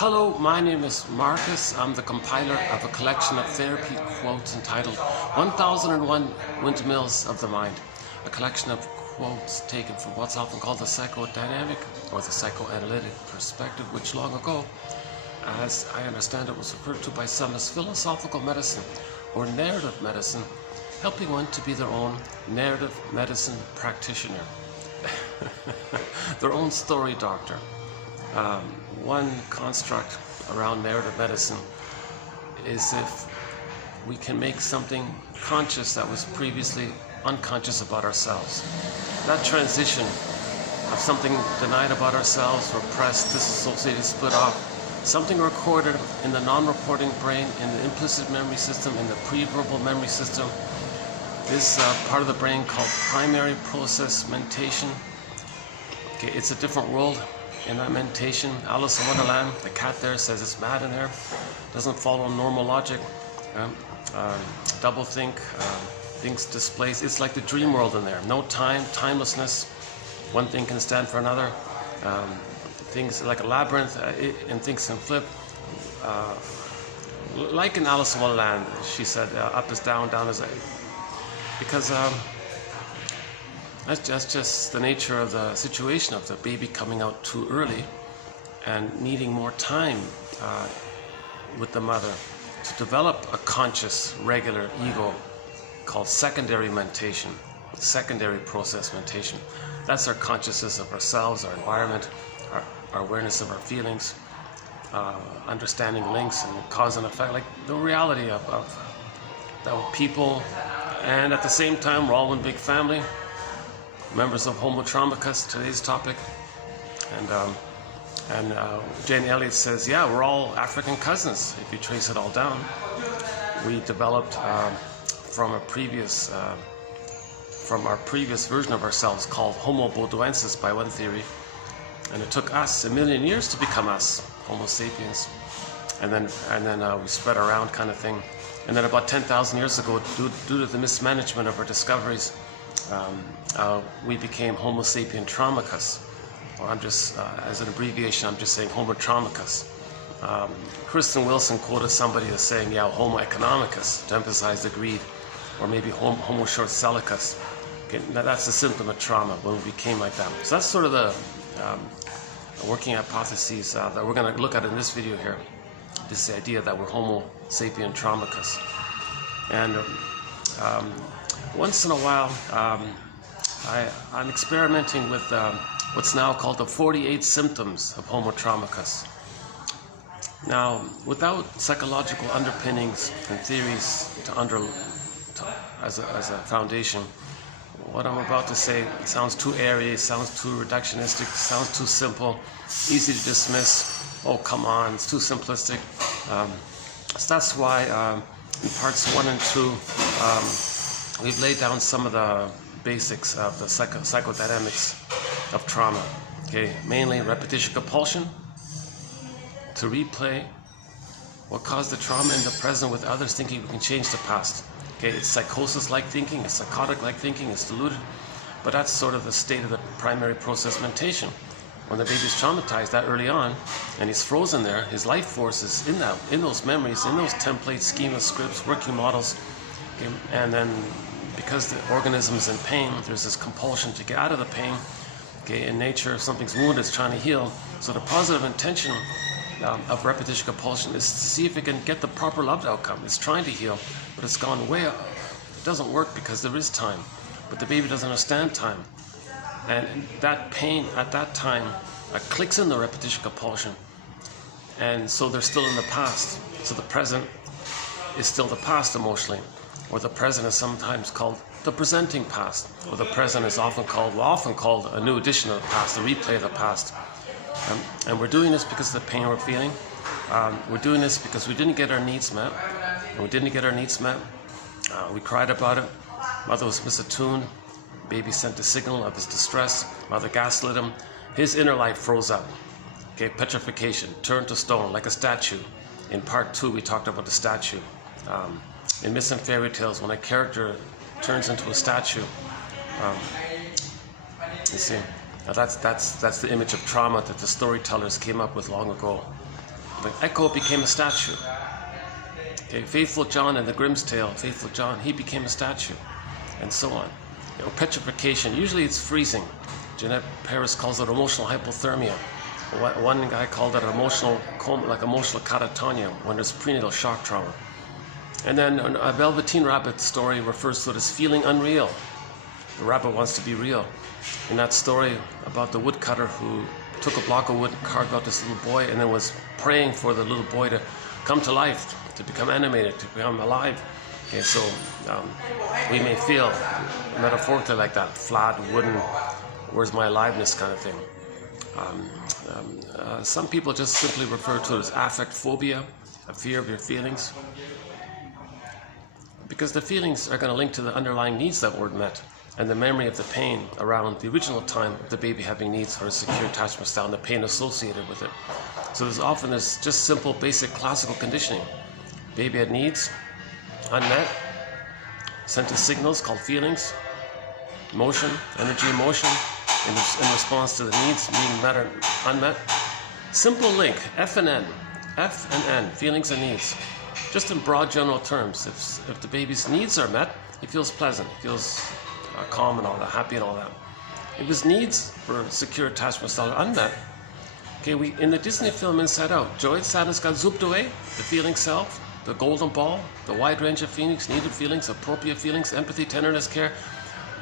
Hello, my name is Marcus. I'm the compiler of a collection of therapy quotes entitled 1001 Windmills of the Mind, a collection of quotes taken from what's often called the psychodynamic or the psychoanalytic perspective, which long ago, as I understand it, was referred to by some as philosophical medicine or narrative medicine, helping one to be their own narrative medicine practitioner, their own story doctor. One construct around narrative medicine is if we can make something conscious that was previously unconscious about ourselves. That transition of something denied about ourselves, repressed, disassociated, split off, something recorded in the non-reporting brain, in the implicit memory system, in the pre-verbal memory system, this part of the brain called primary process mentation. Okay, it's a different world. In that mentation, Alice in Wonderland, the cat there says it's mad in there, doesn't follow normal logic, double think, things displaced. It's like the dream world in there. No time, timelessness. One thing can stand for another. Things like a labyrinth, and things can flip. Like in Alice in Wonderland, she said, up is down, down is up. Because that's just the nature of the situation of the baby coming out too early and needing more time with the mother to develop a conscious, regular ego called secondary mentation, secondary process mentation. That's our consciousness of ourselves, our environment, our awareness of our feelings, understanding links and cause and effect, like the reality of people. And at the same time, we're all one big family. Members of Homo Traumacus, today's topic, and Jane Elliott says, yeah, we're all African cousins if you trace it all down. We developed from our previous version of ourselves called Homo Bodoensis by one theory, and it took us 1 million years to become us, Homo sapiens, and then we spread around kind of thing, and then about 10,000 years ago, due to the mismanagement of our discoveries, we became Homo sapien traumacus, or I'm just, as an abbreviation, I'm just saying Homo traumacus. Kristen Wilson quoted somebody as saying, yeah, Homo economicus, to emphasize the greed, or maybe Homo short-sellicus. Okay, now that's a symptom of trauma, when we became like that. So that's sort of the working hypotheses that we're going to look at in this video here. This idea that we're Homo sapien traumacus. And once in a while, I'm experimenting with what's now called the 48 symptoms of Homo traumacus. Now, without psychological underpinnings and theories as a foundation, what I'm about to say sounds too airy, sounds too reductionistic, sounds too simple, easy to dismiss. Oh, come on, it's too simplistic. So that's why in parts 1 and 2, we've laid down some of the basics of the psychodynamics of trauma. Okay, mainly repetition compulsion, to replay what caused the trauma in the present with others, thinking we can change the past. Okay, it's psychosis-like thinking, it's psychotic-like thinking, it's deluded, but that's sort of the state of the primary process mentation. When the baby's traumatized that early on, and he's frozen there, his life force is in those memories, in those templates, schemas, scripts, working models, okay, and then because the organism is in pain, there's this compulsion to get out of the pain. Okay, in nature, if something's wounded, it's trying to heal. So the positive intention of repetition compulsion is to see if it can get the proper loved outcome. It's trying to heal, but it's gone way up. It doesn't work because there is time, but the baby doesn't understand time. And that pain at that time clicks in the repetition compulsion. And so they're still in the past. So the present is still the past emotionally. Or the present is sometimes called the presenting past. Or the present is often called a new edition of the past, a replay of the past. And we're doing this because of the pain we're feeling. We're doing this because we didn't get our needs met. And we didn't get our needs met. We cried about it. Mother was misattuned. Baby sent a signal of his distress. Mother gaslit him. His inner life froze up. Okay, petrification, turned to stone like a statue. In part 2, we talked about the statue. In myths and fairy tales, when a character turns into a statue, you see, now that's the image of trauma that the storytellers came up with long ago. The echo became a statue. Okay, Faithful John in the Grimm's Tale, Faithful John, he became a statue, and so on. You know, petrification, usually it's freezing. Jeanette Paris calls it emotional hypothermia. One guy called it emotional coma, like emotional catatonia, when there's prenatal shock trauma. And then a Velveteen Rabbit story refers to it as feeling unreal. The rabbit wants to be real. In that story about the woodcutter who took a block of wood and carved out this little boy and then was praying for the little boy to come to life, to become animated, to become alive. Okay, so we may feel metaphorically like that, flat, wooden, where's my aliveness kind of thing. Some people just simply refer to it as affect phobia, a fear of your feelings, because the feelings are going to link to the underlying needs that weren't met and the memory of the pain around the original time of the baby having needs for a secure attachment style and the pain associated with it. So there's often this just simple, basic, classical conditioning. Baby had needs, unmet, sent us signals called feelings, emotion, energy, emotion, in response to the needs being met or unmet. Simple link, F and N, feelings and needs. Just in broad general terms, if the baby's needs are met, he feels pleasant, he feels calm and all that, happy and all that. If his needs for secure attachment style are unmet, okay, in the Disney film Inside Out, joy and sadness got zooped away, the feeling self, the golden ball, the wide range of feelings, needed feelings, appropriate feelings, empathy, tenderness, care,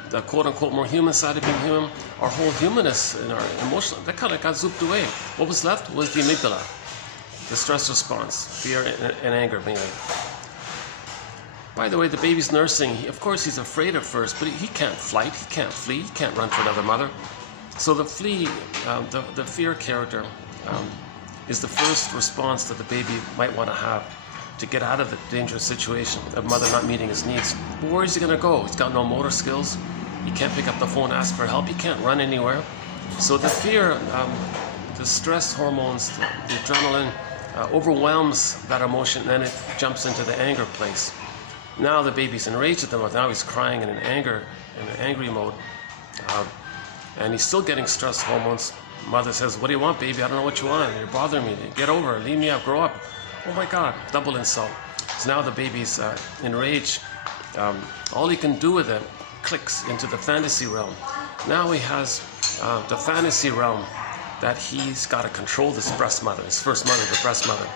the quote-unquote more human side of being human, our whole humanness and our emotional, that kind of got zooped away. What was left was the amygdala, the stress response, fear and anger mainly. By the way, the baby's nursing, of course he's afraid at first, but he can't fight, he can't flee, he can't run for another mother. So the the fear character is the first response that the baby might want to have to get out of the dangerous situation of mother not meeting his needs. But where is he going to go? He's got no motor skills. He can't pick up the phone, ask for help. He can't run anywhere. So the fear, the stress hormones, the adrenaline overwhelms that emotion, and then it jumps into the anger place. Now the baby's enraged at the mother. Now he's crying in an angry mode, and he's still getting stress hormones. Mother says, "What do you want, baby? I don't know what you want. You're bothering me. Get over it. Leave me out. Grow up." Oh my God, double insult. So now the baby's enraged. All he can do with it clicks into the fantasy realm. Now he has the fantasy realm that he's got to control this breast mother, his first mother, the breast mother.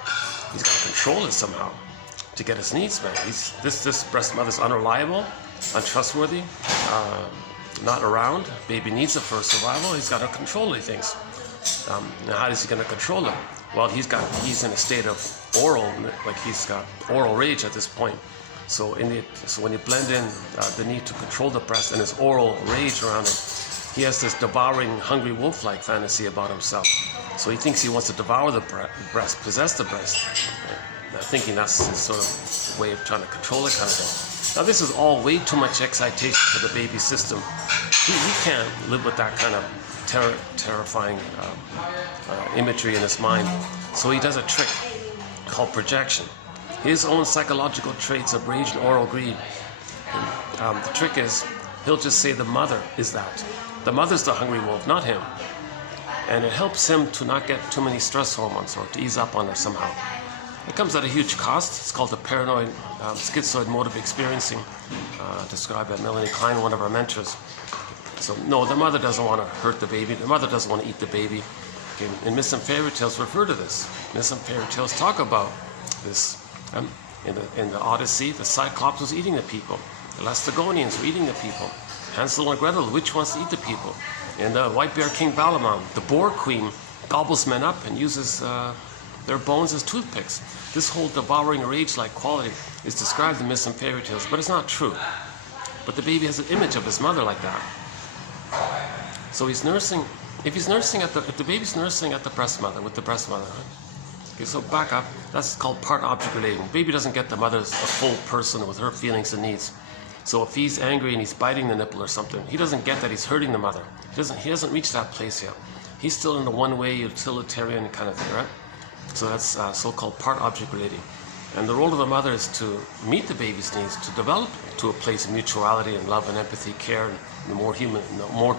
He's got to control it somehow to get his needs met. This breast mother's unreliable, untrustworthy, not around. Baby needs it for survival. He's got to control these things. Now how is he going to control it? Well, he's in a state of oral, like he's got oral rage at this point. So when you blend in the need to control the breast and his oral rage around it, he has this devouring, hungry wolf-like fantasy about himself. So he thinks he wants to devour the breast, possess the breast, thinking that's his sort of way of trying to control it kind of thing. Now this is all way too much excitation for the baby's system. He can't live with that kind of terrifying imagery in his mind. So he does a trick called projection. His own psychological traits of rage and oral greed. And, the trick is, he'll just say the mother is that. The mother's the hungry wolf, not him. And it helps him to not get too many stress hormones or to ease up on her somehow. It comes at a huge cost. It's called the paranoid schizoid mode of experiencing, described by Melanie Klein, one of our mentors. So no, the mother doesn't want to hurt the baby. The mother doesn't want to eat the baby. Okay, and myths and fairy tales refer to this. Myths and fairy tales talk about this. In the Odyssey, the Cyclops was eating the people. The Laestagonians were eating the people. Hansel and Gretel, the witch wants to eat the people. And the White Bear King Balamam, the Boar Queen, gobbles men up and uses their bones as toothpicks. This whole devouring rage-like quality is described in myths and fairy tales, but it's not true. But the baby has an image of his mother like that. So he's nursing. If the baby's nursing at the breast mother, with the breast mother, right? Okay, so back up. That's called part object relating. The baby doesn't get the mother as a full person with her feelings and needs. So if he's angry and he's biting the nipple or something, he doesn't get that he's hurting the mother. He hasn't reached that place yet. He's still in the one-way utilitarian kind of thing, right? So that's so-called part object relating. And the role of the mother is to meet the baby's needs, to develop to a place of mutuality and love and empathy, care, and the more human, more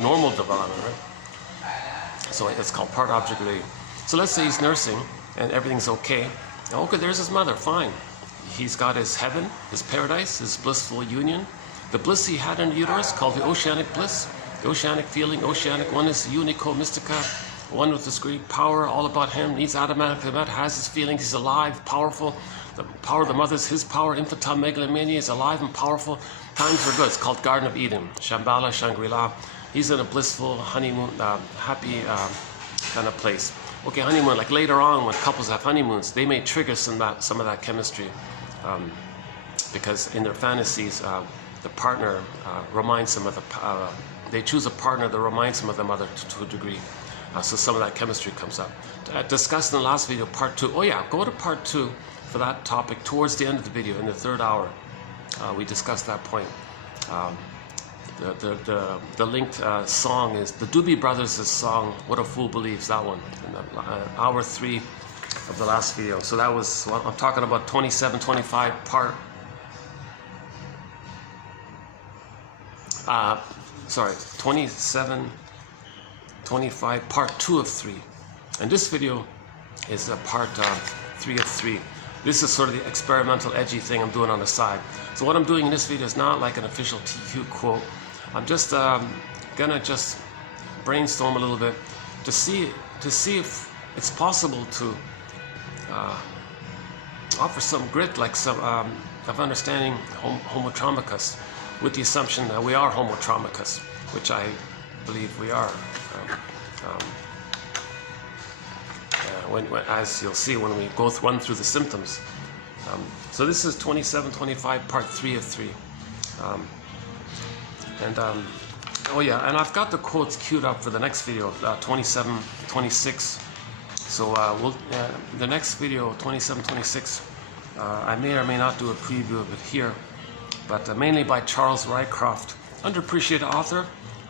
normal development, right? So it's called part object relating. So let's say he's nursing, and everything's okay. Okay, there's his mother, fine. He's got his heaven, his paradise, his blissful union. The bliss he had in the uterus, called the oceanic bliss, the oceanic feeling, oceanic oneness, unico mystica, one with this great power, all about him, needs automatically met, has his feelings, he's alive, powerful. The power of the mother is his power, infantile megalomania, is alive and powerful. Times are good. It's called Garden of Eden, Shambhala, Shangri-La. He's in a blissful honeymoon, happy kind of place. Okay, honeymoon, like later on when couples have honeymoons, they may trigger some of that chemistry because in their fantasies, the partner reminds them of they choose a partner that reminds them of the mother to a degree. So some of that chemistry comes up. Discussed in the last video, part 2. Oh yeah, go to part 2 for that topic towards the end of the video, in the 3rd hour. We discussed that point. The linked song is the Doobie Brothers' song, What a Fool Believes, that one, in the, hour 3 of the last video. So that was, well, I'm talking about 27-25 part, 27-25 part 2 of 3. And this video is part 3 of 3. This is sort of the experimental, edgy thing I'm doing on the side. So what I'm doing in this video is not like an official TQ quote. I'm just gonna just brainstorm a little bit to see if it's possible to offer some grit, like some of understanding Homo Traumicus, with the assumption that we are Homo Traumicus, which I believe we are. As you'll see when we run through the symptoms. So this is 27-25 part 3 of 3. Oh yeah, and I've got the quotes queued up for the next video, 27-26. So the next video, 27-26, I may or may not do a preview of it here, but mainly by Charles Rycroft, underappreciated author.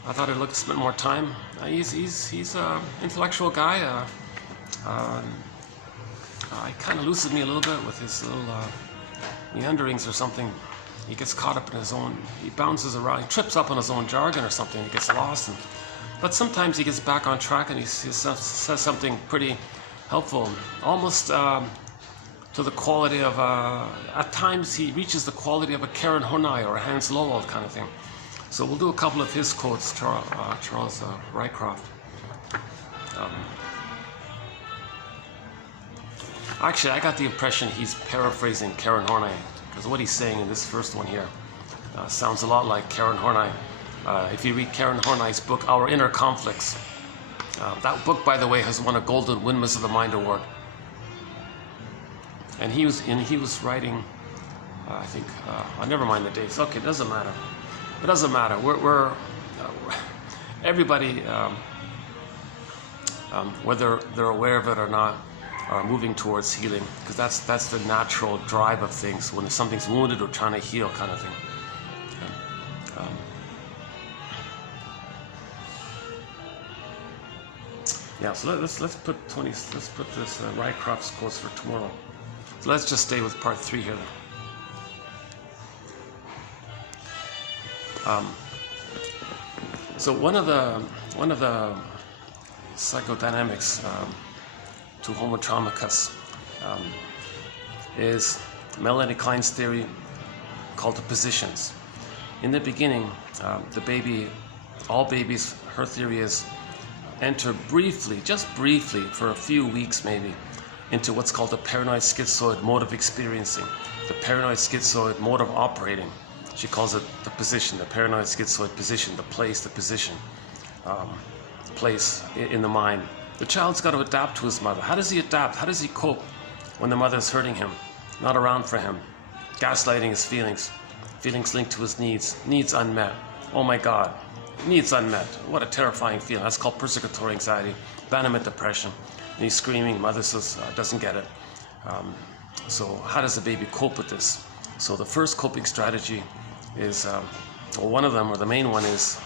I thought I'd look to spend more time. He's an intellectual guy. He kind of loses me a little bit with his little meanderings or something. He gets caught up in his own, he bounces around, he trips up on his own jargon or something, he gets lost. But sometimes he gets back on track and he says something pretty helpful, almost to the quality of, at times he reaches the quality of a Karen Honai or a Hans Lowell kind of thing. So we'll do a couple of his quotes, Charles Rycroft. Actually, I got the impression he's paraphrasing Karen Horney, because what he's saying in this first one here sounds a lot like Karen Horney. If you read Karen Horney's book, Our Inner Conflicts, that book, by the way, has won a Golden Windmills of the Mind Award. And he was writing, I think, never mind the dates. Okay, it doesn't matter. It doesn't matter. We're everybody, whether they're aware of it or not, are moving towards healing, because that's the natural drive of things when something's wounded or trying to heal, kind of thing. Yeah, so let's put this Rycroft's quotes for tomorrow. So let's just stay with part 3 here. So one of the psychodynamics to Homo Traumicus is Melanie Klein's theory called the positions. In the beginning, the baby, all babies, her theory is, enter briefly, just briefly, for a few weeks maybe, into what's called the paranoid schizoid mode of experiencing, the paranoid schizoid mode of operating. She calls it the position, the paranoid schizoid position, the place, the position, place in the mind. The child's got to adapt to his mother. How does he adapt? How does he cope when the mother's hurting him, not around for him, gaslighting his feelings, feelings linked to his needs unmet? Oh my God, needs unmet. What a terrifying feeling. That's called persecutory anxiety, abandonment depression. And he's screaming, mother says, doesn't get it. So how does the baby cope with this? So the first coping strategy is, well, one of them, or the main one, is,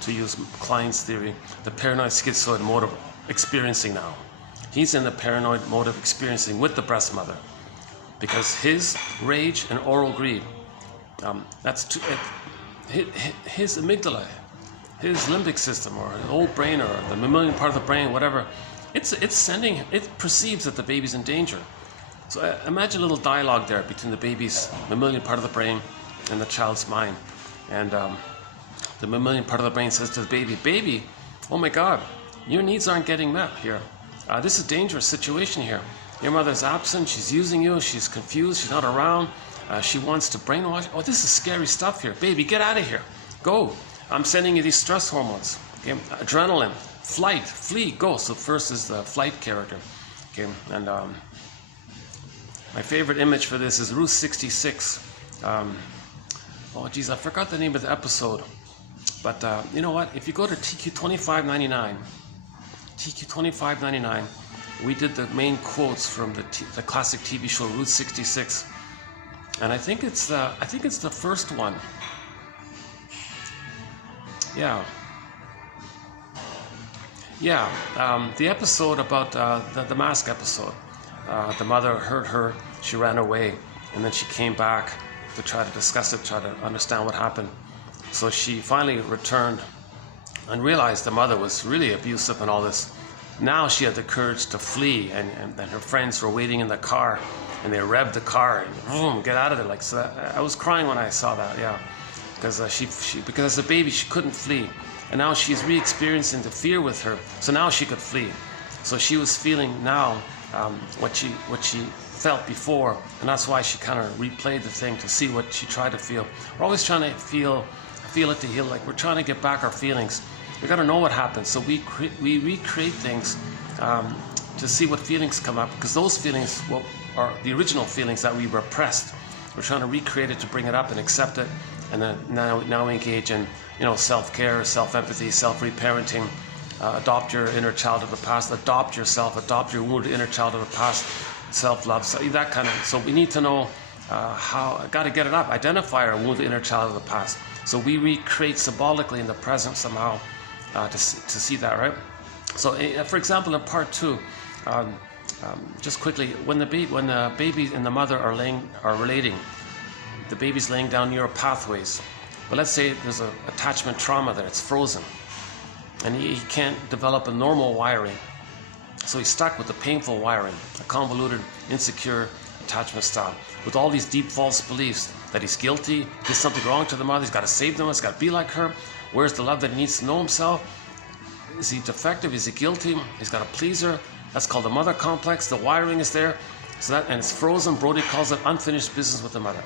to use Klein's theory, the paranoid schizoid mode of experiencing now. He's in the paranoid mode of experiencing with the breast mother, because his rage and oral greed, his amygdala, his limbic system, or the old brain, or the mammalian part of the brain, whatever, it perceives that the baby's in danger. So imagine a little dialogue there between the baby's mammalian part of the brain and the child's mind. And the mammalian part of the brain says to the baby, "Baby, oh my God, your needs aren't getting met here. This is a dangerous situation here. Your mother's absent, she's using you, she's confused, she's not around, she wants to brainwash. Oh, this is scary stuff here. Baby, get out of here. Go. I'm sending you these stress hormones. Okay? Adrenaline, flight, flee, go." So first is the flight character. Okay? And my favorite image for this is Route 66. Oh geez, I forgot the name of the episode. But you know what? If you go to TQ2599, we did the main quotes from the classic TV show Route 66, and I think it's the first one. Yeah. The episode about the mask episode. The mother hurt her, she ran away, and then she came back to try to discuss it, try to understand what happened. So she finally returned and realized the mother was really abusive and all this. Now she had the courage to flee, and her friends were waiting in the car, and they revved the car and boom, get out of there. Like, so I was crying when I saw that, yeah, because because as a baby she couldn't flee, and now she's re-experiencing the fear with her. So now she could flee. So she was feeling now what she felt before, and that's why she kind of replayed the thing to see what she tried to feel. We're always trying to feel it to heal. Like, we're trying to get back our feelings. We got to know what happened, so we recreate things to see what feelings come up, because those feelings are the original feelings that we repressed. We're trying to recreate it to bring it up and accept it, and then now we engage in self-care, self-empathy, self-reparenting. Adopt your inner child of the past. Adopt yourself. Adopt your wounded inner child of the past. Self-love. So that kind of. So we need to know how. Got to get it up. Identify our wounded inner child of the past. So we recreate symbolically in the present somehow to see that, right? So, for example, in part 2, just quickly, when the baby and the mother are relating, the baby's laying down neural pathways. But let's say there's an attachment trauma there. It's frozen. And he can't develop a normal wiring. So he's stuck with the painful wiring, a convoluted, insecure attachment style, with all these deep false beliefs that he's guilty, did something wrong to the mother, he's got to save them, he's got to be like her. Where's the love that he needs to know himself? Is he defective? Is he guilty? He's got to please her. That's called the mother complex. The wiring is there. And it's frozen. Brody calls it unfinished business with the mother.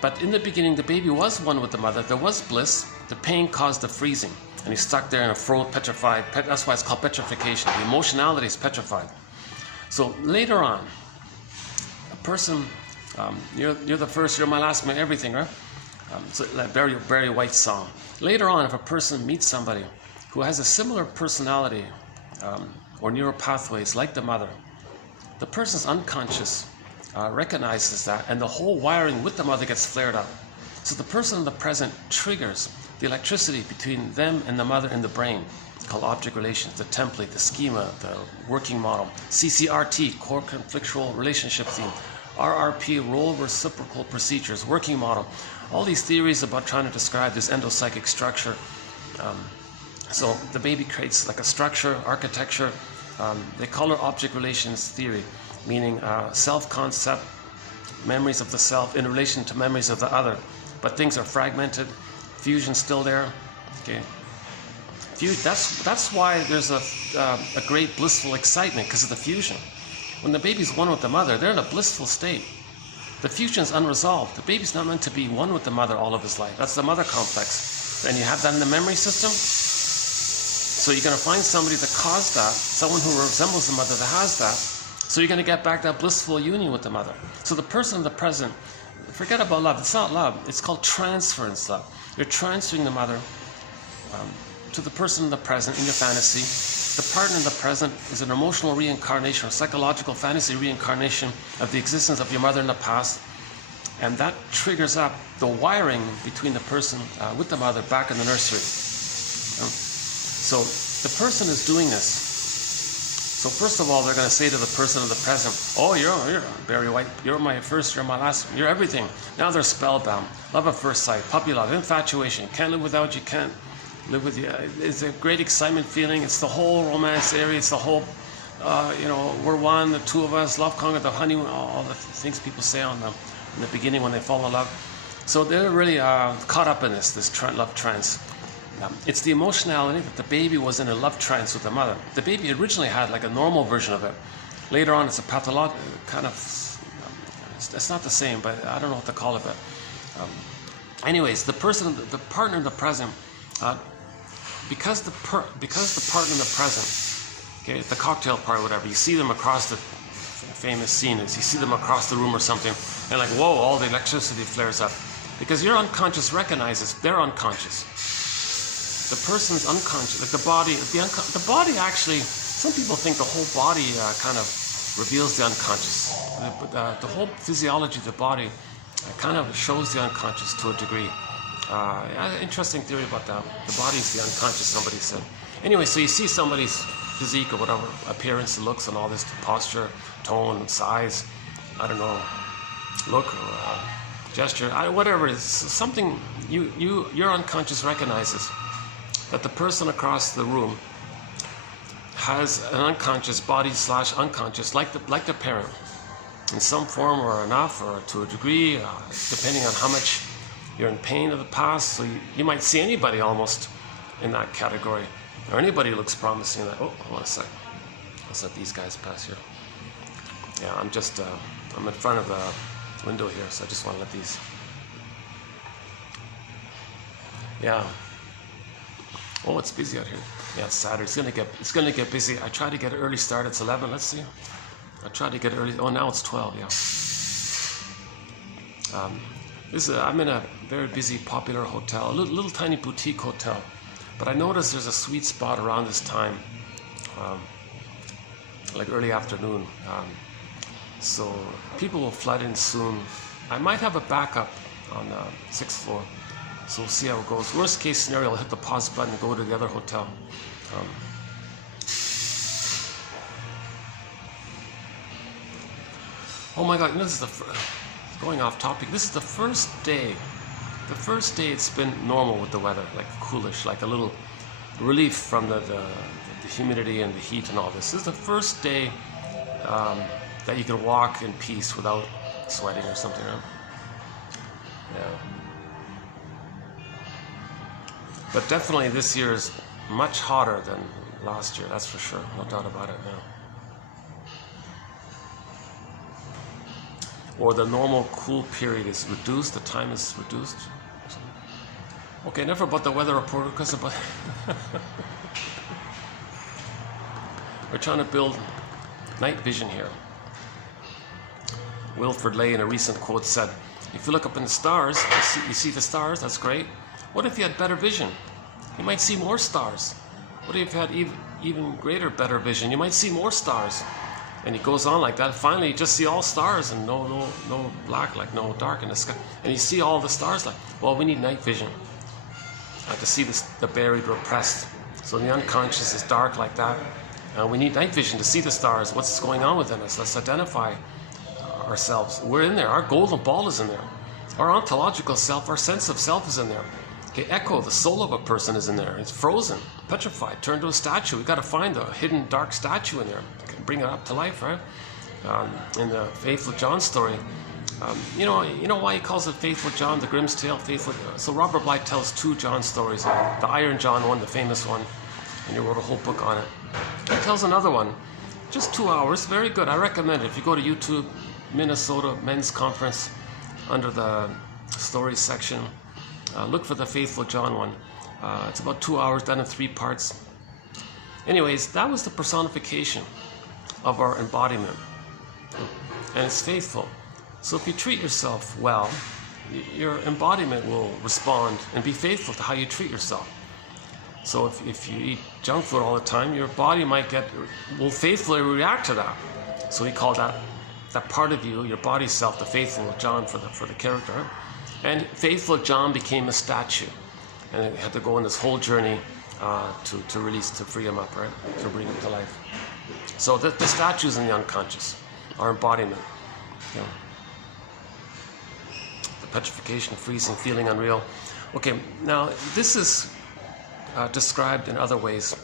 But in the beginning, the baby was one with the mother. There was bliss. The pain caused the freezing. And he's stuck there in a petrified. That's why it's called petrification. The emotionality is petrified. So later on, a person, you're the first, you're my last, my everything, right? So like Barry White's song. Later on, if a person meets somebody who has a similar personality or neural pathways like the mother, the person's unconscious recognizes that, and the whole wiring with the mother gets flared up. So the person in the present triggers the electricity between them and the mother in the brain, called object relations, the template, the schema, the working model, CCRT, core conflictual relationship theme, RRP, role reciprocal procedures, working model, all these theories about trying to describe this endopsychic structure. So the baby creates like a structure, architecture. They call it object relations theory, meaning self-concept, memories of the self in relation to memories of the other. But things are fragmented, fusion's still there. Okay, that's why there's a great blissful excitement, because of the fusion. When the baby's one with the mother, they're in a blissful state. The fusion's unresolved. The baby's not meant to be one with the mother all of his life. That's the mother complex. And you have that in the memory system. So you're going to find somebody that caused that, someone who resembles the mother that has that. So you're going to get back that blissful union with the mother. So the person in the present, forget about love. It's not love. It's called transference love. You're transferring the mother to the person in the present in your fantasy. The partner in the present is an emotional reincarnation or psychological fantasy reincarnation of the existence of your mother in the past. And that triggers up the wiring between the person with the mother back in the nursery. So the person is doing this. So first of all, they're going to say to the person in the present, "Oh, you're Barry White. You're my first, you're my last, you're everything." Now they're spellbound. Love at first sight, puppy love, infatuation. Can't live without you, can't live with you. It's a great excitement feeling. It's the whole romance area. It's the whole, we're one, the two of us, love conquer, the honeymoon, all the things people say in the beginning when they fall in love. So they're really caught up in this love trance. It's the emotionality that the baby was in a love trance with the mother. The baby originally had like a normal version of it. Later on, it's a pathological kind of. It's not the same, but I don't know what to call it. But anyways, the partner in the present, because the partner in the present, okay, at the cocktail party, whatever, you see them across the famous scene is you see them across the room or something, and like whoa, all the electricity flares up, because your unconscious recognizes they're unconscious. The person's unconscious, like the body actually. Some people think the whole body kind of reveals the unconscious. The whole physiology of the body kind of shows the unconscious to a degree. Interesting theory about that. The body is the unconscious, somebody said. Anyway, so you see somebody's physique or whatever, appearance, looks, and all this, posture, tone, size, I don't know, look, or gesture, whatever it is, something your unconscious recognizes that the person across the room has an unconscious body / unconscious, like the parent, in some form or enough or to a degree, depending on how much you're in pain of the past. So you might see anybody almost in that category, or anybody who looks promising. That, oh, hold on a sec. Let's let these guys pass here. Yeah, I'm in front of the window here, so I just want to let these. Yeah. Oh, it's busy out here. Yeah, it's Saturday. It's gonna get busy. I tried to get an early start. It's 11. Let's see. I tried to get early. Oh, now it's 12. Yeah. I'm in a very busy, popular hotel, a little tiny boutique hotel. But I noticed there's a sweet spot around this time, like early afternoon. So people will flood in soon. I might have a backup on the 6th floor. So we'll see how it goes. Worst case scenario, I'll hit the pause button and go to the other hotel. Oh my God, this is going off topic. This is the first day it's been normal with the weather, like coolish, like a little relief from the humidity and the heat and all this. This is the first day that you can walk in peace without sweating or something, right? Yeah. But definitely this year is much hotter than last year, that's for sure, no doubt about it now. Or the normal cool period is reduced, the time is reduced. Okay, enough about the weather report, because about we're trying to build night vision here. Wilfred Lay in a recent quote said, if you look up in the stars, you see the stars, that's great. What if you had better vision? You might see more stars. What if you had even greater, better vision? You might see more stars. And he goes on like that. Finally, you just see all stars and no black, like no dark in the sky. And you see all the stars like, well, we need night vision to see the buried, repressed. So the unconscious is dark like that. We need night vision to see the stars. What's going on within us? Let's identify ourselves. We're in there. Our golden ball is in there. Our ontological self, our sense of self is in there. Okay, echo, the soul of a person is in there. It's frozen, petrified, turned to a statue. We've got to find the hidden dark statue in there, bring it up to life, right? In the Faithful John story, you know why he calls it Faithful John, the Grimm's Tale, Faithful. So Robert Bly tells two John stories, the Iron John one, the famous one, and he wrote a whole book on it. He tells another one, just 2 hours, very good. I recommend it. If you go to YouTube, Minnesota Men's Conference, under the stories section. Look for the Faithful John one. It's about 2 hours, done in 3 parts. Anyways, that was the personification of our embodiment. And it's faithful. So if you treat yourself well, your embodiment will respond and be faithful to how you treat yourself. So if you eat junk food all the time, your body will faithfully react to that. So he called that part of you, your body self, the Faithful John for the character. And Faithful John became a statue, and it had to go on this whole journey to free him up, right? To bring him to life. So the statue's in the unconscious, our embodiment. You know. The petrification, freezing, feeling unreal. Okay, now this is described in other ways.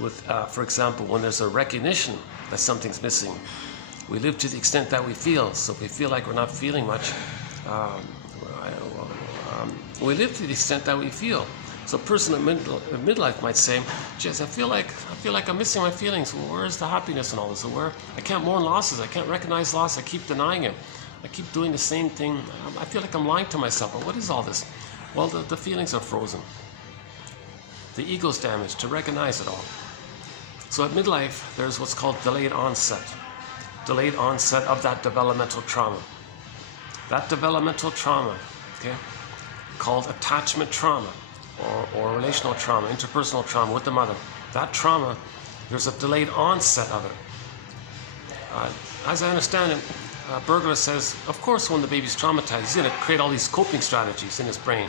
With, for example, when there's a recognition that something's missing, we live to the extent that we feel. So if we feel like we're not feeling much, we live to the extent that we feel. So a person in midlife might say, "Geez, I feel like I'm missing my feelings. Well, where's the happiness and all this? Where I can't mourn losses. I can't recognize loss. I keep denying it. I keep doing the same thing. I feel like I'm lying to myself. But what is all this? Well, the feelings are frozen. The ego's damaged to recognize it all. So at midlife, there's what's called delayed onset of that developmental trauma. That developmental trauma, okay, called attachment trauma or relational trauma, interpersonal trauma with the mother. That trauma, there's a delayed onset of it. As I understand it, Berger says, of course, when the baby's traumatized, he's going to create all these coping strategies in his brain.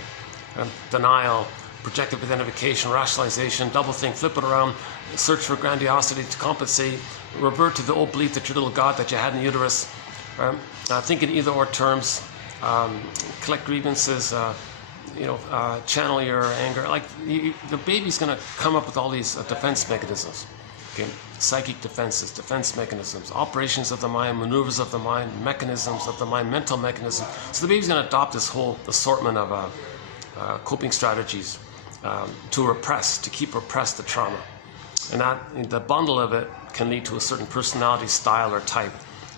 Denial, projective identification, rationalization, double think, flip it around, search for grandiosity to compensate, revert to the old belief that your little God that you had in the uterus, think in either or terms, collect grievances, channel your anger. Like the baby's going to come up with all these defense mechanisms, okay? Psychic defenses, defense mechanisms, operations of the mind, maneuvers of the mind, mechanisms of the mind, mental mechanisms. So the baby's going to adopt this whole assortment of coping strategies to keep repressed the trauma. And that the bundle of it can lead to a certain personality style or type.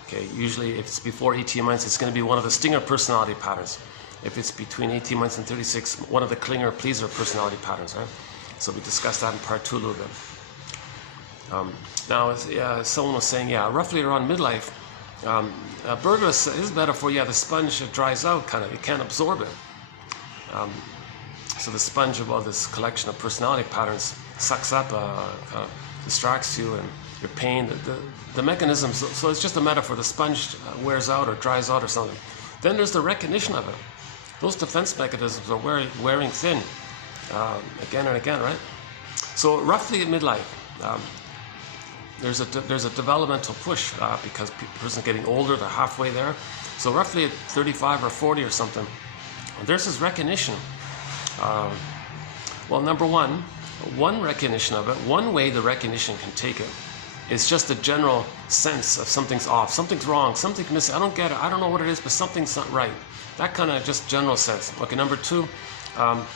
Okay, usually if it's before 18 months, it's going to be one of the stinger personality patterns. If it's between 18 months and 36, one of the clinger pleaser personality patterns, right? So we discussed that in part 2 a little bit. Now, someone was saying, roughly around midlife, Berger, his metaphor, the sponge dries out, kind of, it can't absorb it. So the sponge of all this collection of personality patterns sucks up, kind of distracts you, and your pain, the mechanisms. So it's just a metaphor. The sponge wears out or dries out or something. Then there's the recognition of it. Those defense mechanisms are wearing thin again and again, right? So roughly at midlife, there's a developmental push because the person's getting older, they're halfway there. So roughly at 35 or 40 or something, there's this recognition. Well, number one recognition of it, one way the recognition can take it is just a general sense of something's off, something's wrong, something's missing, I don't get it, I don't know what it is, but something's not right. That kind of just general sense. Okay, number 2,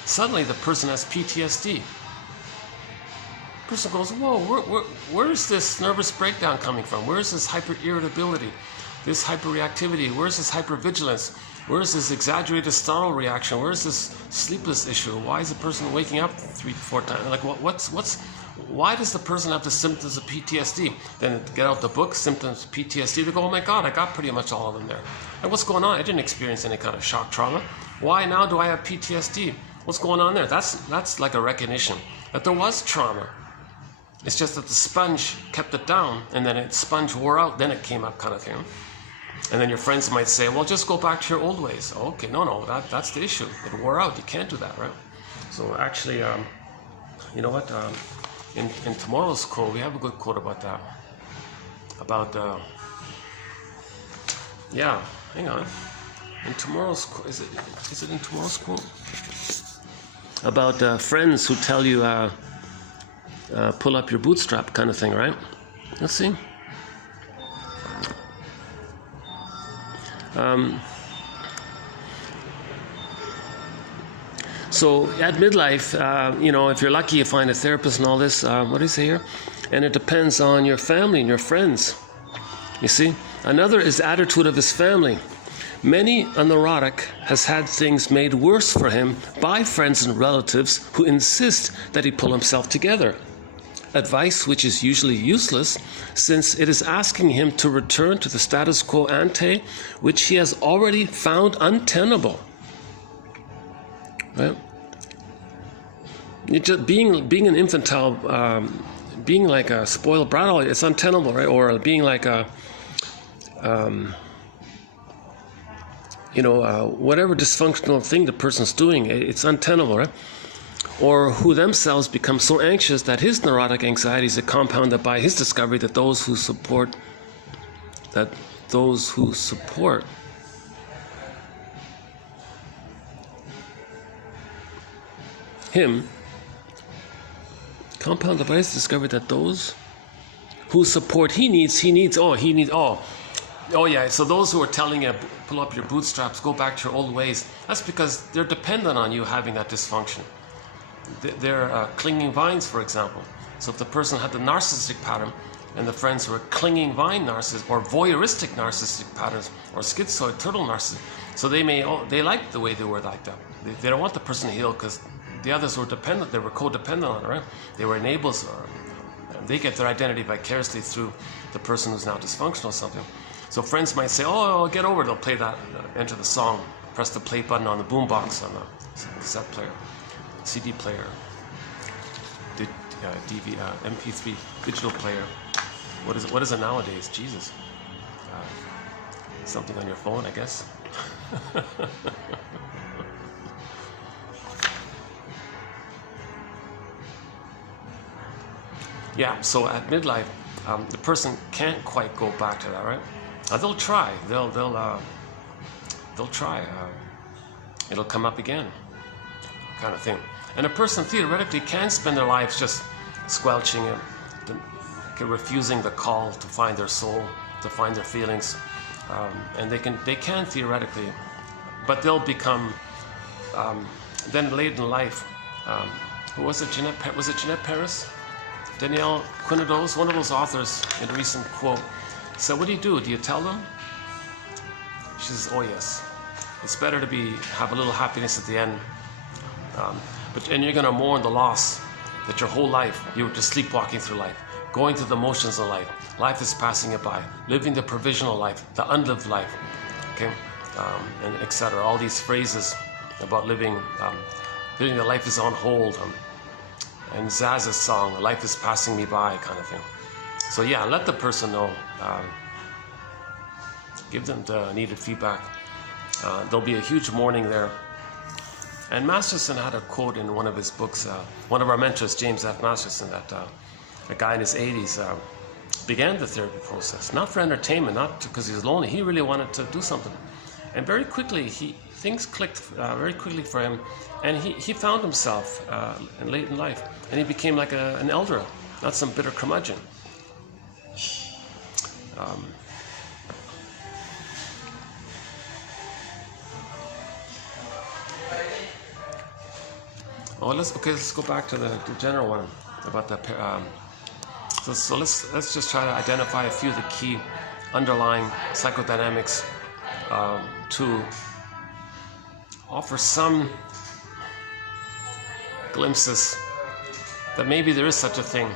suddenly the person has PTSD. The person goes, whoa, where is this nervous breakdown coming from? Where is this hyper-irritability, this hyperreactivity? Where is this hypervigilance? Where is this exaggerated startle reaction? Where is this sleepless issue? Why is the person waking up 3 to 4 times? Like, why does the person have the symptoms of PTSD? Then get out the book, symptoms of PTSD. They go, oh my God, I got pretty much all of them there. And what's going on? I didn't experience any kind of shock trauma. Why now do I have PTSD? What's going on there? That's like a recognition that there was trauma. It's just that the sponge kept it down, and then the sponge wore out, then it came up, kind of thing. And then your friends might say, well, just go back to your old ways. Okay, no, that's the issue. It wore out. You can't do that, right? So actually, you know what? In tomorrow's quote, we have a good quote about that. About, hang on. In tomorrow's quote, is it in tomorrow's quote? About friends who tell you, pull up your bootstrap kind of thing, right? Let's see. So at midlife, if you're lucky, you find a therapist and all this. What do you say here? And it depends on your family and your friends. You see? Another is the attitude of his family. Many a neurotic has had things made worse for him by friends and relatives who insist that he pull himself together. Advice which is usually useless, since it is asking him to return to the status quo ante, which he has already found untenable. Right? Just being an infantile, being like a spoiled brat, it's untenable, right? Or being like a, whatever dysfunctional thing the person's doing, it's untenable, right? Or who themselves become so anxious that his neurotic anxieties are compounded by his discovery that those who support him Compound device discovered that those who support oh yeah, so those who are telling you, pull up your bootstraps, go back to your old ways, that's because they're dependent on you having that dysfunction. They're clinging vines, for example. So if the person had the narcissistic pattern and the friends were clinging vine narcissists or voyeuristic narcissistic patterns or schizoid turtle narcissists, so they like the way they were like that. They don't want the person to heal because the others were dependent, they were codependent on it, right? They were enablers. They get their identity vicariously through the person who's now dysfunctional or something. So friends might say, oh, get over it. They'll play that, enter the song, press the play button on the boombox on the cassette player, CD player, MP3 digital player. What is it nowadays? Jesus. Something on your phone, I guess. Yeah, so at midlife, the person can't quite go back to that, right? They'll try. They'll try. It'll come up again, kind of thing. And a person theoretically can spend their lives just squelching it, refusing the call to find their soul, to find their feelings, and they can theoretically, but they'll become then late in life. Who was it? Jeanette Paris? Danielle Quinados, one of those authors, in a recent quote, said, "What do? Do you tell them?" She says, "Oh yes, it's better to have a little happiness at the end, and you're going to mourn the loss that your whole life you were just sleepwalking through life, going through the motions of life. Life is passing you by, living the provisional life, the unlived life, okay, and etc. All these phrases about living that life is on hold." And Zaz's song, "Life is Passing Me By," kind of thing. So yeah, let the person know. Give them the needed feedback. There'll be a huge mourning there. And Masterson had a quote in one of his books. One of our mentors, James F. Masterson, that a guy in his 80s began the therapy process, not for entertainment, not because he was lonely. He really wanted to do something. And very quickly, things clicked very quickly for him, and he found himself late in life, and he became like an elder, not some bitter curmudgeon. Let's go back to the general one about the. So let's just try to identify a few of the key underlying psychodynamics to offer some glimpses that maybe there is such a thing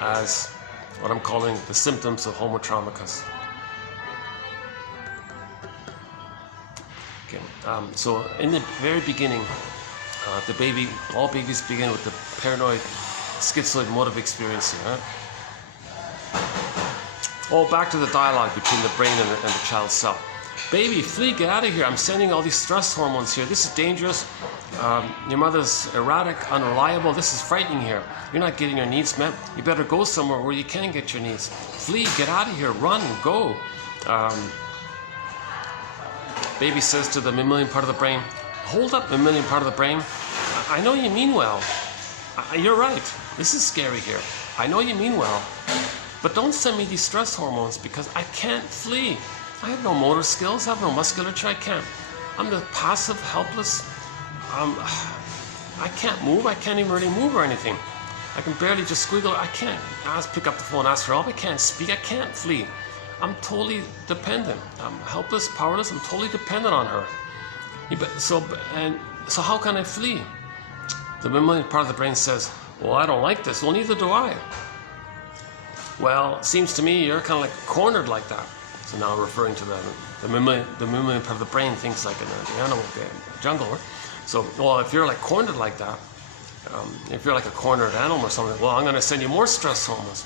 as what I'm calling the symptoms of homotraumicus. Okay, so in the very beginning, all babies begin with the paranoid schizoid motive experience here, right? Oh, back to the dialogue between the brain and the child's self. "Baby, flee, get out of here. I'm sending all these stress hormones here. This is dangerous. Your mother's erratic, unreliable. This is frightening here. You're not getting your needs met. You better go somewhere where you can get your needs. Flee, get out of here, run, go." Baby says to the mammalian part of the brain, "Hold up, mammalian part of the brain. I know you mean well. You're right. This is scary here. I know you mean well. But don't send me these stress hormones because I can't flee. I have no motor skills. I have no musculature. I can't. I'm the passive, helpless. I can't move. I can't even really move or anything. I can barely just squiggle. I can't pick up the phone and ask for help. I can't speak. I can't flee. I'm totally dependent. I'm helpless, powerless. I'm totally dependent on her. So how can I flee?" The mammalian part of the brain says, "Well, I don't like this." "Well, neither do I." "Well, it seems to me you're kind of like cornered like that." So now referring to the mammalian part of the brain thinks like in the animal jungle. Right? So, well, if you're like cornered like that, if you're like a cornered animal or something, well, I'm going to send you more stress hormones.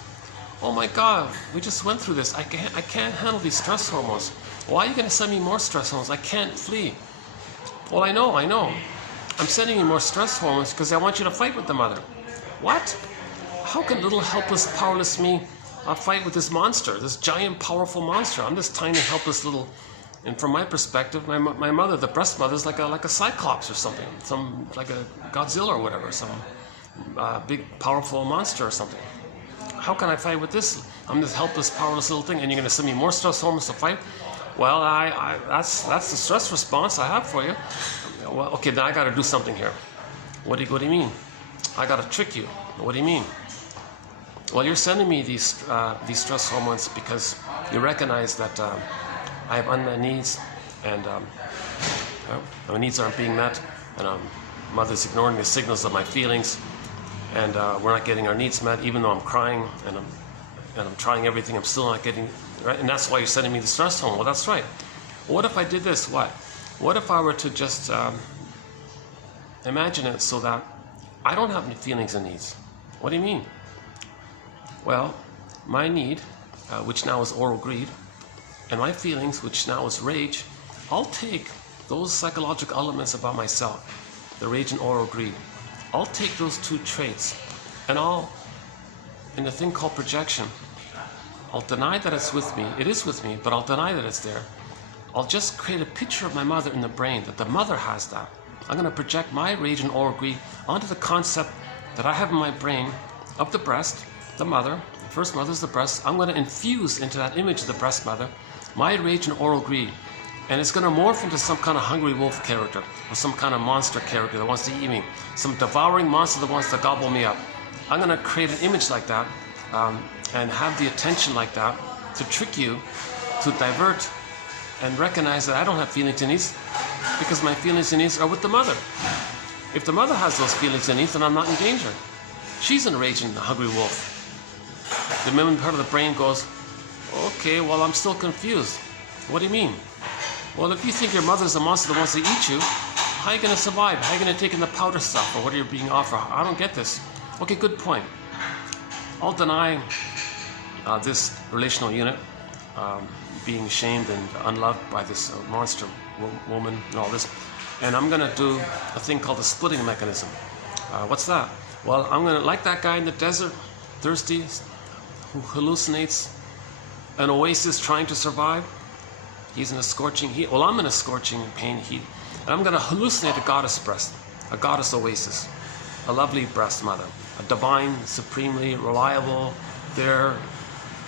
"Oh my God, we just went through this. I can't handle these stress hormones." "Why are you going to send me more stress hormones? I can't flee." "Well, I know. I'm sending you more stress hormones because I want you to fight with the mother." "What? How can little helpless, powerless me fight with this monster, this giant, powerful monster? I'm this tiny, helpless little..." And from my perspective, my mother, the breast mother, is like a cyclops or something, like a Godzilla or whatever, some big, powerful monster or something. How can I fight with this? I'm this helpless, powerless little thing, and you're going to send me more stress hormones to fight? Well, that's the stress response I have for you. Well, okay, then I got to do something here. What do you mean? I got to trick you. What do you mean? Well, you're sending me these stress hormones because you recognize that I have unmet needs, and my needs aren't being met, and mother's ignoring the signals of my feelings, and we're not getting our needs met, even though I'm crying and I'm trying everything. I'm still not getting right, and that's why you're sending me the stress hormone. Well, that's right. What if I did this? What if I were to just imagine it so that I don't have any feelings and needs? What do you mean? Well, my need, which now is oral greed, and my feelings, which now is rage, I'll take those psychological elements about myself, the rage and oral greed, I'll take those two traits, and in the thing called projection, I'll deny that it's with me. It is with me, but I'll deny that it's there. I'll just create a picture of my mother in the brain, that the mother has that. I'm going to project my rage and oral greed onto the concept that I have in my brain of the breast, the mother. The first mother is the breast. I'm going to infuse into that image of the breast mother my rage and oral greed. And it's going to morph into some kind of hungry wolf character, or some kind of monster character that wants to eat me, some devouring monster that wants to gobble me up. I'm going to create an image like that, and have the attention like that to trick you, to divert, and recognize that I don't have feelings and needs, because my feelings and needs are with the mother. If the mother has those feelings and needs, then I'm not in danger. She's enraging the hungry wolf. The mammalian part of the brain goes, okay, well, I'm still confused. What do you mean? Well, if you think your mother's a monster that wants to eat you, how are you going to survive? How are you going to take in the powder stuff, or what are you being offered? I don't get this. Okay, good point. I'll deny this relational unit, being shamed and unloved by this monster woman and all this, and I'm going to do a thing called the splitting mechanism. What's that? Well, I'm going to, like that guy in the desert, thirsty, who hallucinates an oasis trying to survive. He's in a scorching heat. Well, I'm in a scorching pain heat, and I'm going to hallucinate a goddess breast, a goddess oasis, a lovely breast mother, a divine, supremely reliable, there,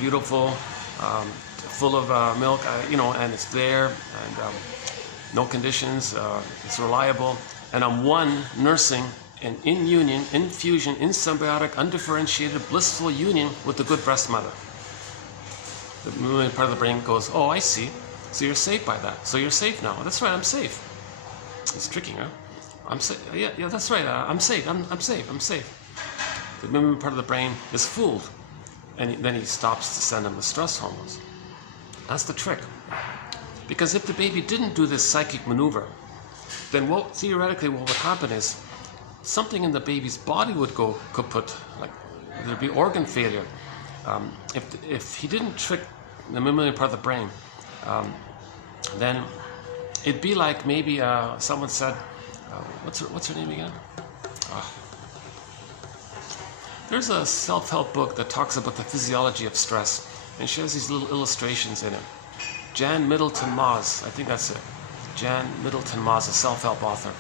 beautiful, full of milk, and it's there, and no conditions, it's reliable, and I'm one nursing and in union, in fusion, in symbiotic, undifferentiated, blissful union with the good breast mother. The mammalian part of the brain goes, oh, I see. So you're safe by that. So you're safe now. That's right, I'm safe. It's tricky, huh? I'm safe. Yeah, that's right. I'm safe. I'm safe. I'm safe. The mammalian part of the brain is fooled, and then he stops to send him the stress hormones. That's the trick. Because if the baby didn't do this psychic maneuver, then theoretically what would happen is something in the baby's body would go kaput, like there'd be organ failure. If he didn't trick the mammalian part of the brain, then it'd be like maybe someone said, what's her name again? There's a self-help book that talks about the physiology of stress, and she has these little illustrations in it. Jan Middleton Moss, I think that's it. Jan Middleton Moss, a self-help author.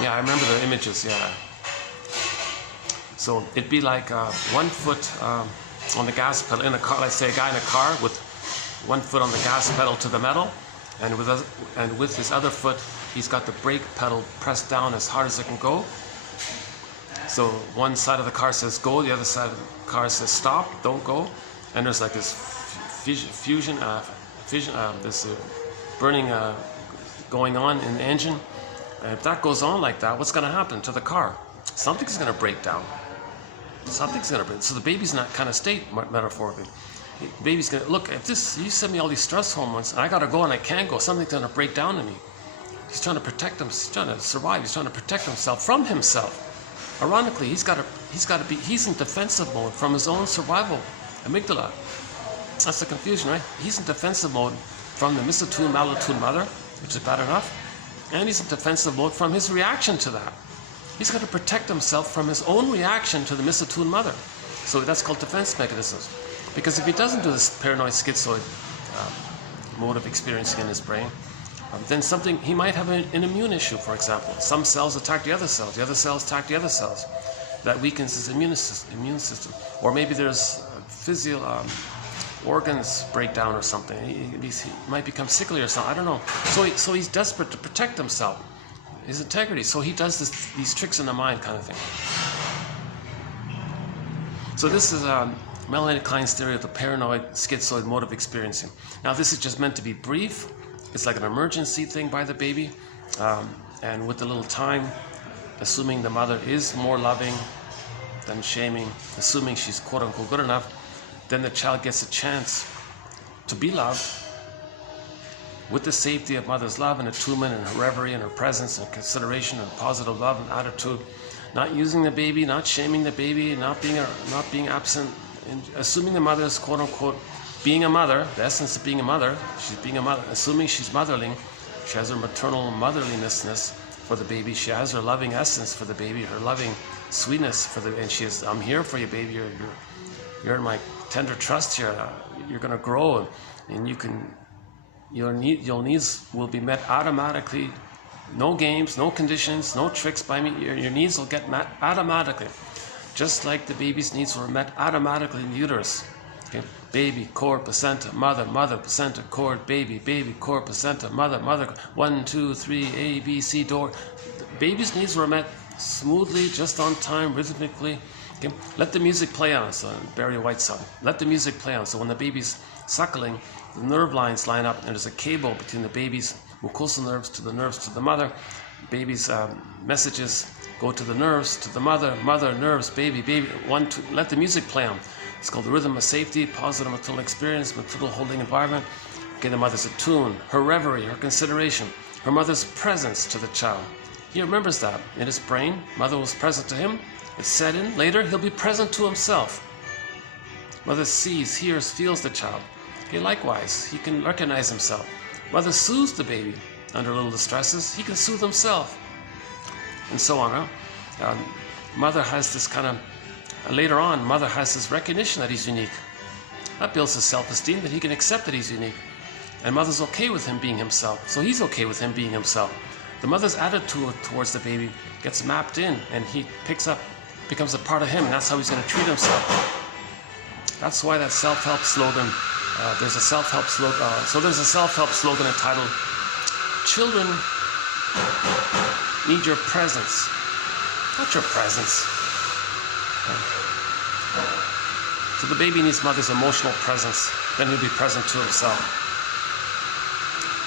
Yeah, I remember the images, yeah. So it'd be like 1 foot on the gas pedal in a car. Let's say a guy in a car with 1 foot on the gas pedal to the metal, and with his other foot, he's got the brake pedal pressed down as hard as it can go. So one side of the car says go, the other side of the car says stop, don't go, and there's like this fusion, this burning going on in the engine. And if that goes on like that, what's going to happen to the car? Something's going to break down. Something's going to break. So the baby's in that kind of state, metaphorically. The baby's going to, look, if this, you send me all these stress hormones, and I got to go and I can't go, something's going to break down in me. He's trying to protect him. He's trying to survive. He's trying to protect himself from himself. Ironically, he's in defensive mode from his own survival amygdala. That's the confusion, right? He's in defensive mode from the misattuned, malattuned mother, which is bad enough, and he's in defensive mode from his reaction to that. He's got to protect himself from his own reaction to the misattuned mother. So that's called defense mechanisms. Because if he doesn't do this paranoid schizoid mode of experiencing in his brain, Then something, he might have an immune issue, for example. Some cells attack the other cells attack the other cells. That weakens his immune system. Or maybe there's organs breakdown or something. He might become sickly or something, I don't know. So he's desperate to protect himself, his integrity. So he does these tricks in the mind kind of thing. So this is Melanie Klein's theory of the paranoid schizoid mode of experiencing. Now this is just meant to be brief. It's like an emergency thing by the baby. And with a little time, assuming the mother is more loving than shaming, assuming she's quote unquote good enough, then the child gets a chance to be loved with the safety of mother's love and attunement and her reverie and her presence and consideration and positive love and attitude, not using the baby, not shaming the baby, not being absent, and assuming the mother is quote unquote being a mother, the essence of being a mother, she's being a mother, assuming she's motherling, she has her maternal motherlinessness for the baby, she has her loving essence for the baby, her loving sweetness for the, and she is, I'm here for you, baby, you're in my tender trust here, you're going to grow, and your needs will be met automatically, no games, no conditions, no tricks by me, your needs will get met automatically, just like the baby's needs were met automatically in the uterus. Okay? Baby, core, placenta, mother, mother, placenta, cord, baby, baby, core, placenta, mother, mother, 1, 2, 3, A, B, C, door. The baby's needs were met smoothly, just on time, rhythmically. Okay? Let the music play on. So Barry White song. Let the music play on. So when the baby's suckling, the nerve lines line up, and there's a cable between the baby's mucosal nerves to the mother. Baby's messages go to the nerves, to the mother, mother, nerves, baby, baby. 1, 2. Let the music play on. It's called the rhythm of safety, positive maternal experience, maternal holding environment. Okay, the mother's attuned, her reverie, her consideration, her mother's presence to the child. He remembers that in his brain. Mother was present to him. It's set in. Later, he'll be present to himself. Mother sees, hears, feels the child. Okay, likewise, he can recognize himself. Mother soothes the baby under little distresses. He can soothe himself, and so on. Mother has this kind of, later on, mother has this recognition that he's unique. That builds his self-esteem, that he can accept that he's unique. And mother's okay with him being himself, so he's okay with him being himself. The mother's attitude towards the baby gets mapped in, and he becomes a part of him, and that's how he's going to treat himself. That's why that self-help slogan, there's a self-help slogan, there's a self-help slogan entitled, "Children need your presence, not your presence." So the baby needs mother's emotional presence, then he'll be present to himself.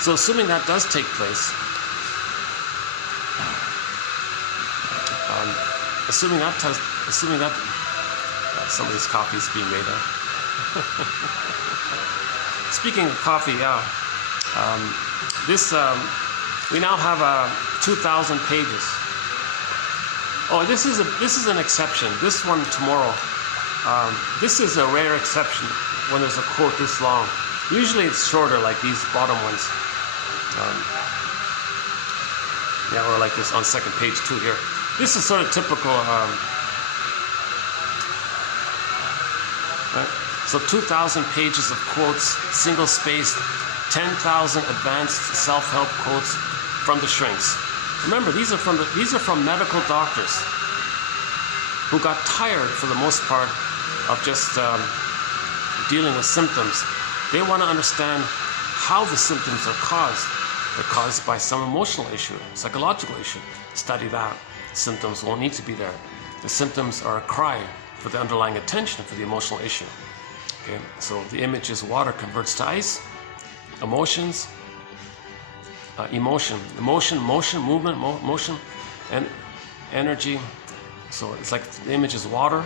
So assuming that does take place, assuming that somebody's coffee is being made there. Speaking of coffee, we now have 2,000 pages. Oh, this is an exception. This one tomorrow. This is a rare exception when there's a quote this long. Usually it's shorter, like these bottom ones. Or like this on second page 2 here. This is sort of typical. Right? So 2,000 pages of quotes, single-spaced, 10,000 advanced self-help quotes from the shrinks. Remember, these are from medical doctors who got tired, for the most part, of just dealing with symptoms. They want to understand how the symptoms are caused. They're caused by some emotional issue, psychological issue. Study that. Symptoms won't need to be there. The symptoms are a cry for the underlying attention for the emotional issue. Okay, so the image is water converts to ice. Emotions, motion, movement, motion, and energy. So it's like the image is water.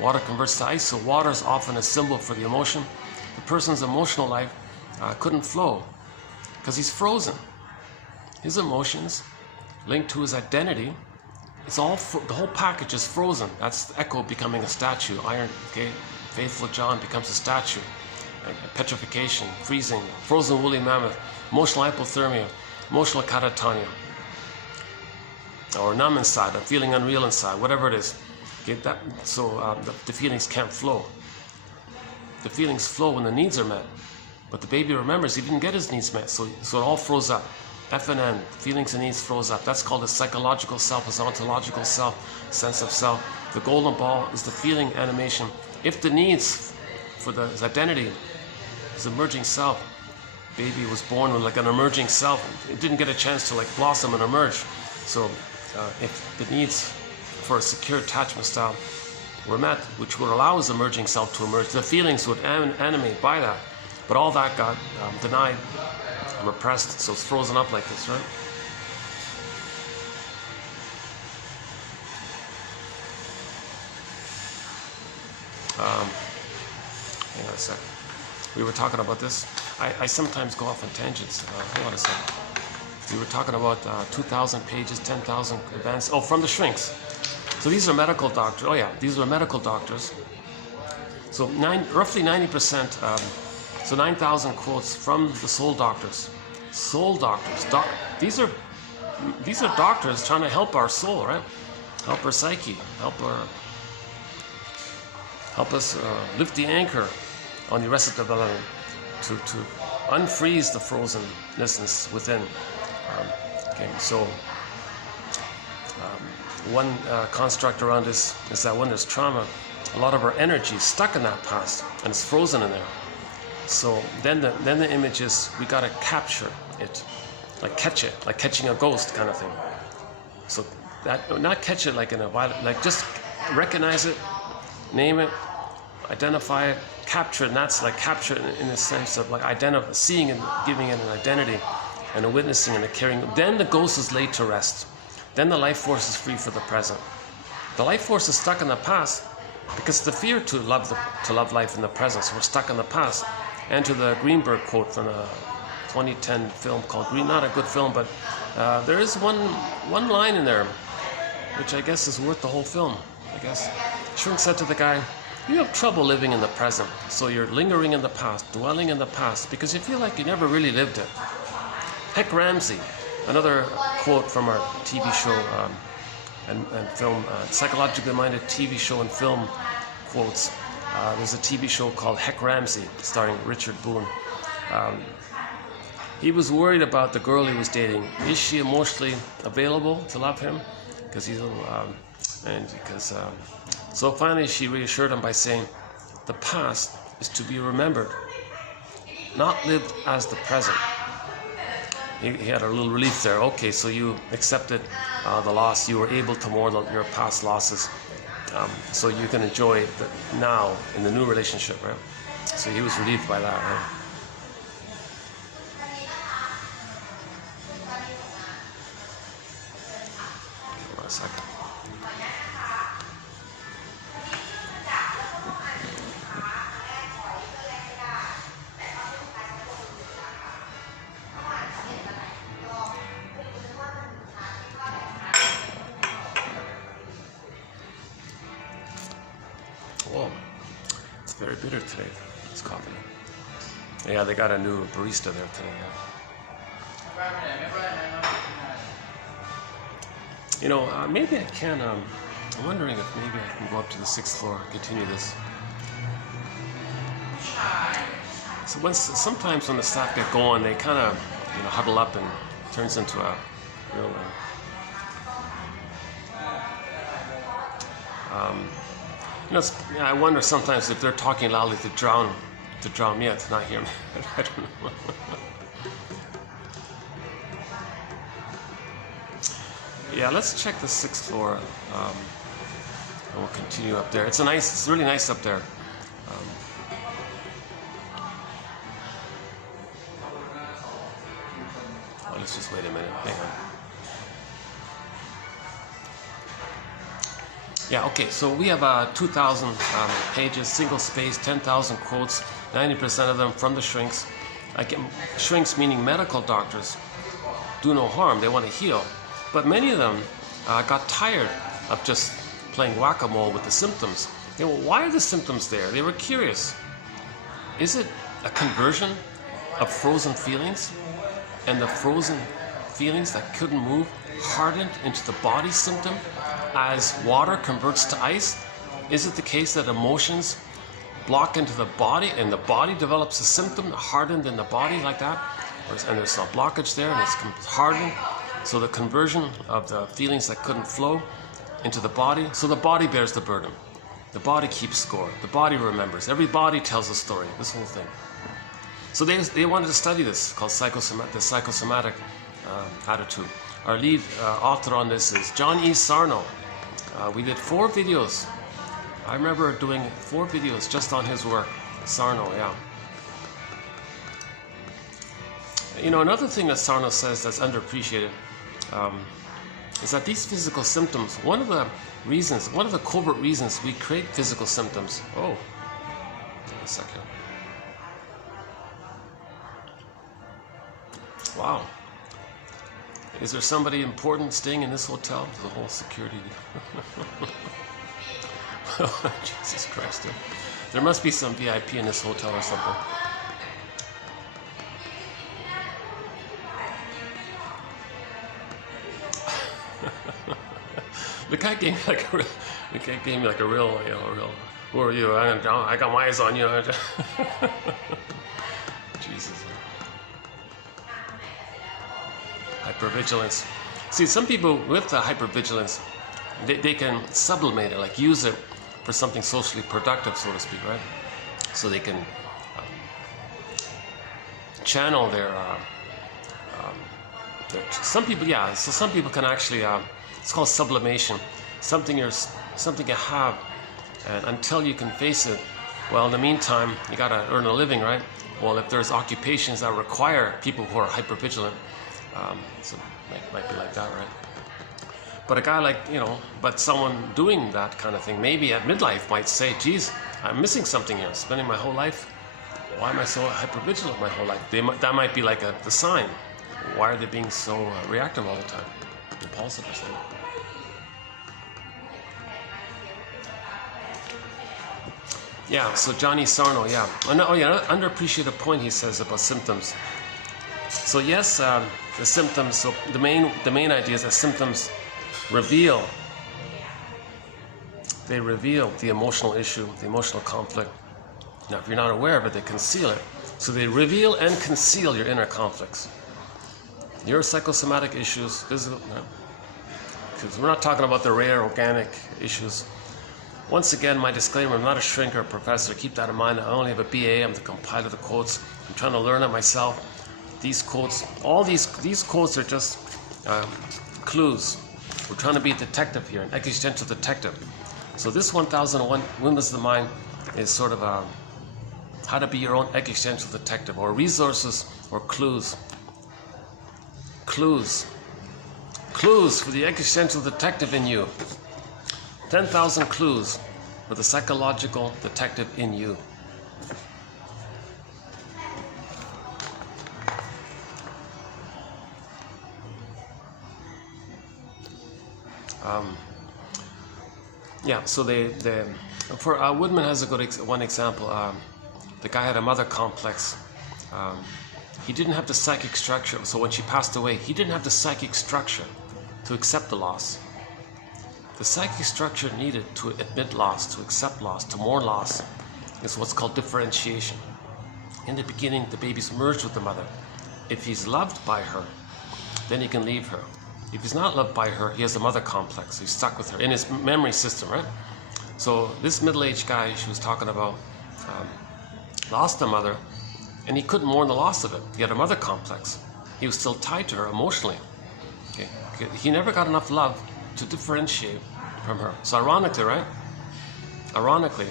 Water converts to ice. So water is often a symbol for the emotion. The person's emotional life couldn't flow because he's frozen. His emotions linked to his identity. It's all the whole package is frozen. That's Echo becoming a statue. Iron, okay, faithful John becomes a statue. Petrification, freezing, frozen woolly mammoth, emotional hypothermia, emotional catatonia, or numb inside, or feeling unreal inside, whatever it is. Okay, the feelings can't flow. The feelings flow when the needs are met. But the baby remembers he didn't get his needs met, so it all froze up. F&N, feelings and needs, froze up. That's called the psychological self, the ontological self, sense of self. The golden ball is the feeling animation. If the needs for the identity, his emerging self, baby was born with like an emerging self. It didn't get a chance to like blossom and emerge. So if the needs for a secure attachment style were met, which would allow his emerging self to emerge, the feelings would animate by that. But all that got denied, repressed, so it's frozen up like this, right? Hang on a sec. We were talking about this. I sometimes go off on tangents. Hold on a sec. We were talking about 2,000 pages, 10,000 events. Oh, from the shrinks. So these are medical doctors. Oh yeah, these are medical doctors. So roughly 90%, so 9,000 quotes from the soul doctors. Soul doctors. These are doctors trying to help our soul, right? Help our psyche, help us lift the anchor on the arrested development to unfreeze the frozenness within. Okay, so one construct around this is that when there's trauma, a lot of our energy is stuck in that past and it's frozen in there. So then the image is we gotta capture it, like catch it, like catching a ghost kind of thing. So that not catch it like in a violent, like just recognize it, name it, identify it, capture it, and that's like capture it in the sense of like seeing and giving it an identity and a witnessing and a caring. Then the ghost is laid to rest. Then the life force is free for the present. The life force is stuck in the past because the fear to love life in the present. So we're stuck in the past. And to the Greenberg quote from a 2010 film called Green, not a good film, but there is one line in there which I guess is worth the whole film. I guess Shrink said to the guy, "You have trouble living in the present, so you're lingering in the past, dwelling in the past, because you feel like you never really lived it." Heck Ramsey, another quote from our TV show and film, psychologically minded TV show and film quotes. There's a TV show called Heck Ramsey, starring Richard Boone. He was worried about the girl he was dating. Is she emotionally available to love him? Because he's so finally she reassured him by saying, "The past is to be remembered, not lived as the present." He had a little relief there. Okay, so you accepted the loss. You were able to mourn your past losses. So you can enjoy the now in the new relationship, right? So he was relieved by that, right? Hold on a second. Whoa, it's very bitter today, this coffee. Yeah, they got a new barista there today. Yeah. You know, maybe I can, I'm wondering if maybe I can go up to the 6th floor and continue this. So sometimes when the staff get going, they kind of, huddle up and it turns into a real... I wonder sometimes if they're talking loudly to drown me out, to not hear me. I don't know. Yeah, let's check the 6th floor. And we'll continue up there. It's really nice up there. Let's just wait a minute. Hang on. Yeah, okay, so we have 2,000 pages, single space, 10,000 quotes, 90% of them from the shrinks. Shrinks meaning medical doctors do no harm, they want to heal. But many of them got tired of just playing whack-a-mole with the symptoms. Why are the symptoms there? They were curious. Is it a conversion of frozen feelings? And the frozen feelings that couldn't move hardened into the body symptom as water converts to ice? Is it the case that emotions block into the body, and the body develops a symptom, hardened in the body like that, and there's a blockage there, and it's hardened. So the conversion of the feelings that couldn't flow into the body, so the body bears the burden. The body keeps score. The body remembers. Every body tells a story, this whole thing. So they wanted to study this, called the psychosomatic attitude. Our lead author on this is John E. Sarno. We did 4 videos. I remember doing 4 videos just on his work. Sarno, yeah. You know, another thing that Sarno says that's underappreciated is that these physical symptoms, one of the covert reasons we create physical symptoms. Oh, a second. Wow. Is there somebody important staying in this hotel? The whole security. Jesus Christ. There must be some VIP in this hotel or something. The guy gave me like a real, who are you? I got my eyes on you. Jesus. Hypervigilance. See, some people with the hypervigilance, they can sublimate it, like use it for something socially productive, so to speak, right? So they can channel their some people, yeah. So some people can actually. It's called sublimation. Something you have, and until you can face it, well, in the meantime, you gotta earn a living, right? Well, if there's occupations that require people who are hypervigilant, so it might be like that, right? But a guy like, but someone doing that kind of thing, maybe at midlife might say, geez, I'm missing something here. Spending my whole life, why am I so hypervigilant my whole life? That might be like the sign. Why are they being so reactive all the time? Impulsive or something. Yeah, so Johnny Sarno, yeah. Underappreciated point he says about symptoms. So yes, the symptoms, so the main idea is that symptoms reveal the emotional issue, the emotional conflict. Now, if you're not aware of it, they conceal it. So they reveal and conceal your inner conflicts. Your psychosomatic issues, physical, because we're not talking about the rare organic issues. Once again, my disclaimer, I'm not a shrink or a professor. Keep that in mind. I only have a BA. I'm the compiler of the quotes. I'm trying to learn it myself. These quotes, all these quotes are just clues. We're trying to be a detective here, an existential detective. So this 1001 Windmills of the Mind is sort of how to be your own existential detective, or resources or clues. Clues for the existential detective in you. 10,000 clues for the psychological detective in you. Yeah, so Woodman has a good one example. The guy had a mother complex. He didn't have the psychic structure, so when she passed away, he didn't have the psychic structure to accept the loss. The psychic structure needed to admit loss, to accept loss, to mourn loss, is what's called differentiation. In the beginning, the baby's merged with the mother. If he's loved by her, then he can leave her. If he's not loved by her, he has a mother complex. He's stuck with her in his memory system, right? So this middle-aged guy she was talking about lost a mother, and he couldn't mourn the loss of it. He had a mother complex. He was still tied to her emotionally. Okay? He never got enough love to differentiate from her. So ironically, right? Ironically,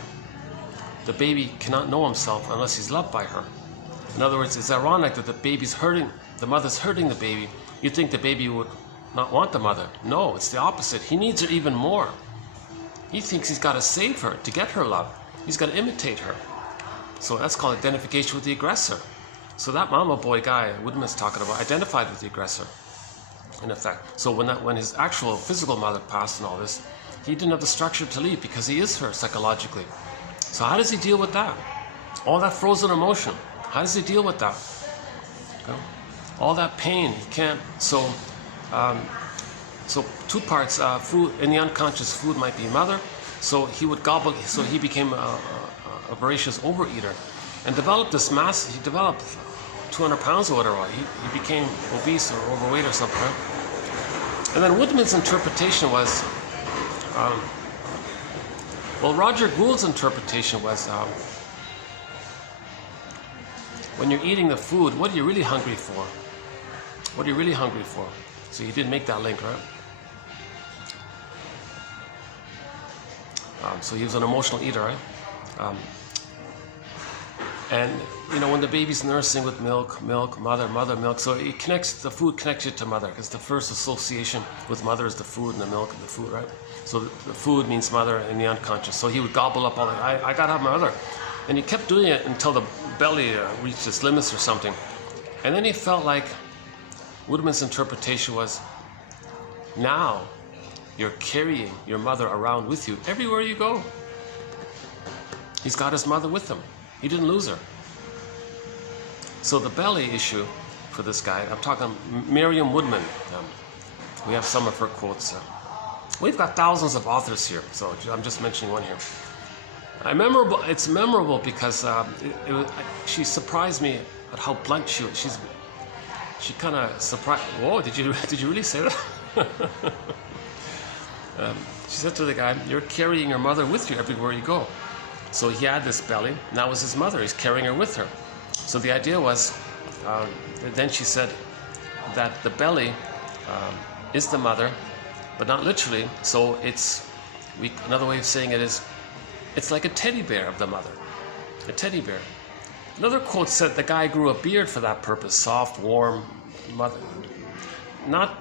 the baby cannot know himself unless he's loved by her. In other words, it's ironic that the mother's hurting the baby. You'd think the baby would not want the mother. No, it's the opposite. He needs her even more. He thinks he's got to save her to get her love. He's got to imitate her. So that's called identification with the aggressor. So that mama boy guy Woodman's talking about identified with the aggressor, in effect. So when his actual physical mother passed and all this, he didn't have the structure to leave because he is her psychologically. So how does he deal with that? All that frozen emotion. How does he deal with that? Okay. All that pain, he can't. So 2 parts. Food in the unconscious, food might be mother. So he would gobble. So he became a voracious overeater, and developed this mass. He developed 200 pounds or whatever. He became obese or overweight or something. Right? And then Woodman's interpretation was, well, Roger Gould's interpretation was, when you're eating the food, what are you really hungry for? What are you really hungry for? So he didn't make that link, right? So he was an emotional eater, right? And you know, when the baby's nursing with milk, mother, milk, so it connects, the food connects you to mother, because the first association with mother is the food and the milk and the food, right? So the food means mother in the unconscious. So he would gobble up all the, I gotta have my mother. And he kept doing it until the belly reached its limits or something. And then he felt like Woodman's interpretation was, now you're carrying your mother around with you everywhere you go. He's got his mother with him. He didn't lose her. So the belly issue for this guy, I'm talking Miriam Woodman. We have some of her quotes. We've got thousands of authors here, so I'm just mentioning one here. It's memorable because she surprised me at how blunt she was. She kind of surprised. Whoa! Did you really say that? She said to the guy, "You're carrying your mother with you everywhere you go." So he had this belly. Now it was his mother. He's carrying her with her. So the idea was, then she said that the belly is the mother, but not literally. So another way of saying it is, it's like a teddy bear of the mother, a teddy bear. Another quote said the guy grew a beard for that purpose, soft, warm, mother. Not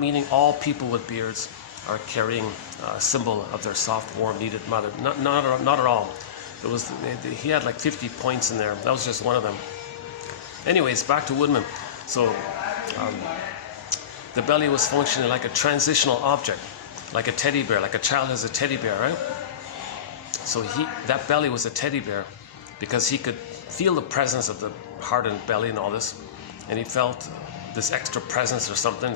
meaning all people with beards are carrying a symbol of their soft, warm, needed mother. Not at all. He had like 50 points in there. That was just one of them. Anyways, back to Woodman. So the belly was functioning like a transitional object, like a teddy bear, like a child has a teddy bear, right? So that belly was a teddy bear because he could feel the presence of the heart and belly and all this, and he felt this extra presence or something.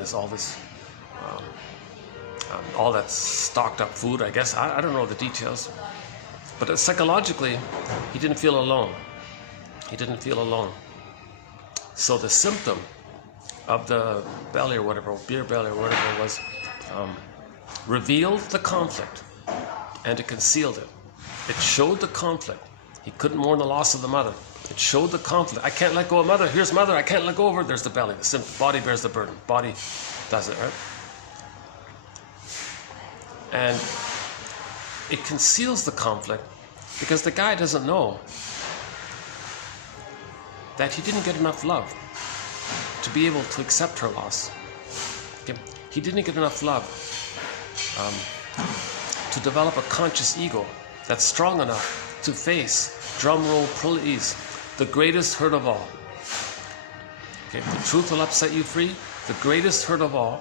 All that stocked up food, I guess. I don't know the details. But psychologically, he didn't feel alone. He didn't feel alone. So the symptom of the belly or whatever, beer belly or whatever it was, revealed the conflict and it concealed it. It showed the conflict. He couldn't mourn the loss of the mother. It showed the conflict. I can't let go of mother. Here's mother. I can't let go of her. There's the belly. The body bears the burden. Body does it, right? And it conceals the conflict because the guy doesn't know that he didn't get enough love to be able to accept her loss. Okay? He didn't get enough love to develop a conscious ego that's strong enough to face, drum roll please, the greatest hurt of all. Okay? The truth will upset you free. The greatest hurt of all.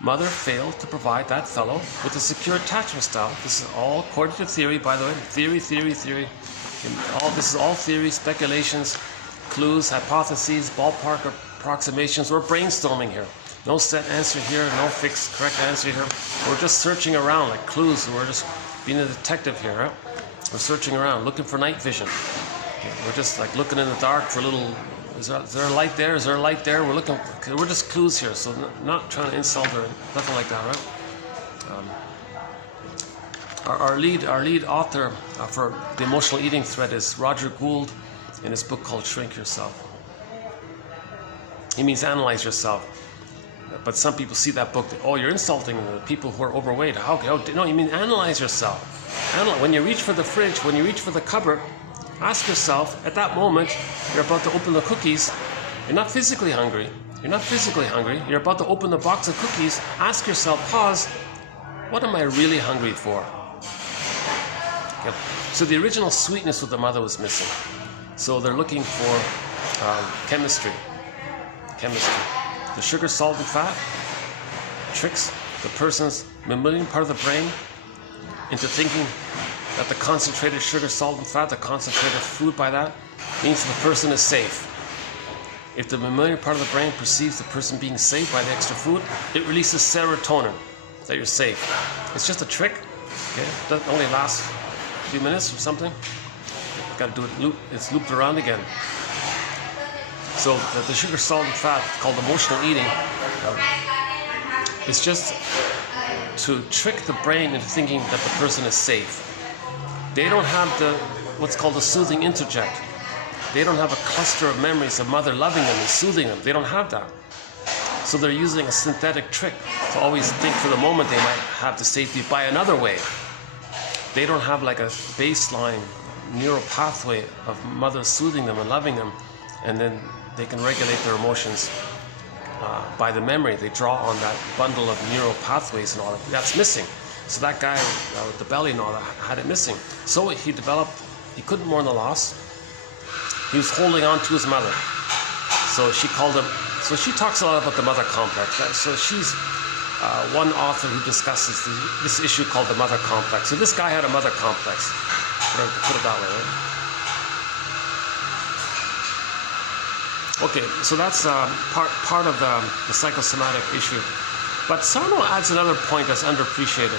Mother failed to provide that fellow with a secure attachment style. This is all according to theory, by the way. Theory. This is all theory, speculations, clues, hypotheses, ballpark approximations. We're brainstorming here. No set answer here, no fixed correct answer here. We're just searching around like clues. We're just being a detective here, right? We're searching around, looking for night vision. Okay, we're just like looking in the dark for a little. Is there a light there? Is there a light there? We're just clues here, so not trying to insult or nothing like that, right? Our lead author for the emotional eating thread is Roger Gould in his book called Shrink Yourself. He means analyze yourself. But some people see that book, you're insulting the people who are overweight. No, you mean analyze yourself. When you reach for the fridge, when you reach for the cupboard, ask yourself, at that moment, you're about to open the cookies. You're not physically hungry. You're about to open the box of cookies. Ask yourself, pause, what am I really hungry for? Okay. So the original sweetness with the mother was missing. So they're looking for chemistry. The sugar, salt, and fat tricks the person's mammalian part of the brain into thinking that the concentrated sugar, salt, and fat, the concentrated food by that, means the person is safe. If the mammalian part of the brain perceives the person being safe by the extra food, it releases serotonin, that you're safe. It's just a trick. Okay? It doesn't only last a few minutes or something. got to do it. It's looped around again. So the sugar, salt, and fat, called emotional eating, is just to trick the brain into thinking that the person is safe. They don't have what's called a soothing interject. They don't have a cluster of memories of mother loving them and soothing them. They don't have that. So they're using a synthetic trick to always think for the moment they might have the safety by another way. They don't have like a baseline neural pathway of mother soothing them and loving them, and then they can regulate their emotions by the memory. They draw on that bundle of neural pathways and all that. That's missing. So that guy with the belly and all that had it missing. So he couldn't mourn the loss. He was holding on to his mother. So she called him, so she talks a lot about the mother complex. So she's one author who discusses this issue called the mother complex. So this guy had a mother complex. Put it that way, right? Okay, so that's part of the psychosomatic issue. But Sarno adds another point that's underappreciated.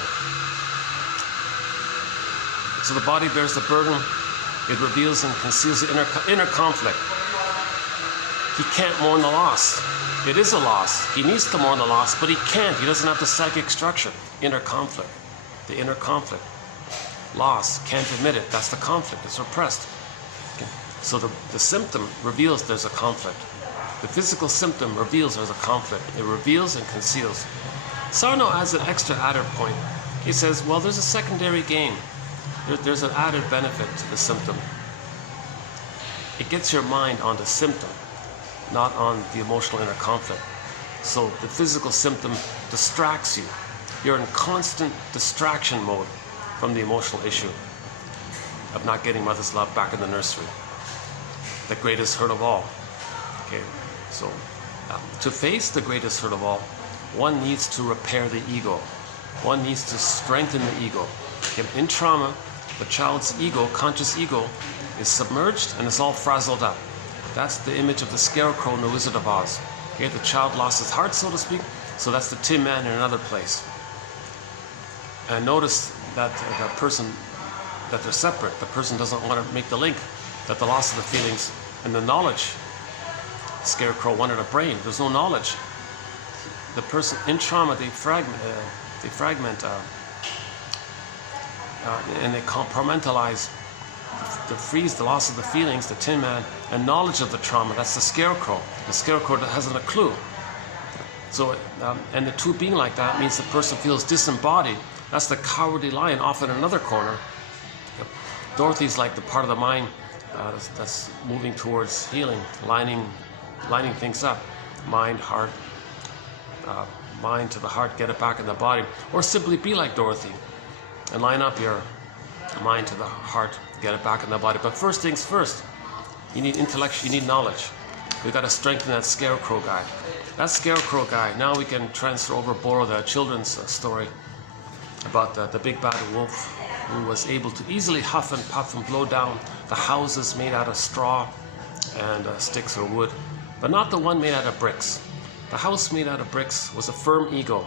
So the body bears the burden. It reveals and conceals the inner conflict. He can't mourn the loss. It is a loss. He needs to mourn the loss, but he can't. He doesn't have the psychic structure. Inner conflict. The inner conflict. Loss. Can't admit it. That's the conflict. It's repressed. Okay. So the symptom reveals there's a conflict. The physical symptom reveals there's a conflict. It reveals and conceals. Sarno adds an extra added point. He says, well, there's a secondary gain. There's an added benefit to the symptom. It gets your mind on the symptom, not on the emotional inner conflict. So the physical symptom distracts you. You're in constant distraction mode from the emotional issue of not getting mother's love back in the nursery. The greatest hurt of all. Okay, so to face the greatest hurt of all, one needs to repair the ego. One needs to strengthen the ego. Okay, in trauma, the child's ego, conscious ego, is submerged and it's all frazzled up. That's the image of the scarecrow in the Wizard of Oz. Okay, the child lost his heart, so to speak, so that's the Tin Man in another place. And notice that the person, that they're separate. The person doesn't want to make the link that the loss of the feelings and the knowledge. The scarecrow wanted a brain. There's no knowledge. The person in trauma, they fragment and they compartmentalize, they freeze the loss of the feelings, the Tin Man, and knowledge of the trauma. That's the scarecrow. The scarecrow that hasn't a clue. So, and the two being like that means the person feels disembodied. That's the cowardly lion off in another corner. Dorothy's like the part of the mind that's moving towards healing, lining things up. Mind, heart, mind to the heart, get it back in the body. Or simply be like Dorothy and line up your mind to the heart, get it back in the body. But first things first, you need intellect, you need knowledge. We've got to strengthen that scarecrow guy. That scarecrow guy, now we can borrow the children's story about the big bad wolf who was able to easily huff and puff and blow down the houses made out of straw and sticks or wood, but not the one made out of bricks. The house made out of bricks was a firm ego.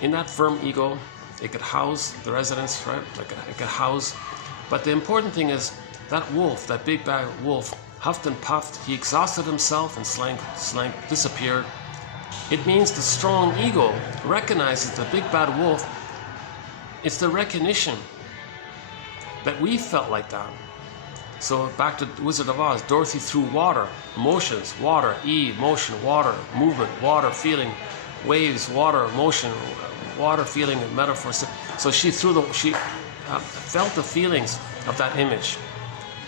In that firm ego, it could house the residents, right? It could house. But the important thing is that wolf, that big bad wolf, huffed and puffed. He exhausted himself and slank, disappeared. It means the strong ego recognizes the big bad wolf. It's the recognition that we felt like that. So back to Wizard of Oz, Dorothy threw water, emotions, water, motion, water, movement, water, feeling, waves, water, motion, water, feeling, metaphors. So she felt the feelings of that image.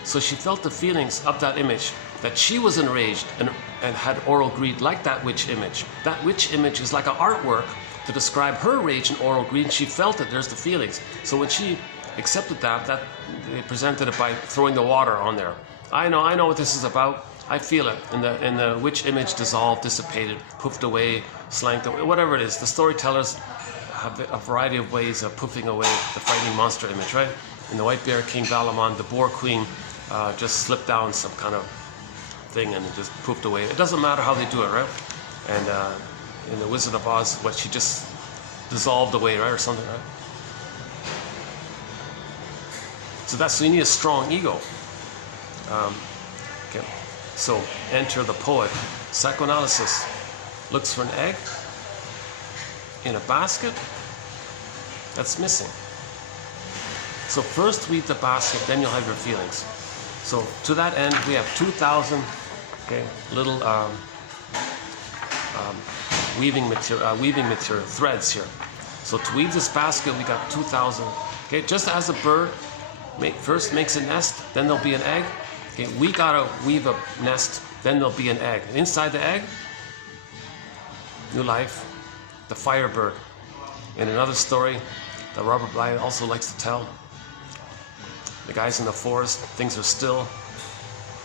So she felt the feelings of that image, that she was enraged and had oral greed like that witch image. That witch image is like an artwork to describe her rage and oral greed, and she felt it, there's the feelings. So when she accepted that they presented it by throwing the water on there. I know what this is about. I feel it. And the witch image dissolved, dissipated, poofed away, slanked away, whatever it is. The storytellers have a variety of ways of poofing away the frightening monster image, right? In the White Bear King Valamon, the Boar Queen just slipped down some kind of thing and it just poofed away. It doesn't matter how they do it, right? And in the Wizard of Oz, she just dissolved away, right, or something, right? So you need a strong ego. Okay, so enter the poet. Psychoanalysis looks for an egg in a basket that's missing. So first read the basket, then you'll have your feelings. So to that end, we have 2,000 little weaving material, threads here. So to weave this basket, we got 2,000. Okay, just as a bird first makes a nest, then there'll be an egg. Okay, we gotta weave a nest, then there'll be an egg. Inside the egg, new life, the firebird. In another story that Robert Bly also likes to tell, the guy's in the forest, things are still.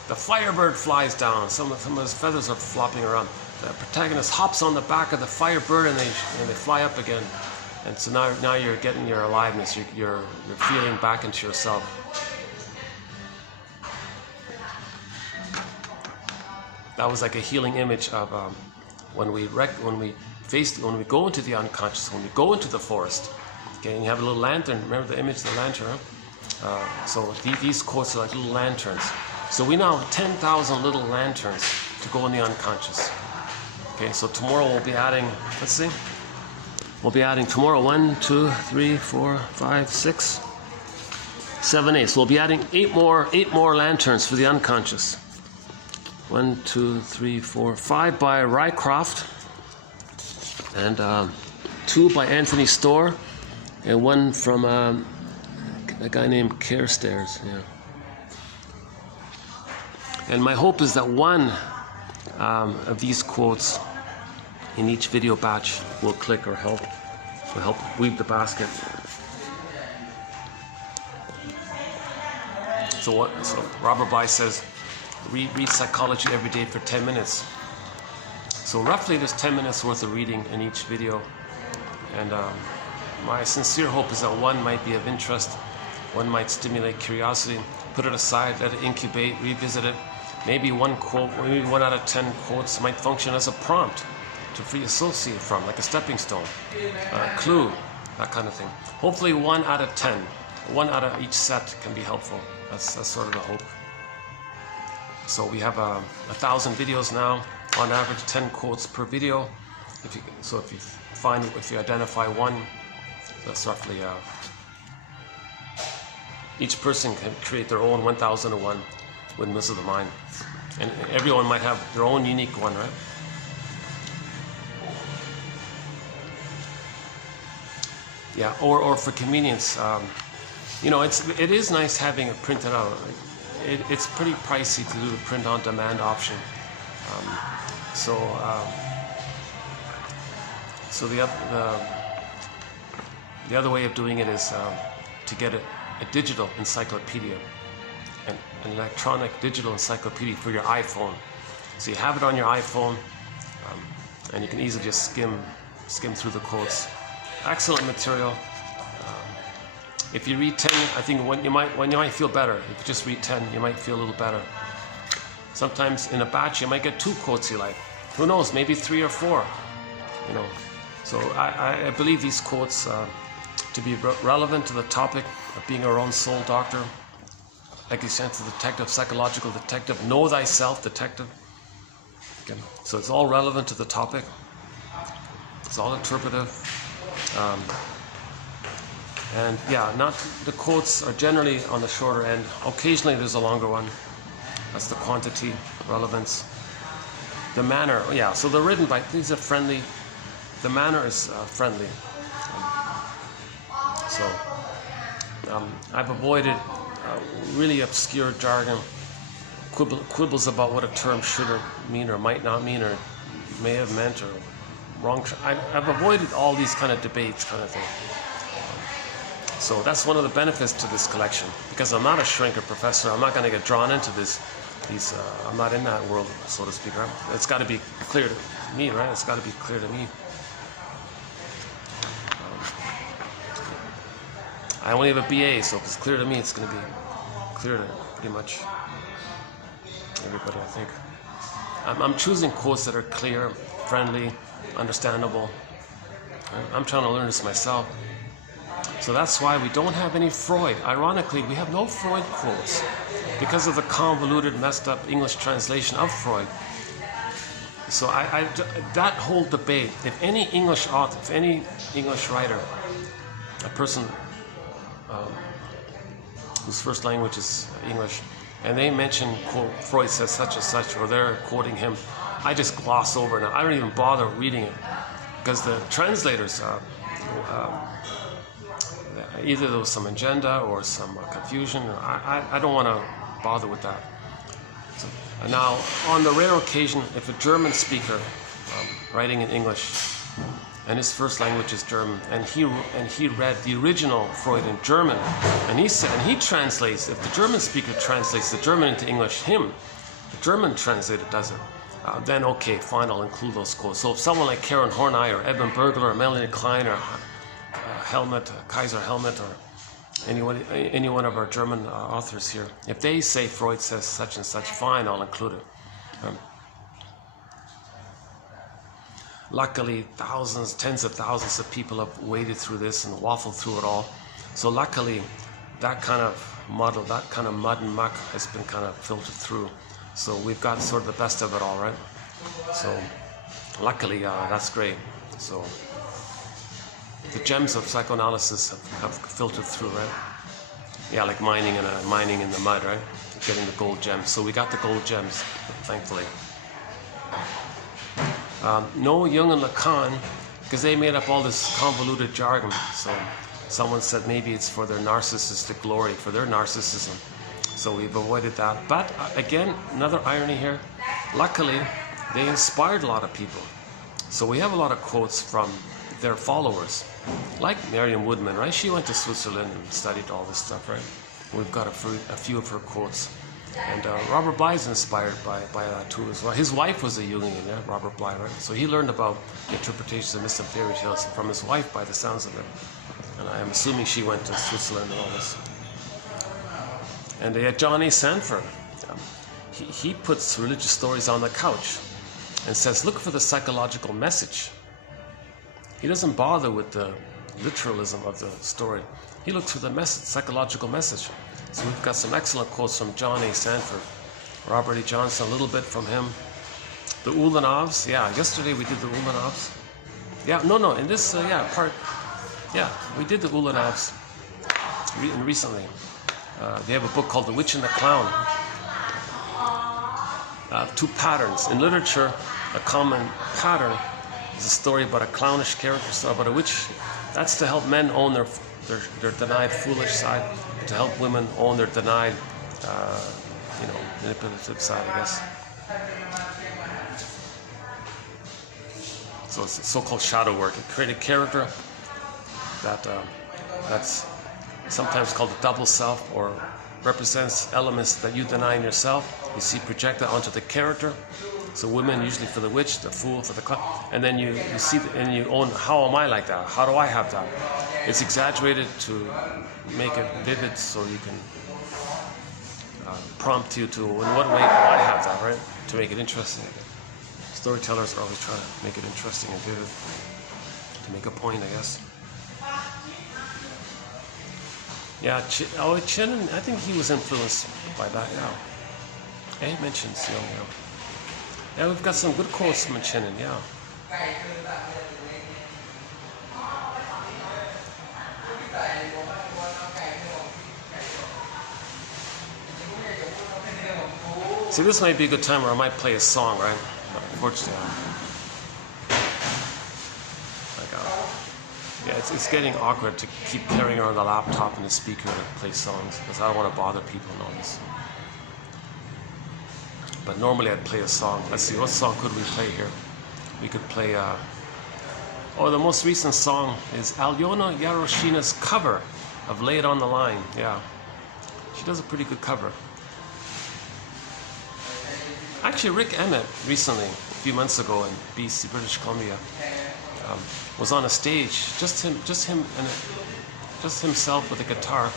The firebird flies down, some of his feathers are flopping around. The protagonist hops on the back of the firebird and they fly up again. And so now you're getting your aliveness, you're feeling back into yourself. That was like a healing image of when we go into the unconscious, when we go into the forest. Okay, and you have a little lantern. Remember the image of the lantern? Huh? So these quotes are like little lanterns. So we now have 10,000 little lanterns to go in the unconscious. Okay, so tomorrow we'll be adding. Let's see. We'll be adding tomorrow 1, 2, 3, 4, 5, 6, 7, 8. So we'll be adding 8 more lanterns for the unconscious. 1, 2, 3, 4, 5 by Rycroft, and 2 by Anthony Storr, and 1 from a guy named Carestairs. Yeah. And my hope is that one of these quotes in each video batch will click or will help weave the basket. So Robert Bly says, read psychology every day for 10 minutes. So roughly there's 10 minutes worth of reading in each video. And my sincere hope is that one might be of interest, one might stimulate curiosity, put it aside, let it incubate, revisit it. Maybe one quote, maybe 1 out of 10 quotes might function as a prompt to free associate from, like a stepping stone, a clue, that kind of thing. Hopefully 1 out of 10, 1 out of each set can be helpful. That's sort of the hope. So we have 1,000 videos now, on average 10 quotes per video. If you identify one, that's roughly each person can create their own 1001 Windmills of the Mind, and everyone might have their own unique one, right? Yeah, or for convenience, it is nice having it printed out. It's pretty pricey to do the print-on-demand option. So the other way of doing it is to get a digital encyclopedia, an electronic digital encyclopedia for your iPhone. So you have it on your iPhone, and you can easily just skim through the quotes. Excellent material. If you read 10, I think when you might feel better. If you just read 10, you might feel a little better. Sometimes in a batch, you might get 2 quotes you like. Who knows? Maybe 3 or 4. So I believe these quotes to be relevant to the topic of being our own soul doctor, existential detective, psychological detective, know thyself detective. Okay. So it's all relevant to the topic. It's all interpretive. And yeah, the quotes are generally on the shorter end. Occasionally there's a longer one. That's the quantity, relevance. The manner, yeah, so they're written by, these are friendly. The manner is friendly. I've avoided really obscure jargon, quibbles about what a term should mean or might not mean or may have meant or wrong. I've avoided all these kind of debates kind of thing. So that's one of the benefits to this collection, because I'm not a shrinker professor. I'm not going to get drawn into I'm not in that world, so to speak. Right? It's got to be clear to me, right? It's got to be clear to me. I only have a BA, so if it's clear to me, it's going to be clear to pretty much everybody, I think. I'm choosing quotes that are clear, friendly, understandable. I'm trying to learn this myself. So that's why we don't have any Freud. Ironically, we have no Freud quotes. because of the convoluted, messed up English translation of Freud. So that whole debate, if any English author, if any English writer, a person whose first language is English, and they mention, quote, Freud says such and such, or they're quoting him, I just gloss over it. I don't even bother reading it, because the translators, either there was some agenda or some confusion. I don't want to bother with that. So, now, on the rare occasion, if a German speaker writing in English, and his first language is German, and he read the original Freud in German, and he translates. If the German speaker translates the German into English, the German translator does it. Then okay, fine, I'll include those quotes. So if someone like Karen Horney or Edmund Bergler or Melanie Klein or Kaiser Helmut or any one of our German authors here, if they say Freud says such and such, fine, I'll include it. Luckily, thousands, tens of thousands of people have waded through this and waffled through it all. So luckily, that kind of mud and muck has been kind of filtered through. So we've got sort of the best of it all, right? So luckily, that's great. So the gems of psychoanalysis have filtered through, right? Yeah, like mining in the mud, right? Getting the gold gems. So we got the gold gems, thankfully. No Jung and Lacan, because they made up all this convoluted jargon. So someone said maybe it's for their narcissistic glory, for their narcissism. So we've avoided that. But again, another irony here. Luckily, they inspired a lot of people. So we have a lot of quotes from their followers, like Marion Woodman, right? She went to Switzerland and studied all this stuff, right? We've got a few of her quotes. And Robert Bly is inspired by that too as well. His wife was a Jungian, yeah, Robert Bly, right? So he learned about the interpretations of myths and fairy tales from his wife by the sounds of it. And I'm assuming she went to Switzerland and all this. And John A. Sanford, he puts religious stories on the couch and says, look for the psychological message. He doesn't bother with the literalism of the story. He looks for the psychological message. So we've got some excellent quotes from John A. Sanford, Robert E. Johnson, a little bit from him. The Ulanovs, yeah, yesterday we did the Ulanovs. Yeah, no, in this, we did the Ulanovs recently. They have a book called The Witch and the Clown. Two patterns. In literature, a common pattern is a story about a clownish character, story about a witch. That's to help men own their denied foolish side, to help women own their denied, manipulative side, I guess. So it's so-called shadow work. It created a character that's sometimes called a double self, or represents elements that you deny in yourself. You see projected onto the character. So women usually for the witch, the fool for the clown, and then you see and you own. How am I like that? How do I have that? It's exaggerated to make it vivid, so you can prompt you to, in what way do I have that, right? To make it interesting. Storytellers are always trying to make it interesting and vivid, to make a point, I guess. Yeah, Chin, I think he was influenced by that, yeah. He mentions, yeah, we've got some good quotes from Chinnan, yeah. See, this might be a good time where I might play a song, right? But unfortunately, it's getting awkward to keep carrying around the laptop and the speaker to play songs, because I don't want to bother people and all this. But normally I'd play a song. Let's see, what song could we play here? We could play, the most recent song is Alyona Yaroshina's cover of Lay It On The Line. Yeah, she does a pretty good cover. Actually, Rick Emmett recently, a few months ago in BC, British Columbia, was on a stage, just himself with a guitar.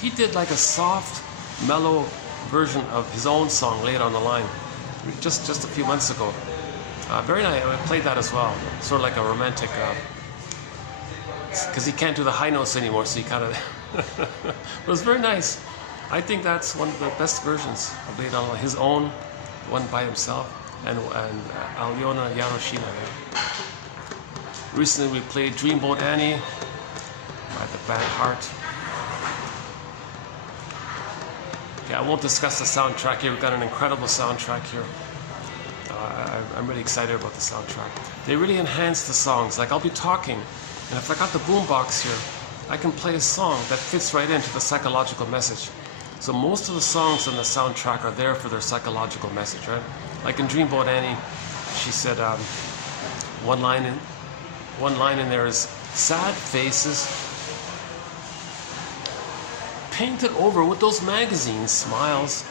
He did like a soft, mellow version of his own song, Lay It On The Line, just a few months ago. Very nice. I played that as well. Sort of like a romantic, because he can't do the high notes anymore, so he kind of. It was very nice. I think that's one of the best versions of Blade on his own, one by himself, and Alyona Yaroshina. Recently we played Dreamboat Annie by the band Heart. Okay, I won't discuss the soundtrack here. We've got an incredible soundtrack here. I'm really excited about the soundtrack. They really enhance the songs. Like I'll be talking, and if I got the boombox here, I can play a song that fits right into the psychological message. So most of the songs on the soundtrack are there for their psychological message, right? Like in Dreamboat Annie, she said one line in there is sad faces painted over with those magazine smiles.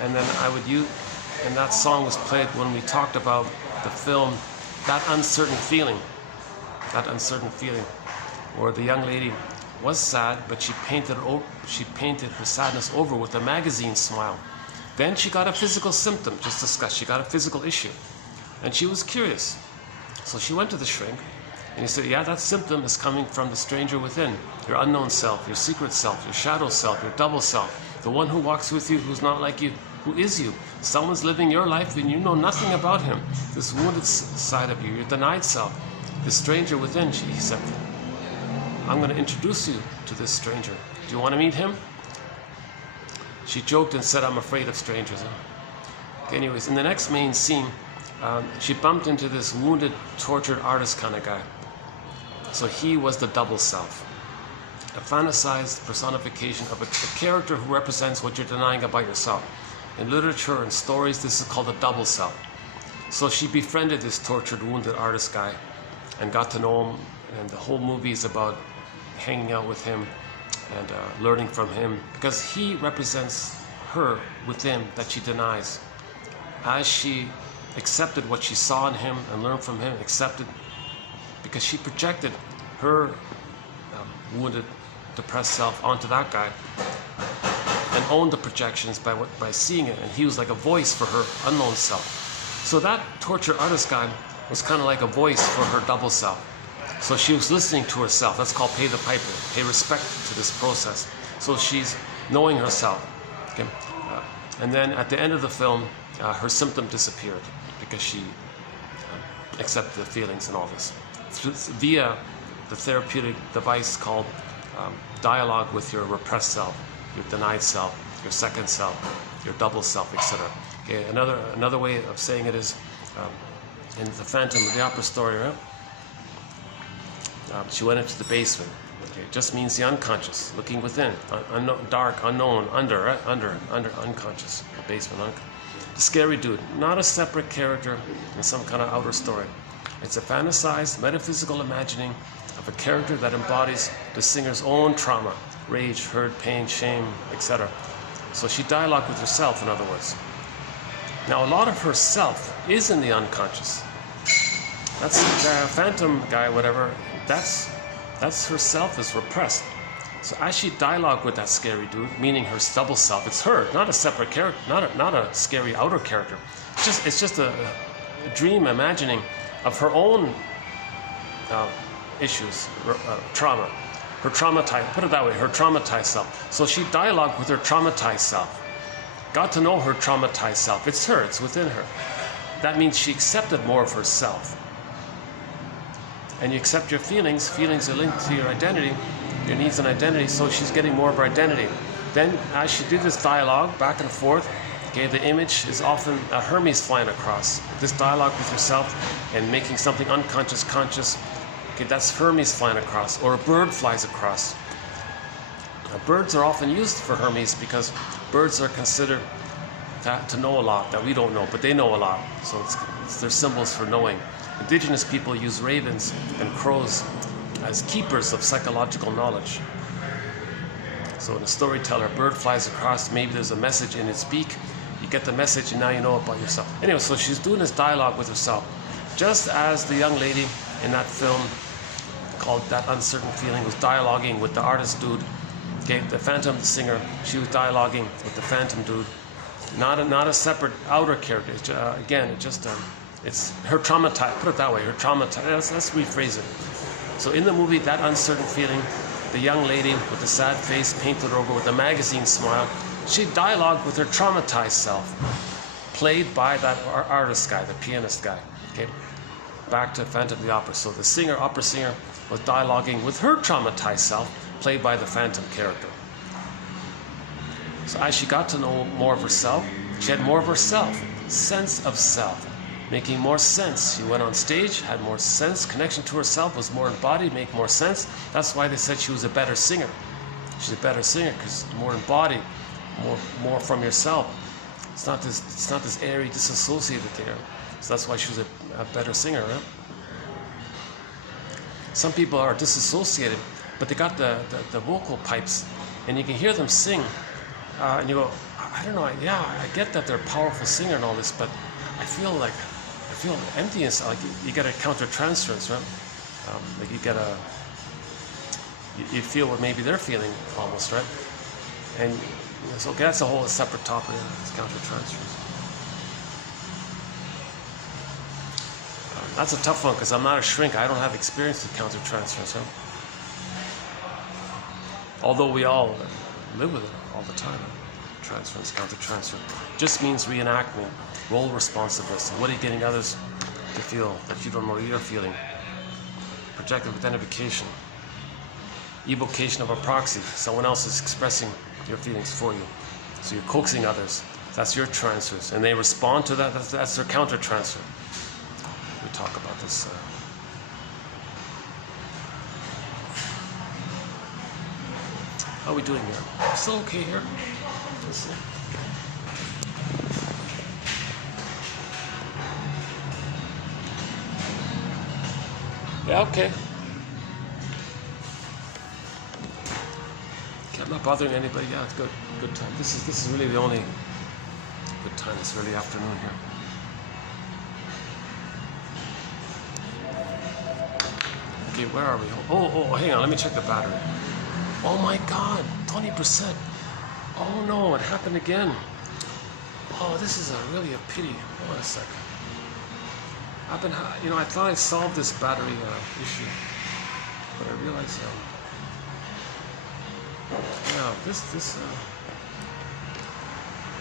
And then and that song was played when we talked about the film That Uncertain Feeling, where the young lady was sad, but she painted her sadness over with a magazine smile. Then she got a physical symptom, just discussed. She got a physical issue, and she was curious. So she went to the shrink, and he said, yeah, that symptom is coming from the stranger within, your unknown self, your secret self, your shadow self, your double self, the one who walks with you, who's not like you, who is you. Someone's living your life and you know nothing about him. This wounded side of you, your denied self, this stranger within, he said. I'm going to introduce you to this stranger. Do you want to meet him? She joked and said, I'm afraid of strangers. Okay, anyways, in the next main scene, she bumped into this wounded, tortured artist kind of guy. So he was the double self, a fantasized personification of a character who represents what you're denying about yourself. In literature and stories, this is called a double self. So she befriended this tortured, wounded artist guy and got to know him, and the whole movie is about hanging out with him and learning from him, because he represents her within that she denies. As she accepted what she saw in him and learned from him, accepted, because she projected her wounded, depressed self onto that guy and owned the projections by seeing it, and he was like a voice for her unknown self. So that tortured artist guy was kind of like a voice for her double self. So she was listening to herself. That's called pay the piper, pay respect to this process. So she's knowing herself. Okay? And then at the end of the film, her symptom disappeared because she accepted the feelings and all this. Via the therapeutic device called dialogue with your repressed self, your denied self, your second self, your double self, etc. Okay, another way of saying it is in the Phantom of the Opera story, right? She went into the basement. Okay, it just means the unconscious, looking within, dark, unknown, under, unconscious, the basement. The scary dude, not a separate character in some kind of outer story. It's a fantasized, metaphysical imagining of a character that embodies the singer's own trauma, rage, hurt, pain, shame, etc. So she dialogued with herself, in other words. Now, a lot of herself is in the unconscious. That's the phantom guy, whatever. That's herself is repressed. So as she dialogued with that scary dude, meaning her double self, it's her, not a separate character, not a scary outer character. It's just a dream imagining of her own issues, trauma, her traumatized, put it that way, her traumatized self. So she dialogued with her traumatized self, got to know her traumatized self. It's her, it's within her. That means she accepted more of herself. And you accept your feelings. Feelings are linked to your identity, your needs and identity, so she's getting more of her identity. Then, as she did this dialogue back and forth, okay, the image is often a Hermes flying across. This dialogue with yourself and making something unconscious conscious, okay, that's Hermes flying across, or a bird flies across. Now, birds are often used for Hermes because birds are considered to know a lot that we don't know, but they know a lot. So they're symbols for knowing. Indigenous people use ravens and crows as keepers of psychological knowledge. So when a storyteller, a bird flies across, maybe there's a message in its beak, you get the message and now you know about yourself. Anyway, so she's doing this dialogue with herself. Just as the young lady in that film called That Uncertain Feeling was dialoguing with the artist dude, okay, the Phantom singer, she was dialoguing with the Phantom dude. Not a separate outer character. It's her traumatized, put it that way, her traumatized, let's rephrase it. So in the movie, That Uncertain Feeling, the young lady with the sad face painted over with a magazine smile, she dialogued with her traumatized self, played by that artist guy, the pianist guy. Okay, back to Phantom of the Opera. So the singer, opera singer, was dialoguing with her traumatized self, played by the Phantom character. So as she got to know more of herself, she had more of herself, sense of self, making more sense. She went on stage, had more sense, connection to herself, was more embodied, make more sense. That's why they said she was a better singer. She's a better singer because more embodied, more from yourself. It's not this airy, disassociated there. So that's why she was a better singer, right? Some people are disassociated, but they got the vocal pipes, and you can hear them sing, and you go, I don't know, yeah, I get that they're a powerful singer and all this, but I feel empty inside. Like you get a countertransference, right? Like you feel what maybe they're feeling almost, right? And so okay, that's a whole separate topic. It's countertransference. That's a tough one because I'm not a shrink. I don't have experience with countertransference, right? Although we all live with it all the time. Transference, countertransfer. Just means reenactment, role responsiveness. What are you getting others to feel that you don't know you're feeling? Projective identification. Evocation of a proxy. Someone else is expressing your feelings for you. So you're coaxing others. That's your transfers. And they respond to that. That's their countertransfer. We talk about this. How are we doing here? Still okay here? Let's see. Yeah, okay. Okay, I'm not bothering anybody. Yeah, it's good. Good time. This is really the only good time. It's early afternoon here. Okay, where are we? Oh, hang on. Let me check the battery. Oh my God, 20%. Oh no, it happened again. Oh, this is really a pity. Hold on a second. I thought I solved this battery issue, but I realized, yeah,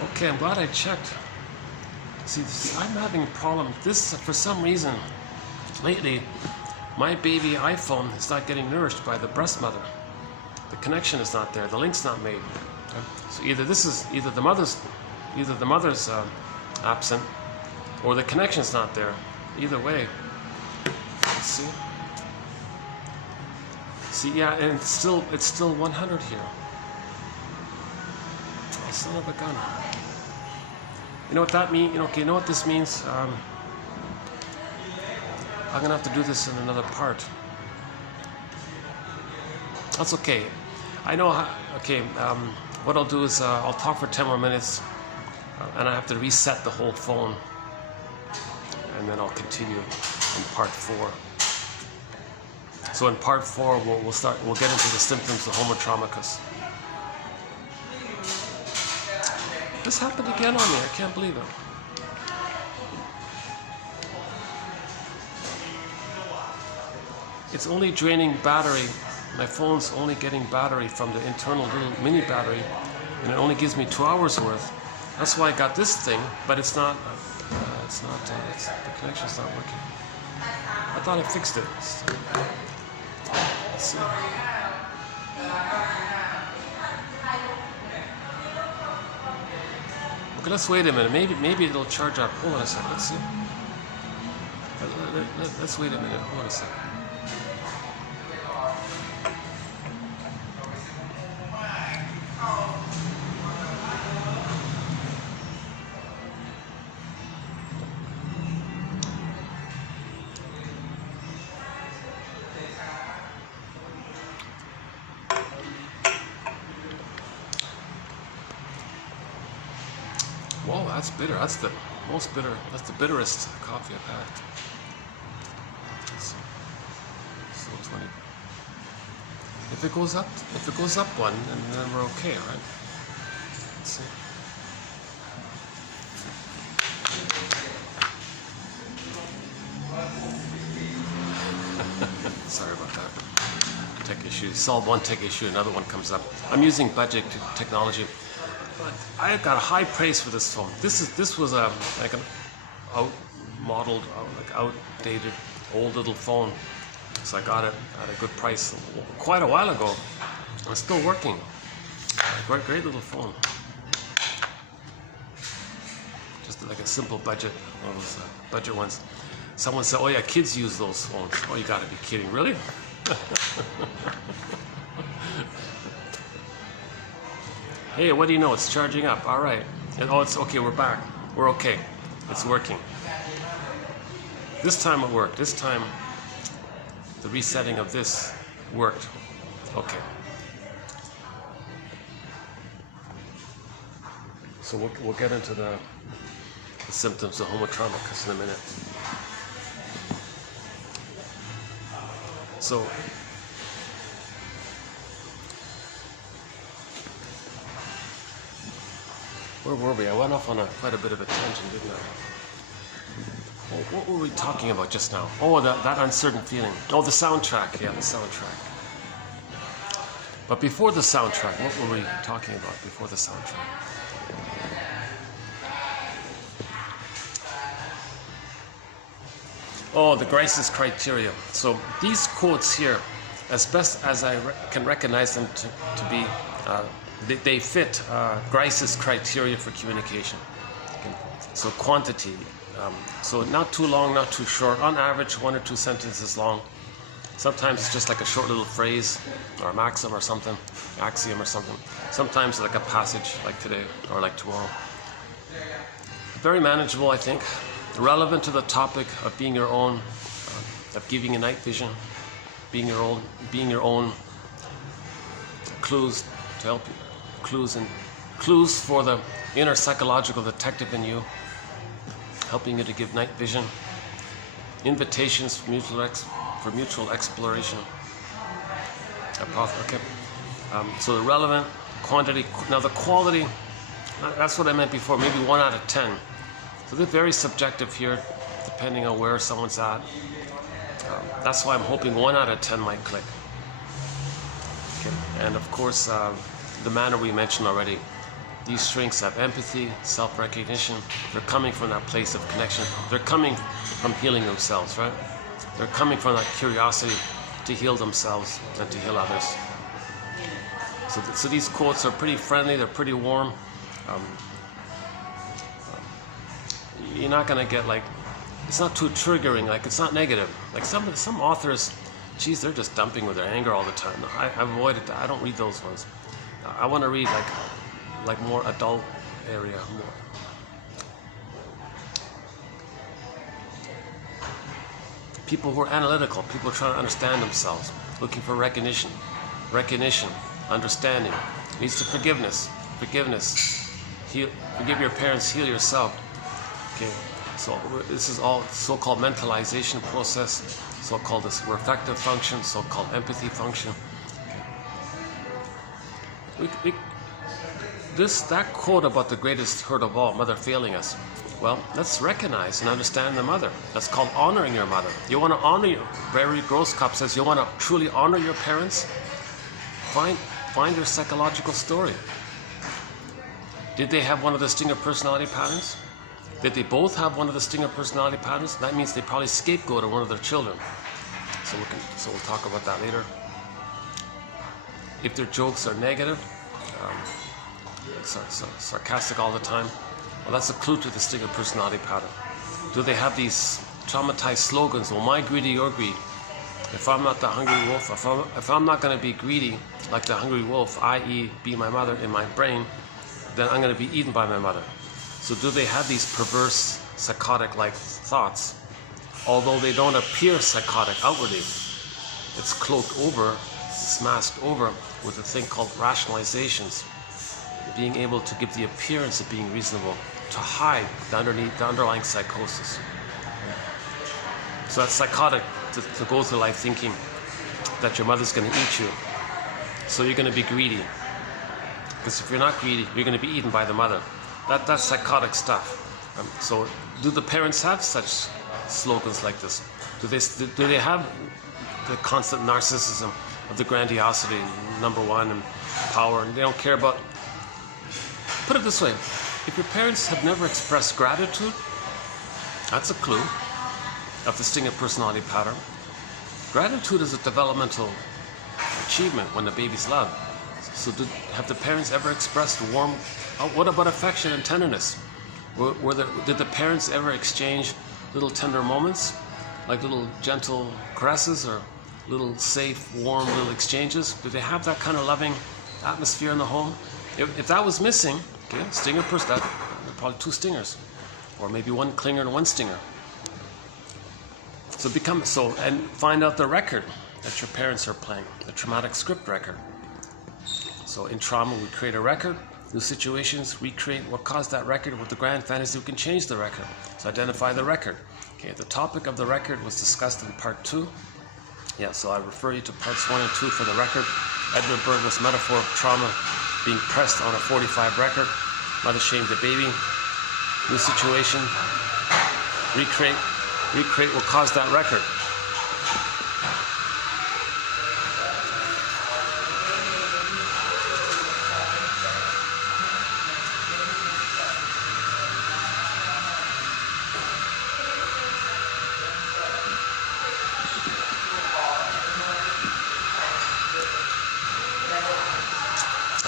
okay, I'm glad I checked. See, I'm having a problem. This, for some reason, lately, my baby iPhone is not getting nourished by the breast mother. The connection is not there. The link's not made. Okay? So either the mother's absent, or the connection's not there. Either way. Let's see. See, yeah, and it's still 100 here. Oh, son of a gun. You know what that means? Okay, you know what this means? I'm gonna have to do this in another part. That's okay. I know how, okay, what I'll do is I'll talk for 10 more minutes and I have to reset the whole phone, and then I'll continue in part 4. So in part 4 we'll get into the symptoms of homotromicus. This happened again on me, I can't believe it. It's only draining battery. My phone's only getting battery from the internal little mini battery, and it only gives me 2 hours worth. That's why I got this thing, but it's not. The connection's not working. I thought I fixed it. Let's see. Okay, let's wait a minute. Maybe it'll charge up. Hold on a second. Let's see. Let's wait a minute. Hold on a second. Whoa, that's bitter. That's the most bitter. That's the bitterest coffee I've had. So 20. If it goes up one, then we're okay, right? Let's see. Sorry about that. Techie. issue. You solve one tech issue, another one comes up. I'm using budget technology. But I got high praise for this phone. This was like an outmodeled, like outdated, old little phone. So I got it at a good price quite a while ago. It's still working. Great little phone. Just like a simple budget, one of those budget ones. Someone said, "Oh yeah, kids use those phones." Oh, you gotta be kidding, really? Hey, what do you know? It's charging up. All right. And, oh, it's okay. We're back. We're okay. It's working. This time it worked. This time the resetting of this worked. Okay. So we'll get into the symptoms of homotraumatus in a minute. So where were we? I went off on quite a bit of a tangent, didn't I? What were we talking about just now? Oh, that uncertain feeling. Oh, the soundtrack. Yeah, the soundtrack. But before the soundtrack, what were we talking about before the soundtrack? Oh, the Grice's criteria. So these quotes here, as best as I can recognize them to be, they fit Grice's criteria for communication. Okay. So quantity, so not too long, not too short. On average, 1 or 2 sentences long. Sometimes it's just like a short little phrase or a maxim or something, axiom or something. Sometimes like a passage like today or like tomorrow. Very manageable, I think. Relevant to the topic of being your own, of giving a night vision, being your own clues to help you, clues for the inner psychological detective in you, helping you to give night vision, invitations for mutual exploration. Okay. So the relevant quantity. Now the quality, that's what I meant before. Maybe 1 out of 10. So they're very subjective here, depending on where someone's at. That's why I'm hoping 1 out of 10 might click. Okay. And of course, the manner we mentioned already. These strengths have empathy, self-recognition. They're coming from that place of connection. They're coming from healing themselves, right? They're coming from that curiosity to heal themselves and to heal others. So these quotes are pretty friendly. They're pretty warm. You're not gonna get like, it's not too triggering, like it's not negative. Like some authors, geez, they're just dumping with their anger all the time. I avoid it. I don't read those ones. I want to read like more adult area. More. People who are analytical, people trying to understand themselves, looking for recognition, understanding, leads to forgiveness. Forgive your parents, heal yourself. Okay, so this is all so-called mentalization process, so-called this reflective function, so-called empathy function. Okay. That quote about the greatest hurt of all, mother failing us. Well, let's recognize and understand the mother. That's called honoring your mother. You want to honor your, Barry Grosskopf says, you want to truly honor your parents? Find their psychological story. Did they have one of the stinger personality patterns? Did they both have one of the stinger personality patterns? That means they probably scapegoated one of their children. So we'll talk about that later. If their jokes are negative, sarcastic all the time, well, that's a clue to the stinger personality pattern. Do they have these traumatized slogans? Well, my greedy, your greed. If I'm not the hungry wolf, if I'm not going to be greedy like the hungry wolf, i.e. be my mother in my brain, then I'm going to be eaten by my mother. So do they have these perverse, psychotic-like thoughts? Although they don't appear psychotic outwardly, it's cloaked over, it's masked over with a thing called rationalizations, being able to give the appearance of being reasonable, to hide the underlying psychosis. So that's psychotic to go through life thinking that your mother's going to eat you. So you're going to be greedy. Because if you're not greedy, you're going to be eaten by the mother. That's psychotic stuff. So do the parents have such slogans like this? Do they have the constant narcissism of the grandiosity, number one, and power, and they don't care about. Put it this way: if your parents have never expressed gratitude, that's a clue of the stinger personality pattern. Gratitude is a developmental achievement when the baby's loved. So have the parents ever expressed warm? What about affection and tenderness? Did the parents ever exchange little tender moments, like little gentle caresses or little safe, warm little exchanges? Did they have that kind of loving atmosphere in the home? If that was missing, okay, stinger person, probably two stingers, or maybe one clinger and one stinger. So and find out the record that your parents are playing, the traumatic script record. So in trauma, we create a record. New situations, recreate what caused that record. With the grand fantasy, we can change the record. So identify the record. Okay, the topic of the record was discussed in part 2. Yeah, so I refer you to parts 1 and 2 for the record. Edmund Burgess' metaphor of trauma being pressed on a 45 record. Mother shamed the baby. New situation, recreate what caused that record.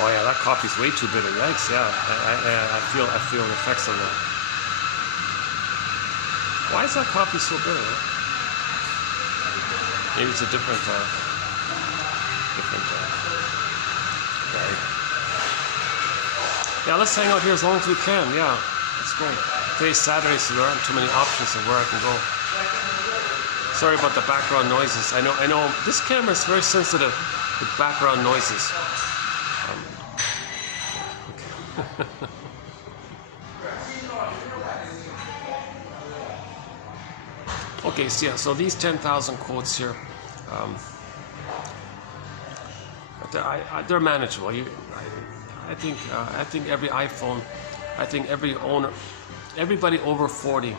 Oh yeah, that coffee's way too bitter. Yikes! Yeah, I feel the effects of that. Why is that coffee so bitter? Maybe it's a different right. Yeah, let's hang out here as long as we can. Yeah, that's great. Today's Saturday, so there aren't too many options of where I can go. Sorry about the background noises. I know this camera is very sensitive with background noises. Okay, so yeah, so these 10,000 quotes here, they're manageable. I think every iPhone, I think every owner, everybody over 40,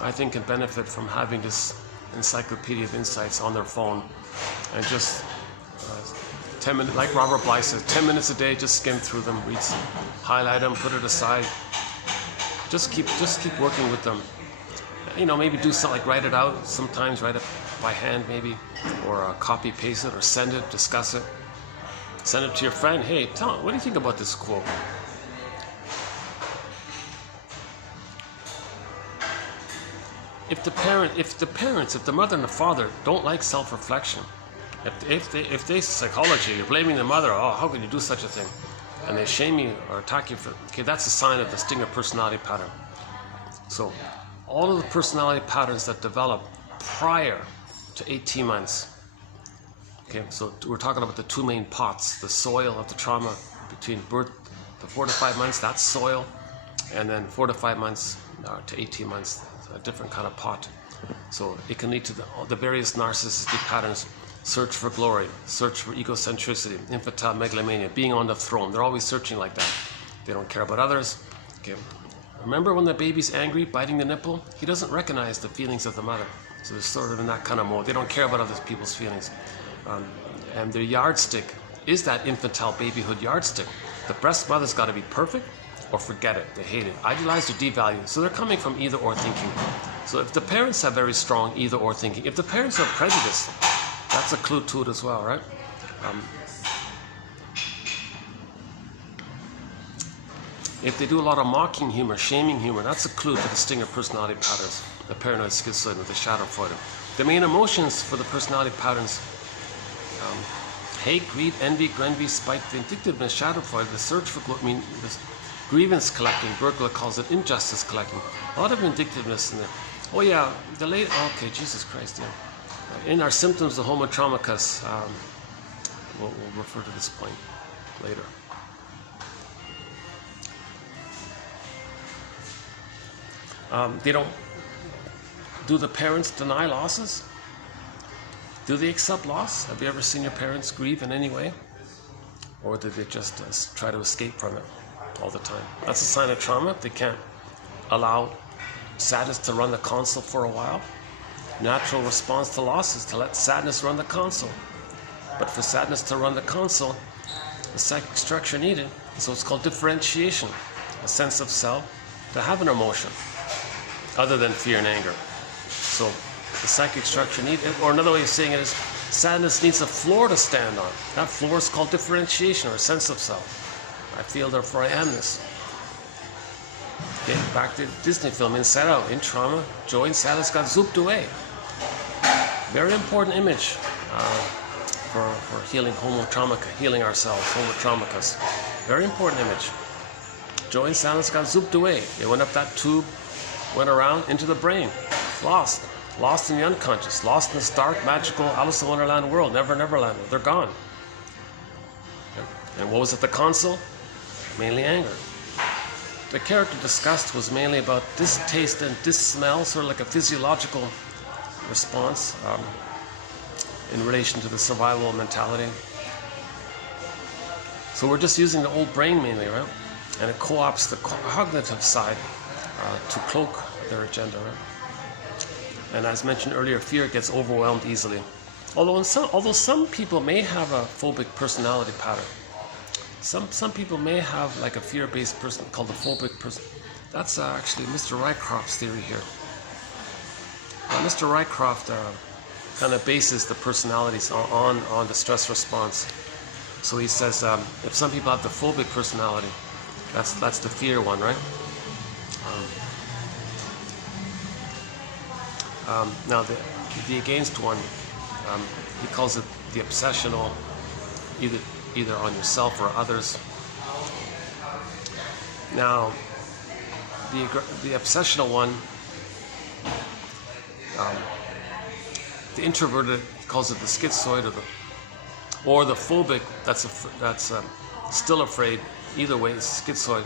I think can benefit from having this encyclopedia of insights on their phone, and just 10 minutes, like Robert Bly says, 10 minutes a day, just skim through them, read some, highlight them, put it aside. Just keep working with them. You know, maybe do something like write it out. Sometimes write it by hand, maybe, or copy paste it, or send it, discuss it. Send it to your friend. Hey, tell him, what do you think about this quote? If the mother and the father don't like self-reflection, if they psychology, you're blaming the mother, oh, how can you do such a thing? And they shame you or attack you for, okay, that's a sign of the stinger personality pattern. So all of the personality patterns that develop prior to 18 months, okay, so we're talking about the two main pots, the soil of the trauma between birth, the 4 to 5 months, that's soil, and then 4 to 5 months to 18 months, a different kind of pot. So it can lead to the various narcissistic patterns: search for glory, search for egocentricity, infantile megalomania, being on the throne. They're always searching like that. They don't care about others. Okay. Remember when the baby's angry, biting the nipple? He doesn't recognize the feelings of the mother. So they're sort of in that kind of mode. They don't care about other people's feelings. And their yardstick is that infantile babyhood yardstick. The breast mother's got to be perfect or forget it. They hate it. Idealize or devalue. So they're coming from either or thinking. So if the parents have very strong either or thinking, if the parents are prejudiced, that's a clue to it as well, right? If they do a lot of mocking humor, shaming humor, that's a clue to the stinger personality patterns, the paranoid schizoid with the shadow freudian. The main emotions for the personality patterns: hate, greed, envy, spite, vindictiveness, shadow freudian, the search for this grievance collecting. Burglar calls it injustice collecting. A lot of vindictiveness in there. Oh yeah, okay, Jesus Christ, yeah. In our symptoms of homotraumicus, we'll refer to this point later. Do the parents deny losses? Do they accept loss? Have you ever seen your parents grieve in any way? Or do they just try to escape from it all the time? That's a sign of trauma. They can't allow sadness to run the console for a while. Natural response to loss is to let sadness run the console. But for sadness to run the console, the psychic structure needed is what's called differentiation, a sense of self to have an emotion other than fear and anger. So the psychic structure needs, or another way of saying it is, sadness needs a floor to stand on. That floor is called differentiation or a sense of self. I feel, therefore I am this. Okay, back to Disney film, Inside Out. In trauma, joy and sadness got zooped away. Very important image for healing homotraumica, healing ourselves, homotraumicus. Very important image. Joy and sadness got zooped away. They went up that tube, went around into the brain, lost in the unconscious, lost in this dark, magical Alice in Wonderland world, Neverland. They're gone. And what was at the console? Mainly anger. The character discussed was mainly about distaste and dissmell, sort of like a physiological response in relation to the survival mentality. So we're just using the old brain mainly, right? And it co-opts the cognitive side to cloak their agenda, right? And as mentioned earlier, fear gets overwhelmed easily. Although some people may have a phobic personality pattern. Some people may have like a fear-based person called a phobic person. That's actually Mr. Rycroft's theory here. Mr. Rycroft kind of bases the personalities on the stress response. So he says if some people have the phobic personality, that's the fear one, right? Now the against one, he calls it the obsessional, either on yourself or others. Now the obsessional one, the introverted calls it the schizoid or the phobic. That's still afraid. Either way, it's schizoid.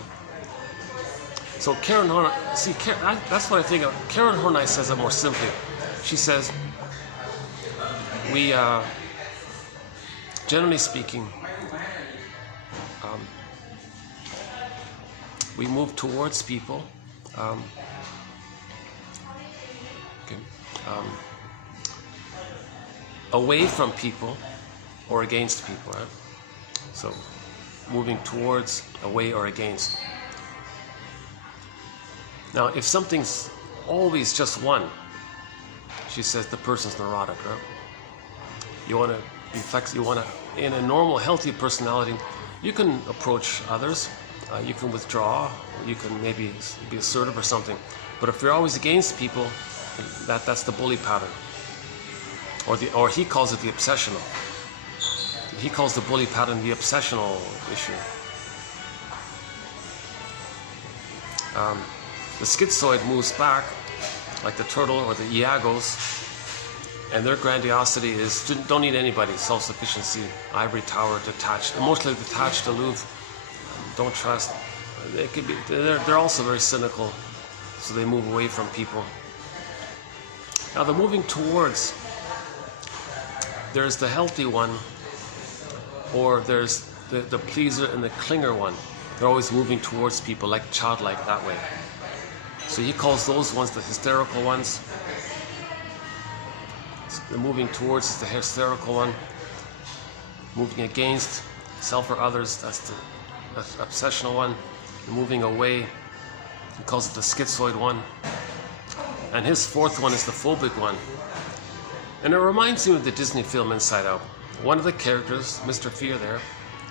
So Karen Horney, that's what I think of. Karen Horney says it more simply. She says, we, generally speaking, we move towards people, away from people or against people, right? So moving towards, away, or against. Now, if something's always just one, she says the person's neurotic, right? You want to be flexible. You want to, in a normal, healthy personality, you can approach others. You can withdraw. You can maybe be assertive or something. But if you're always against people, that's the bully pattern. Or he calls it the obsessional. He calls the bully pattern the obsessional issue. The schizoid moves back, like the turtle or the Iagos, and their grandiosity is don't need anybody, self-sufficiency, ivory tower, detached, emotionally detached, aloof, don't trust. They could be. They're also very cynical, so they move away from people. Now they're moving towards. There's the healthy one, or there's the pleaser and the clinger one. They're always moving towards people, like childlike that way. So he calls those ones the hysterical ones. The moving towards is the hysterical one. Moving against self or others, that's the obsessional one. The moving away, he calls it the schizoid one. And his fourth one is the phobic one. And it reminds me of the Disney film Inside Out. One of the characters, Mr. Fear there,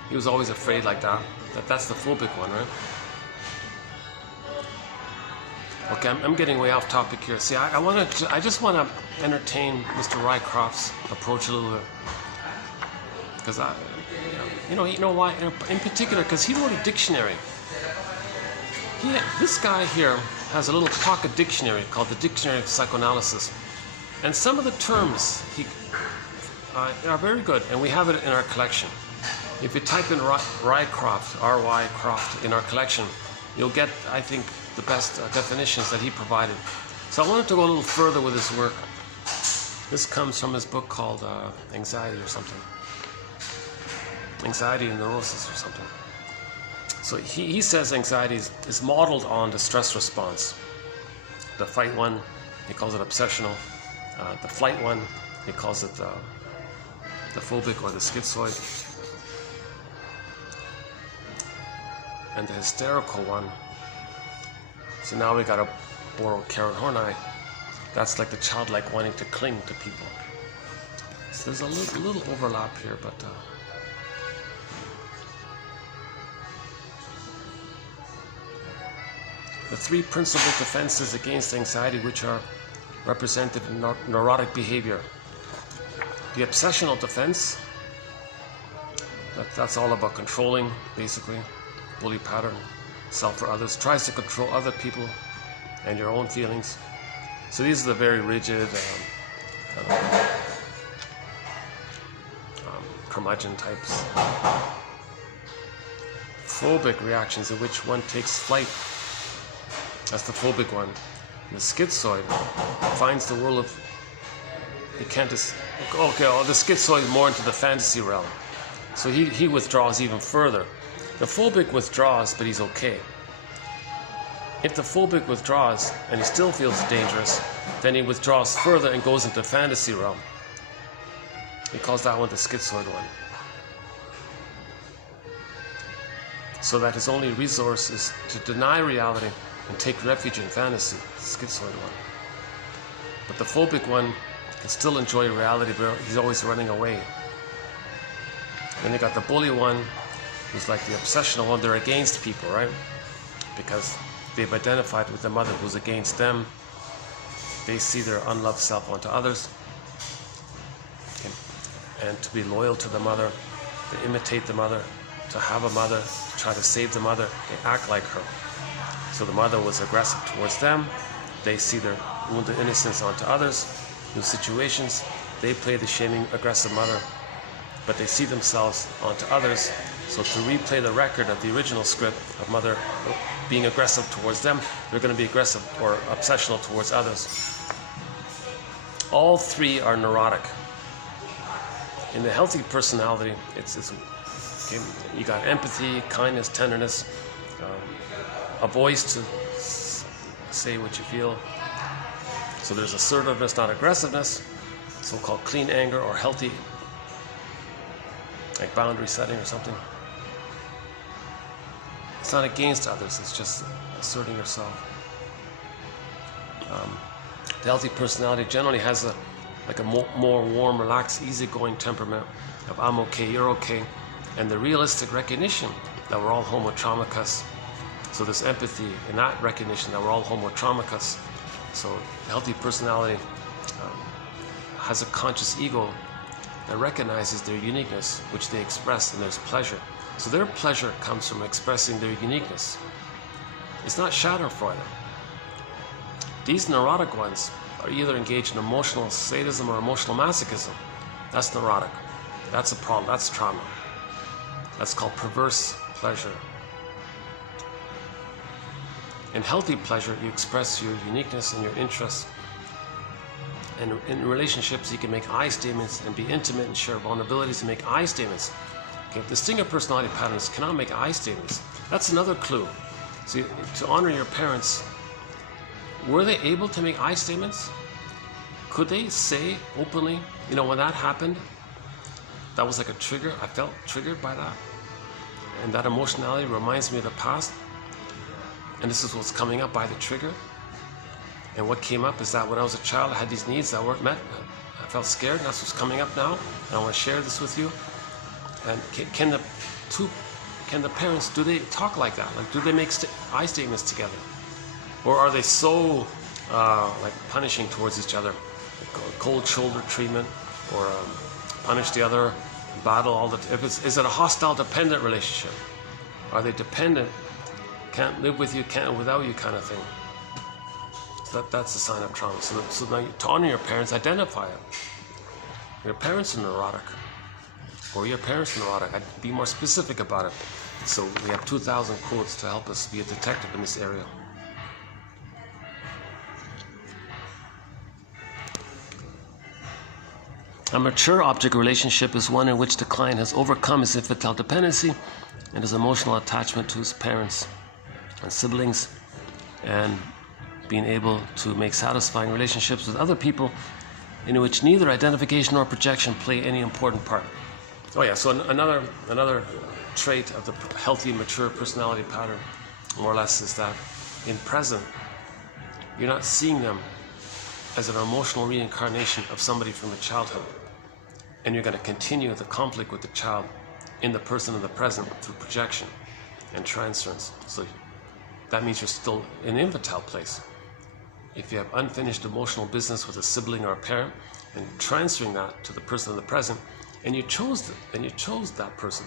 he was always afraid like that. That's the phobic one, right? Okay, I'm getting way off topic here. See, I just want to entertain Mr. Rycroft's approach a little bit, because you know why? In particular, because he wrote a dictionary. This guy here has a little pocket dictionary called the Dictionary of Psychoanalysis, and some of the terms are very good, and we have it in our collection. If you type in Rycroft, R-Y Croft, in our collection, you'll get, I think, the best definitions that he provided. So I wanted to go a little further with his work. This comes from his book called Anxiety or something. Anxiety and Neurosis or something. So he says anxiety is modeled on the stress response. The fight one, he calls it obsessional. The flight one, he calls it the phobic or the schizoid. And the hysterical one. So now we got a borrowed Karen Horney. That's like the childlike wanting to cling to people. So there's a little overlap here, but the three principal defenses against anxiety, which are represented in neurotic behavior. The obsessional defense, that's all about controlling, basically. Bully pattern, self or others, tries to control other people and your own feelings. So these are the very rigid, curmudgeon types. Phobic reactions in which one takes flight. That's the phobic one. And the schizoid finds the world of, he can't just, okay, the schizoid is more into the fantasy realm. So he withdraws even further. The phobic withdraws, but he's okay. If the phobic withdraws and he still feels dangerous, then he withdraws further and goes into fantasy realm. He calls that one the schizoid one. So that his only resource is to deny reality and take refuge in fantasy, schizoid one. But the phobic one can still enjoy reality, but he's always running away. Then you got the bully one, who's like the obsessional one. They're against people, right? Because they've identified with the mother who's against them. They see their unloved self onto others. Okay. And to be loyal to the mother, to imitate the mother, to have a mother, to try to save the mother, they act like her. So the mother was aggressive towards them. They see their wounded innocence onto others. New situations, they play the shaming, aggressive mother, but they see themselves onto others. So to replay the record of the original script of mother being aggressive towards them, they're going to be aggressive or obsessional towards others. All three are neurotic. In the healthy personality, it's okay, you got empathy, kindness, tenderness, a voice to say what you feel. So there's assertiveness, not aggressiveness, so-called clean anger or healthy, like boundary setting or something. It's not against others, it's just asserting yourself. The healthy personality generally has a more warm, relaxed, easygoing temperament of I'm okay, you're okay, and the realistic recognition that we're all homo traumicus. So there's empathy in that recognition that we're all homo traumicus. So the healthy personality has a conscious ego that recognizes their uniqueness, which they express, and there's pleasure. So their pleasure comes from expressing their uniqueness. It's not Schadenfreude. These neurotic ones are either engaged in emotional sadism or emotional masochism. That's neurotic. That's a problem. That's trauma. That's called perverse pleasure. In healthy pleasure, you express your uniqueness and your interests. And in relationships, you can make I statements and be intimate and share vulnerabilities and make I statements. Okay, distinct personality patterns cannot make I statements. That's another clue. So to honor your parents, were they able to make I statements? Could they say openly, you know, when that happened, that was like a trigger, I felt triggered by that. And that emotionality reminds me of the past. And this is what's coming up by the trigger. And what came up is that when I was a child, I had these needs that weren't met. I felt scared, and that's what's coming up now. And I want to share this with you. And can the parents, do they talk like that? Like, do they make I statements together? Or are they so like punishing towards each other? Like cold shoulder treatment, or punish the other, battle all the time? Is it a hostile dependent relationship? Are they dependent? Can't live with you, can't without you kind of thing. So that's a sign of trauma. So now to honor your parents, identify it. Your parents are neurotic. Or your parents are neurotic. I'd be more specific about it. So we have 2,000 quotes to help us be a detective in this area. A mature object relationship is one in which the client has overcome his infantile dependency and his emotional attachment to his parents and siblings, and being able to make satisfying relationships with other people in which neither identification nor projection play any important part. Oh yeah, so another trait of the healthy, mature personality pattern, more or less, is that in present, you're not seeing them as an emotional reincarnation of somebody from a childhood. And you're going to continue the conflict with the child in the person of the present through projection and transference. So that means you're still in an infantile place. If you have unfinished emotional business with a sibling or a parent, and transferring that to the person of the present, and you chose that person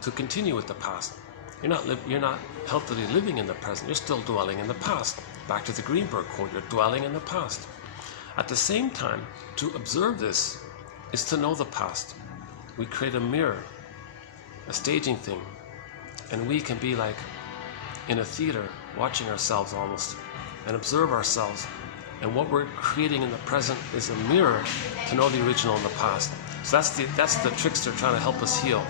to continue with the past. You're not healthily living in the present. You're still dwelling in the past. Back to the Greenberg quote, you're dwelling in the past. At the same time, to observe this is to know the past. We create a mirror, a staging thing, and we can be like in a theater, watching ourselves almost, and observe ourselves. And what we're creating in the present is a mirror to know the original in the past. So that's the trickster trying to help us heal,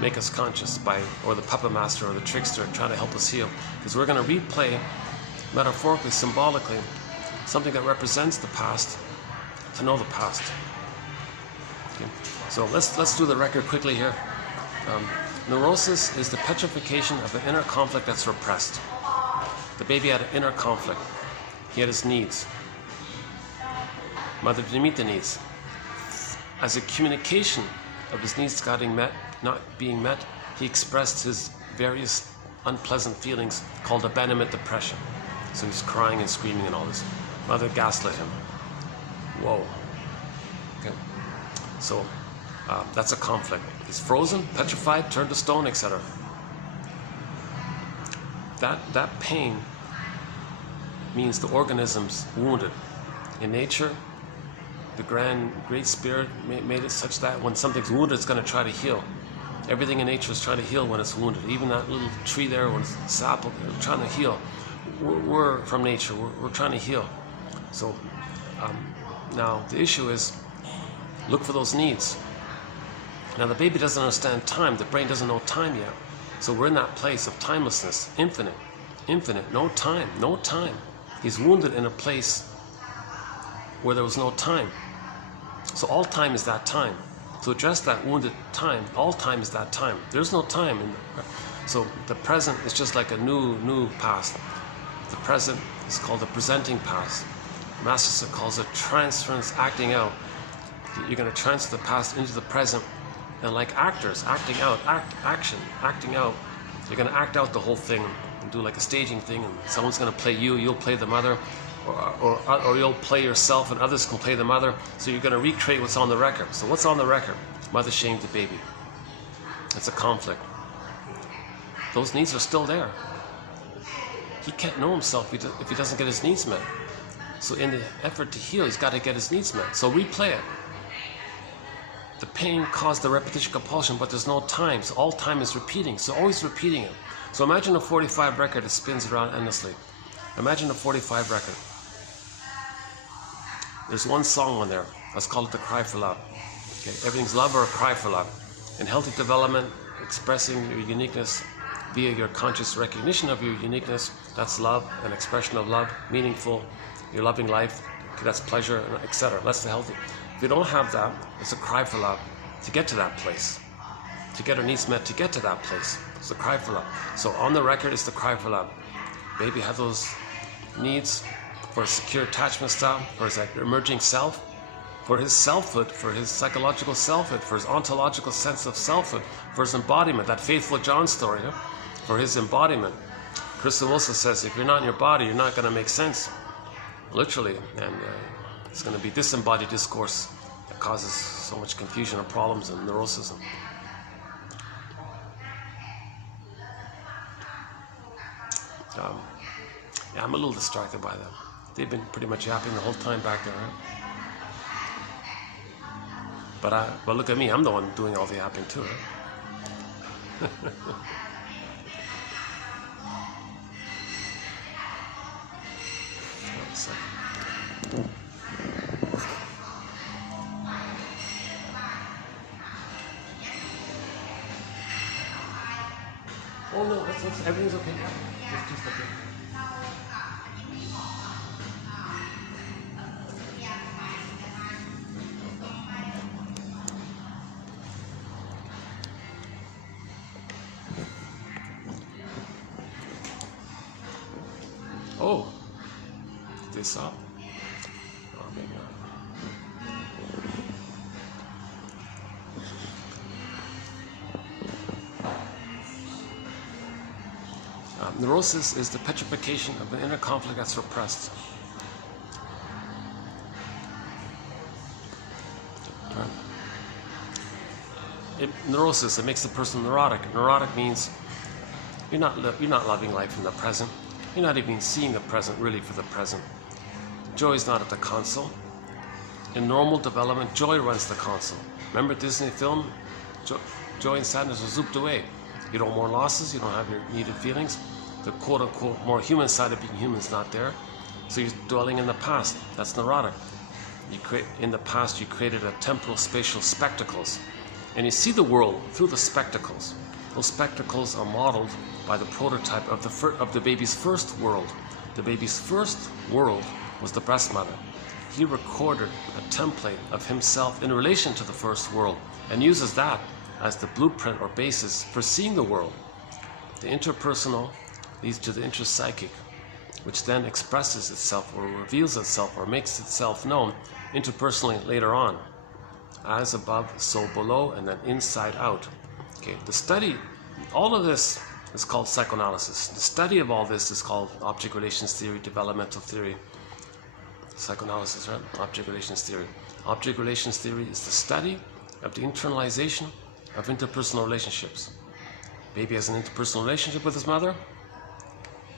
make us conscious, or the puppet master or the trickster trying to help us heal. Because we're going to replay, metaphorically, symbolically, something that represents the past to know the past. Okay. So let's do the record quickly here. Neurosis is the petrification of an inner conflict that's repressed. The baby had an inner conflict. He had his needs. Mother didn't meet the needs. As a communication of his needs not being met, he expressed his various unpleasant feelings called abandonment depression. So he's crying and screaming and all this. Mother gaslit him. Whoa. Okay. So that's a conflict. He's frozen, petrified, turned to stone, etc. That pain means the organism's wounded. In nature, the Great Spirit made it such that when something's wounded, it's going to try to heal. Everything in nature is trying to heal when it's wounded. Even that little tree there, when it's sap, it's trying to heal. We're from nature. We're trying to heal. So now the issue is, look for those needs. Now the baby doesn't understand time. The brain doesn't know time yet. So we're in that place of timelessness, infinite, no time. He's wounded in a place where there was no time. So all time is that time. To address that wounded time, all time is that time. There's no time. So the present is just like a new past. The present is called the presenting past. Master calls it transference, acting out. You're going to transfer the past into the present. And like actors, acting out, acting out. You're going to act out the whole thing and do like a staging thing, and someone's going to play you, you'll play the mother, or you'll play yourself and others can play the mother. So you're going to recreate what's on the record. So what's on the record? Mother shamed the baby. It's a conflict. Those needs are still there. He can't know himself if he doesn't get his needs met. So in the effort to heal, he's got to get his needs met. So replay it. The pain caused the repetition compulsion, but there's no time. So all time is repeating. So always repeating it. So imagine a 45 record that spins around endlessly. Imagine a 45 record. There's one song on there. Let's call it the cry for love. Okay? Everything's love or a cry for love. In healthy development, expressing your uniqueness via your conscious recognition of your uniqueness, that's love, an expression of love, meaningful, your loving life, okay, that's pleasure, etc. That's the healthy. If you don't have that, it's a cry for love to get to that place, to get our needs met, to get to that place. It's a cry for love. So on the record, it's the cry for love. Baby had those needs for a secure attachment style, for his emerging self, for his selfhood, for his psychological selfhood, for his ontological sense of selfhood, for his embodiment, that faithful John story, for his embodiment. Kristen Wilson says, if you're not in your body, you're not going to make sense, literally, and it's going to be disembodied discourse that causes so much confusion and problems and neurosis. Yeah, I'm a little distracted by them. They've been pretty much yapping the whole time back there, right? But look at me, I'm the one doing all the yapping too, right? Oh no, everything's okay. Just okay. this up. Maybe not. Neurosis is the petrification of an inner conflict that's repressed. Neurosis, it makes the person neurotic. Neurotic means you're not loving life in the present. You're not even seeing the present really for the present. Joy is not at the console. In normal development, joy runs the console. Remember Disney film? Joy and sadness are zooped away. You don't more losses, you don't have your needed feelings. The quote-unquote more human side of being human is not there. So you're dwelling in the past. That's neurotic. In the past, you created a temporal spatial spectacles. And you see the world through the spectacles. Those spectacles are modeled by the prototype of the baby's first world. The baby's first world was the breast mother. He recorded a template of himself in relation to the first world and uses that as the blueprint or basis for seeing the world. The interpersonal leads to the interpsychic, which then expresses itself or reveals itself or makes itself known interpersonally later on. As above, so below, and then inside out. Okay, the study, all of this is called psychoanalysis. The study of all this is called object relations theory, developmental theory. Psychoanalysis, right? Object relations theory. Object relations theory is the study of the internalization of interpersonal relationships. Baby has an interpersonal relationship with his mother.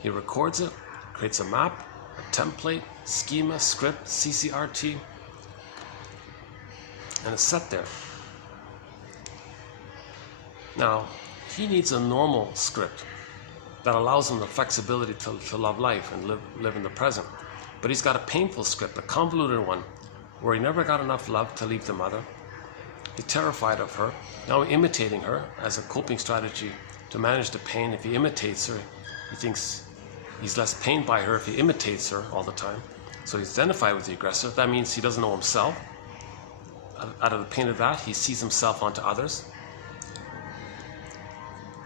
He records it, creates a map, a template, schema, script, CCRT, and it's set there. Now, he needs a normal script that allows him the flexibility to love life and live in the present. But he's got a painful script, a convoluted one, where he never got enough love to leave the mother. He's terrified of her, now imitating her as a coping strategy to manage the pain. If he imitates her, he thinks he's less pained by her if he imitates her all the time. So he's identified with the aggressor. That means he doesn't know himself. Out of the pain of that, he sees himself onto others.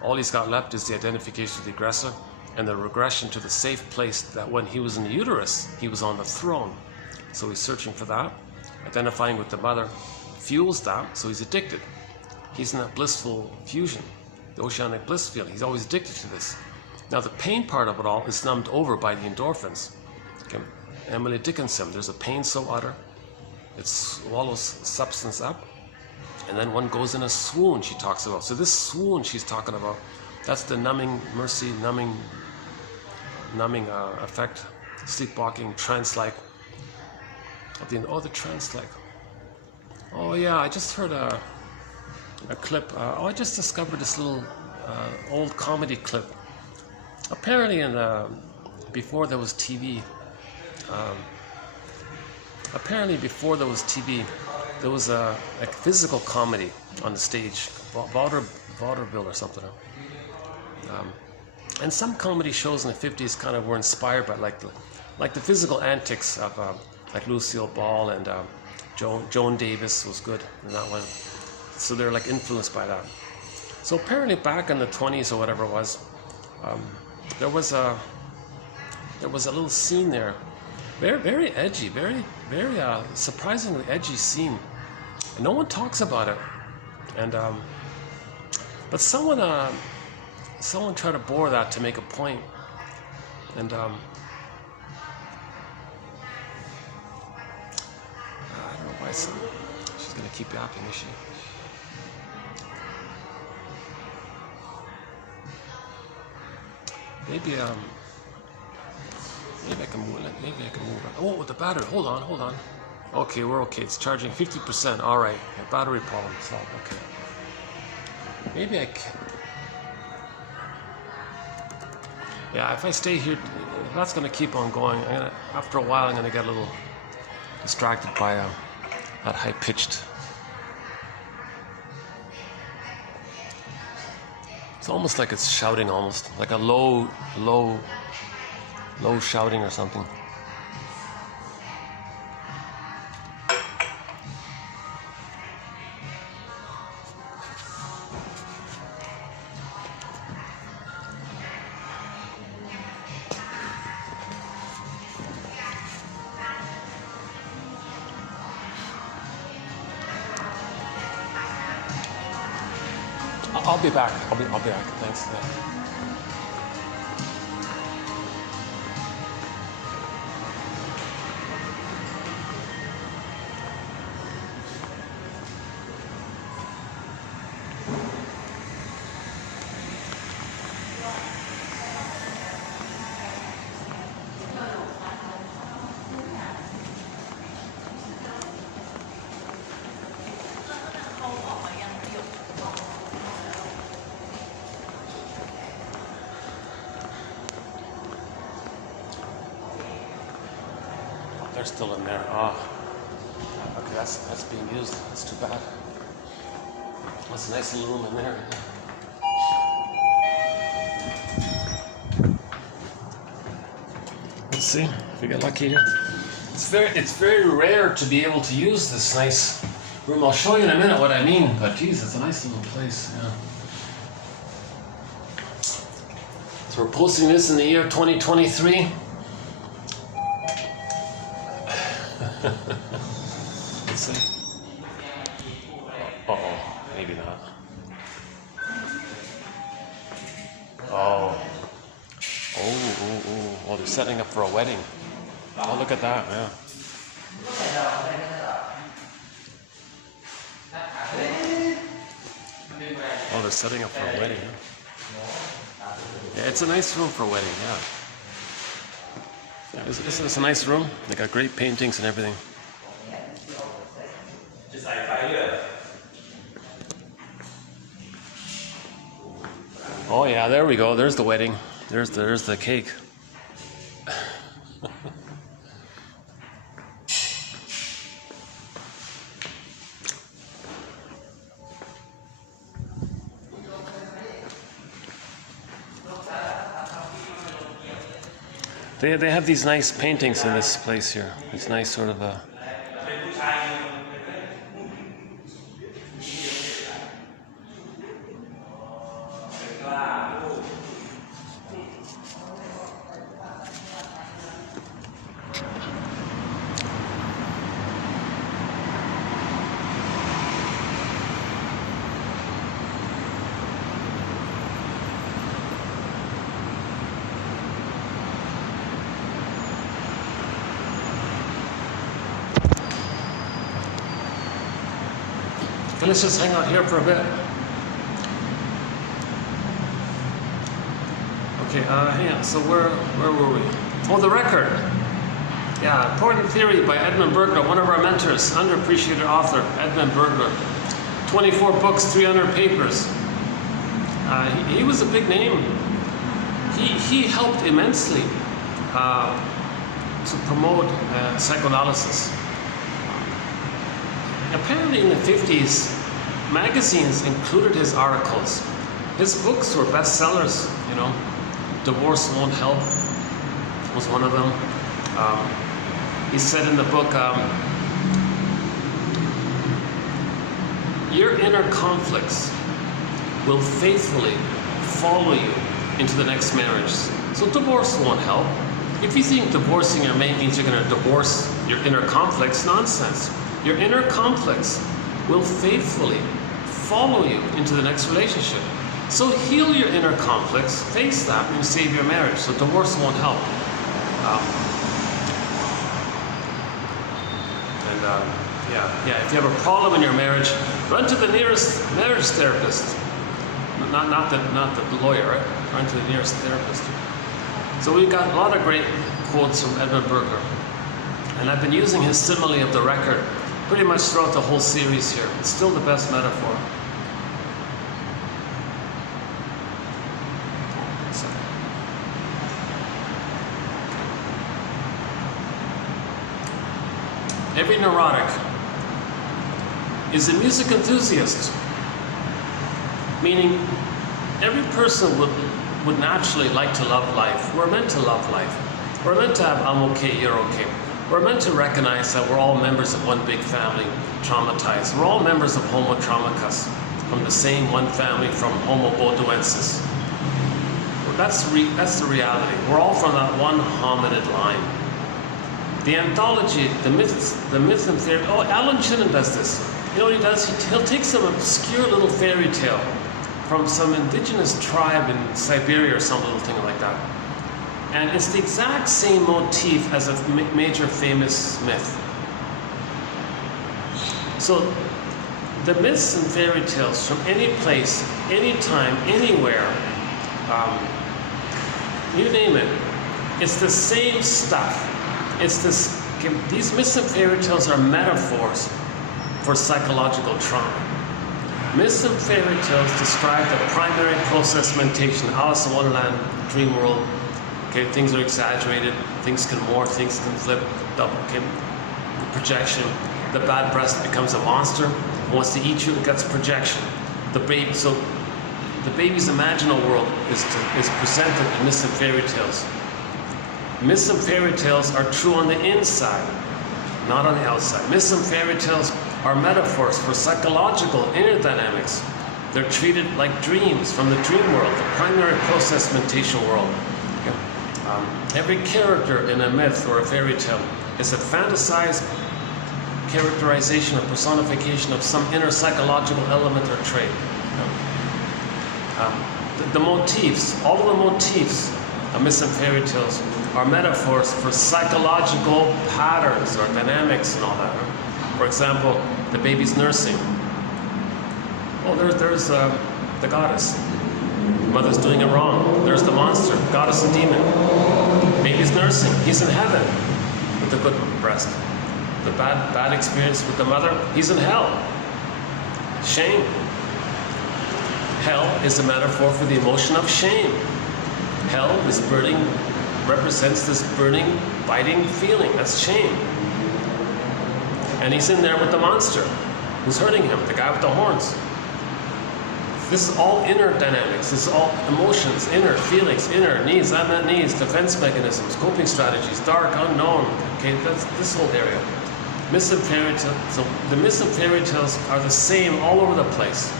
All he's got left is the identification with the aggressor and the regression to the safe place that when he was in the uterus, he was on the throne. So he's searching for that. Identifying with the mother fuels that, so he's addicted. He's in that blissful fusion, the oceanic bliss feeling. He's always addicted to this. Now the pain part of it all is numbed over by the endorphins. Okay. Emily Dickinson, there's a pain so utter, it swallows substance up, and then one goes in a swoon, she talks about. So this swoon she's talking about, that's the numbing mercy, numbing effect, sleepwalking, trance-like. The trance-like. Oh yeah, I just heard a clip. I just discovered this little old comedy clip. Apparently before there was TV, there was a physical comedy on the stage, vaudeville or something. And some comedy shows in the 50s kind of were inspired by like the physical antics of like Lucille Ball and Joan Davis was good in that one. So they're like influenced by that. So apparently back in the 20s or whatever it was, there was a little scene there, very edgy, very surprisingly edgy scene. And no one talks about it. And but someone tried to bore that to make a point. And I don't know why she's gonna keep yapping, is she? Maybe I can move it. Maybe I can move it. Oh, with the battery. Hold on. Okay, we're okay. It's charging 50%. All right. Battery problem solved. Okay. Maybe I can. Yeah, if I stay here, that's going to keep on going. After a while, I'm going to get a little distracted by that high-pitched. It's almost like it's shouting, almost like a low shouting or something. I'll be back. I'll be back. Thanks. Yeah. They're still in there. Oh, okay, that's being used. That's too bad. That's a nice little room in there. Let's see if we get lucky here. It's very rare to be able to use this nice room. I'll show you in a minute what I mean, but geez, it's a nice little place. Yeah. So we're posting this in the year 2023. Let's see. Uh-oh, maybe not. Oh, they're setting up for a wedding. Oh, look at that, yeah. Oh, they're setting up for a wedding, yeah. Yeah, it's a nice room for a wedding, yeah. It's a nice room. They got great paintings and everything. Oh yeah, there we go. There's the wedding. There's the cake. They have these nice paintings in this place here. It's nice sort of a... Let's just hang out here for a bit. Okay, hang on. So where were we? Oh, the record. Yeah, Important Theory by Edmund Burglar, one of our mentors, underappreciated author, Edmund Burglar. 24 books, 300 papers. He was a big name. He helped immensely to promote psychoanalysis. Apparently in the 50s, magazines included his articles. His books were bestsellers, you know. Divorce Won't Help was one of them. He said in the book, your inner conflicts will faithfully follow you into the next marriage. So divorce won't help. If you think divorcing your mate means you're going to divorce your inner conflicts, nonsense. Your inner conflicts will faithfully follow you into the next relationship. So heal your inner conflicts, face that, and save your marriage. So divorce won't help. If you have a problem in your marriage, run to the nearest marriage therapist. Not the lawyer, right? Run to the nearest therapist. So we've got a lot of great quotes from Edmund Burglar. And I've been using his simile of the record pretty much throughout the whole series here. It's still the best metaphor. Every neurotic is a music enthusiast, meaning every person would naturally like to love life. We're meant to love life. We're meant to have I'm okay, you're okay. We're meant to recognize that we're all members of one big family, traumatized. We're all members of Homo traumicus, from the same one family, from Homo bodoensis. That's the reality. We're all from that one hominid line. The anthology, the myth and theory. Oh, Alan Shinen does this. You know what he does? He'll take some obscure little fairy tale, from some indigenous tribe in Siberia or some little thing like that. And it's the exact same motif as a major famous myth. So the myths and fairy tales from any place, any time, anywhere, you name it, it's the same stuff. It's this. These myths and fairy tales are metaphors for psychological trauma. Myths and fairy tales describe the primary process mentation, Alice in Wonderland, dream world. Okay, things are exaggerated, things can morph, things can flip, okay, projection. The bad breast becomes a monster, wants to eat you, it gets projection. The baby's imaginal world is presented in myths and fairy tales. Myths and fairy tales are true on the inside, not on the outside. Myths and fairy tales are metaphors for psychological inner dynamics. They're treated like dreams from the dream world, the primary process mentation world. Okay. Every character in a myth or a fairy tale is a fantasized characterization or personification of some inner psychological element or trait. The motifs, all of the motifs of myths and fairy tales are metaphors for psychological patterns or dynamics and all that. For example, the baby's nursing. Oh, there's the goddess. Mother's doing it wrong. There's the monster, goddess and demon. Baby's nursing. He's in heaven with the good breast. The bad experience with the mother, he's in hell. Shame. Hell is a metaphor for the emotion of shame. Hell is burning, represents this burning, biting feeling. That's shame. And he's in there with the monster who's hurting him, the guy with the horns. This is all inner dynamics. This is all emotions, inner feelings, inner needs, unmet needs, defense mechanisms, coping strategies, dark, unknown. Okay, that's this whole area. Myths and fairy tales. So the myths and fairy tales are the same all over the place.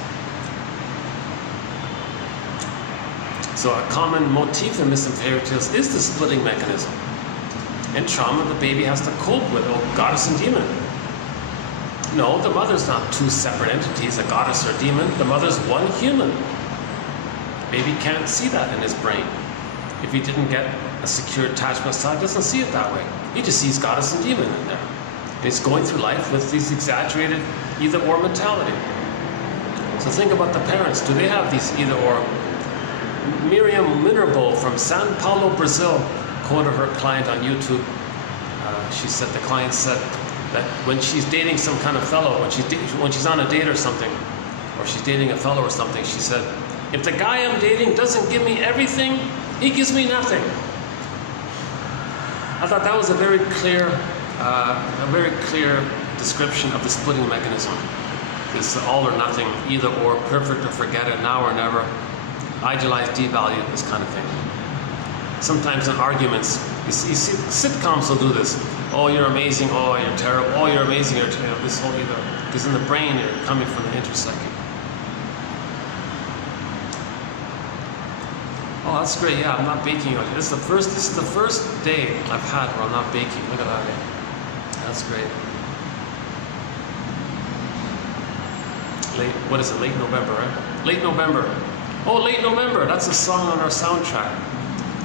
So a common motif in myths and fairy tales is the splitting mechanism. In trauma, the baby has to cope with, oh, goddess and demon. No, the mother's not two separate entities, a goddess or a demon. The mother's one human. Baby can't see that in his brain. If he didn't get a secure attachment style, he doesn't see it that way. He just sees goddess and demon in there. And he's going through life with these exaggerated either-or mentality. So think about the parents. Do they have these either-or? Miriam Minerbo from Sao Paulo, Brazil, quoted her client on YouTube. She said the client said that when she's dating some kind of fellow, when she's on a date or something, or she's dating a fellow or something, she said, if the guy I'm dating doesn't give me everything, he gives me nothing. I thought that was a very clear description of the splitting mechanism. This all or nothing, either or, perfect or forget it, now or never, idealize, devalue, this kind of thing. Sometimes in arguments, you see sitcoms will do this. Oh, you're amazing. Oh, you're terrible. Oh, you're amazing. You're terrible. This whole either, because in the brain you're coming from the interpsychic. Oh, that's great. Yeah, I'm not baking. This is the first day I've had where I'm not baking. Look at that. That's great. What is it? Late November, right? Late November. Oh, Late November. That's a song on our soundtrack.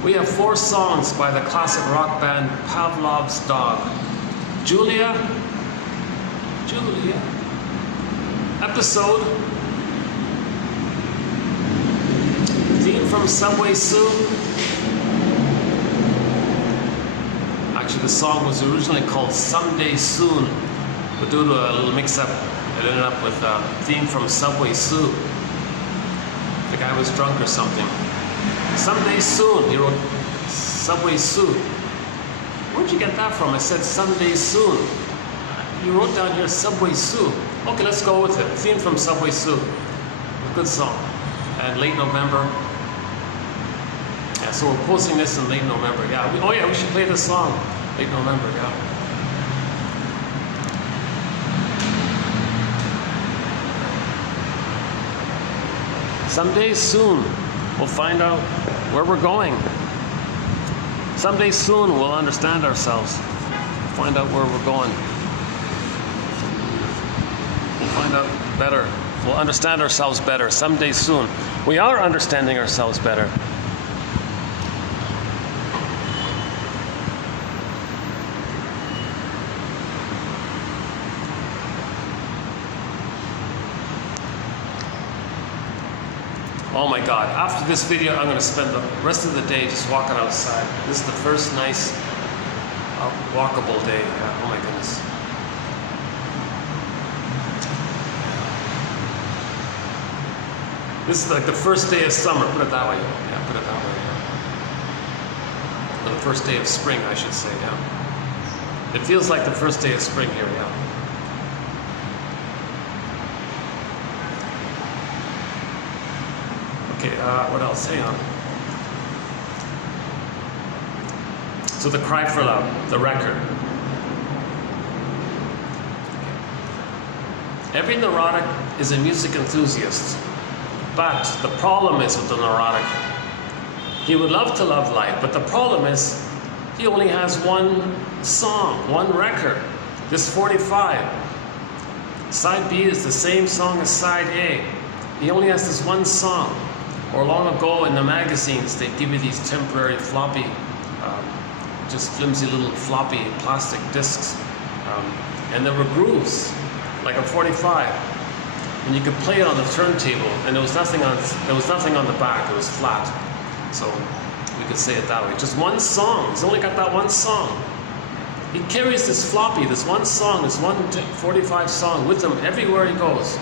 We have 4 songs by the classic rock band Pavlov's Dog. Julia. Episode. Theme from Subway Sue. Actually, the song was originally called Someday Soon, but due to a little mix-up, it ended up with theme from Subway Sue. The guy was drunk or something. Someday soon, he wrote Subway Sue. Where'd you get that from? I said someday soon. You wrote down here Subway Sue. Okay, let's go with it. Theme from Subway Sue. Good song. And Late November. Yeah, so we're posting this in late November. Yeah. We should play this song. Late November, yeah. Someday soon, we'll find out where we're going. Someday soon, we'll understand ourselves. Find out where we're going. We'll find out better. We'll understand ourselves better someday soon. We are understanding ourselves better. Oh my God, after this video, I'm going to spend the rest of the day just walking outside. This is the first nice walkable day. Oh my goodness. This is like the first day of summer, put it that way. Yeah, put it that way. Yeah. Or the first day of spring, I should say, yeah. It feels like the first day of spring here, yeah. Okay, what else? Hang on. So the cry for love, the record. Every neurotic is a music enthusiast, but the problem is with the neurotic, he would love to love life, but the problem is he only has one song, one record, this 45. Side B is the same song as side A. He only has this one song. Or long ago in the magazines, they'd give you these temporary floppy, just flimsy little floppy plastic discs. And there were grooves, like a 45. And you could play it on the turntable, and there was nothing on the back, it was flat. So we could say it that way. Just one song, he's only got that one song. He carries this floppy, this one song, this one 45 song with him everywhere he goes.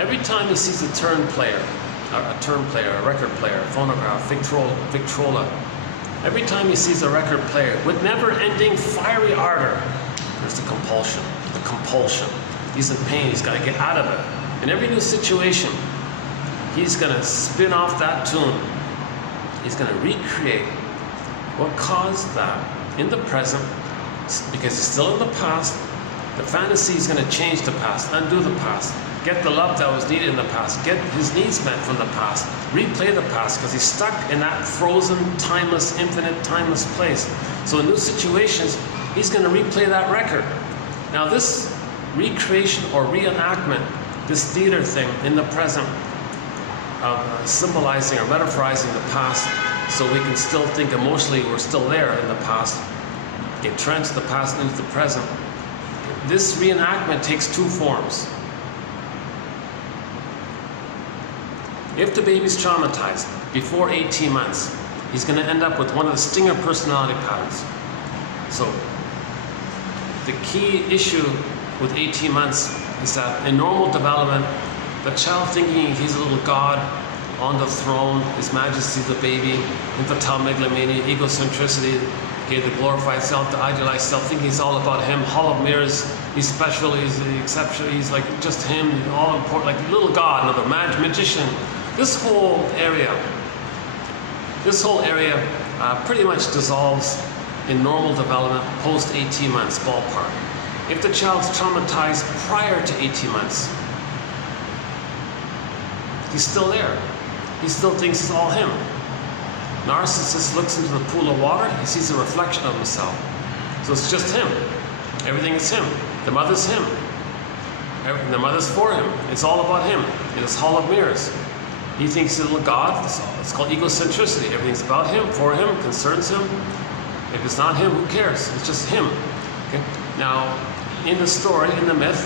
Every time he sees a turn player, a record player, a phonograph, Victrola. Every time he sees a record player with never-ending fiery ardor, there's the compulsion. He's in pain, he's got to get out of it. In every new situation, he's going to spin off that tune. He's going to recreate what caused that in the present, because he's still in the past. The fantasy is going to change the past, undo the past. Get the love that was needed in the past. Get his needs met from the past. Replay the past because he's stuck in that frozen, timeless, infinite, timeless place. So in new situations, he's going to replay that record. Now this recreation or reenactment, this theater thing in the present, symbolizing or metaphorizing the past so we can still think emotionally we're still there in the past, get trenched the past into the present. This reenactment takes two forms. If the baby's traumatized before 18 months, he's going to end up with one of the stinger personality patterns. So the key issue with 18 months is that in normal development, the child thinking he's a little god on the throne, His Majesty the baby, infantile megalomania, egocentricity, okay, the glorified self, the idealized self, thinking he's all about him, hall of mirrors, he's special, he's exceptional, he's like just him, all important, like a little god, another magician. This whole area pretty much dissolves in normal development post 18 months, ballpark. If the child's traumatized prior to 18 months, he's still there. He still thinks it's all him. Narcissist looks into the pool of water, he sees a reflection of himself. So it's just him. Everything is him. The mother's him. The mother's for him. It's all about him. In his hall of mirrors. He thinks he's a little god. It's called egocentricity. Everything's about him, for him, concerns him. If it's not him, who cares? It's just him. Okay? Now, in the story, in the myth,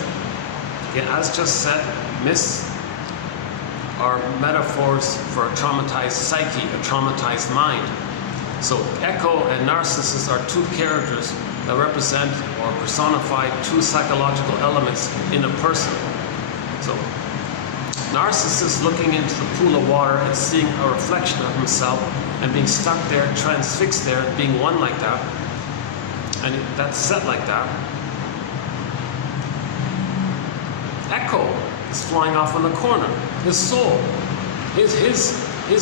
okay, as just said, myths are metaphors for a traumatized psyche, a traumatized mind. So Echo and Narcissus are two characters that represent or personify two psychological elements in a person. So Narcissus looking into the pool of water and seeing a reflection of himself and being stuck there, transfixed there, being one like that, and that's set like that. Echo is flying off in the corner. His soul, his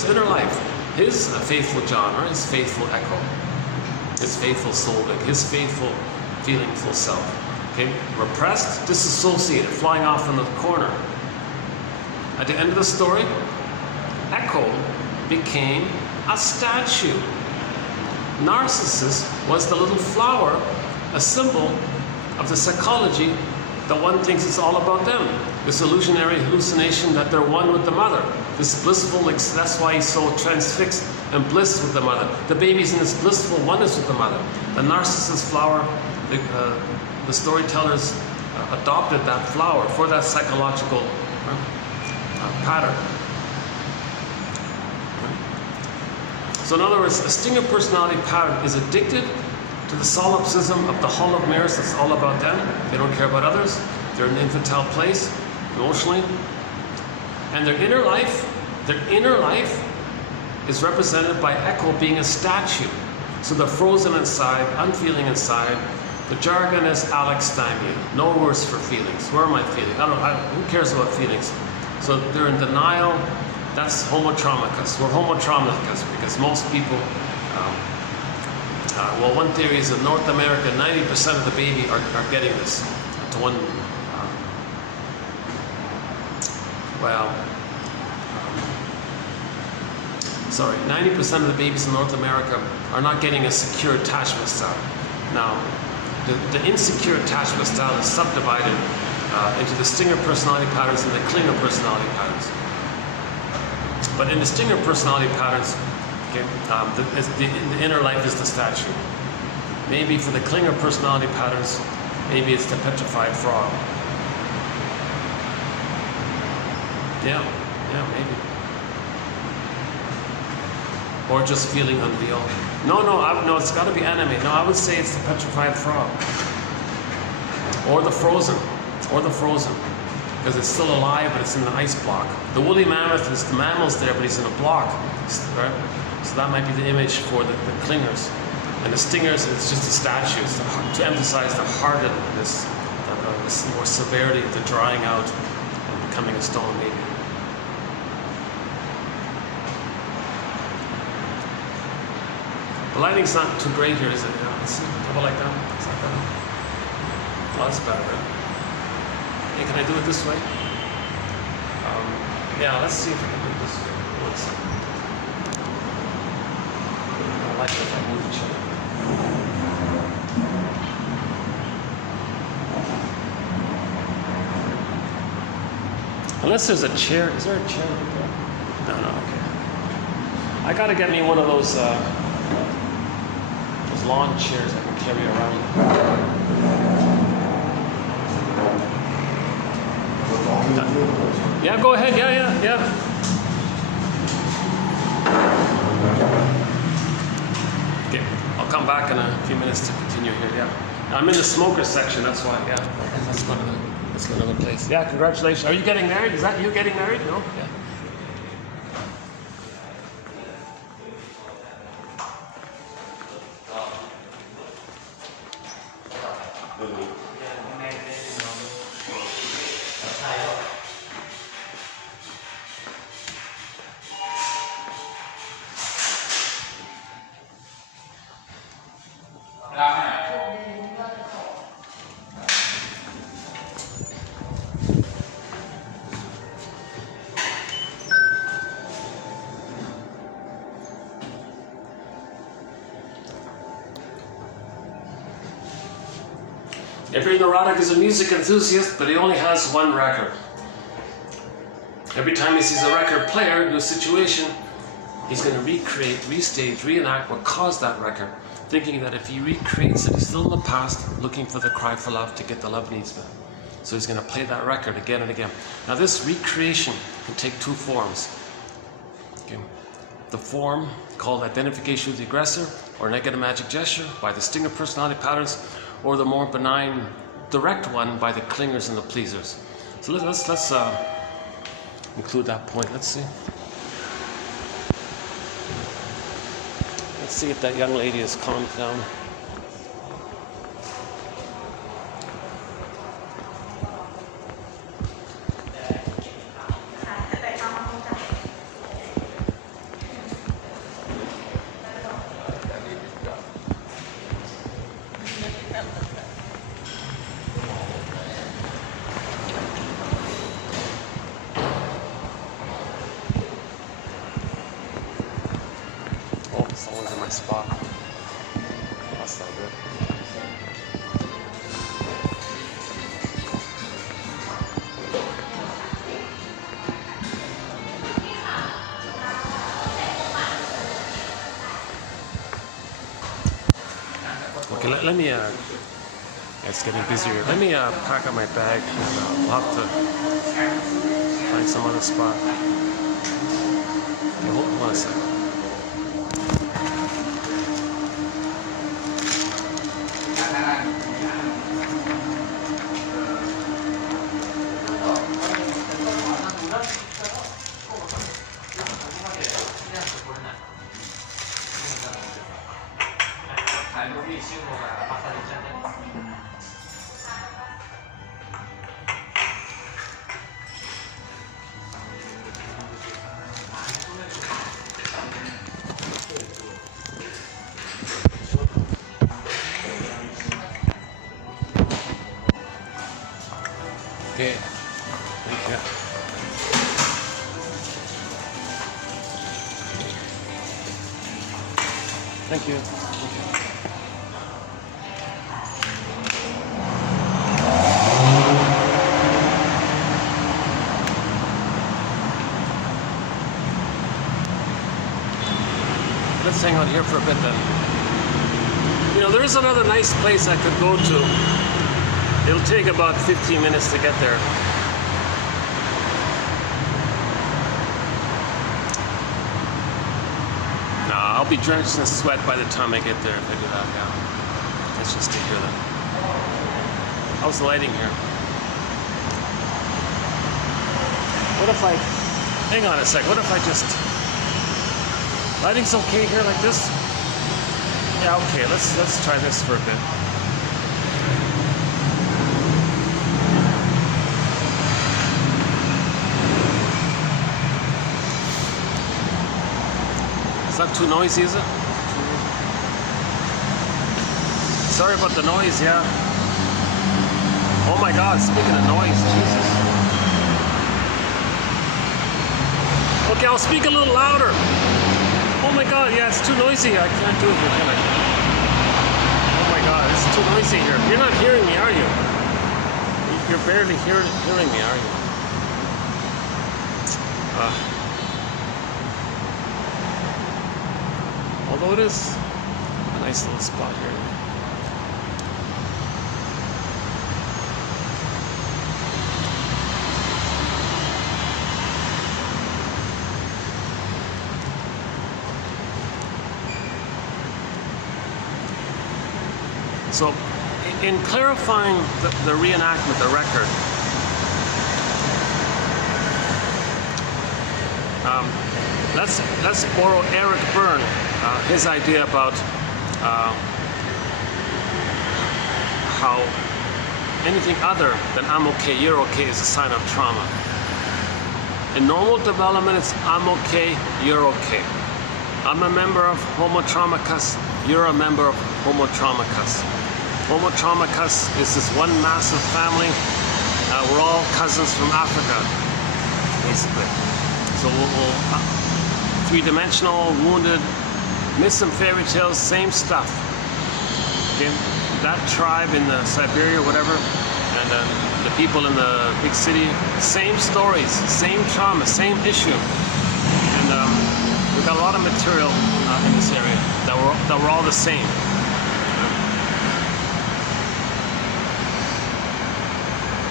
inner life, his faithful John, or his faithful Echo, his faithful soul, his faithful feelingful self. Okay, repressed, disassociated, flying off in the corner. At the end of the story, Echo became a statue. Narcissus was the little flower, a symbol of the psychology the one thinks it's all about them. This illusionary hallucination that they're one with the mother. This blissful, that's why he's so transfixed and bliss with the mother. The baby's in this blissful oneness with the mother. The narcissus flower, the storytellers adopted that flower for that psychological pattern. So in other words, a stinger personality pattern is addicted to the solipsism of the hall of mirrors. That's all about them. They don't care about others. They're in an infantile place, emotionally. And their inner life is represented by Echo being a statue. So they're frozen inside, unfeeling inside. The jargon is Alex Stymie. No words for feelings. Where am I feeling? Who cares about feelings? So they're in denial. That's homotraumicus. We're homotraumicus because most people, well, one theory is in North America, 90% of the baby are getting this. To one, sorry, 90% of the babies in North America are not getting a secure attachment style. Now, the insecure attachment style is subdivided into the stinger personality patterns and the clinger personality patterns. But in the stinger personality patterns, okay, the inner life is the statue. Maybe for the clinger personality patterns, maybe it's the petrified frog. Yeah, maybe. Or just feeling unreal. No, it's got to be anime. No, I would say it's the petrified frog. Or the frozen. Because it's still alive, but it's in the ice block. The woolly mammoth is the mammal's there, but he's in a block, right? So that might be the image for the clingers. And the stingers, it's just the statues to emphasize the hardness, this more severity of the drying out and becoming a stone, maybe. The lighting's not too great here, is it? Yeah, let's see. How about like that? It's like that. Oh, that's better, right? Hey, can I do it this way? Yeah, let's see if I can do it this way. One second. I like it if I move each other. Unless there's a chair. Is there a chair right there? No, okay. I gotta get me one of those lawn chairs I can carry around. Yeah, go ahead. Yeah. Okay, I'll come back in a few minutes to continue here. Yeah, I'm in the smoker section. That's why. Yeah, that's another place. Yeah, congratulations. Are you getting married? Is that you getting married? No. Yeah. Every neurotic is a music enthusiast, but he only has one record. Every time he sees a record player in a situation, he's going to recreate, restage, reenact what caused that record, thinking that if he recreates it, he's still in the past, looking for the cry for love to get the love needs met. So he's going to play that record again and again. Now this recreation can take two forms. Okay. The form called identification with the aggressor or negative magic gesture by the stinger personality patterns, or the more benign, direct one by the clingers and the pleasers. So let's include that point. Let's see. Let's see if that young lady has calmed down. Someone's in my spot. That's not good. let me, it's getting busier. Let me pack up my bag and we'll have to find some other spot. Okay, hold on a second. Okay, thank you. Thank you. Let's hang out here for a bit then. You know, there is another nice place I could go to. It'll take about 15 minutes to get there. Nah, I'll be drenched in sweat by the time I get there if I do that. Yeah. Let's just stay here then. How's the lighting here? What if I... Hang on a sec. What if I just... Lighting's okay here like this? Yeah, okay. Let's try this for a bit. Not too noisy, is it? Sorry about the noise, yeah. Oh my God, speaking of noise, Jesus. Okay, I'll speak a little louder. Oh my God, yeah, it's too noisy. I can't do it here, can I? Oh my God, it's too noisy here. You're not hearing me, are you? You're barely hearing me, are you? Although it is a nice little spot here. So, in clarifying the reenactment, the record, let's borrow Eric Byrne. His idea about how anything other than I'm okay, you're okay is a sign of trauma. In normal development, it's I'm okay, you're okay. I'm a member of Homo Traumacus, you're a member of Homo Traumacus. Homo Traumacus is this one massive family. We're all cousins from Africa, basically. So we'll three-dimensional, wounded, myths and fairy tales, same stuff. Okay? That tribe in Siberia, whatever, and the people in the big city, same stories, same trauma, same issue. And we've got a lot of material in this area that we're all the same.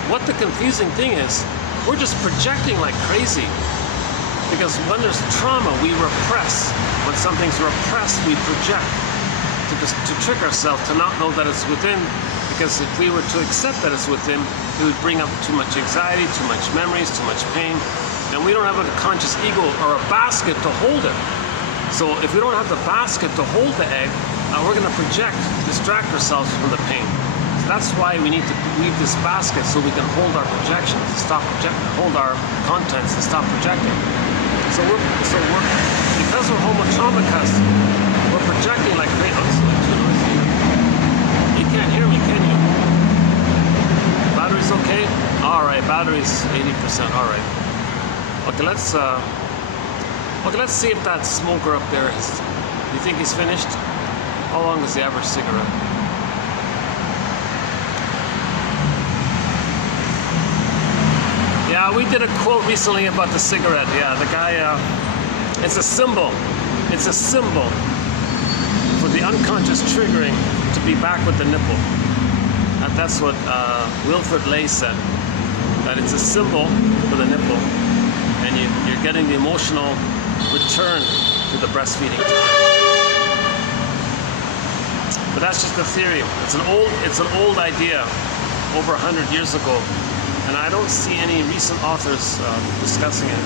What the confusing thing is, we're just projecting like crazy. Because when there's trauma, we repress. When something's repressed, we project to trick ourselves to not know that it's within. Because if we were to accept that it's within, it would bring up too much anxiety, too much memories, too much pain. And we don't have a conscious ego or a basket to hold it. So if we don't have the basket to hold the egg, we're going to project, distract ourselves from the pain. So that's why we need to weave this basket so we can hold our projections, hold our contents, and stop projecting. So we're because we're Homo Traumacus, we're projecting like crazy. You can't hear me, can you? Battery's okay? Alright, battery's 80%, alright. Okay, let's see if that smoker up there is. You think he's finished? How long is the average cigarette? Yeah, we did a quote recently about the cigarette. Yeah, the guy, it's a symbol. It's a symbol for the unconscious triggering to be back with the nipple. And that's what Wilfred Lay said, that it's a symbol for the nipple, and you're getting the emotional return to the breastfeeding time. But that's just a theory. It's an old idea, over 100 years ago, and I don't see any recent authors discussing it.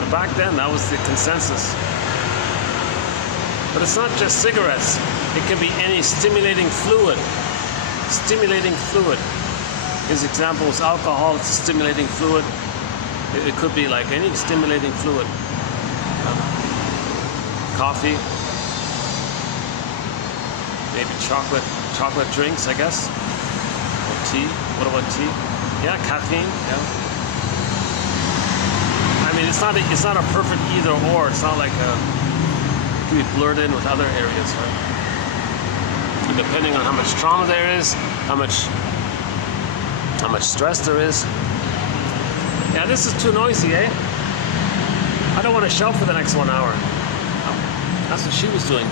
But back then, that was the consensus. But it's not just cigarettes. It can be any stimulating fluid. Stimulating fluid. His example was alcohol. It's a stimulating fluid. It could be like any stimulating fluid. Coffee. Maybe chocolate drinks, I guess. Or tea. What about tea? Yeah, caffeine. Yeah. I mean, it's not a perfect either or. It's not like it can be blurred in with other areas, right? And depending on how much trauma there is, how much stress there is. Yeah, this is too noisy, eh? I don't want to shout for the next 1 hour. That's what she was doing.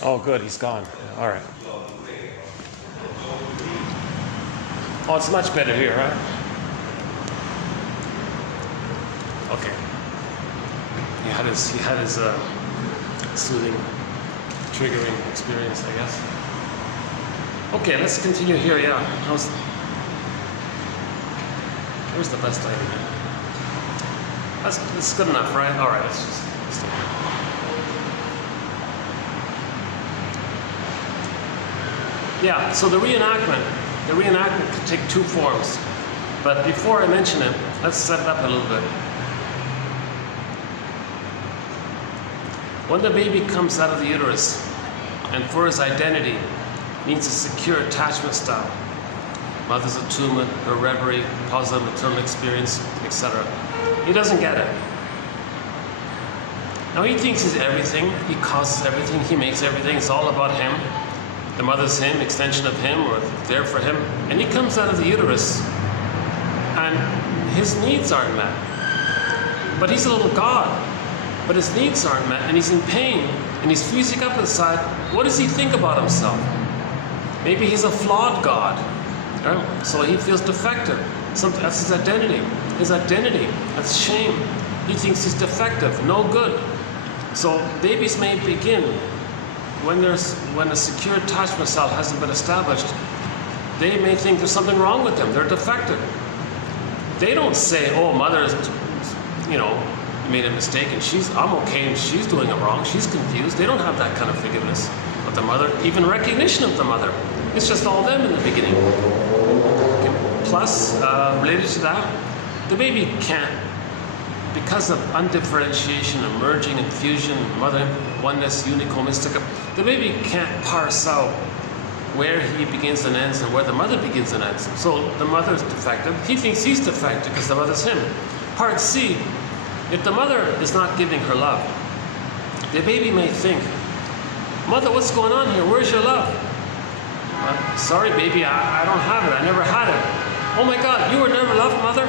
Oh, good, he's gone. All right. Oh, it's much better here, right? Okay. He had his soothing, triggering experience, I guess. Okay, let's continue here. Yeah. Where's the best item here? That's good enough, right? All right. Let's stay here. Yeah, so the reenactment could take two forms. But before I mention it, let's set it up a little bit. When the baby comes out of the uterus, and for his identity, needs a secure attachment style, mother's attunement, her reverie, positive maternal experience, etc. He doesn't get it. Now he thinks he's everything, he causes everything, he makes everything, it's all about him. The mother's him, extension of him, or there for him. And he comes out of the uterus, and his needs aren't met. But he's a little God, but his needs aren't met, and he's in pain, and he's freezing up inside. What does he think about himself? Maybe he's a flawed God, right? So he feels defective. That's his identity. His identity, that's shame. He thinks he's defective, no good. So babies may begin when a secure attachment style hasn't been established. They may think there's something wrong with them. They're defective. They don't say, "Oh, mother's, made a mistake and I'm okay and she's doing it wrong. She's confused." They don't have that kind of forgiveness of the mother, even recognition of the mother. It's just all them in the beginning. Plus, related to that, the baby can't, because of undifferentiation, emerging, infusion, mother, oneness, unico, mystica, the baby can't parse out where he begins and ends and where the mother begins and ends. So the mother's defective. He thinks he's defective because the mother's him. Part C, if the mother is not giving her love, the baby may think, "Mother, what's going on here? Where's your love?" "Sorry, baby, I don't have it. I never had it." "Oh my God, you were never loved, Mother?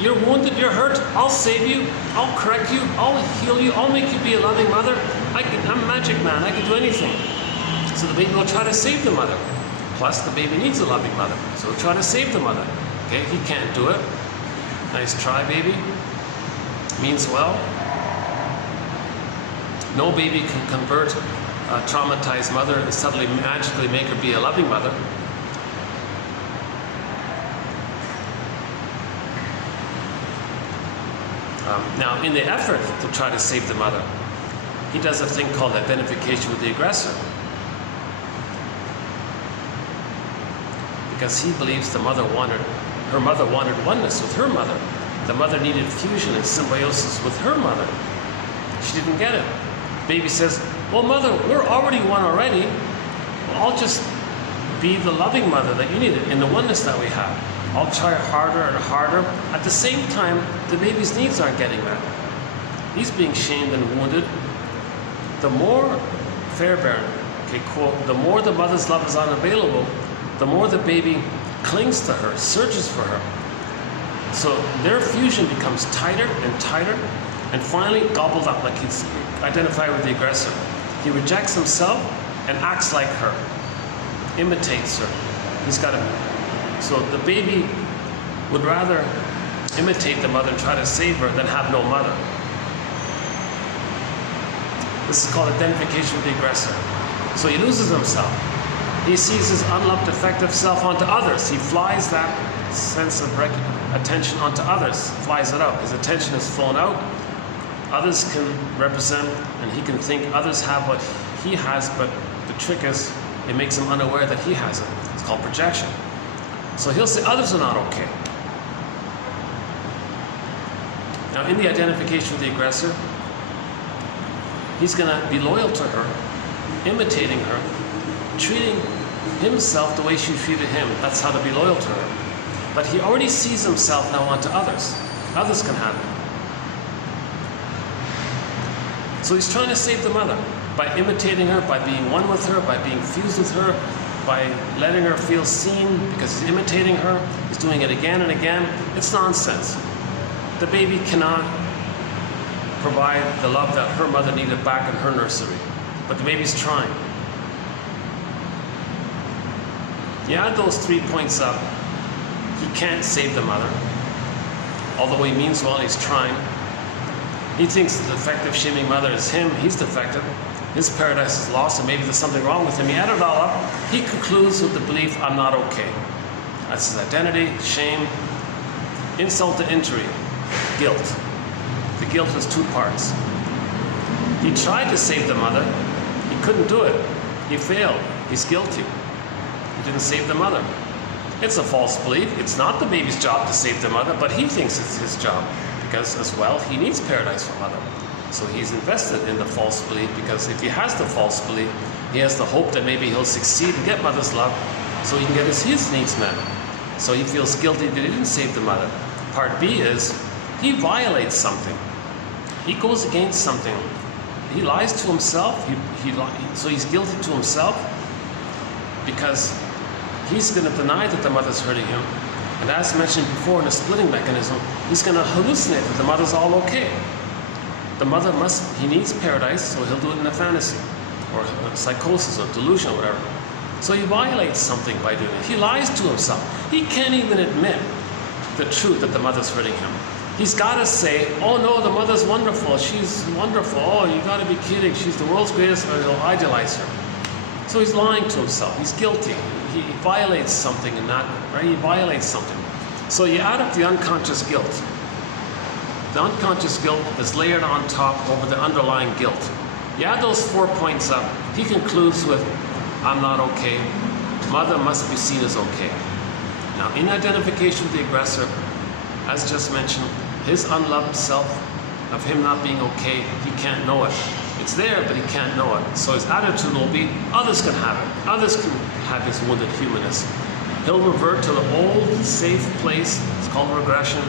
You're wounded, you're hurt. I'll save you. I'll correct you. I'll heal you. I'll make you be a loving mother. I'm a magic man. I can do anything." So the baby will try to save the mother. Plus, the baby needs a loving mother. So he'll try to save the mother. Okay, he can't do it. "Nice try, baby." Means well. No baby can convert a traumatized mother and suddenly magically make her be a loving mother. Now, in the effort to try to save the mother, he does a thing called identification with the aggressor. Because he believes her mother wanted oneness with her mother. The mother needed fusion and symbiosis with her mother. She didn't get it. Baby says, "Well, Mother, we're already one already. Well, I'll just be the loving mother that you needed in the oneness that we have. I'll try harder and harder." At the same time, the baby's needs aren't getting met. He's being shamed and wounded. The more Fairbairn, okay, quote, "the more the mother's love is unavailable, the more the baby clings to her, searches for her." So their fusion becomes tighter and tighter, and finally gobbled up, like he's identified with the aggressor. He rejects himself and acts like her, imitates her. So the baby would rather imitate the mother and try to save her than have no mother. This is called identification with the aggressor. So he loses himself. He sees his unloved, defective self onto others. He flies that sense of attention onto others, flies it out. His attention is flown out. Others can represent, and he can think others have what he has, but the trick is it makes him unaware that he has it. It's called projection. So he'll say others are not okay. Now, in the identification with the aggressor, he's going to be loyal to her, imitating her, treating himself the way she treated him. That's how to be loyal to her. But he already sees himself now onto others. Others can have it. So he's trying to save the mother by imitating her, by being one with her, by being fused with her, by letting her feel seen because he's imitating her. He's doing it again and again. It's nonsense. The baby cannot provide the love that her mother needed back in her nursery. But the baby's trying. You add those 3 points up, he can't save the mother. Although he means well, he's trying. He thinks the defective, shaming mother is him. He's defective. His paradise is lost, and maybe there's something wrong with him. You add it all up, he concludes with the belief, I'm not okay. That's his identity, shame, insult to injury, guilt. The guilt has 2 parts. He tried to save the mother. He couldn't do it. He failed. He's guilty. He didn't save the mother. It's a false belief. It's not the baby's job to save the mother, but he thinks it's his job because, as well, he needs paradise for mother. So he's invested in the false belief because if he has the false belief, he has the hope that maybe he'll succeed and get mother's love so he can get his needs met. So he feels guilty that he didn't save the mother. Part B is he violates something. He goes against something. He lies to himself. So he's guilty to himself because he's going to deny that the mother's hurting him. And as mentioned before in the splitting mechanism, he's going to hallucinate that the mother's all okay. The mother he needs paradise, so he'll do it in a fantasy, or psychosis, or delusion, or whatever. So he violates something by doing it. He lies to himself. He can't even admit the truth that the mother's hurting him. He's got to say, oh no, the mother's wonderful, she's wonderful, oh, you got to be kidding, she's the world's greatest, or he'll idealize her. So he's lying to himself. He's guilty. He violates something in that, right? He violates something. So you add up the unconscious guilt. The unconscious guilt is layered on top over the underlying guilt. You add those 4 points up, he concludes with, I'm not okay. Mother must be seen as okay. Now, in identification with the aggressor, as just mentioned, his unloved self, of him not being okay, he can't know it. It's there, but he can't know it. So his attitude will be, others can have it. Others can have his wounded humanness. He'll revert to the old, safe place. It's called regression.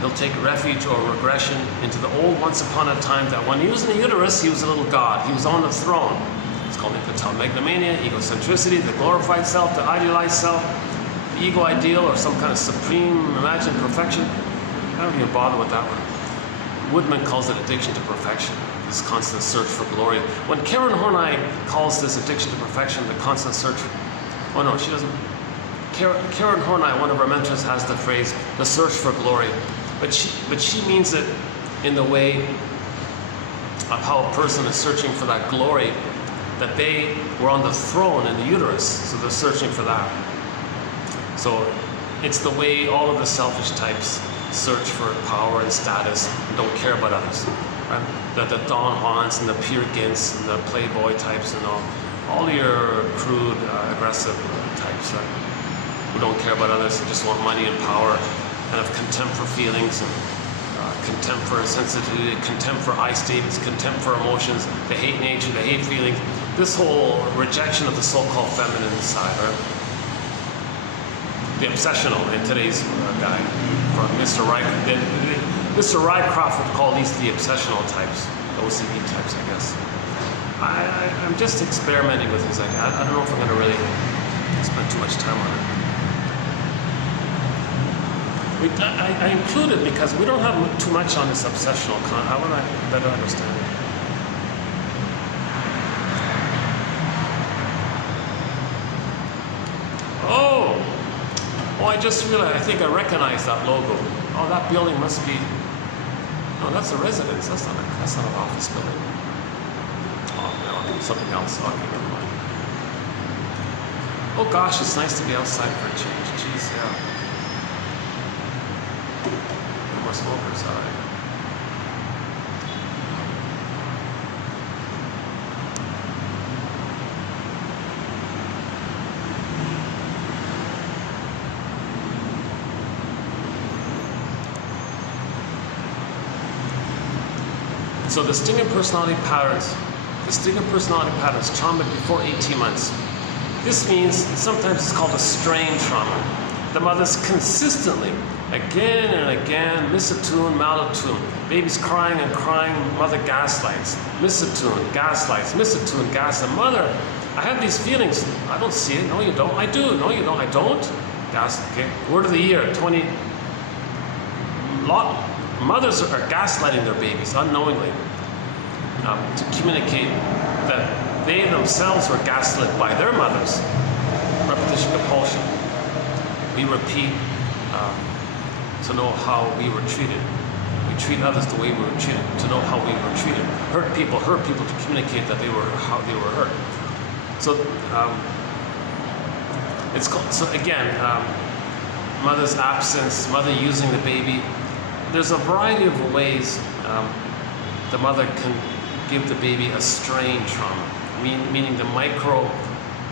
He'll take refuge or regression into the old once upon a time that when he was in the uterus, he was a little god. He was on the throne. It's called megalomania, egocentricity, the glorified self, the idealized self, the ego ideal, or some kind of supreme imagined perfection. I don't even bother with that one. Woodman calls it addiction to perfection, this constant search for glory. When Karen Horney calls this addiction to perfection the constant search for, oh no, she doesn't. Karen Horney, one of our mentors, has the phrase, the search for glory. But she means it in the way of how a person is searching for that glory, that they were on the throne in the uterus, so they're searching for that. So it's the way all of the selfish types search for power and status and don't care about others. Right? The Don Juans and the Peer Gints and the Playboy types and all your crude, aggressive types who don't care about others and just want money and power and have contempt for feelings and contempt for sensitivity, contempt for I statements, contempt for emotions. They hate nature, they hate feelings. This whole rejection of the so-called feminine side, right? The obsessional in today's guy, from Mr. Rycroft. Mr. Rycroft would call these the obsessional types, the OCD types, I guess. I'm just experimenting with this idea. I don't know if I'm going to really spend too much time on it. I include it because we don't have too much on this obsessional I want to better understand it. Oh, I just realized, I think I recognize that logo. Oh, that building must be, no, that's a residence. That's not an office building. Oh, no, something else. Okay, never mind. Oh gosh, it's nice to be outside for a change. Jeez, yeah. More smokers, all right. So the stinging personality patterns, trauma before 18 months. This means sometimes it's called a strain trauma. The mother's consistently, again and again, misattuned, malattuned. Baby's crying and crying, mother gaslights. Misattuned, gaslights, misattuned, gaslights. Mother, I have these feelings. I don't see it. No, you don't. I do. No, you don't. I don't. Gaslight. Okay. Word of the year, 20. Mothers are gaslighting their babies unknowingly to communicate that they themselves were gaslit by their mothers. Repetition, compulsion. We repeat to know how we were treated. We treat others the way we were treated, to know how we were treated. Hurt people to communicate that how they were hurt. So it's called, so again, mother's absence, mother using the baby. There's a variety of ways the mother can give the baby a strain trauma, meaning the micro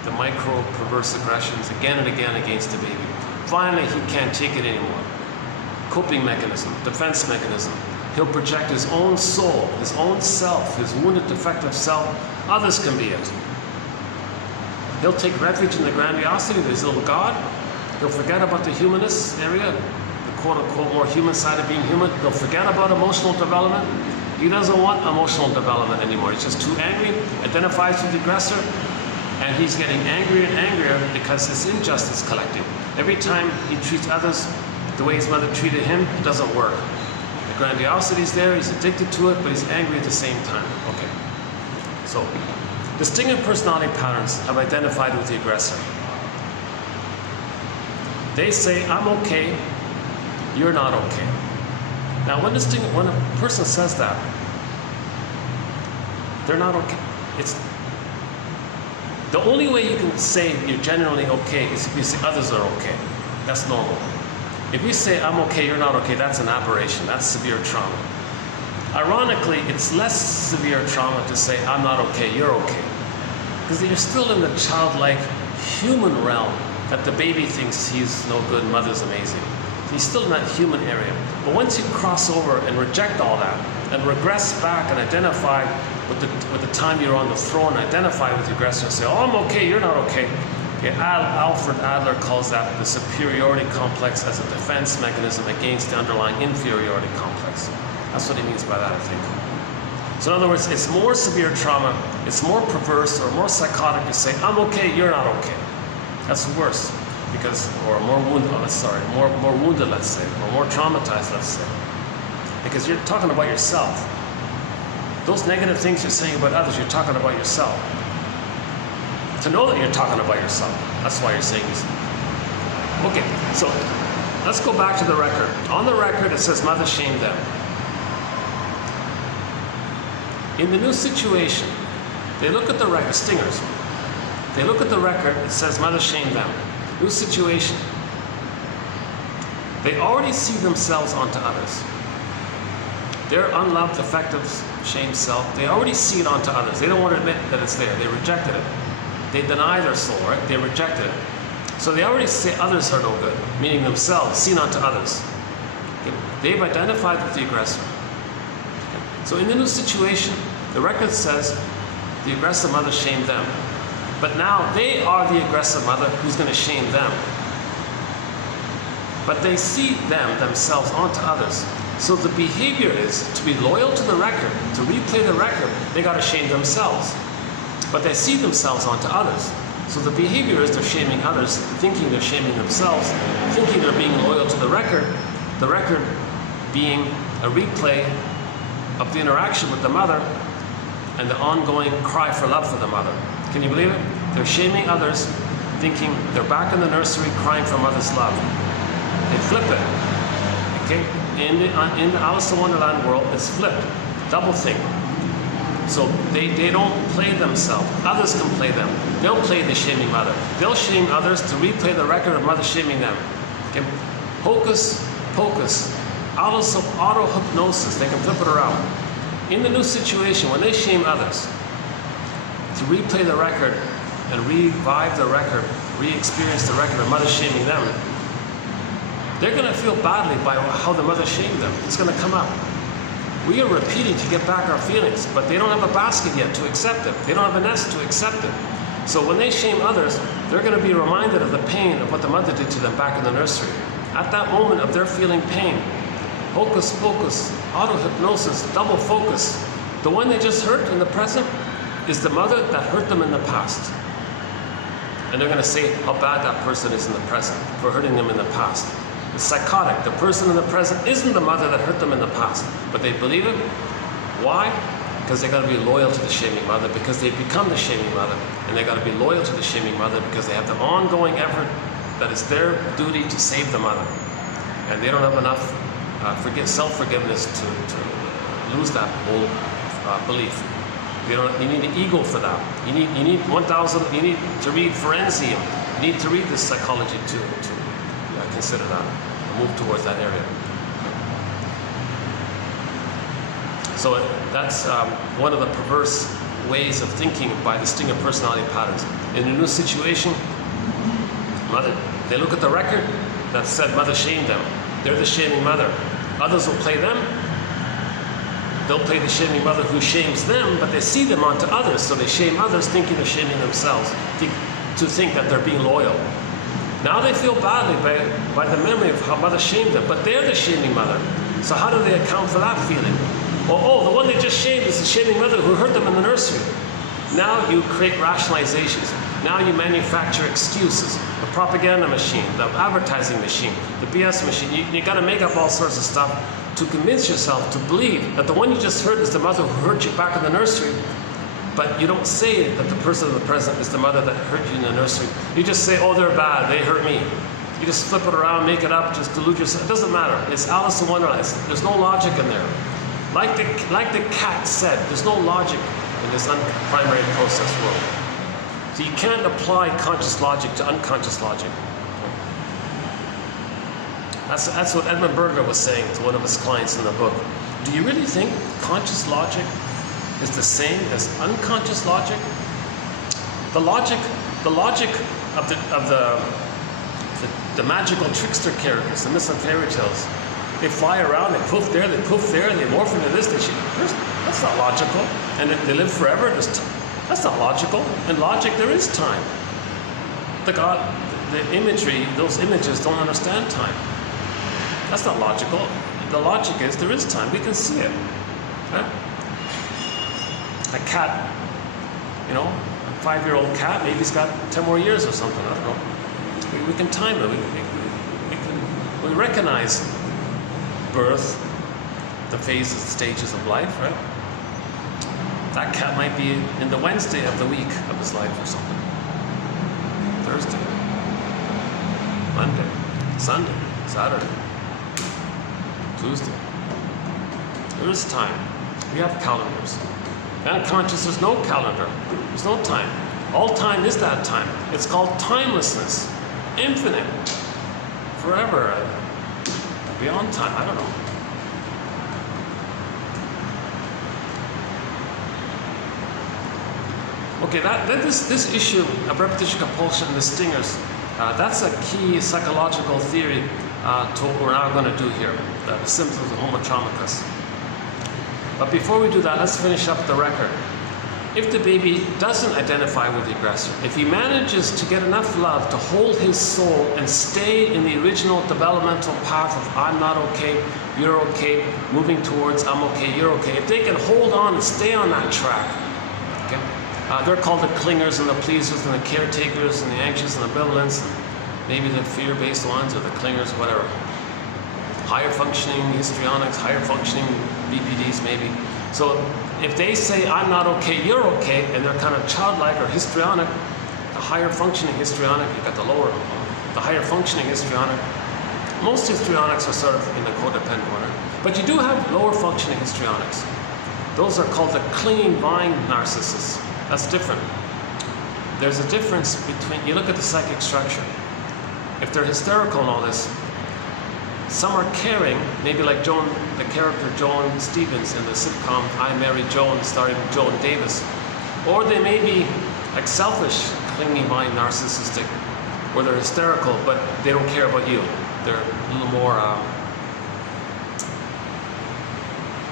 perverse aggressions again and again against the baby. Finally, he can't take it anymore. Coping mechanism, defense mechanism. He'll project his own soul, his own self, his wounded, defective self. Others can be it. He'll take refuge in the grandiosity of his little God. He'll forget about the humanist area, the quote-unquote more human side of being human. He'll forget about emotional development. He doesn't want emotional development anymore. He's just too angry, identifies with the aggressor, and he's getting angrier and angrier because his injustice is collecting. Every time he treats others the way his mother treated him, it doesn't work. The grandiosity is there, he's addicted to it, but he's angry at the same time. Okay. So, distinct personality patterns have identified with the aggressor. They say, I'm okay, you're not okay. Now, when a person says that, they're not okay. It's the only way you can say you're genuinely okay is if you say others are okay. That's normal. If you say I'm okay, you're not okay, that's an aberration. That's severe trauma. Ironically, it's less severe trauma to say I'm not okay, you're okay, because you're still in the childlike human realm that the baby thinks he's no good, mother's amazing. He's still in that human area. But once you cross over and reject all that and regress back and identify with the time you're on the throne, identify with the aggressor and say, oh, I'm okay, you're not okay, Okay, Alfred Adler calls that the superiority complex as a defense mechanism against the underlying inferiority complex. That's what he means by that, I think. So in other words, it's more severe trauma, it's more perverse or more psychotic to say, I'm okay, you're not okay. That's worse, because, or more wounded, more wounded, let's say, or more traumatized, let's say. Because you're talking about yourself. Those negative things you're saying about others, you're talking about yourself. To know that you're talking about yourself, that's why you're saying this. Okay, so let's go back to the record. On the record, it says mother shamed them. In the new situation, they look at the record, stingers. They look at the record, it says mother shamed them. New situation. They already see themselves onto others. Their unloved, affective, shamed self, they already see it onto others. They don't want to admit that it's there. They rejected it. They deny their soul, right? They rejected it. So they already say others are no good, meaning themselves, seen onto others. Okay. They've identified with the aggressor. So in the new situation, the record says the aggressive mother shamed them. But now they are the aggressive mother who's going to shame them. But they see themselves onto others. So the behavior is to be loyal to the record, to replay the record, they got to shame themselves. But they see themselves onto others. So the behavior is they're shaming others, thinking they're shaming themselves, thinking they're being loyal to the record being a replay of the interaction with the mother and the ongoing cry for love for the mother. Can you believe it? They're shaming others, thinking they're back in the nursery crying for mother's love. They flip it. Okay? In the Alice in Wonderland world, it's flipped. Double think. So they don't play themselves. Others can play them. They'll play the shaming mother. They'll shame others to replay the record of mother shaming them. Okay? Hocus pocus. Auto-hypnosis. They can flip it around. In the new situation, when they shame others, to replay the record and revive the record, re-experience the record of mother shaming them, they're going to feel badly by how the mother shamed them. It's going to come up. We are repeating to get back our feelings, but they don't have a basket yet to accept it. They don't have a nest to accept it. So when they shame others, they're going to be reminded of the pain of what the mother did to them back in the nursery. At that moment of their feeling pain, hocus pocus, auto-hypnosis, double focus. The one they just hurt in the present is the mother that hurt them in the past. And they're going to say how bad that person is in the present for hurting them in the past. It's psychotic. The person in the present isn't the mother that hurt them in the past, but they believe it. Why? Because they got to be loyal to the shaming mother, because they've become the shaming mother, and they got to be loyal to the shaming mother because they have the ongoing effort that it's their duty to save the mother, and they don't have enough self-forgiveness to lose that whole belief. You need an ego for that. You need 1,000. You need to read Forensium. You need to read this psychology to consider that, move towards that area. So that's one of the perverse ways of thinking by the Stinger personality patterns. In a new situation, they look at the record that said mother shamed them. They're the shaming mother. Others will play them. They'll play the shaming mother who shames them, but they see them onto others, so they shame others thinking they're shaming themselves, to think that they're being loyal. Now they feel badly by the memory of how mother shamed them, but they're the shaming mother. So how do they account for that feeling? Oh, the one they just shamed is the shaming mother who hurt them in the nursery. Now you create rationalizations. Now you manufacture excuses. The propaganda machine, the advertising machine, the BS machine. You got to make up all sorts of stuff to convince yourself to believe that the one you just hurt is the mother who hurt you back in the nursery. But you don't say that the person in the present is the mother that hurt you in the nursery. You just say, oh, they're bad, they hurt me. You just flip it around, make it up, just delude yourself. It doesn't matter. It's Alice in Wonderland. There's no logic in there. Like the cat said, there's no logic in this primary process world. So you can't apply conscious logic to unconscious logic. That's what Edmund Berger was saying to one of his clients in the book. Do you really think conscious logic is the same as unconscious logic? The logic of the magical trickster characters, the myths and fairy tales. They fly around, they poof there, they morph into this, that's not logical. And they live forever, that's not logical. In logic, there is time. the imagery, those images don't understand time. That's not logical. The logic is there is time. We can see it. Right? A cat, you know, a 5-year-old cat, maybe he's got 10 more years or something. I don't know. We can time it. We recognize birth, the phases, stages of life, right? That cat might be in the Wednesday of the week of his life or something. Thursday, Monday, Sunday, Saturday, Tuesday. There is time. We have calendars. Unconscious, there's no calendar. There's no time. All time is that time. It's called timelessness. Infinite. Forever. Beyond time. I don't know. Okay, this issue of repetition, compulsion, and the stingers, that's a key psychological theory to what we're now going to do here, the symptoms of homo traumacus. But before we do that, let's finish up the record. If the baby doesn't identify with the aggressor, if he manages to get enough love to hold his soul and stay in the original developmental path of I'm not okay, you're okay, moving towards I'm okay, you're okay, if they can hold on and stay on that track, okay? They're called the clingers and the pleasers and the caretakers and the anxious and the ambivalents, and maybe the fear-based ones or the clingers, whatever. Higher functioning histrionics, higher functioning BPDs maybe. So if they say I'm not okay, you're okay, and they're kind of childlike or histrionic, the higher functioning histrionic, you've got the higher functioning histrionic. Most histrionics are sort of in the codependent order. But you do have lower functioning histrionics. Those are called the clinging vine narcissists. That's different. There's a difference between, you look at the psychic structure. If they're hysterical and all this, some are caring, maybe like Joan, the character Joan Stevens in the sitcom I Married Joan, starring Joan Davis. Or they may be like selfish, clinging vine narcissistic, where they're hysterical, but they don't care about you. They're a little more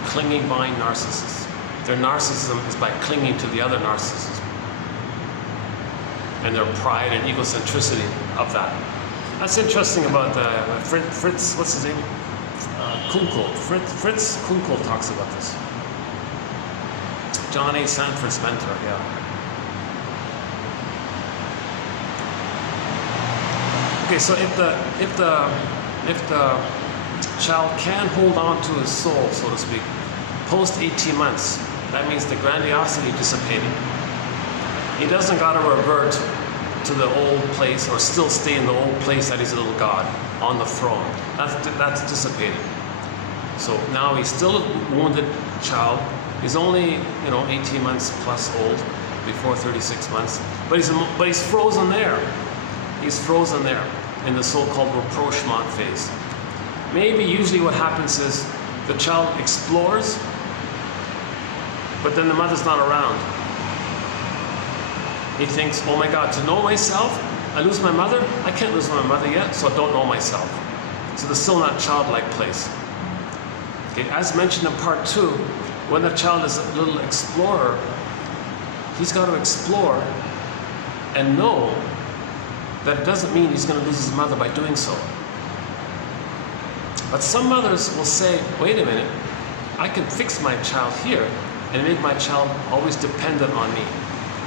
clinging vine narcissists. Their narcissism is by clinging to the other narcissism. And their pride and egocentricity of that. That's interesting about Fritz, what's his name? Kunkel. Fritz Kunkel talks about this. John A. Sanford's mentor, yeah. Okay, so if the child can hold on to his soul, so to speak, post 18 months, that means the grandiosity dissipating. He doesn't got to revert to the old place or still stay in the old place that he's a little god on the throne. That's dissipating. So now he's still a wounded child. He's only 18 months plus old, before 36 months. But he's frozen there. He's frozen there in the so-called rapprochement phase. Maybe usually what happens is the child explores, but then the mother's not around. He thinks, oh my God, to know myself, I lose my mother? I can't lose my mother yet, so I don't know myself. So there's still that childlike place. Okay, as mentioned in part 2, when the child is a little explorer, he's got to explore and know that it doesn't mean he's going to lose his mother by doing so. But some mothers will say, wait a minute, I can fix my child here and make my child always dependent on me,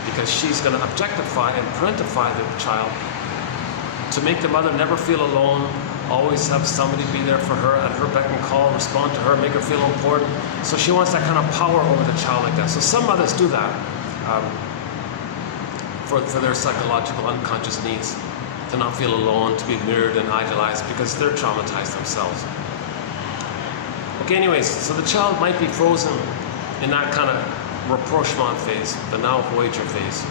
because she's going to objectify and parentify the child to make the mother never feel alone, always have somebody be there for her at her beck and call, respond to her, make her feel important. So she wants that kind of power over the child like that. So some mothers do that for their psychological unconscious needs, to not feel alone, to be mirrored and idolized because they're traumatized themselves. Okay, anyways, so the child might be frozen in that kind of rapprochement phase, the now voyager phase.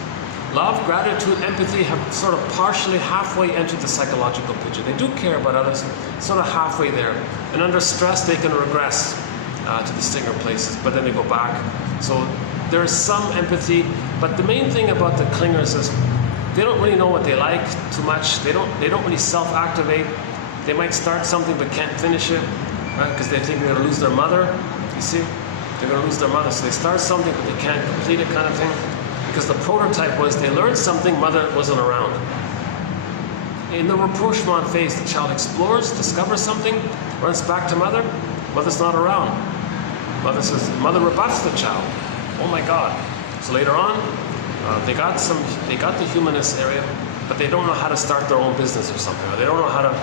Love, gratitude, empathy have sort of partially halfway entered the psychological picture. They do care about others, sort of halfway there. And under stress, they can regress to the stinger places, but then they go back. So there is some empathy, but the main thing about the clingers is they don't really know what they like too much. They don't really self-activate. They might start something but can't finish it, right? Because they think they're going to lose their mother, you see? They're going to lose their mother. So they start something but they can't complete it, kind of thing. Because the prototype was they learned something, mother wasn't around. In the rapprochement phase, the child explores, discovers something, runs back to mother. Mother's not around. Mother rebuffs the child. Oh my God. So later on, they got the humanist area, but they don't know how to start their own business or something, or they don't know how to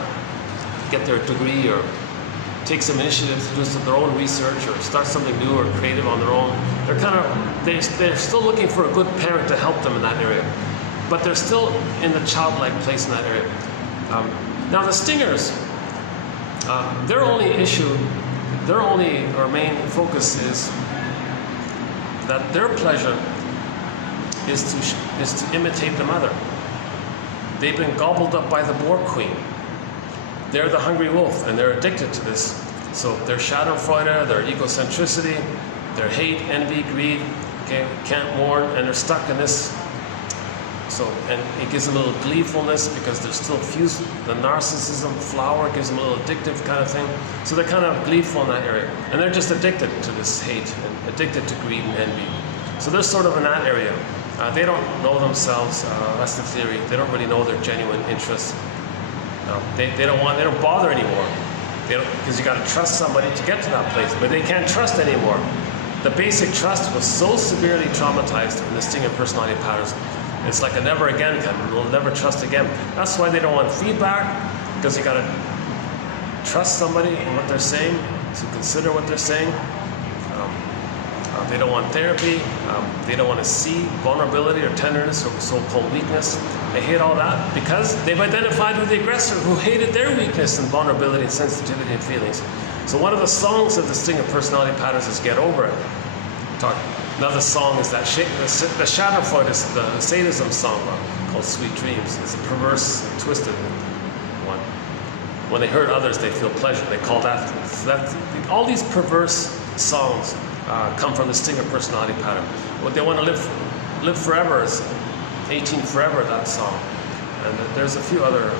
get their degree or take some initiative to do their own research or start something new or creative on their own. They're still looking for a good parent to help them in that area, but they're still in the childlike place in that area. Now the stingers, their main focus is that their pleasure is to imitate the mother. They've been gobbled up by the boar queen. They're the hungry wolf, and they're addicted to this. So their Schadenfreude, their egocentricity, their hate, envy, greed, okay, can't mourn, and they're stuck in this. So, and it gives them a little gleefulness because they're still fused. The narcissism flower gives them a little addictive kind of thing. So they're kind of gleeful in that area. And they're just addicted to this hate, and addicted to greed and envy. So they're sort of in that area. They don't know themselves, that's the theory. They don't really know their genuine interests. They don't bother anymore. Because you got to trust somebody to get to that place, but they can't trust anymore. The basic trust was so severely traumatized in the stinger personality patterns. It's like a never again kind of, we'll never trust again. That's why they don't want feedback, because you got to trust somebody in what they're saying, to consider what they're saying. They don't want therapy. They don't want to see vulnerability or tenderness or so-called weakness. They hate all that because they've identified with the aggressor who hated their weakness and vulnerability and sensitivity and feelings. So one of the songs of the stinger personality patterns is Get Over It. Another song is that the Schadenfreude is the sadism song called Sweet Dreams. It's a perverse and twisted one. When they hurt others, they feel pleasure. They call that all these perverse songs come from the stinger personality pattern. What they want to live forever is 18 Forever, that song. And there's a few other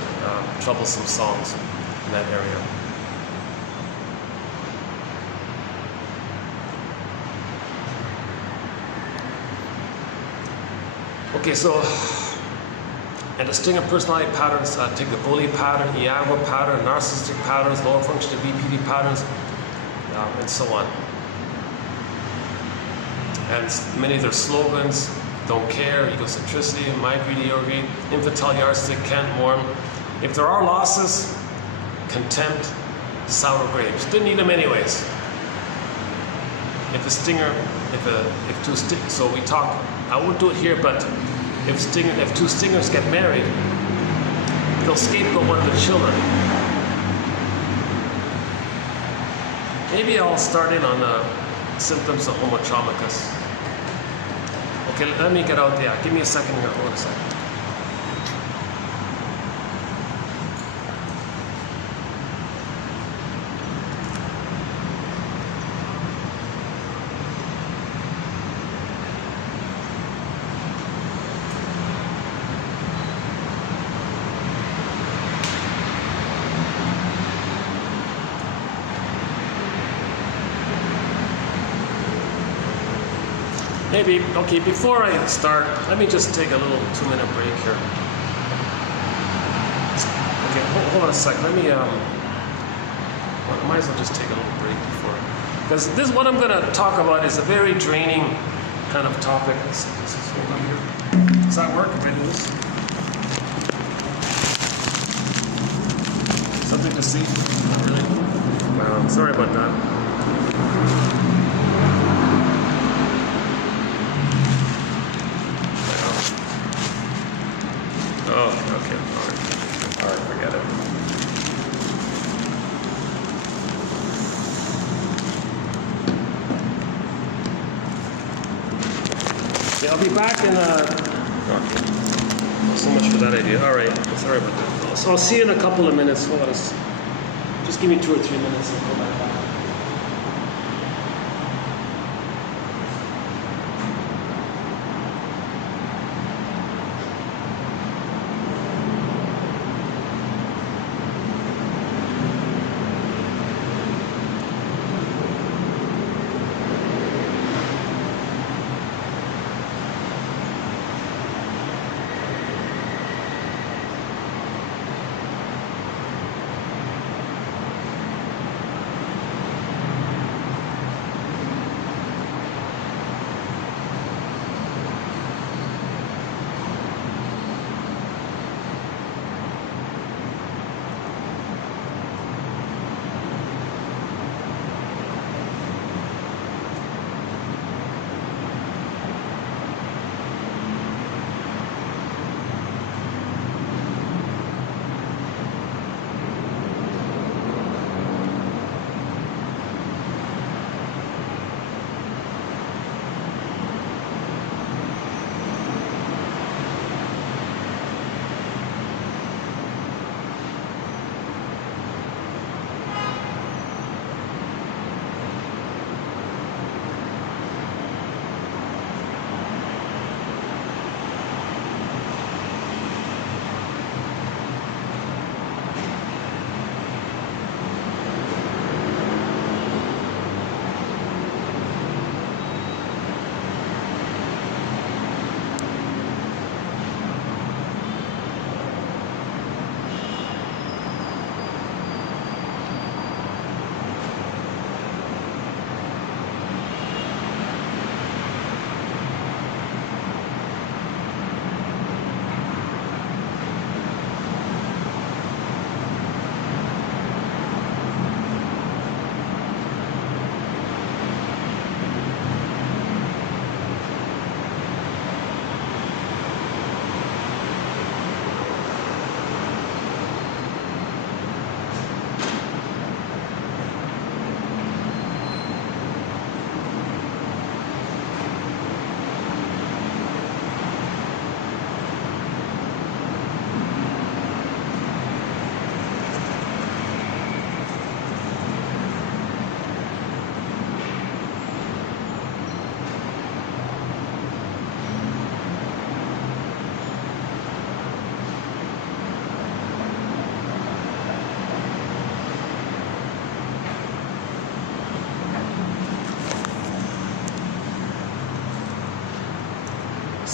troublesome songs in that area. Okay, so, and the stinger personality patterns take the bully pattern, Iago pattern, narcissistic patterns, lower functioning BPD patterns, and so on. And many of their slogans: don't care, egocentricity, my greedy, your greed, infantile yardstick, can't mourn. If there are losses, contempt, sour grapes. Didn't eat them anyways. If a stinger, so we talk, I won't do it here, but if two stingers get married, they'll scapegoat one of the children. Maybe I'll start in on the symptoms of homotraumicus. Okay, let me get out there. Give me a second here. Hold on a second. Maybe, okay, before I start, let me just take a little 2-minute break here. Okay, hold on a second. Let me, I might as well just take a little break before. Because this, what I'm going to talk about is a very draining kind of topic. This is, hold on here. Does that work if I do this? Something to see? Not really. Sorry about that. Oh, okay, all right, forget it. Yeah, I'll be back in okay. So much for that idea. All right, sorry about that. So I'll see you in a couple of minutes. Hold on. Just give me 2 or 3 minutes and I'll go back.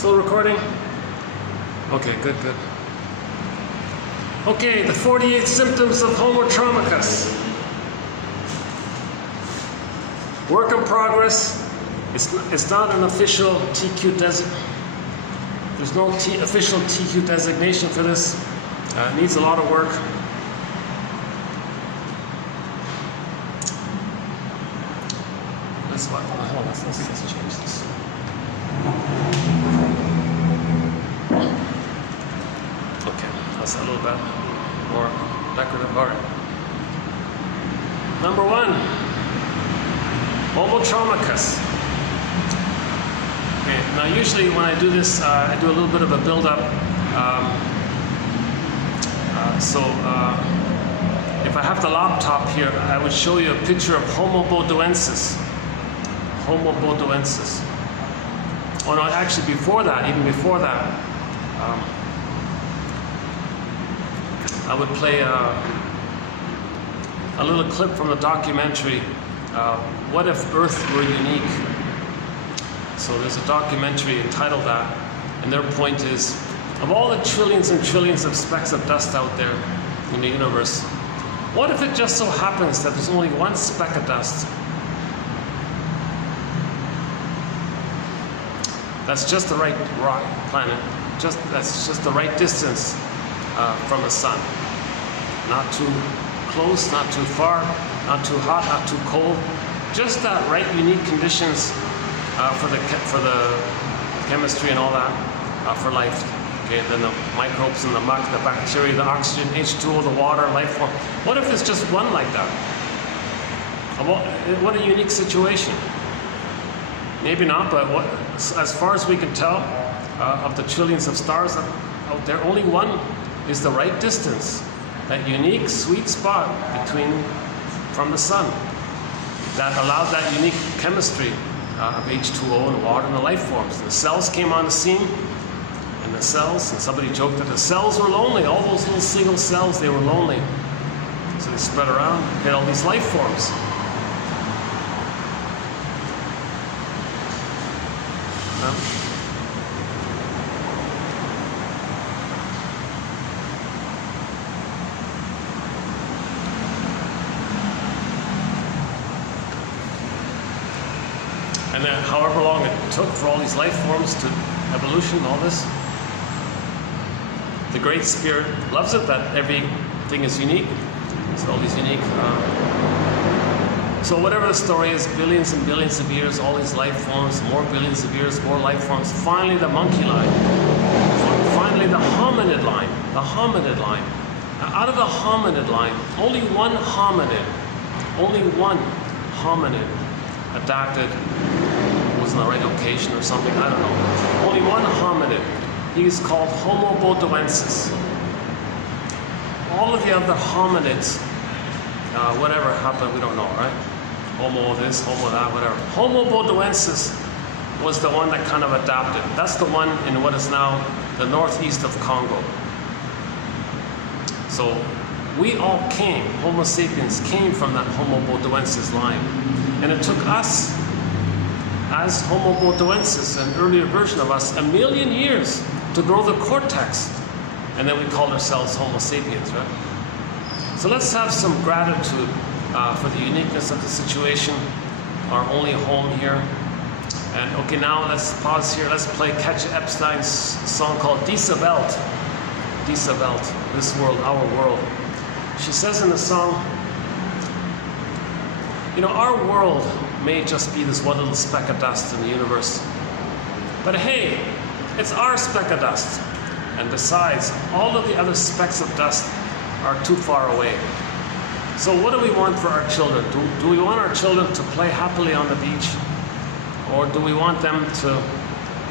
Still recording? Okay, good. Okay, the 48 symptoms of Homo economicus. Work in progress. It's not an official TQ There's no official TQ designation for this. It needs a lot of work. Let's change this. Okay, that's a little bit more decorative. All right. Number 1, Homo economicus. Okay, now usually when I do this, I do a little bit of a build-up. If I have the laptop here, I would show you a picture of Homo bodoensis. Homo bodoensis. Oh no, actually before that, even before that, I would play a little clip from the documentary, What If Earth Were Unique? So there's a documentary entitled that, and their point is, of all the trillions and trillions of specks of dust out there in the universe, what if it just so happens that there's only one speck of dust that's just the right planet, that's just the right distance from the sun. Not too close, not too far, not too hot, not too cold. Just that right unique conditions for the chemistry and all that for life. Okay, then the microbes and the muck, the bacteria, the oxygen, H2O, the water, life form. What if there's just one like that? What a unique situation. Maybe not, but as far as we can tell, of the trillions of stars out there, only one is the right distance. That unique sweet spot from the sun that allowed that unique chemistry of H2O and water and the life forms. The cells came on the scene, and somebody joked that the cells were lonely. All those little single cells, they were lonely. So they spread around, had all these life forms. And then however long it took for all these life forms to evolution, all this, the Great Spirit loves it that everything is unique. So all these unique. So whatever the story is, billions and billions of years, all these life forms, more billions of years, more life forms. Finally, the monkey line. Finally, the hominid line. The hominid line. Now, out of the hominid line, only one hominid adapted. Was in the right location or something, I don't know. Only one hominid. He is called Homo bodoensis. All of the other hominids, whatever happened, we don't know, right? Homo this, Homo that, whatever. Homo bodoensis was the one that kind of adapted. That's the one in what is now the northeast of Congo. So we all came, Homo sapiens came from that Homo bodoensis line. And it took us, as Homo bodoensis, an earlier version of us, 1 million years to grow the cortex. And then we called ourselves Homo sapiens, right? So let's have some gratitude for the uniqueness of the situation, our only home here. And okay, now let's pause here. Let's play Katja Epstein's song called Diese Welt. Diese Welt, this world, our world. She says in the song, you know, our world may just be this one little speck of dust in the universe. But hey, it's our speck of dust. And besides, all of the other specks of dust are too far away. So what do we want for our children? Do we want our children to play happily on the beach? Or do we want them to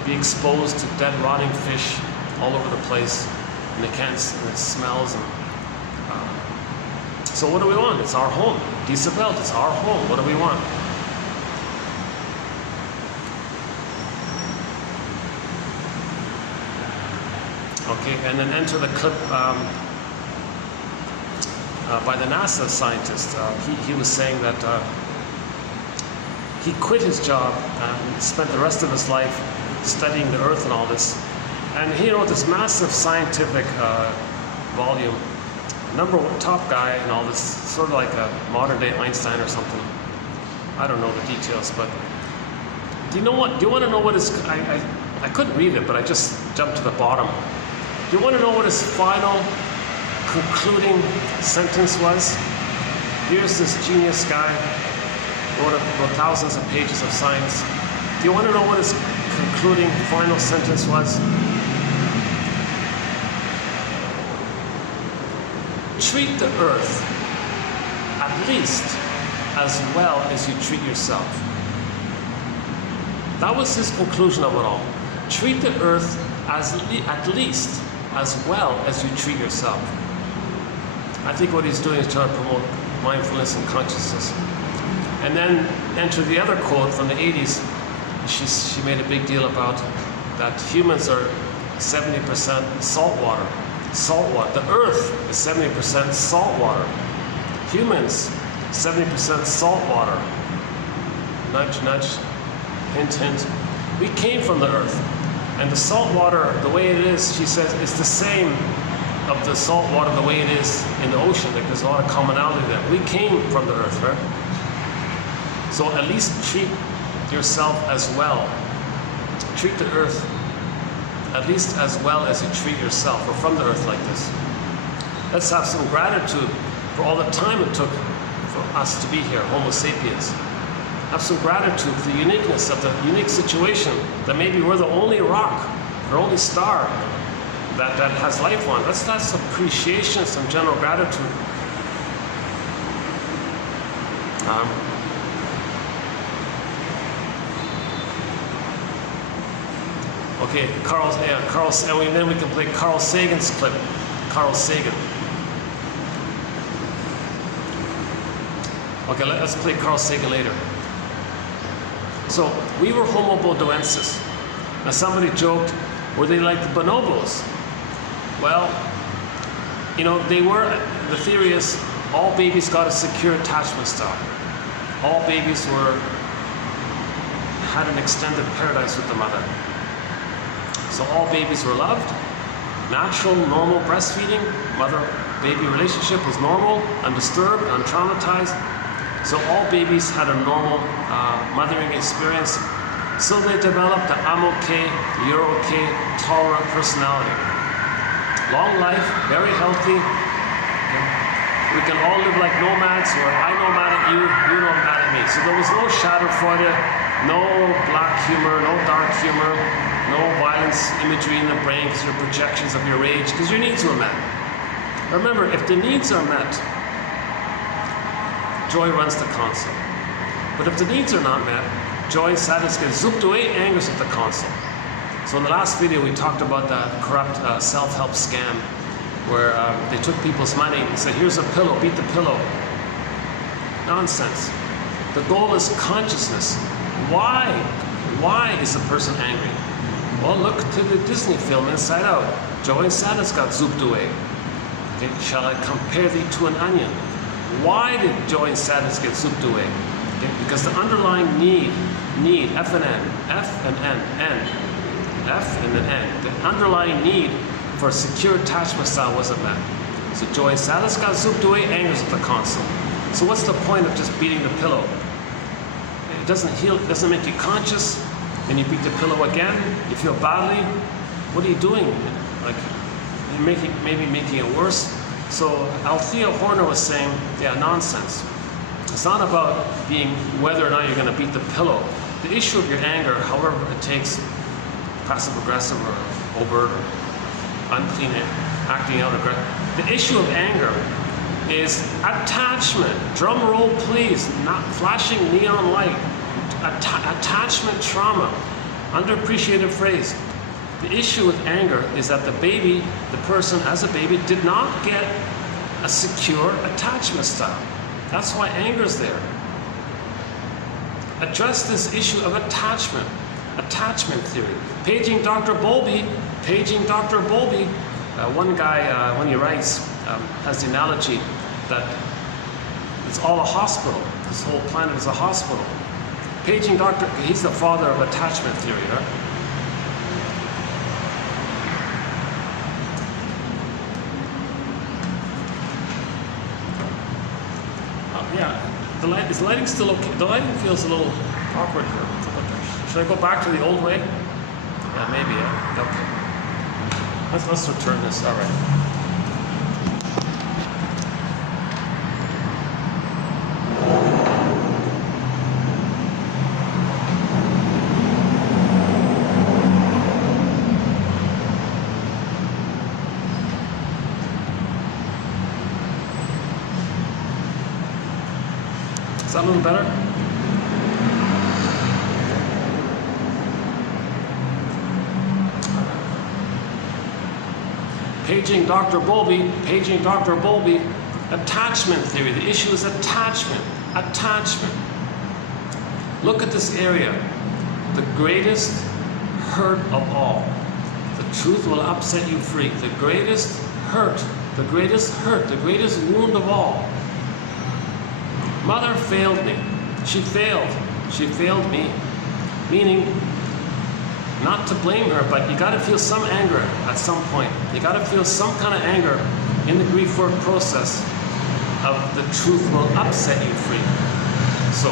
be exposed to dead, rotting fish all over the place? And they can't, and it smells. So what do we want? It's our home. Diese Welt, it's our home. What do we want? Okay, and then enter the clip by the NASA scientist. He was saying that he quit his job and spent the rest of his life studying the Earth and all this. And he wrote this massive scientific volume. Top guy and all this, sort of like a modern day Einstein or something. I don't know the details, but do you want to know what his, I couldn't read it, but I just jumped to the bottom. Do you want to know what his final concluding sentence was? Here's this genius guy, wrote thousands of pages of science. Do you want to know what his concluding final sentence was? Treat the Earth at least as well as you treat yourself. That was his conclusion of it all. Treat the Earth at least as well as you treat yourself. I think what he's doing is trying to promote mindfulness and consciousness. And then enter the other quote from the 80s. She made a big deal about that humans are 70% salt water. The Earth is 70% salt water. Humans, 70% salt water. Nudge, nudge, hint, hint. We came from the Earth. And the salt water, the way it is, she says, is the same of the salt water the way it is in the ocean. Like there's a lot of commonality there. We came from the Earth, right? So at least treat yourself as well. Treat the Earth at least as well as you treat yourself, or from the Earth like this. Let's have some gratitude for all the time it took for us to be here, Homo sapiens. Have some gratitude for the uniqueness of the unique situation that maybe we're the only rock, or only star that has life on. Let's have some appreciation, some general gratitude. Okay, and then we can play Carl Sagan's clip. Carl Sagan. Okay, let's play Carl Sagan later. So, we were Homo bodoensis. Now somebody joked, were they like the bonobos? Well, you know, the theory is, all babies got a secure attachment style. All babies had an extended paradise with the mother. So all babies were loved, natural, normal breastfeeding, mother-baby relationship was normal, undisturbed, untraumatized. So all babies had a normal mothering experience. So they developed the I'm okay, you're okay, tolerant personality. Long life, very healthy. We can all live like nomads, where I nomad at you, you nomad at me. So there was no schadenfreude, no black humor, no dark humor, no violence imagery in the brain because your projections of your rage, because your needs were met. Remember, if the needs are met, joy runs the console. But if the needs are not met, joy, sadness gets zooped away, anger's at the console. So in the last video we talked about the corrupt self-help scam where they took people's money and said, here's a pillow, beat the pillow. Nonsense. The goal is consciousness. Why is a person angry? Well, look to the Disney film Inside Out. Joy and sadness got zooped away. Okay, shall I compare thee to an onion? Why did joy and sadness get zooped away? Okay, because the underlying need, F and N, the underlying need for a secure attachment style wasn't met. So joy and sadness got zooped away, anger's at the console. So what's the point of just beating the pillow? It doesn't heal, it doesn't make you conscious. Then you beat the pillow again, you feel badly. What are you doing? Like, you're maybe making it worse. So Althea Horner was saying, yeah, nonsense. It's not about whether or not you're going to beat the pillow. The issue of your anger, however it takes, passive-aggressive or overt or unclean acting out aggressive. The issue of anger is attachment. Drum roll, please. Not flashing neon light. Attachment trauma. Underappreciated phrase. The issue with anger is that the person as a baby did not get a secure attachment style. That's why anger is there. Address this issue of attachment theory. Paging Dr. Bowlby. One guy, when he writes, has the analogy that it's all a hospital. This whole planet is a hospital. Paging Dr. He's the father of attachment theory, right? is the lighting still okay? The lighting feels a little awkward here. Should I go back to the old way? Yeah, maybe, yeah. Okay. Let's return this, all right. Is that a little better? Paging Dr. Bowlby, attachment theory. The issue is attachment. Look at this area. The greatest hurt of all. The truth will upset you free. The greatest hurt, the greatest wound of all. Mother failed me. She failed me. Meaning, not to blame her, but you got to feel some anger at some point. You got to feel some kind of anger in the grief work process of the truth will upset you free. So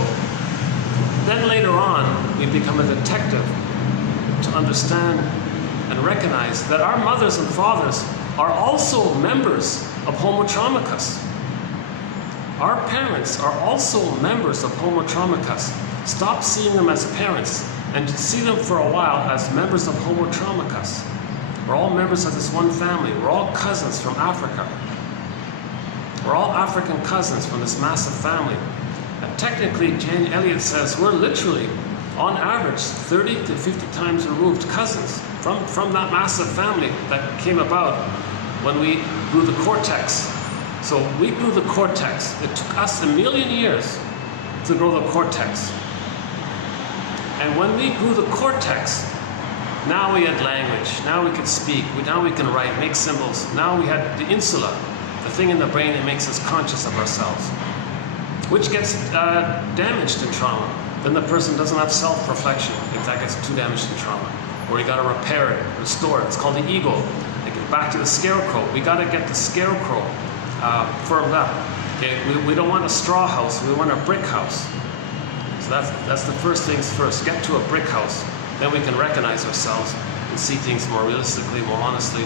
then later on, we become a detective to understand and recognize that our mothers and fathers are also members of Homo Traumacus. Our parents are also members of Homo Traumacus. Stop seeing them as parents and see them for a while as members of Homo Traumacus. We're all members of this one family. We're all cousins from Africa. We're all African cousins from this massive family. And technically, Jane Elliott says we're literally, on average, 30 to 50 times removed cousins from that massive family that came about when we grew the cortex. So we grew the cortex. It took us 1 million years to grow the cortex. And when we grew the cortex, now we had language. Now we could speak. Now we can write, make symbols. Now we had the insula, the thing in the brain that makes us conscious of ourselves, which gets damaged in trauma. Then the person doesn't have self-reflection if that gets too damaged in trauma. Or you got to repair it, restore it. It's called the ego. Back to the scarecrow. We got to get the scarecrow firmed up. Okay, we don't want a straw house. We want a brick house. So that's the first things first. Get to a brick house. Then we can recognize ourselves and see things more realistically, more honestly.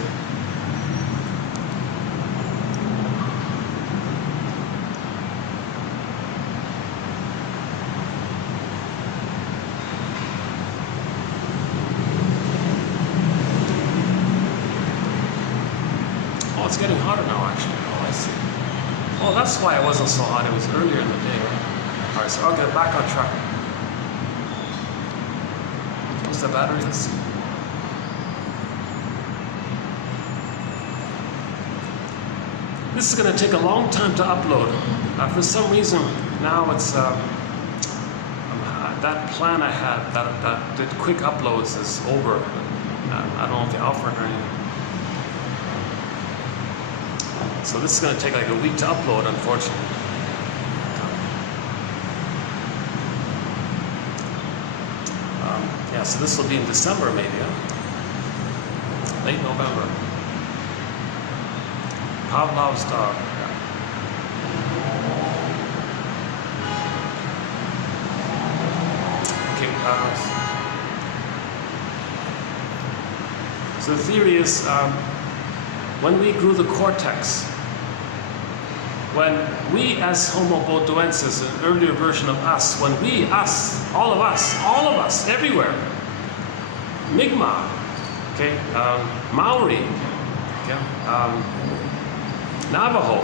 Oh, it's getting hotter now, actually. Oh, I see. Oh, that's why it wasn't so hot. It was earlier in the day, right? All right, so I'll get back on track. What's the battery? Let's see. This is going to take a long time to upload. For some reason, now it's that plan I had that did quick uploads is over. I don't know if they offer it or anything. So this is going to take like a week to upload, unfortunately. Yeah, so this will be in December maybe, huh? Late November. Pavlov's dog. Okay, so the theory is when we grew the cortex, when we as Homo botuensis, an earlier version of us, when we, us, all of us, everywhere, Mi'kmaq, okay, Maori, okay, Navajo,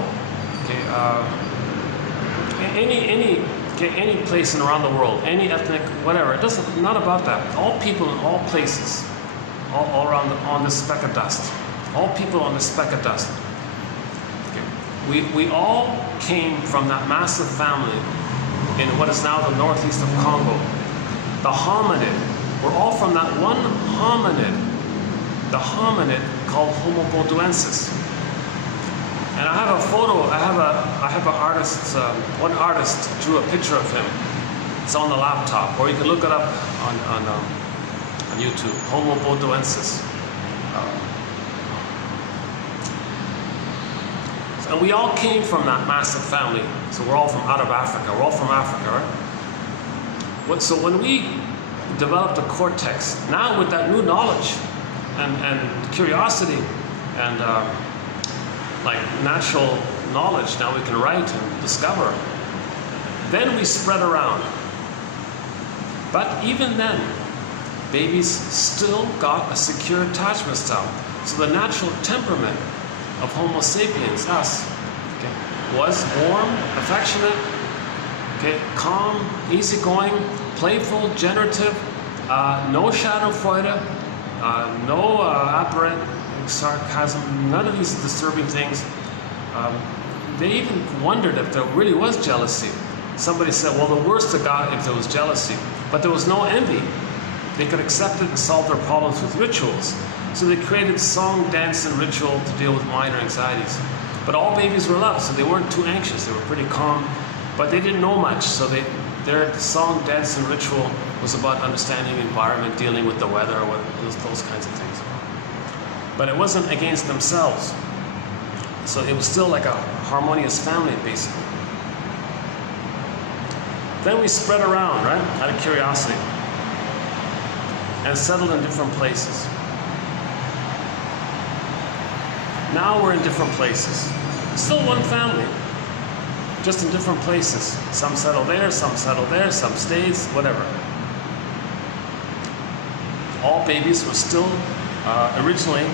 okay, any place in around the world, any ethnic, whatever, it doesn't, not about that. All people in all places, all around on this speck of dust, all people on this speck of dust. We all came from that massive family in what is now the northeast of Congo. The hominid. We're all from that one hominid. The hominid called Homo botuensis. And I have a photo. I have an artist. One artist drew a picture of him. It's on the laptop, or you can look it up on YouTube. Homo botuensis. And we all came from that massive family. So we're all from out of Africa. We're all from Africa, right? So when we developed a cortex, now with that new knowledge and curiosity and like natural knowledge, now we can write and discover. Then we spread around. But even then, babies still got a secure attachment style. So the natural temperament of Homo sapiens, us, okay, was warm, affectionate, okay, calm, easygoing, playful, generative, no schadenfreude, no apparent sarcasm, none of these disturbing things. They even wondered if there really was jealousy. Somebody said, well, the worst it got if there was jealousy, but there was no envy. They could accept it and solve their problems with rituals. So they created song, dance, and ritual to deal with minor anxieties. But all babies were loved, so they weren't too anxious. They were pretty calm, but they didn't know much. So their song, dance, and ritual was about understanding the environment, dealing with the weather, those kinds of things. But it wasn't against themselves. So it was still like a harmonious family, basically. Then we spread around, right, out of curiosity, and settled in different places. Now we're in different places. Still one family, just in different places. Some settle there, some stays, whatever. All babies were still originally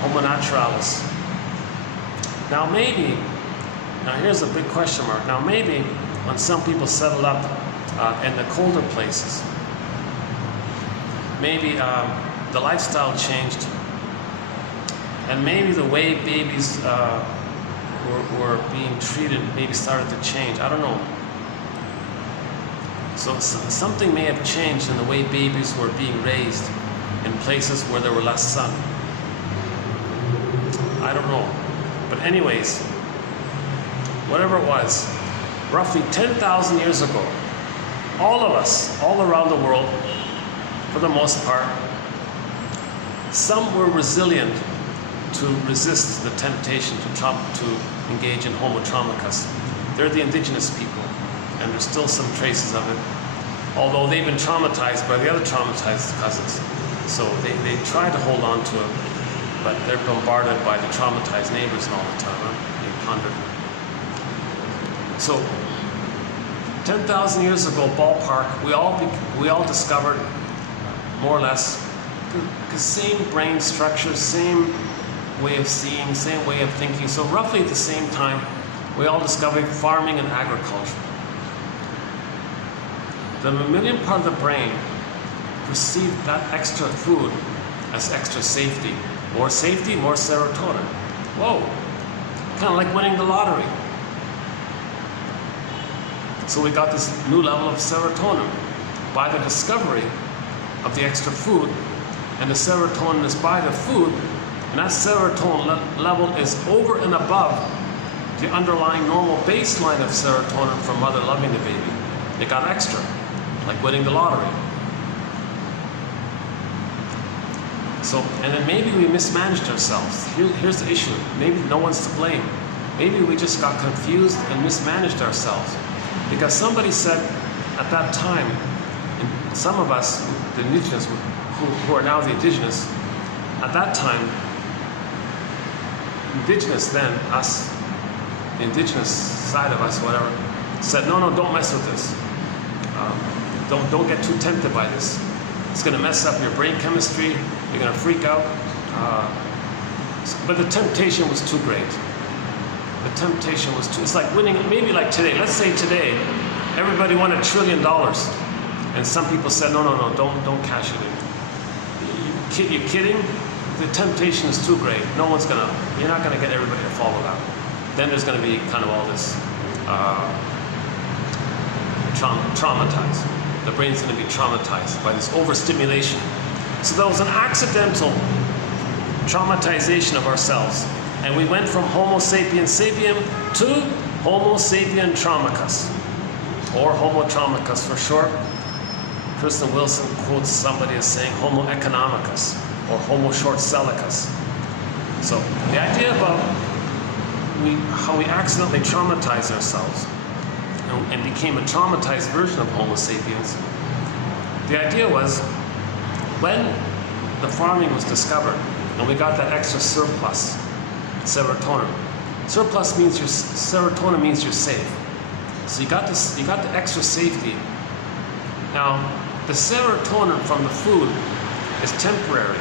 Homo naturalis. Now here's a big question mark. Now maybe when some people settled up in the colder places, maybe the lifestyle changed, and maybe the way babies were being treated maybe started to change. I don't know. So something may have changed in the way babies were being raised in places where there were less sun. I don't know. But anyways, whatever it was, roughly 10,000 years ago, all of us, all around the world, for the most part, some were resilient to resist the temptation to engage in Homo traumacus. They're the indigenous people, and there's still some traces of it, although they've been traumatized by the other traumatized cousins. So they try to hold on to it, but they're bombarded by the traumatized neighbors all the time, being plundered. So 10,000 years ago, ballpark, we all discovered more or less the same brain structure, same way of seeing, same way of thinking. So roughly at the same time, we all discovered farming and agriculture. The mammalian part of the brain perceived that extra food as extra safety. More safety, more serotonin. Whoa, kind of like winning the lottery. So we got this new level of serotonin by the discovery of the extra food, and the serotonin is by the food, and that serotonin level is over and above the underlying normal baseline of serotonin from mother loving the baby. It got extra, like winning the lottery. So, and then maybe we mismanaged ourselves. Here's the issue. Maybe no one's to blame. Maybe we just got confused and mismanaged ourselves. Because somebody said at that time, and some of us, the indigenous, who are now the indigenous, at that time, indigenous then, us, the indigenous side of us, whatever, said, no, don't mess with this. Don't get too tempted by this. It's going to mess up your brain chemistry. You're going to freak out. But the temptation was too great. The temptation was too... It's like winning, maybe like today. Let's say today, everybody won $1 trillion. And some people said, no, don't cash it in. You kidding? The temptation is too great. You're not going to get everybody to follow that. Then there's going to be kind of all this traumatized. The brain's going to be traumatized by this overstimulation. So there was an accidental traumatization of ourselves. And we went from Homo sapiens sapiens to Homo sapien traumacus, or Homo traumacus for short. Kristen Wilson quotes somebody as saying Homo economicus, or Homo short sellicus. So the idea about how we accidentally traumatize ourselves and became a traumatized version of Homo sapiens. The idea was, when the farming was discovered and we got that extra surplus, serotonin. Surplus means serotonin means you're safe. So you got the extra safety. Now, the serotonin from the food is temporary.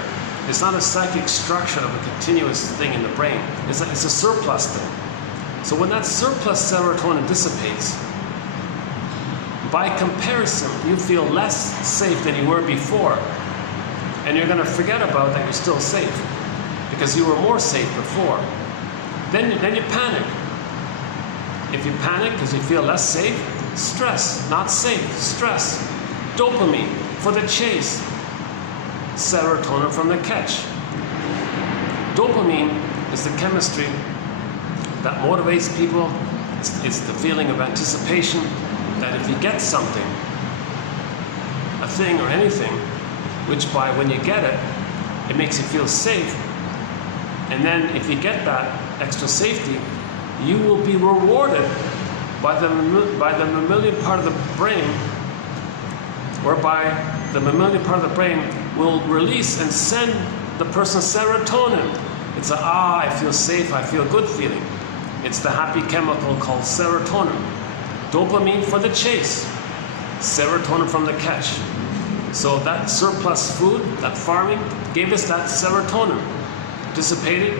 It's not a psychic structure of a continuous thing in the brain. It's a surplus thing. So when that surplus serotonin dissipates, by comparison, you feel less safe than you were before. And you're going to forget about that you're still safe, because you were more safe before. Then you panic. If you panic because you feel less safe, stress, not safe, stress. Dopamine for the chase, serotonin from the catch. Dopamine is the chemistry that motivates people. It's the feeling of anticipation that if you get something, a thing or anything, which when you get it, it makes you feel safe. And then if you get that extra safety, you will be rewarded by the mammalian part of the brain, whereby the mammalian part of the brain will release and send the person serotonin. It's I feel safe, I feel good feeling. It's the happy chemical called serotonin. Dopamine for the chase, serotonin from the catch. So that surplus food, that farming, gave us that serotonin. Dissipated,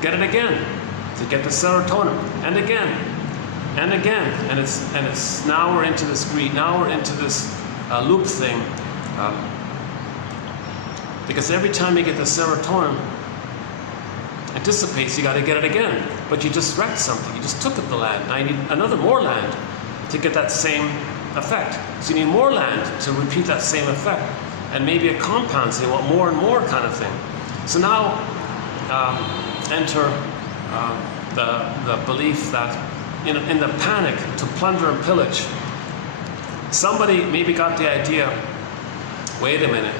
get it again to get the serotonin, and again, and again, and it's now we're into this greed. Now we're into this loop thing, because every time you get the serotonin, it dissipates. You got to get it again, but you just wrecked something. You just took up the land. Now you need more land to get that same effect. So you need more land to repeat that same effect, and maybe a compound, so you want more and more kind of thing. So now enter the belief that in the panic to plunder and pillage, somebody maybe got the idea, wait a minute,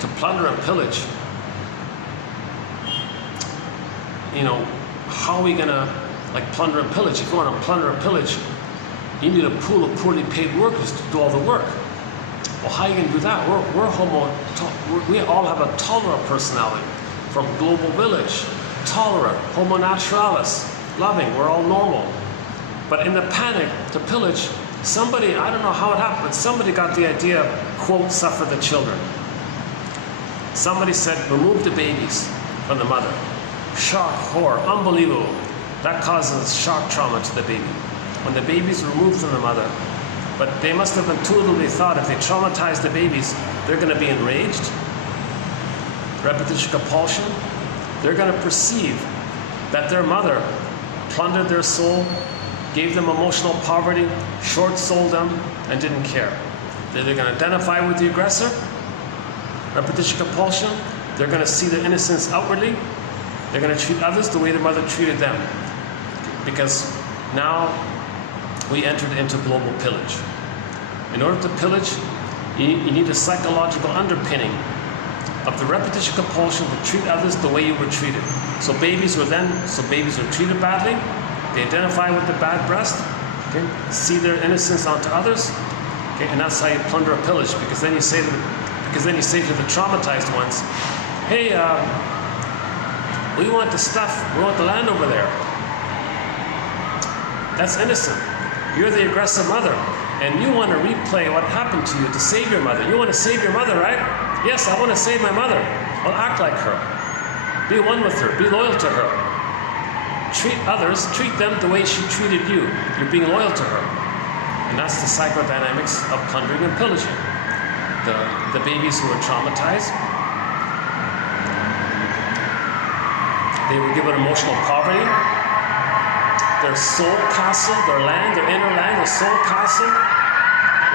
to plunder and pillage, how are we gonna plunder and pillage? If you want to plunder and pillage, you need a pool of poorly paid workers to do all the work. Well, how are you going to do that? We all have a tolerant personality from Global Village. Tolerant, homo naturalis, loving, we're all normal. But in the panic to pillage, somebody, I don't know how it happened, but somebody got the idea, quote, suffer the children. Somebody said, remove the babies from the mother. Shock, horror, unbelievable. That causes shock trauma to the baby. When the baby's removed from the mother, but they must have intuitively thought if they traumatize the babies, they're going to be enraged, repetition compulsion. They're going to perceive that their mother plundered their soul, gave them emotional poverty, short-sold them, and didn't care. They're going to identify with the aggressor, repetition compulsion. They're going to see their innocence outwardly. They're going to treat others the way their mother treated them. Because now we entered into global pillage. In order to pillage, you need a psychological underpinning of the repetition compulsion to treat others the way you were treated. So babies were treated badly. They identify with the bad breast, okay? See their innocence onto others, okay? And that's how you plunder or pillage. Because then you say to the traumatized ones, hey, we want the stuff, we want the land over there. That's innocent. You're the aggressive mother, and you want to replay what happened to you to save your mother. You want to save your mother, right? Yes, I want to save my mother. Well, act like her. Be one with her. Be loyal to her. Treat others, treat them the way she treated you. You're being loyal to her. And that's the psychodynamics of plundering and pillaging. The babies who were traumatized, they were given emotional poverty. Their soul castle, their land, their inner land, their soul castle.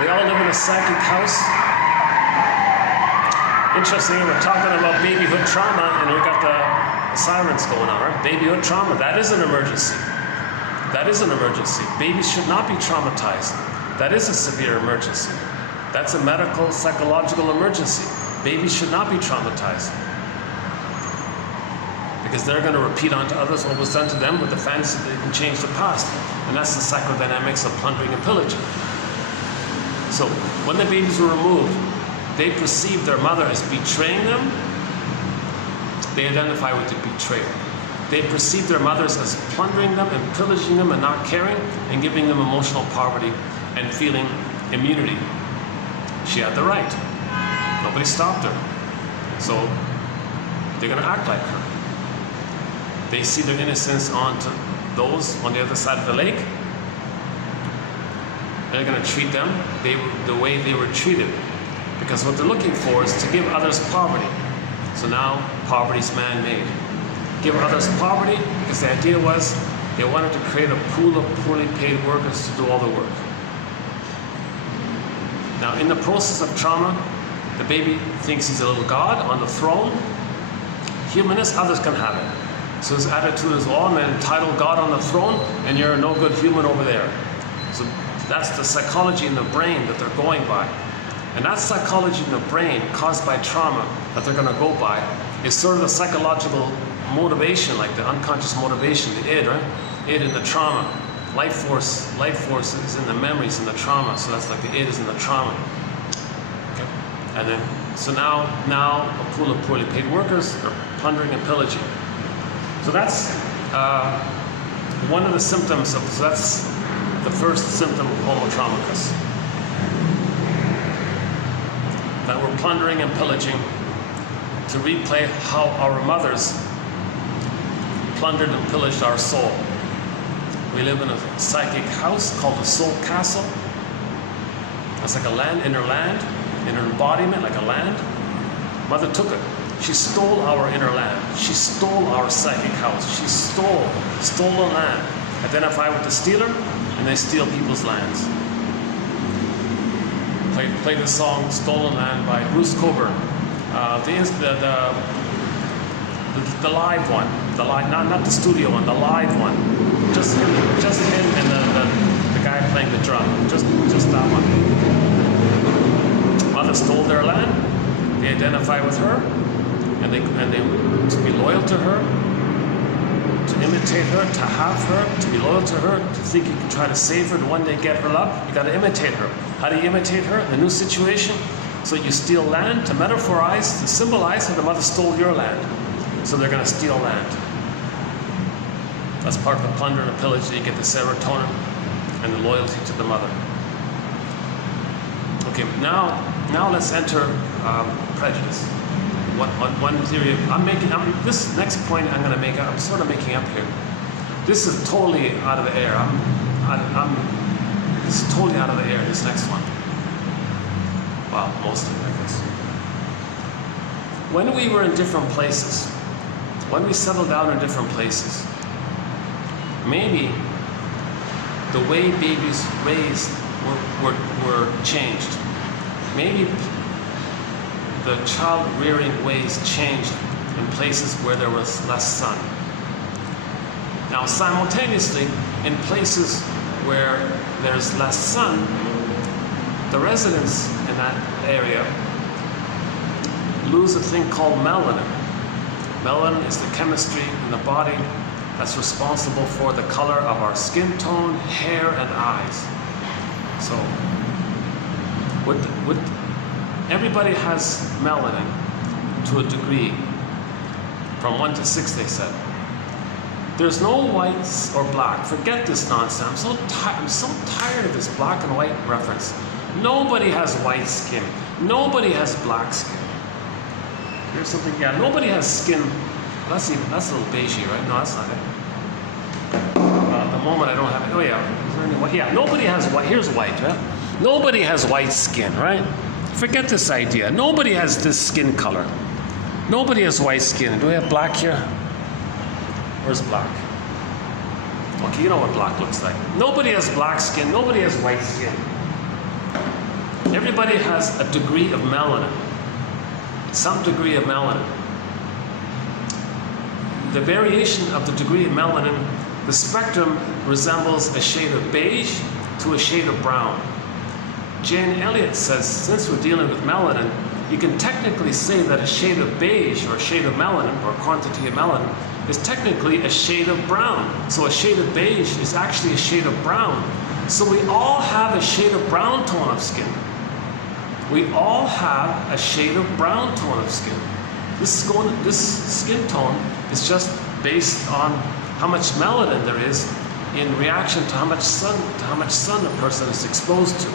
We all live in a psychic house. Interestingly, we're talking about babyhood trauma, and we've got the sirens going on, right? Babyhood trauma, that is an emergency. That is an emergency. Babies should not be traumatized. That is a severe emergency. That's a medical, psychological emergency. Babies should not be traumatized. because they're going to repeat onto others what was done to them with the fantasy that they can change the past. And that's the psychodynamics of plundering and pillaging. So when the babies were removed, they perceived their mother as betraying them. They identify with the betrayal. They perceived their mothers as plundering them and pillaging them and not caring and giving them emotional poverty and feeling immunity. She had the right. Nobody stopped her. So they're going to act like her. They see their innocence onto those on the other side of the lake. They're going to treat them the way they were treated. Because what they're looking for is to give others poverty. So now poverty's man-made. Give others poverty because the idea was they wanted to create a pool of poorly paid workers to do all the work. Now in the process of trauma, the baby thinks he's a little god on the throne. Humanness, others can have it. So his attitude is, oh, I'm an entitled god on the throne and you're a no good human over there. So that's the psychology in the brain that they're going by. And that psychology in the brain caused by trauma that they're going to go by is sort of the psychological motivation, like the unconscious motivation, the id, right? Id in the trauma. Life force is in the memories in the trauma. So that's like the id is in the trauma. Okay. And then, so now a pool of poorly paid workers are plundering and pillaging. So that's one of the symptoms of, so that's the first symptom of homo traumicus. That we're plundering and pillaging to replay how our mothers plundered and pillaged our soul. We live in a psychic house called the soul castle. It's like a land, inner embodiment, like a land. Mother took it. She stole our inner land. She stole our psychic house. She stole the land. Identify with the stealer, and they steal people's lands. Play the song "Stolen Land" by Bruce Cockburn. The live one, not the studio one, the live one. Just him and the guy playing the drum. Just that one. Mother stole their land. They identify with her, and they to be loyal to her, to imitate her, to have her, to be loyal to her, to think you can try to save her, to one day get her love. You got to imitate her. How do you imitate her? The new situation. So you steal land to metaphorize, to symbolize that the mother stole your land. So they're going to steal land. That's part of the plunder and the pillage, that you get the serotonin and the loyalty to the mother. Okay, now let's enter prejudice. One theory, this next point I'm going to make, I'm sort of making up here. This is totally out of the air. This is totally out of the air, this next one. Well, most of it, I guess. When we were in different places, when we settled down in different places, maybe the way babies raised were changed. Maybe the child rearing ways changed in places where there was less sun. Now, simultaneously, in places where there's less sun, the residents in that area lose a thing called melanin. Melanin is the chemistry in the body that's responsible for the color of our skin tone, hair, and eyes. So, everybody has melanin to a degree, from 1 to 6, they said. There's no whites or black. Forget this nonsense. I'm so tired of this black and white reference. Nobody has white skin. Nobody has black skin. Here's something, yeah, nobody has skin. That's a little beigey, right? No, that's not it. At the moment I don't have it. Oh yeah, is there any white? Yeah, nobody has white. Here's white, right? Nobody has white skin, right? Forget this idea. Nobody has this skin color. Nobody has white skin. Do we have black here? Where's black? Okay, you know what black looks like. Nobody has black skin. Nobody has white skin. Everybody has a degree of melanin. Some degree of melanin. The variation of the degree of melanin, the spectrum resembles a shade of beige to a shade of brown. Jane Elliott says, since we're dealing with melanin, you can technically say that a shade of beige or a shade of melanin or quantity of melanin is technically a shade of brown. So a shade of beige is actually a shade of brown. So we all have a shade of brown tone of skin. We all have a shade of brown tone of skin. This skin tone is just based on how much melanin there is in reaction to how much sun a person is exposed to.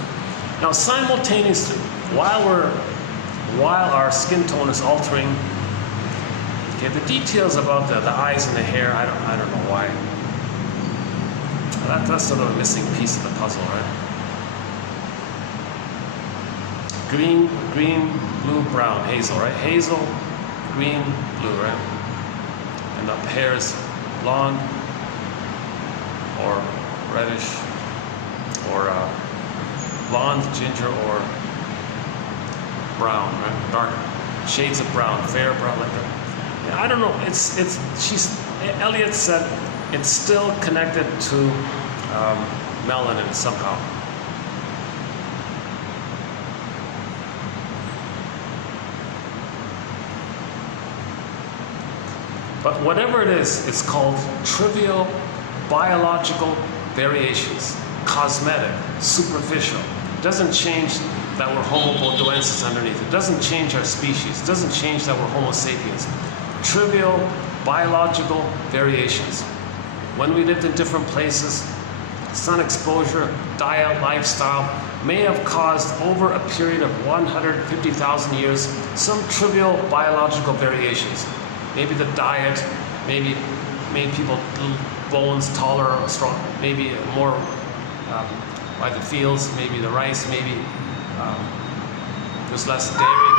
Now, simultaneously, while our skin tone is altering, okay, the details about the eyes and the hair, I don't know why. That's sort of a missing piece of the puzzle, right? Green, blue, brown, hazel, right? Hazel, green, blue, right? And the hair is blonde or reddish or blonde, ginger, or brown, right? Dark shades of brown, fair brown, like that. Yeah, I don't know. Elliot said it's still connected to melanin somehow. But whatever it is, it's called trivial biological variations, cosmetic, superficial. It doesn't change that we're Homo bodoensis underneath. It doesn't change our species. It doesn't change that we're Homo sapiens. Trivial biological variations. When we lived in different places, sun exposure, diet, lifestyle may have caused over a period of 150,000 years some trivial biological variations. Maybe the diet, maybe made people bones taller or strong, maybe more by the fields, maybe the rice, maybe there's less dairy.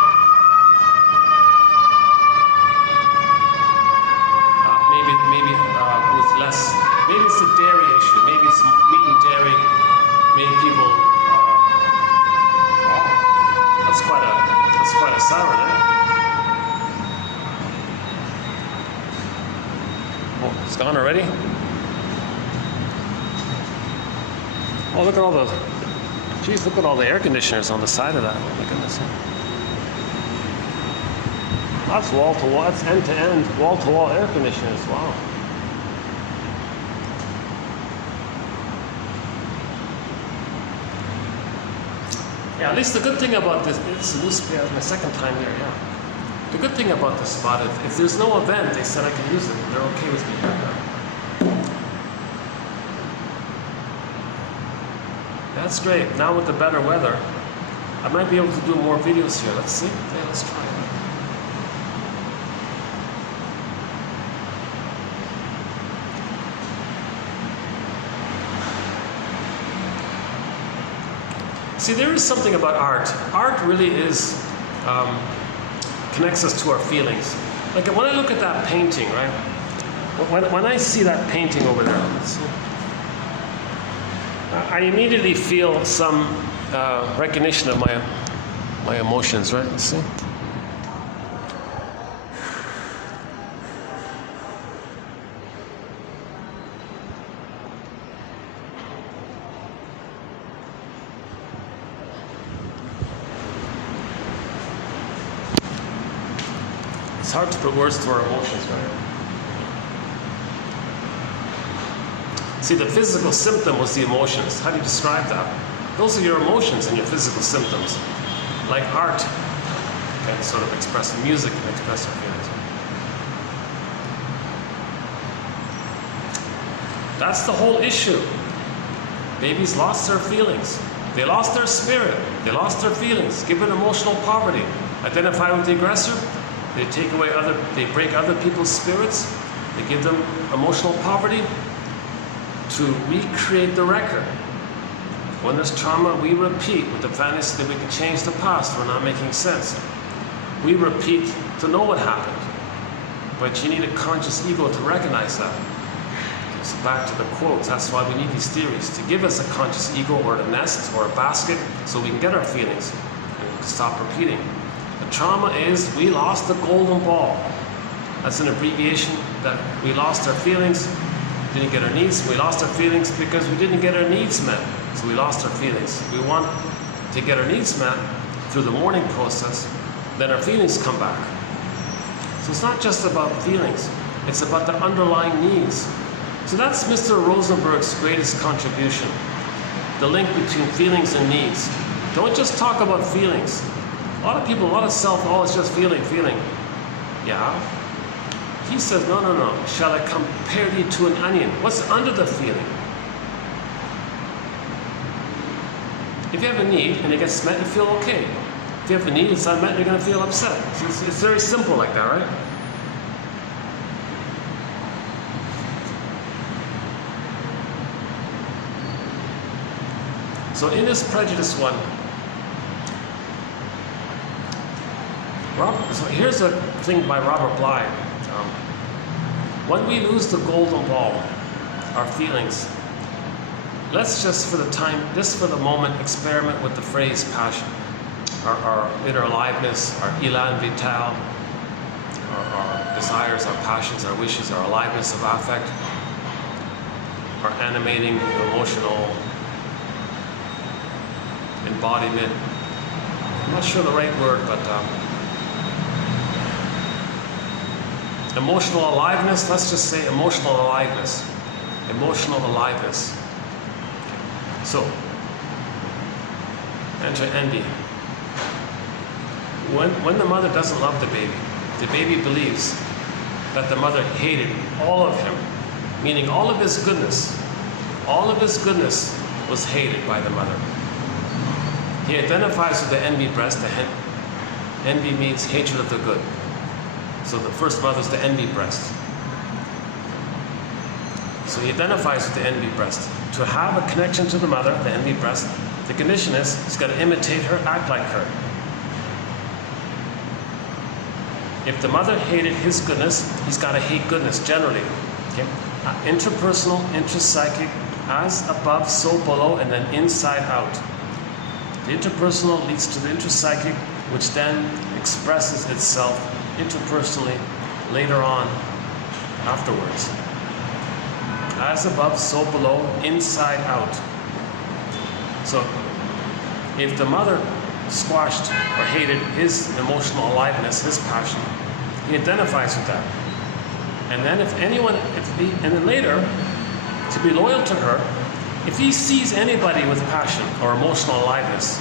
Maybe with less, maybe it's a dairy issue, maybe it's meat and dairy made people, wow, that's quite a siren, eh? Oh, it's gone already? Oh, look at all those. Geez, look at all the air conditioners on the side of that. Oh my goodness. That's wall to wall, that's end to end, wall to wall air conditioners. Wow. Yeah, at least the good thing about this, it's a new spot, my second time there, yeah. The good thing about this spot is if there's no event, they said I can use it. They're okay with me doing that. That's great. Now with the better weather, I might be able to do more videos here. Let's see. Yeah, let's try it. See, there is something about art. Art really is connects us to our feelings. Like when I look at that painting, right? When I see that painting over there, let's see. I immediately feel some recognition of my emotions, right? Let's see. It's hard to put words to our emotions, right? See, the physical symptom was the emotions. How do you describe that? Those are your emotions and your physical symptoms. Like art can sort of express, music can express our feelings. That's the whole issue. Babies lost their feelings. They lost their spirit. They lost their feelings. Given emotional poverty. Identify with the aggressor. They take away they break other people's spirits. They give them emotional poverty to recreate the record. When there's trauma, we repeat with the fantasy that we can change the past. We're not making sense. We repeat to know what happened. But you need a conscious ego to recognize that. So back to the quotes. That's why we need these theories, to give us a conscious ego or a nest or a basket so we can get our feelings and stop repeating. The trauma is we lost the golden ball. That's an abbreviation that we lost our feelings, didn't get our needs. We lost our feelings because we didn't get our needs met. So we lost our feelings. We want to get our needs met through the mourning process, then our feelings come back. So it's not just about feelings. It's about the underlying needs. So that's Mr. Rosenberg's greatest contribution. The link between feelings and needs. Don't just talk about feelings. A lot of people, a lot of self, oh, it's just feeling. Yeah. He says, no. Shall I compare thee to an onion? What's under the feeling? If you have a need and it gets met, you feel okay. If you have a need, it's unmet, you're going to feel upset. It's very simple like that, right? So in this prejudice one, so here's a thing by Robert Bly. When we lose the golden ball, our feelings, let's just for the moment, experiment with the phrase passion. Our inner aliveness, our élan vital, our desires, our passions, our wishes, our aliveness of affect, our animating, emotional embodiment. I'm not sure the right word, but emotional aliveness, let's just say emotional aliveness. Emotional aliveness. So, enter envy. When the mother doesn't love the baby believes that the mother hated all of him, meaning all of his goodness was hated by the mother. He identifies with the envy breast. Envy means hatred of the good. So the first mother is the envy breast. So he identifies with the envy breast. To have a connection to the mother, the envy breast, the condition is he's got to imitate her, act like her. If the mother hated his goodness, he's got to hate goodness generally. Okay? Interpersonal, intrapsychic, as above, so below, and then inside out. The interpersonal leads to the intrapsychic, which then expresses itself interpersonally later on, afterwards. As above, so below, inside out. So, if the mother squashed or hated his emotional aliveness, his passion, he identifies with that. And then and then later, to be loyal to her, if he sees anybody with passion or emotional aliveness,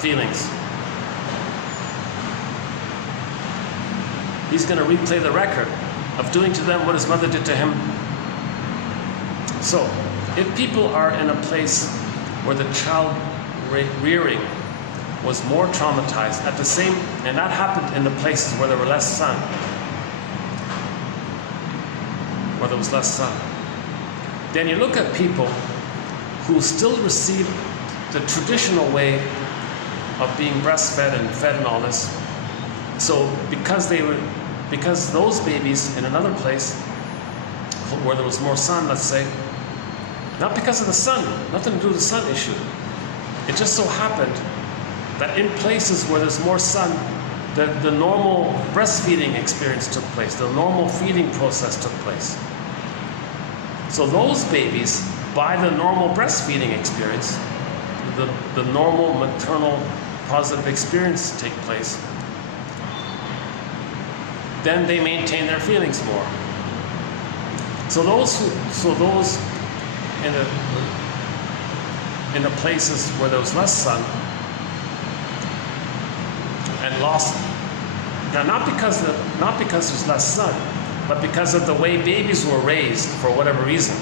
feelings, he's going to replay the record of doing to them what his mother did to him. So, if people are in a place where the child rearing was more traumatized, and that happened in the places where there were less sun, where there was less sun, then you look at people who still receive the traditional way of being breastfed and fed and all this. So because those babies in another place where there was more sun, let's say, not because of the sun, nothing to do with the sun issue. It just so happened that in places where there's more sun, the normal breastfeeding experience took place, the normal feeding process took place. So those babies, by the normal breastfeeding experience, the normal maternal positive experience take place, then they maintain their feelings more. So those in the places where there was less sun and lost, now not because there's less sun, but because of the way babies were raised for whatever reason.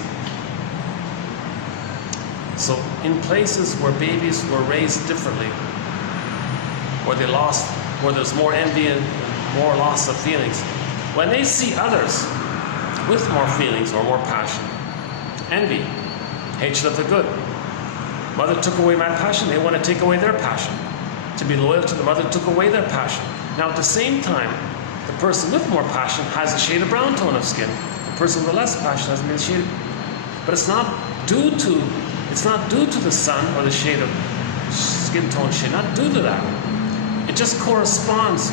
So in places where babies were raised differently, where there's more envy and more loss of feelings, when they see others with more feelings or more passion, envy, hatred of the good. Mother took away my passion, they want to take away their passion. To be loyal to the mother took away their passion. Now at the same time, the person with more passion has a shade of brown tone of skin. The person with less passion has a shade, but it's not due to the sun or the shade of skin tone shade, not due to that. It just corresponds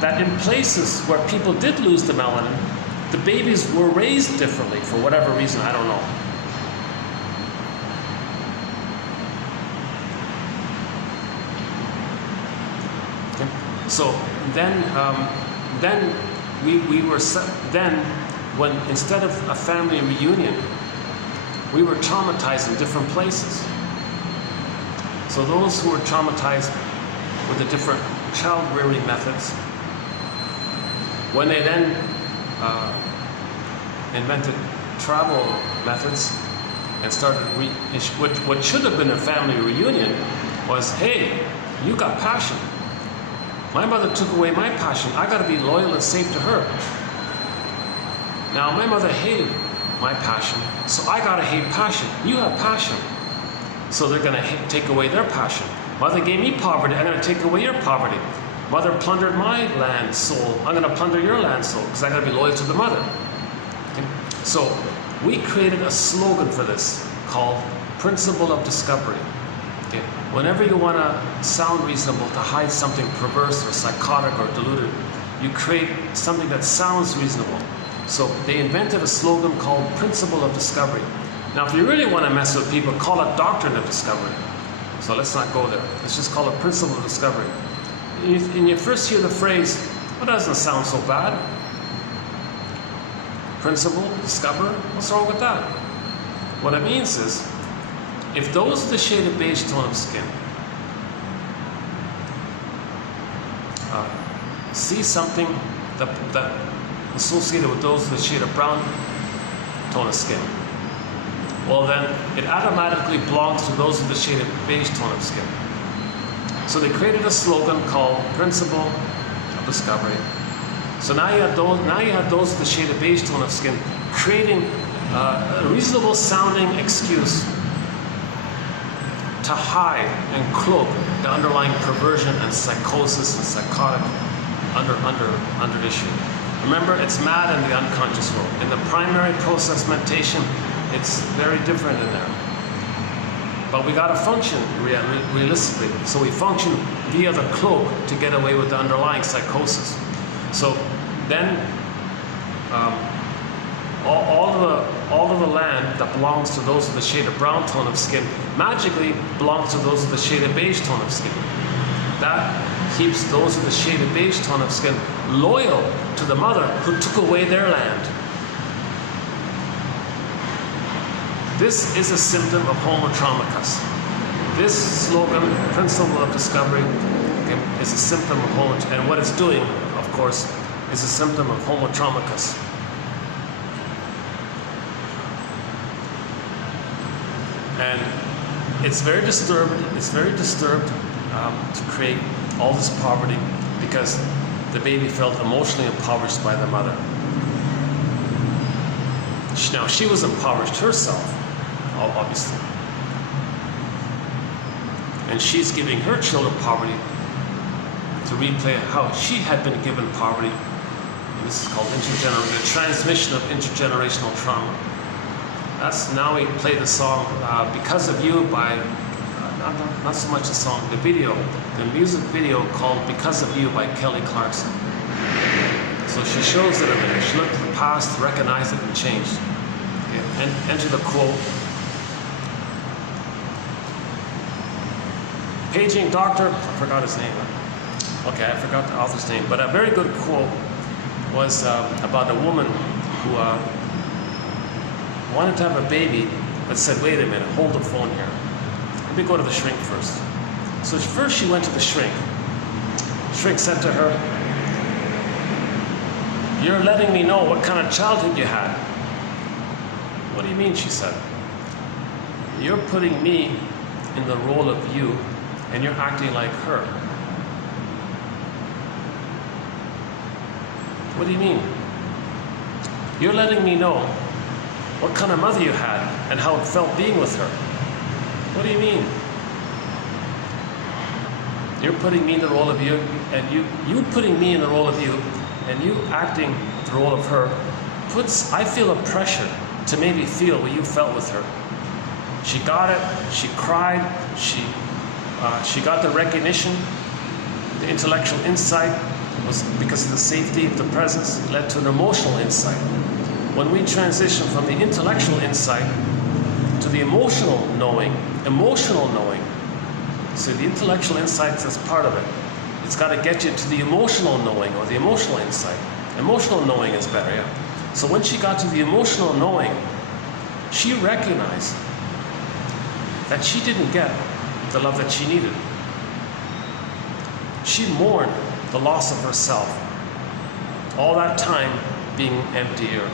that in places where people did lose the melanin, the babies were raised differently for whatever reason, I don't know. Okay. So then we were then, when instead of a family reunion, we were traumatized in different places. So those who were traumatized with the different child rearing methods, when they then invented travel methods and started, what should have been a family reunion was, hey, you got passion. My mother took away my passion. I got to be loyal and safe to her. Now, my mother hated my passion, so I got to hate passion. You have passion, so they're going to take away their passion. Mother gave me poverty. I'm going to take away your poverty. Mother plundered my land soul. I'm going to plunder your land soul because I got to be loyal to the mother. Okay? So we created a slogan for this called Principle of Discovery. Okay? Whenever you want to sound reasonable, to hide something perverse or psychotic or deluded, you create something that sounds reasonable. So they invented a slogan called Principle of Discovery. Now, if you really want to mess with people, call it Doctrine of Discovery. So let's not go there. Let's just call it Principle of Discovery. And you first hear the phrase, well, that doesn't sound so bad. Principle, discover, what's wrong with that? What it means is, if those with the shaded beige tone of skin see something that associated with those with the shade of brown tone of skin, well then it automatically belongs to those with the shade of beige tone of skin. So they created a slogan called Principle of Discovery. So now you have those with the shade of beige tone of skin creating a reasonable sounding excuse to hide and cloak the underlying perversion and psychosis and psychotic under issue. Remember, it's mad in the unconscious world. In the primary process meditation, it's very different in there. But we got to function realistically. So we function via the cloak to get away with the underlying psychosis. So then all of the land that belongs to those with the shade of brown tone of skin magically belongs to those with the shade of beige tone of skin. That keeps those with the shade of beige tone of skin loyal to the mother who took away their land. This is a symptom of Homo traumacus. This slogan, Principle of Discovery, is a symptom of Homo, and what it's doing, of course, is a symptom of Homo traumacus. And it's very disturbed to create all this poverty because the baby felt emotionally impoverished by the mother. Now, she was impoverished herself, obviously. And she's giving her children poverty to replay how she had been given poverty. And this is called the transmission of intergenerational trauma. That's now we play the song Because of You by, not so much the song, the music video called Because of You by Kelly Clarkson. So she shows it in there. She looked at the past, recognized it, and changed. Okay. And enter the quote. Paging Doctor, I forgot his name. Okay, I forgot the author's name, but a very good quote was about a woman who wanted to have a baby, but said, wait a minute, hold the phone here. Let me go to the shrink first. So first she went to the shrink. Shrink said to her, you're letting me know what kind of childhood you had. What do you mean, she said. You're putting me in the role of you, and you're acting like her. What do you mean? You're letting me know what kind of mother you had and how it felt being with her. What do you mean? You're putting me in the role of you, and you putting me in the role of you, and you acting the role of her, I feel a pressure to maybe feel what you felt with her. She got it, she cried, she got the recognition, the intellectual insight was because of the safety of the presence, led to an emotional insight. When we transition from the intellectual insight to the emotional knowing, so the intellectual insight is part of it. It's got to get you to the emotional knowing or the emotional insight. Emotional knowing is better, yeah. So when she got to the emotional knowing, she recognized that she didn't get the love that she needed. She mourned the loss of herself. All that time being empty or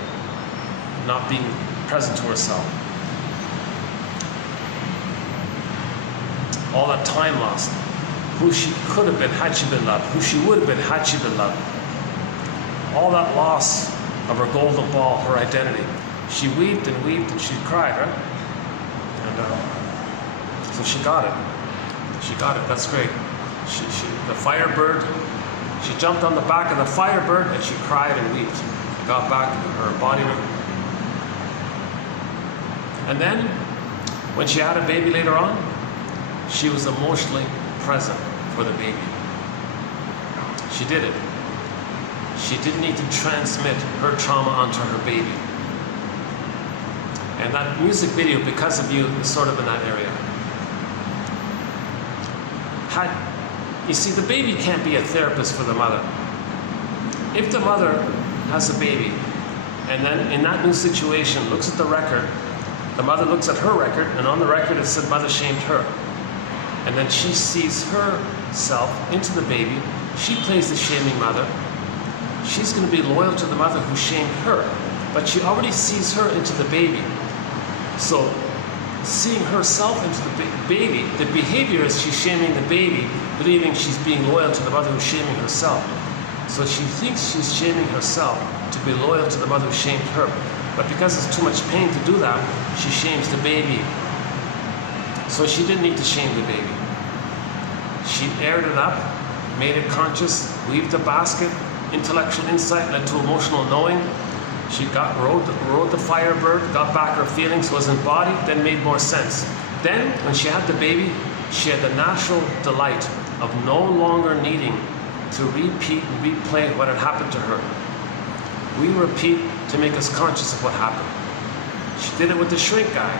not being present to herself. All that time lost. Who she could have been had she been loved. Who she would have been had she been loved. All that loss of her golden ball, her identity. She wept and she cried, right? And so she got it. She got it. That's great. The firebird, she jumped on the back of the firebird and she cried and wept. Got back her body. And then, when she had a baby later on, she was emotionally present for the baby. She did it. She didn't need to transmit her trauma onto her baby. And that music video, Because of You, is sort of in that area. You see, the baby can't be a therapist for the mother. If the mother has a baby, and then in that new situation looks at the record, the mother looks at her record, and on the record it said mother shamed her. And then she sees herself into the baby, she plays the shaming mother, she's going to be loyal to the mother who shamed her, but she already sees her into the baby. So, seeing herself into the baby, the behavior is she's shaming the baby, believing she's being loyal to the mother who's shaming herself. So she thinks she's shaming herself to be loyal to the mother who shamed her. But because it's too much pain to do that, she shames the baby. So she didn't need to shame the baby. She aired it up, made it conscious, weaved the basket, intellectual insight led to emotional knowing. She rode the firebird, got back her feelings, was embodied, then made more sense. Then, when she had the baby, she had the natural delight of no longer needing to repeat and replay what had happened to her. We repeat to make us conscious of what happened. She did it with the shrink guy.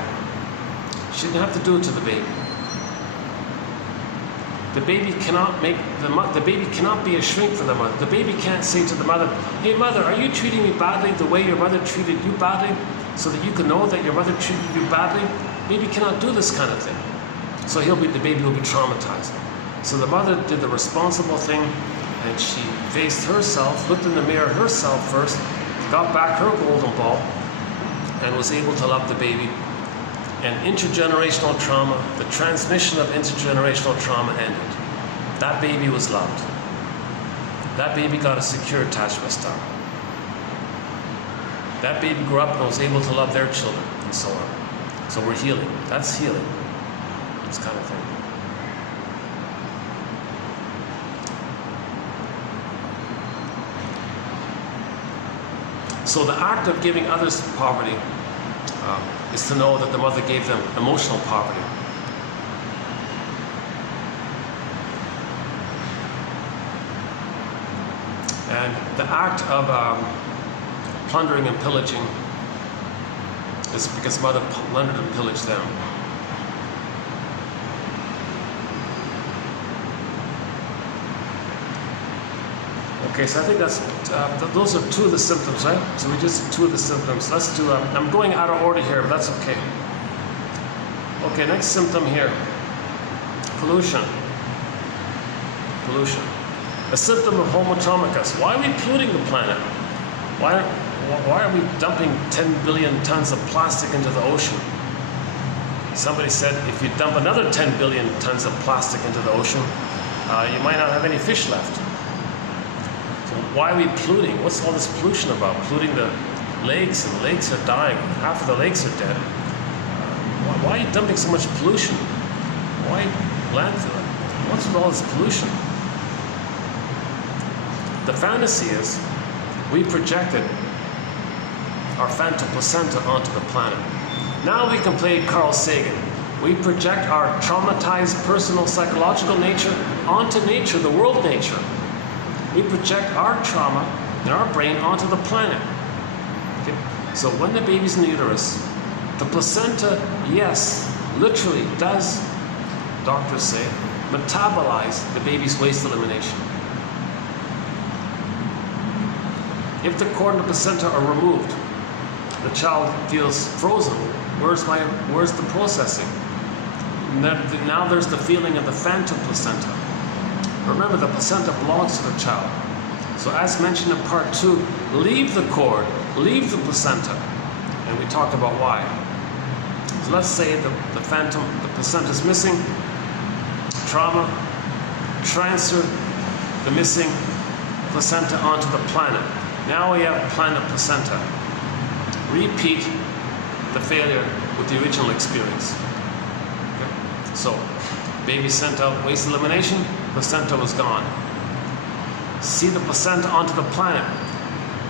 She didn't have to do it to the baby. The baby cannot be a shrink for the mother. The baby can't say to the mother, "Hey mother, are you treating me badly the way your mother treated you badly, so that you can know that your mother treated you badly?" Baby cannot do this kind of thing. So the baby will be traumatized. So the mother did the responsible thing, and she faced herself, looked in the mirror herself first, got back her golden ball, and was able to love the baby. And intergenerational trauma, the transmission of intergenerational trauma ended. That baby was loved. That baby got a secure attachment style. That baby grew up and was able to love their children, and so on. So we're healing. That's healing. This kind of thing. So the act of giving others poverty is to know that the mother gave them emotional poverty. And the act of plundering and pillaging is because mother plundered and pillaged them. Okay, so I think those are two of the symptoms, right? So we just two of the symptoms. Let's do. I'm going out of order here, but that's okay. Okay, next symptom here: pollution. Pollution. A symptom of Homo economicus. Why are we polluting the planet? Why are we dumping 10 billion tons of plastic into the ocean? Somebody said if you dump another 10 billion tons of plastic into the ocean, you might not have any fish left. Why are we polluting? What's all this pollution about? Polluting the lakes, and the lakes are dying. Half of the lakes are dead. Why are you dumping so much pollution? Why landfill? What's with all this pollution? The fantasy is we projected our phantom placenta onto the planet. Now we can play Carl Sagan. We project our traumatized personal psychological nature onto nature, the world nature. We project our trauma in our brain onto the planet. Okay? So when the baby's in the uterus, the placenta, yes, literally does, doctors say, metabolize the baby's waste elimination. If the cord and the placenta are removed, the child feels frozen. Where's the processing? Now there's the feeling of the phantom placenta. Remember, the placenta belongs to the child. So as mentioned in part 2, leave the cord, leave the placenta. And we talked about why. So let's say the placenta is missing, trauma, transfer the missing placenta onto the planet. Now we have planet placenta. Repeat the failure with the original experience. Okay? So, baby sent out waste elimination, placenta was gone. See the placenta onto the planet.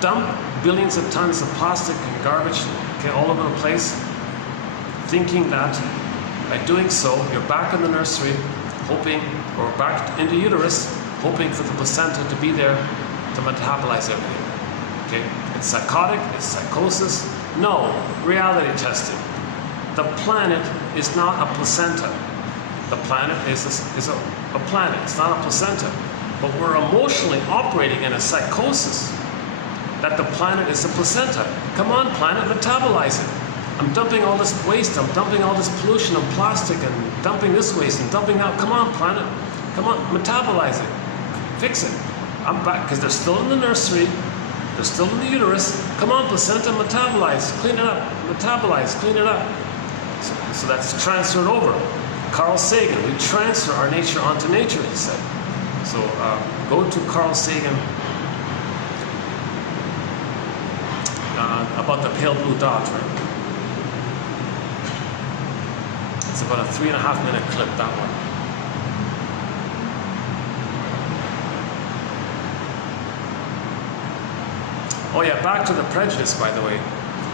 Dump billions of tons of plastic and garbage, okay, all over the place, thinking that by doing so, you're back in the nursery, hoping, or back into uterus, hoping for the placenta to be there to metabolize everything. Okay? It's psychotic, it's psychosis. No, reality testing. The planet is not a placenta. The planet is a planet, it's not a placenta. But we're emotionally operating in a psychosis that the planet is a placenta. Come on, planet, metabolize it. I'm dumping all this waste, I'm dumping all this pollution and plastic and dumping this waste and dumping out. Come on, planet, come on, metabolize it. Fix it. I'm back, because they're still in the nursery, they're still in the uterus. Come on, placenta, metabolize, clean it up, metabolize, clean it up. So that's transferred over. Carl Sagan, we transfer our nature onto nature, he said. So go to Carl Sagan about the pale blue dot, right? It's about a 3.5-minute clip, that one. Oh yeah, back to the prejudice, by the way.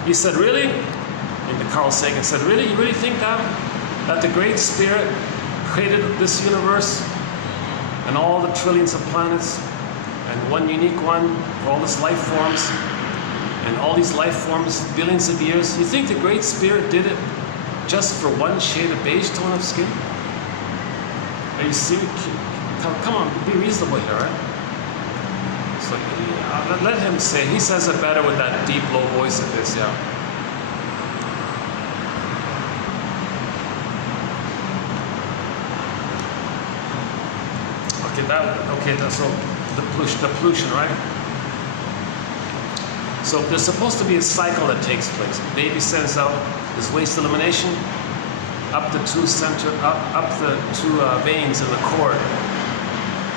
He said, really? And Carl Sagan said, really? You really think that the Great Spirit created this universe and all the trillions of planets and one unique one for all these life forms and all these life forms, billions of years? You think the Great Spirit did it just for one shade of beige tone of skin? Are you serious? Come on, be reasonable here, right? So let him say. He says it better with that deep, low voice of his, yeah. So the pollution, right? So there's supposed to be a cycle that takes place. The baby sends out this waste elimination up the two veins in the cord.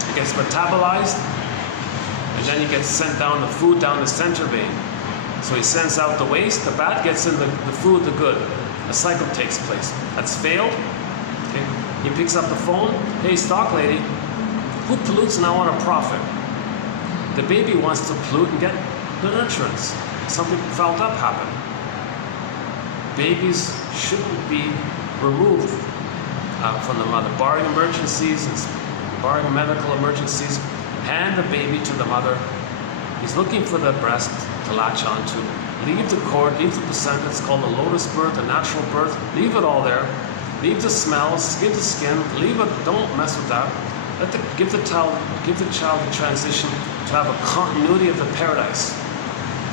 It gets metabolized, and then he gets sent down the food down the center vein. So he sends out the waste, the bad gets in the food, the good. A cycle takes place. That's failed. Okay. He picks up the phone. Hey, stock lady, who pollutes and I want to profit? The baby wants to pollute and get the nurturance. Something fouled up happened. Babies shouldn't be removed from the mother. Barring emergencies and barring medical emergencies, hand the baby to the mother. He's looking for the breast to latch onto. Leave the cord, leave the placenta. It's called a lotus birth, a natural birth. Leave it all there. Leave the smells, skin to skin. Leave it. Don't mess with that. Give the child the transition to have a continuity of the paradise.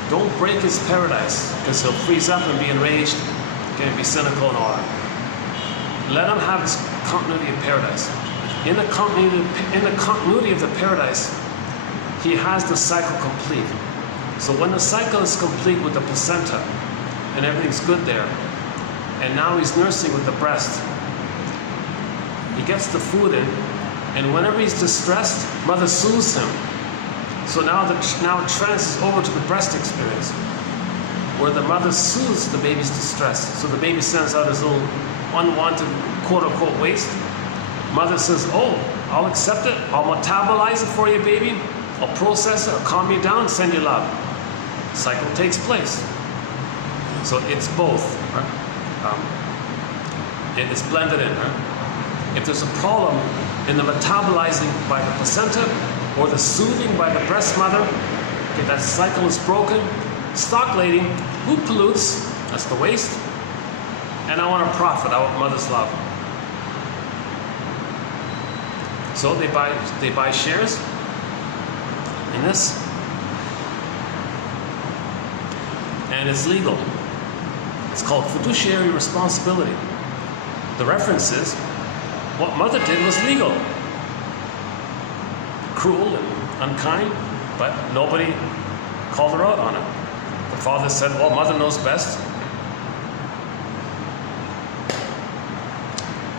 Don't break his paradise, because he'll freeze up and be enraged, and be cynical and all that. Let him have his continuity of paradise. In the continuity of the paradise, he has the cycle complete. So when the cycle is complete with the placenta and everything's good there, and now he's nursing with the breast, he gets the food in, and whenever he's distressed, mother soothes him. So now it transfers over to the breast experience, where the mother soothes the baby's distress. So the baby sends out his little unwanted quote-unquote waste. Mother says, oh, I'll accept it, I'll metabolize it for you, baby, I'll process it, I'll calm you down, send you love. Cycle takes place. So it's both, right? And it's blended in, right? If there's a problem in the metabolizing by the placenta or the soothing by the breast mother, okay, that cycle is broken. Stock lady, who pollutes? That's the waste. And I want to profit, I want mother's love. So they buy shares in this. and it's legal. It's called fiduciary responsibility. The reference is, what mother did was legal. Cruel and unkind, but nobody called her out on it. The father said, well, mother knows best.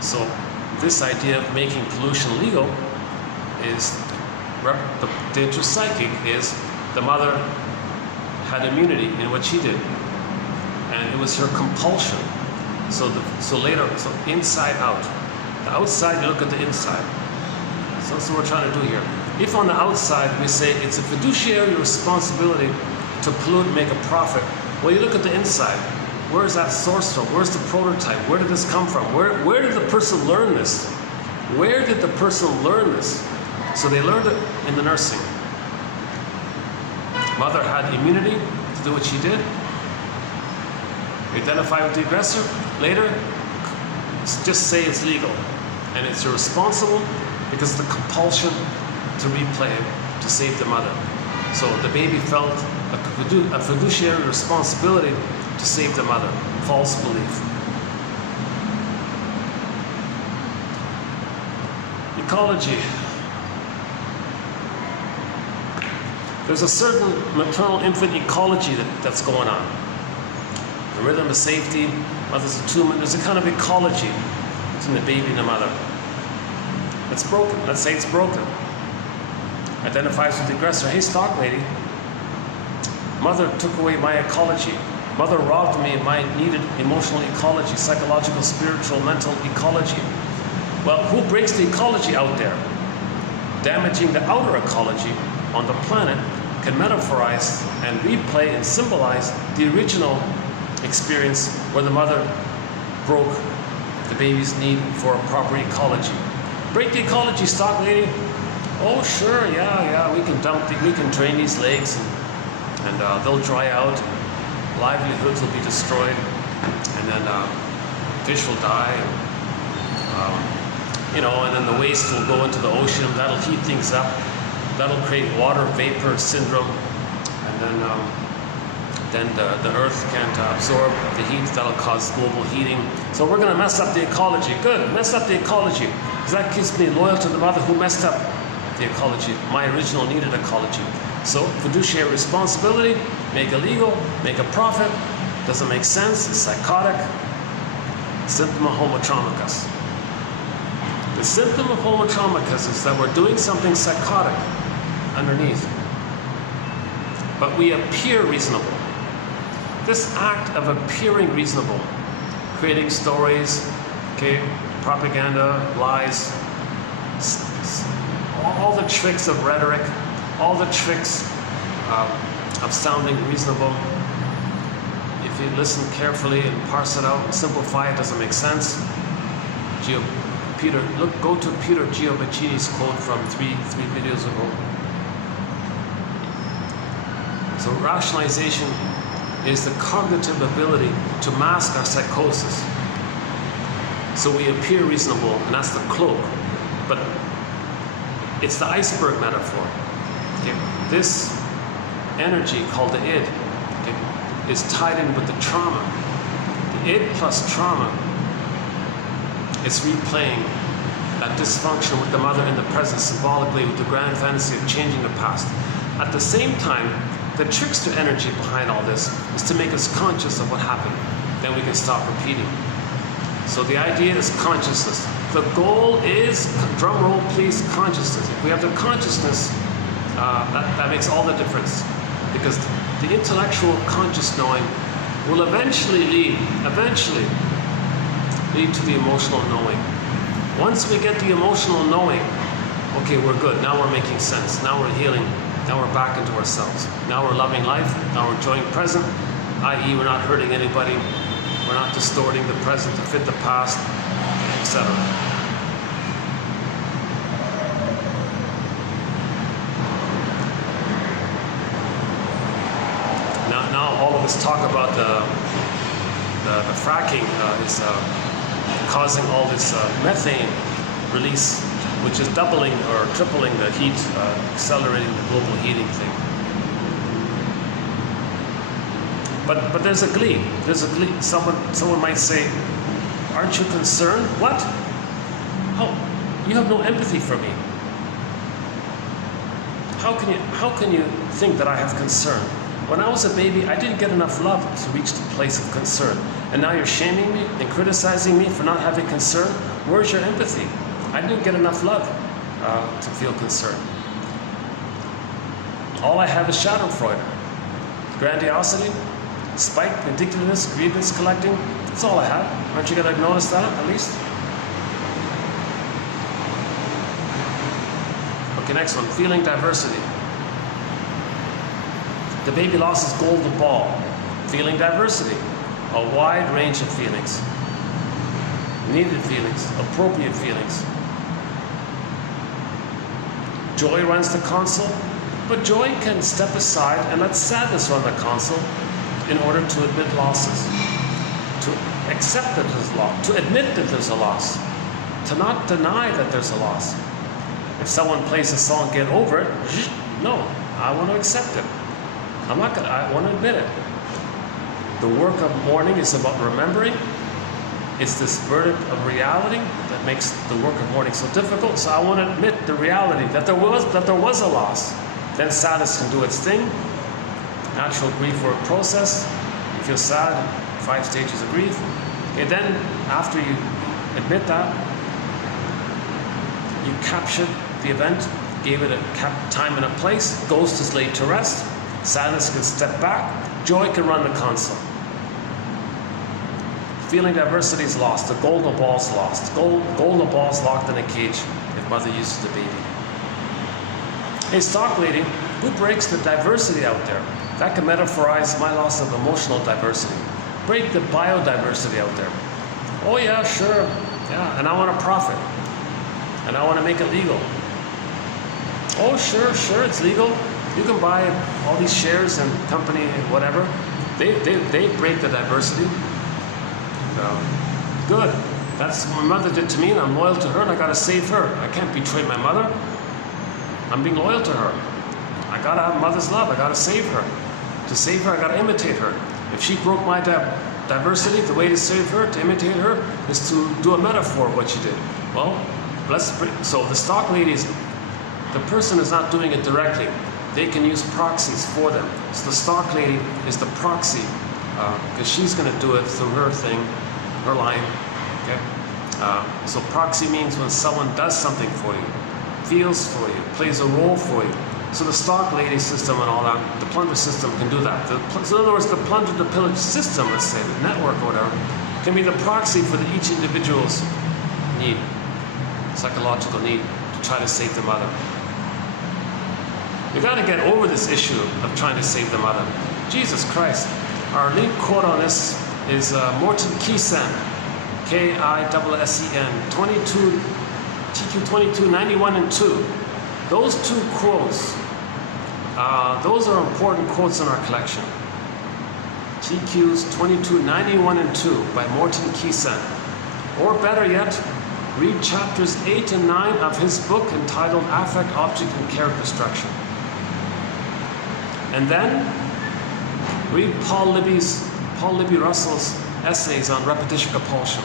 So this idea of making pollution legal is, the intrapsychic is, the mother had immunity in what she did, and it was her compulsion. So inside out. The outside, you look at the inside. So that's what we're trying to do here. If on the outside we say it's a fiduciary responsibility to pollute and make a profit, well, you look at the inside. Where is that source from? Where's the prototype? Where did this come from? Where did the person learn this? Where did the person learn this? So they learned it in the nursing. Mother had immunity to do what she did. Identify with the aggressor. Later, just say it's legal. And it's irresponsible because of the compulsion to replay it to save the mother. So the baby felt a fiduciary responsibility to save the mother. False belief. Ecology. There's a certain maternal infant ecology that's going on. The rhythm of safety, mother's attunement, there's a kind of ecology between the baby and the mother. It's broken. Let's say it's broken. Identifies with the aggressor. Hey, stock lady, mother took away my ecology. Mother robbed me of my needed emotional ecology, psychological, spiritual, mental ecology. Well, who breaks the ecology out there? Damaging the outer ecology on the planet can metaphorize and replay and symbolize the original experience where the mother broke the baby's need for a proper ecology. Break the ecology, stock lady. Oh, sure, yeah, we can drain these lakes and they'll dry out. Livelihoods will be destroyed, and then fish will die, and then the waste will go into the ocean. That'll heat things up. That'll create water vapor syndrome, and then the earth can't absorb the heat. That'll cause global heating. So we're going to mess up the ecology. Good, mess up the ecology, because that keeps me loyal to the mother who messed up the ecology, my original needed ecology. So fiduciary responsibility, make illegal, make a profit, doesn't make sense, it's psychotic. Symptom of homo traumicus. The symptom of homo traumicus is that we're doing something psychotic underneath, but we appear reasonable. This act of appearing reasonable, creating stories, propaganda, lies, all the tricks of rhetoric, all the tricks of sounding reasonable. If you listen carefully and parse it out and simplify it, doesn't make sense. Go to Peter Giovacchini's quote from three videos ago. So rationalization is the cognitive ability to mask our psychosis. So we appear reasonable, and that's the cloak. But it's the iceberg metaphor. Okay? This energy called the id, is tied in with the trauma. The id plus trauma is replaying that dysfunction with the mother in the present, symbolically with the grand fantasy of changing the past. At the same time, the trickster energy behind all this is to make us conscious of what happened. Then we can stop repeating. So the idea is consciousness. The goal is, drum roll please, consciousness. If we have the consciousness, that makes all the difference. Because the intellectual conscious knowing will eventually lead to the emotional knowing. Once we get the emotional knowing, okay, we're good. Now we're making sense. Now we're healing. Now we're back into ourselves. Now we're loving life. Now we're enjoying present, i.e. we're not hurting anybody. We're not distorting the present to fit the past, etc. Now all of us talk about the fracking is causing all this methane release, which is doubling or tripling the heat, accelerating the global heating thing. But there's a glee. There's a glee. Someone might say, aren't you concerned? What? Oh, you have no empathy for me. How can you think that I have concern? When I was a baby, I didn't get enough love to reach the place of concern. And now you're shaming me and criticizing me for not having concern? Where's your empathy? I didn't get enough love to feel concern. All I have is Schadenfreude. Grandiosity, spite, vindictiveness, grievance collecting. That's all I have. Aren't you going to notice that, at least? Okay, next one. Feeling diversity. The baby lost his golden ball. Feeling diversity. A wide range of feelings. Needed feelings. Appropriate feelings. Joy runs the console, but joy can step aside and let sadness run the console in order to admit losses. To accept that there's a loss. To admit that there's a loss. To not deny that there's a loss. If someone plays a song, Get Over It, no, I want to accept it. I want to admit it. The work of mourning is about remembering. It's this verdict of reality that makes the work of mourning so difficult. So I want to admit the reality that there was a loss. Then sadness can do its thing. Natural grief or process. You feel sad, 5 stages of grief. Okay, then after you admit that, you captured the event, gave it a time and a place. Ghost is laid to rest. Sadness can step back. Joy can run the console. Feeling diversity is lost. The golden ball's lost. Golden ball's locked in a cage if mother uses the baby. Hey, stock lady, who breaks the diversity out there? That can metaphorize my loss of emotional diversity. Break the biodiversity out there. Oh yeah, sure. Yeah, and I want to profit. And I want to make it legal. Oh sure, it's legal. You can buy all these shares in company, whatever. They break the diversity. Good. That's what my mother did to me, and I'm loyal to her, and I gotta save her. I can't betray my mother. I'm being loyal to her. I gotta have mother's love. I gotta save her. To save her, I gotta imitate her. If she broke my diversity, the way to save her, to imitate her, is to do a metaphor of what she did. Well, so the stock ladies, the person is not doing it directly. They can use proxies for them. So the stock lady is the proxy, because she's going to do it through her thing, her line. Okay. So proxy means when someone does something for you, feels for you, plays a role for you. So the stock lady system and all that, the plunder system can do that. So in other words, the plunder to pillage system, let's say, the network or whatever, can be the proxy for each individual's need, psychological need to try to save the mother. We got to get over this issue of trying to save the mother. Jesus Christ. Our lead quote on this is Morton Kisen, K-I-S-S-E-N, 22, TQ 22, 91 and 2. Those 2 quotes, those are important quotes in our collection. TQs 22, 91 and 2 by Morton Kisen. Or better yet, read chapters 8 and 9 of his book entitled Affect, Object, and Character Structure. And then read Paul Libby Russell's essays on repetition compulsion.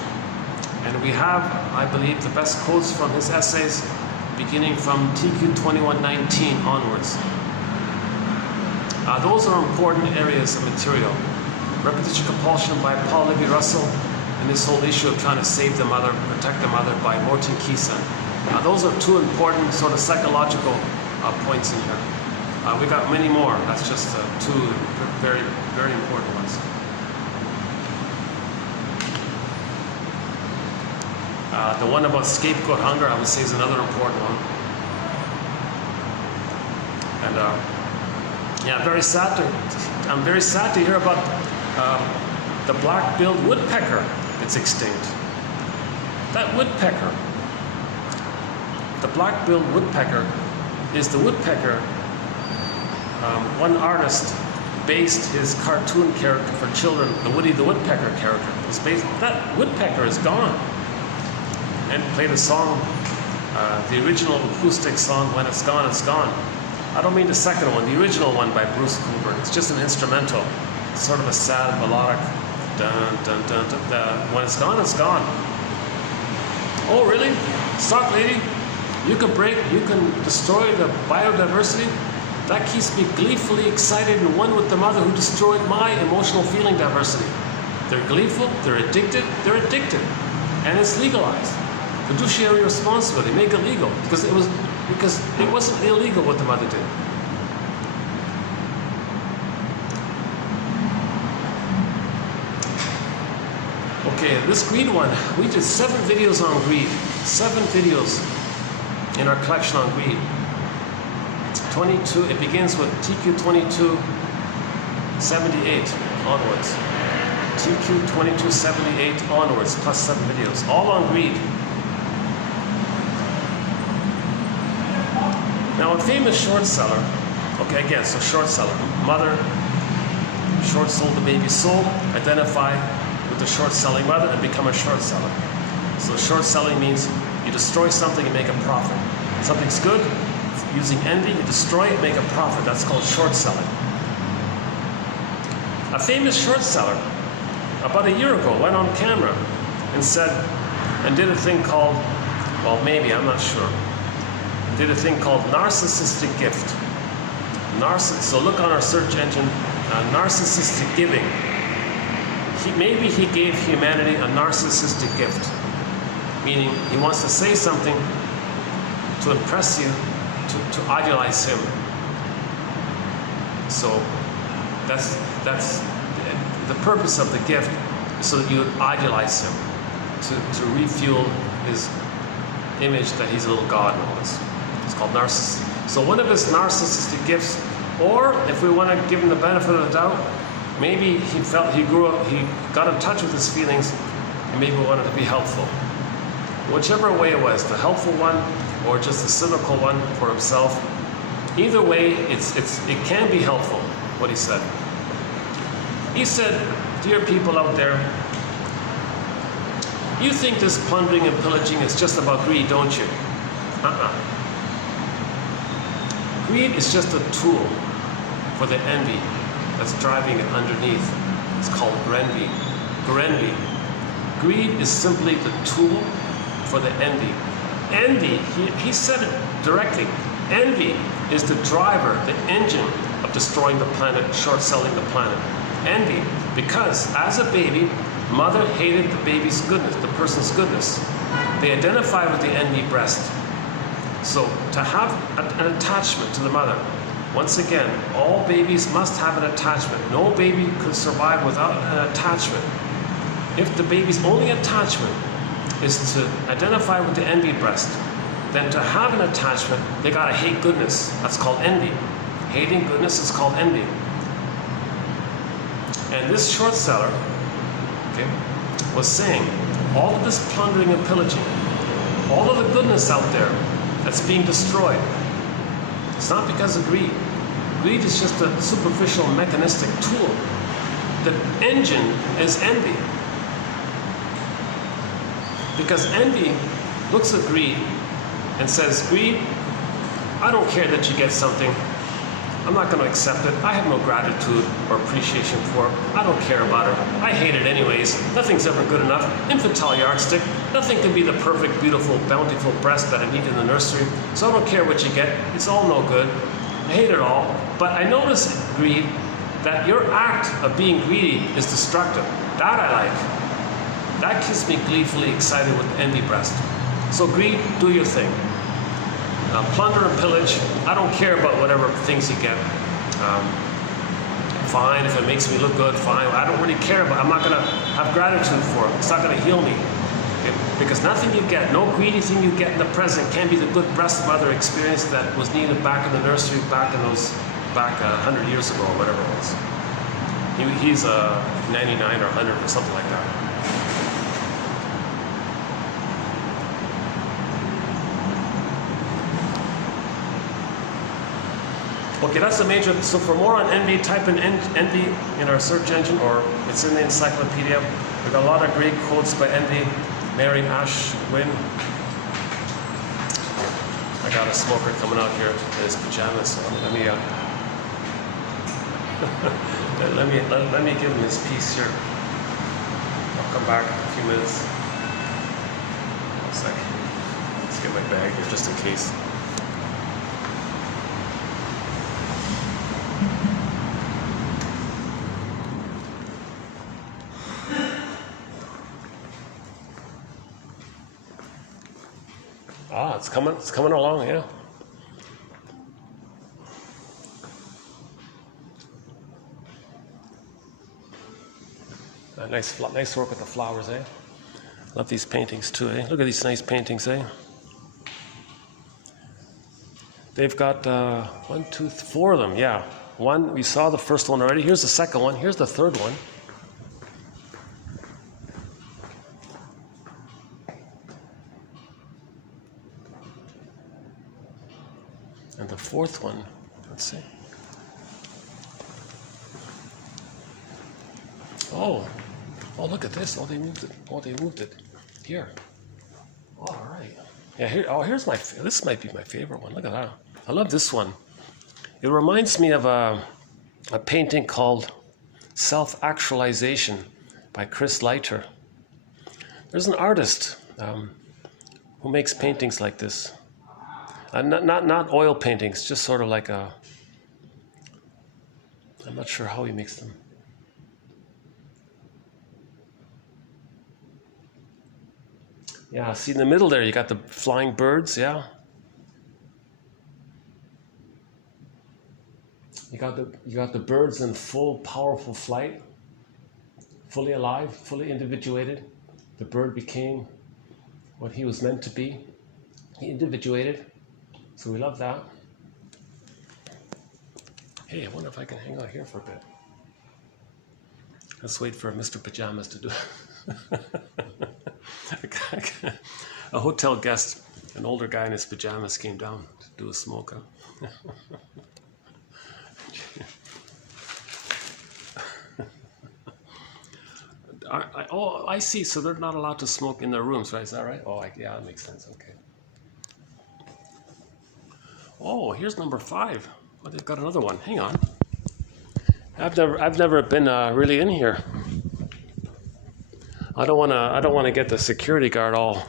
And we have, I believe, the best quotes from his essays beginning from TQ 2119 onwards. Those are important areas of material. Repetition compulsion by Paul Libby Russell, and this whole issue of trying to save the mother, protect the mother by Morton Kisen. Those are 2 important sort of psychological points in here. We got many more. That's just 2 very, very important ones. The one about scapegoat hunger, I would say, is another important one. And yeah, I'm very sad to hear about the black-billed woodpecker that's extinct. That woodpecker, the black-billed woodpecker, is the woodpecker. One artist based his cartoon character for children, the Woody the Woodpecker character, is based. That woodpecker is gone. And played a song, the original acoustic song, When It's Gone, It's Gone. I don't mean the second one, the original one by Bruce Cooper. It's just an instrumental. sort of a sad melodic dun dun dun dun. When it's gone, it's gone. Oh really? Stop, lady. You can destroy the biodiversity? That keeps me gleefully excited and one with the mother who destroyed my emotional feeling diversity. They're gleeful, they're addicted, and it's legalized. Fiduciary responsibility, make it legal, because it wasn't illegal what the mother did. Okay, this greed one, we did 7 videos on greed. 7 videos in our collection on greed. 22, it begins with TQ 2278 onwards. TQ 2278 onwards, plus 7 videos, all on greed. Now a famous short seller, okay, again, so short seller, mother, short sold the baby's soul, identify with the short selling mother and become a short seller. So short selling means you destroy something and make a profit. Something's good, using envy, you destroy it, make a profit. That's called short selling. A famous short seller, about a year ago, went on camera and said, and did a thing called, well, maybe, I'm not sure, did a thing called narcissistic gift. So look on our search engine, narcissistic giving. Maybe he gave humanity a narcissistic gift, meaning he wants to say something to impress you, to idealize him. So that's the purpose of the gift, so that you idealize him, to refuel his image that he's a little god and all this. It's called narcissism. So one of his narcissistic gifts, or if we want to give him the benefit of the doubt, maybe he felt he grew up, he got in touch with his feelings, and maybe wanted to be helpful. Whichever way it was, the helpful one or just the cynical one for himself, either way, it can be helpful, what he said. He said, dear people out there, you think this plundering and pillaging is just about greed, don't you? Greed is just a tool for the envy that's driving it underneath. It's called grenvy. Greed is simply the tool for the envy. Envy, he said it directly, envy is the driver, the engine of destroying the planet, short-selling the planet. Envy, because as a baby, mother hated the baby's goodness, the person's goodness. They identify with the envy breast. So to have an attachment to the mother, once again, all babies must have an attachment. No baby could survive without an attachment. If the baby's only attachment is to identify with the envy breast, then to have an attachment, they gotta hate goodness. That's called envy. Hating goodness is called envy. And this short seller, okay, was saying, all of this plundering and pillaging, all of the goodness out there that's being destroyed, it's not because of greed. Greed is just a superficial mechanistic tool. The engine is envy. Because envy looks at greed and says, greed, I don't care that you get something. I'm not going to accept it. I have no gratitude or appreciation for it. I don't care about it. I hate it anyways. Nothing's ever good enough. Infantile yardstick. Nothing can be the perfect, beautiful, bountiful breast that I need in the nursery. So I don't care what you get. It's all no good. I hate it all. But I notice, greed, that your act of being greedy is destructive. That I like. That keeps me gleefully excited with envy breast. So greed, do your thing. Plunder and pillage, I don't care about whatever things you get. Fine, if it makes me look good, fine. I don't really care about it. I'm not going to have gratitude for it. It's not going to heal me. Okay? Because nothing you get, no greedy thing you get in the present can be the good breast mother experience that was needed back in the nursery, back 100 years ago or whatever it was. He's 99 or 100 or something like that. Okay, that's the major. So for more on envy, type in envy in our search engine, or it's in the encyclopedia. We've got a lot of great quotes by envy. Mary Ashwin. I got a smoker coming out here in his pajamas, so let me Let me give him his piece here. I'll come back in a few minutes. One second. Let's get my bag here just in case. Ah, it's coming along, yeah. Nice work with the flowers, eh? Love these paintings too, eh? Look at these nice paintings, eh? They've got 1, 2, 4 of them, yeah. One, we saw the first one already. Here's the second one. Here's the third one. And the fourth one, let's see. Oh, look at this. Oh, they moved it. Oh, they moved it. Here. All right. Yeah, here. Oh, this might be my favorite one. Look at that. I love this one. It reminds me of a painting called Self-Actualization by Chris Leiter. There's an artist who makes paintings like this. Not oil paintings, just sort of like I'm not sure how he makes them. Yeah, see in the middle there, you got the flying birds, yeah. You got the birds in full powerful flight, fully alive, fully individuated. The bird became what he was meant to be. He individuated. So we love that. Hey, I wonder if I can hang out here for a bit. Let's wait for Mr. Pajamas to do it. A hotel guest, an older guy in his pajamas came down to do a smoke. I see. So they're not allowed to smoke in their rooms, right? Is that right? Oh, yeah, that makes sense. Okay. Oh, here's number 5. Oh, they've got another one. Hang on. I've never been really in here. I don't want to get the security guard all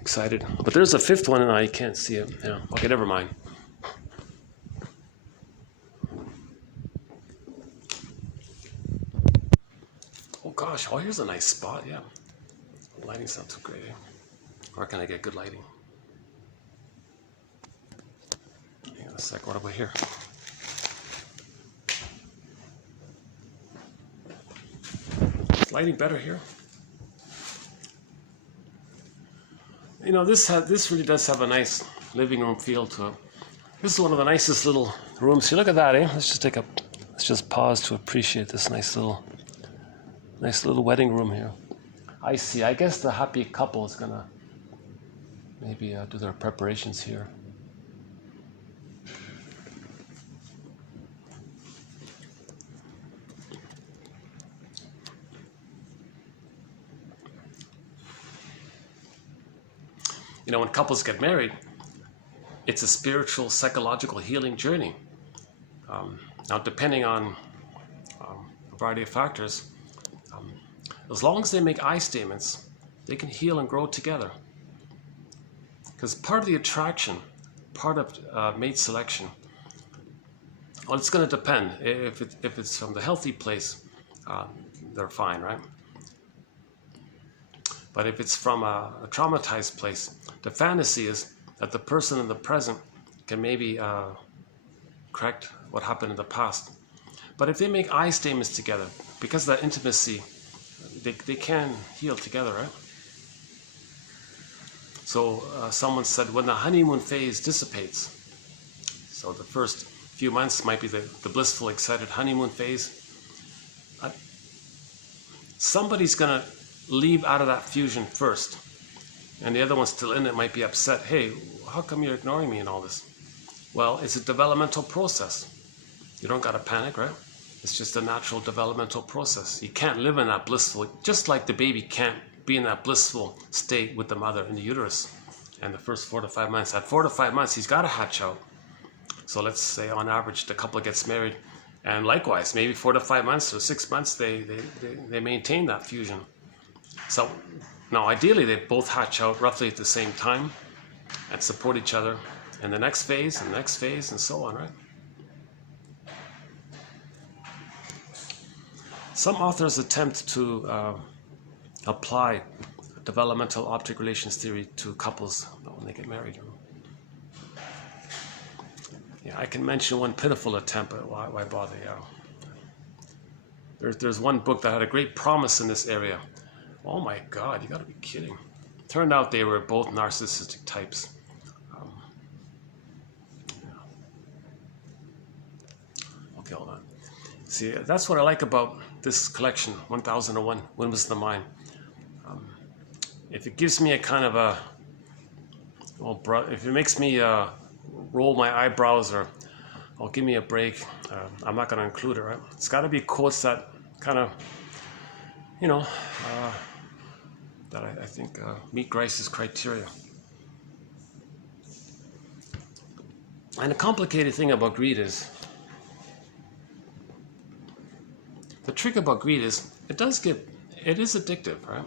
excited. But there's a 5th one, and I can't see it. Yeah. Okay, never mind. Oh gosh. Oh, here's a nice spot. Yeah. The lighting's not too great. Eh? Where can I get good lighting? Hang on a sec. What about here? Is lighting better here? You know, this really does have a nice living room feel to it. This is one of the nicest little rooms here. Look at that, eh? Let's just pause to appreciate this nice little wedding room here. I see. I guess the happy couple is gonna maybe do their preparations here. You know, when couples get married, it's a spiritual, psychological healing journey. Now, depending on a variety of factors, as long as they make I statements, they can heal and grow together. Because part of the attraction, part of mate selection, well, it's going to depend. If it's from the healthy place, they're fine, right? But if it's from a traumatized place, the fantasy is that the person in the present can maybe correct what happened in the past. But if they make I statements together, because of that intimacy, they can heal together, right? So someone said when the honeymoon phase dissipates, so the first few months might be the blissful, excited honeymoon phase, somebody's going to leave out of that fusion first, and the other one still in it might be upset. Hey, how come you're ignoring me in all this? Well, it's a developmental process. You don't got to panic, right? It's just a natural developmental process. You can't live in that blissful, just like the baby can't be in that blissful state with the mother in the uterus. And the first 4 to 5 months, at 4 to 5 months, he's got to hatch out. So let's say on average, the couple gets married And likewise, maybe 4 to 5 months or 6 months, they maintain that fusion. So now ideally they both hatch out roughly at the same time and support each other in the next phase and the next phase and so on, right? Some authors attempt to apply developmental object relations theory to couples when they get married. Yeah, I can mention one pitiful attempt, but why bother? Yeah. There's one book that had a great promise in this area. Oh my God, you gotta be kidding. Turned out they were both narcissistic types. Yeah. Okay, hold on. See, that's what I like about this collection, 1001 Windmills of the Mind. If it gives me a kind of a, if it makes me roll my eyebrows or give me a break, I'm not going to include it, right? It's got to be quotes that kind of, that I think meet Grice's criteria. And the complicated thing about greed is, the trick about greed is, it is addictive, right?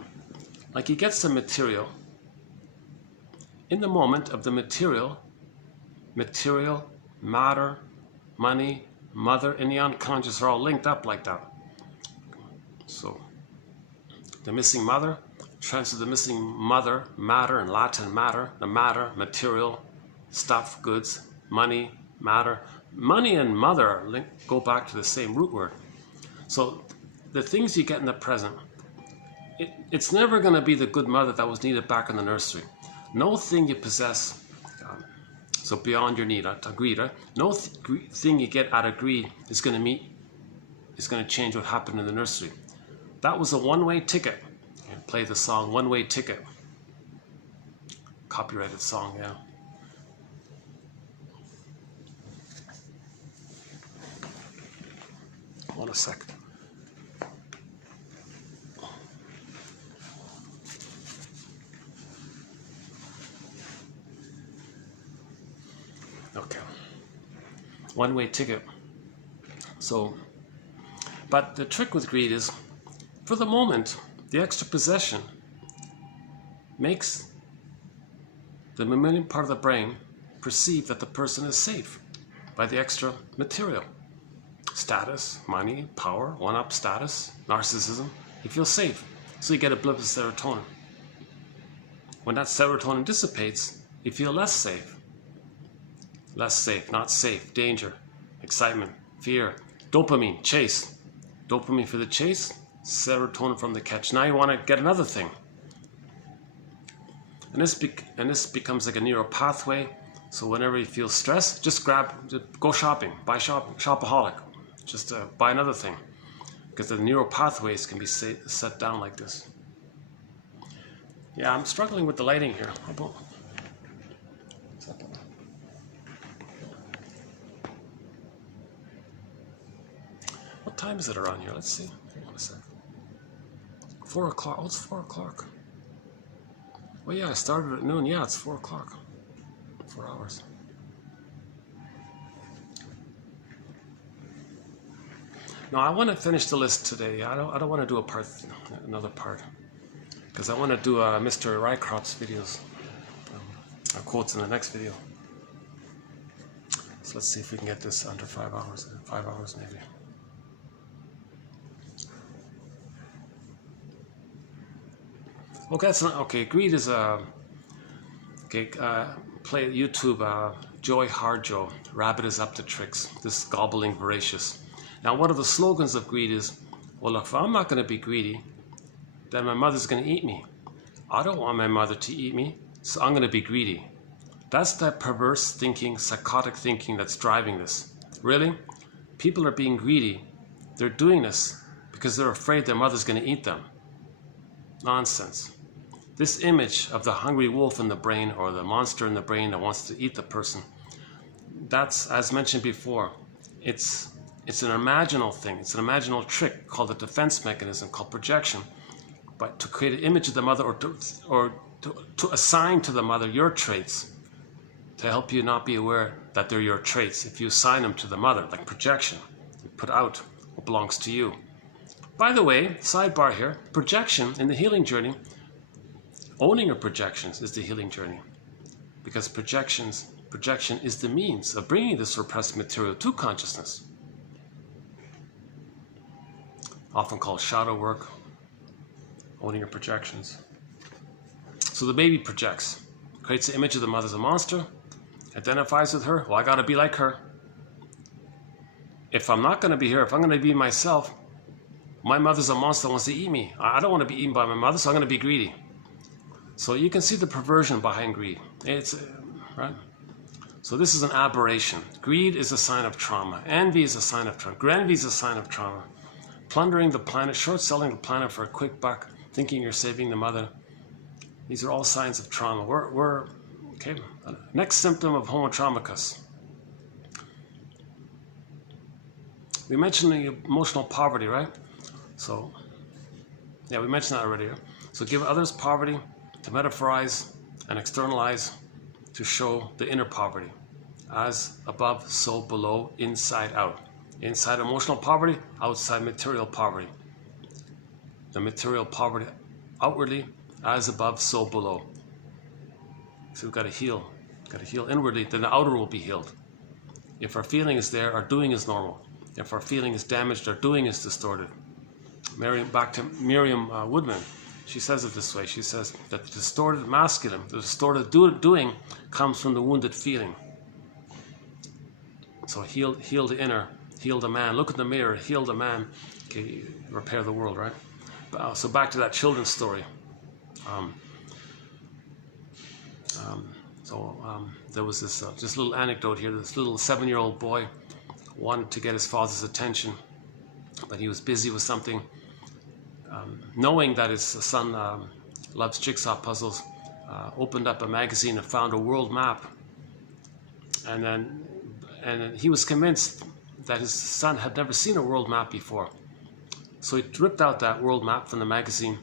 Like you get some material. In the moment of the material, matter, money, mother, and the unconscious are all linked up like that. So, the missing mother, transfer the missing mother, matter, in Latin matter, the matter, material, stuff, goods, money, matter. Money and mother go back to the same root word. So, the things you get in the present, it's never going to be the good mother that was needed back in the nursery. No thing you possess, so beyond your need, greed, right? No thing you get out of greed is going to change what happened in the nursery. That was a one-way ticket. Play the song One-Way Ticket. Copyrighted song, yeah. Hold a sec. Okay. One-way ticket. So, but the trick with greed is, for the moment, the extra possession makes the mammalian part of the brain perceive that the person is safe by the extra material. Status, money, power, one-up status, narcissism. You feel safe. So you get a blip of serotonin. When that serotonin dissipates, you feel less safe. Less safe, not safe, danger, excitement, fear, dopamine, chase. Dopamine for the chase, serotonin from the catch. Now you want to get another thing. And this becomes like a neural pathway. So whenever you feel stress, just go shopping, buy shopaholic. Just buy another thing. Because the neural pathways can be set down like this. Yeah, I'm struggling with the lighting here. What time is it around here? Let's see. Hold on a sec. 4 o'clock. Oh, it's 4 o'clock. Well, yeah, I started at noon. Yeah, it's 4 o'clock. 4 hours. No, I want to finish the list today. I don't want to do another part, because I want to do Mr. Rycroft's videos, quotes in the next video. So let's see if we can get this under 5 hours. 5 hours maybe. Okay, that's not okay. Greed is okay. Play YouTube. Joy Harjo. Rabbit is up to tricks. This gobbling voracious. Now, one of the slogans of greed is, well, look, if I'm not going to be greedy, then my mother's going to eat me. I don't want my mother to eat me, so I'm going to be greedy. That's that perverse thinking, psychotic thinking that's driving this. Really? People are being greedy. They're doing this because they're afraid their mother's going to eat them. Nonsense. This image of the hungry wolf in the brain, or the monster in the brain that wants to eat the person, that's, as mentioned before, it's an imaginal thing. It's an imaginal trick called a defense mechanism called projection, but to create an image of the mother, or to assign to the mother your traits, to help you not be aware that they're your traits. If you assign them to the mother, like projection, put out what belongs to you. By the way, sidebar here, projection in the healing journey, owning your projections is the healing journey. Because projection is the means of bringing this repressed material to consciousness. Often called shadow work, owning your projections. So the baby projects, creates the image of the mother as a monster, identifies with her. Well, I got to be like her. If I'm not going to be her, if I'm going to be myself, my mother's a monster, wants to eat me. I don't want to be eaten by my mother, so I'm going to be greedy. So you can see the perversion behind greed. It's right. So this is an aberration. Greed is a sign of trauma. Envy is a sign of trauma. Envy is a sign of trauma. Plundering the planet, short-selling the planet for a quick buck, thinking you're saving the mother. These are all signs of trauma. We're okay. Next symptom of homotraumicus. We mentioned the emotional poverty, right? So, yeah, we mentioned that already. Right? So give others poverty to metaphorize and externalize to show the inner poverty. As above, so below, inside out. Inside emotional poverty, outside material poverty. The material poverty outwardly, as above, so below. So we've got to heal. We've got to heal inwardly, then the outer will be healed. If our feeling is there, our doing is normal. If our feeling is damaged, our doing is distorted. Back to Miriam Woodman, she says it this way. She says that the distorted masculine, the distorted doing comes from the wounded feeling. So heal the inner, heal the man. Look in the mirror, heal the man. Okay, repair the world, right? So back to that children's story. There was this little anecdote here. This little 7-year-old boy wanted to get his father's attention, but he was busy with something. Knowing that his son loves jigsaw puzzles, opened up a magazine and found a world map. And then he was convinced that his son had never seen a world map before. So he ripped out that world map from the magazine,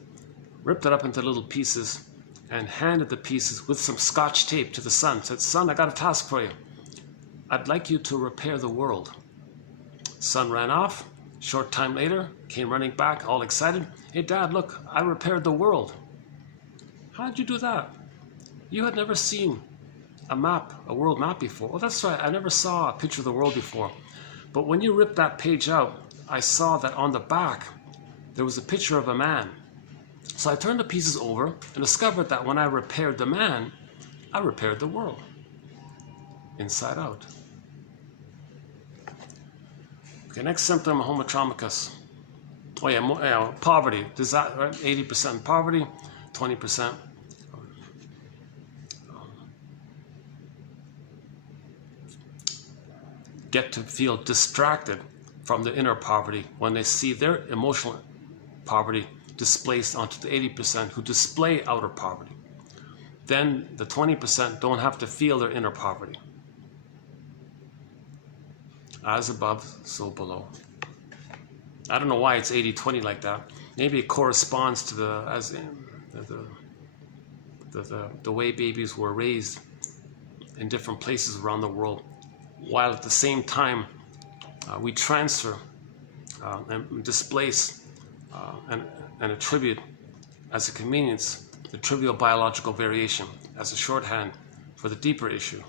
ripped it up into little pieces, and handed the pieces with some scotch tape to the son. Said, "Son, I got a task for you. I'd like you to repair the world." Son ran off. Short time later, came running back, all excited. "Hey, Dad, look, I repaired the world." "How did you do that?" "You had never seen a world map before." "Oh, that's right, I never saw a picture of the world before. But when you ripped that page out, I saw that on the back, there was a picture of a man. So I turned the pieces over and discovered that when I repaired the man, I repaired the world. Inside out." Okay, next symptom of homotraumicus. Oh yeah, poverty. Does that, right? 80% poverty, 20% get to feel distracted from the inner poverty when they see their emotional poverty displaced onto the 80% who display outer poverty. Then the 20% don't have to feel their inner poverty. As above, so below. I don't know why it's 80-20 like that. Maybe it corresponds to the way babies were raised in different places around the world, while at the same time we transfer and displace and attribute as a convenience the trivial biological variation as a shorthand for the deeper issue.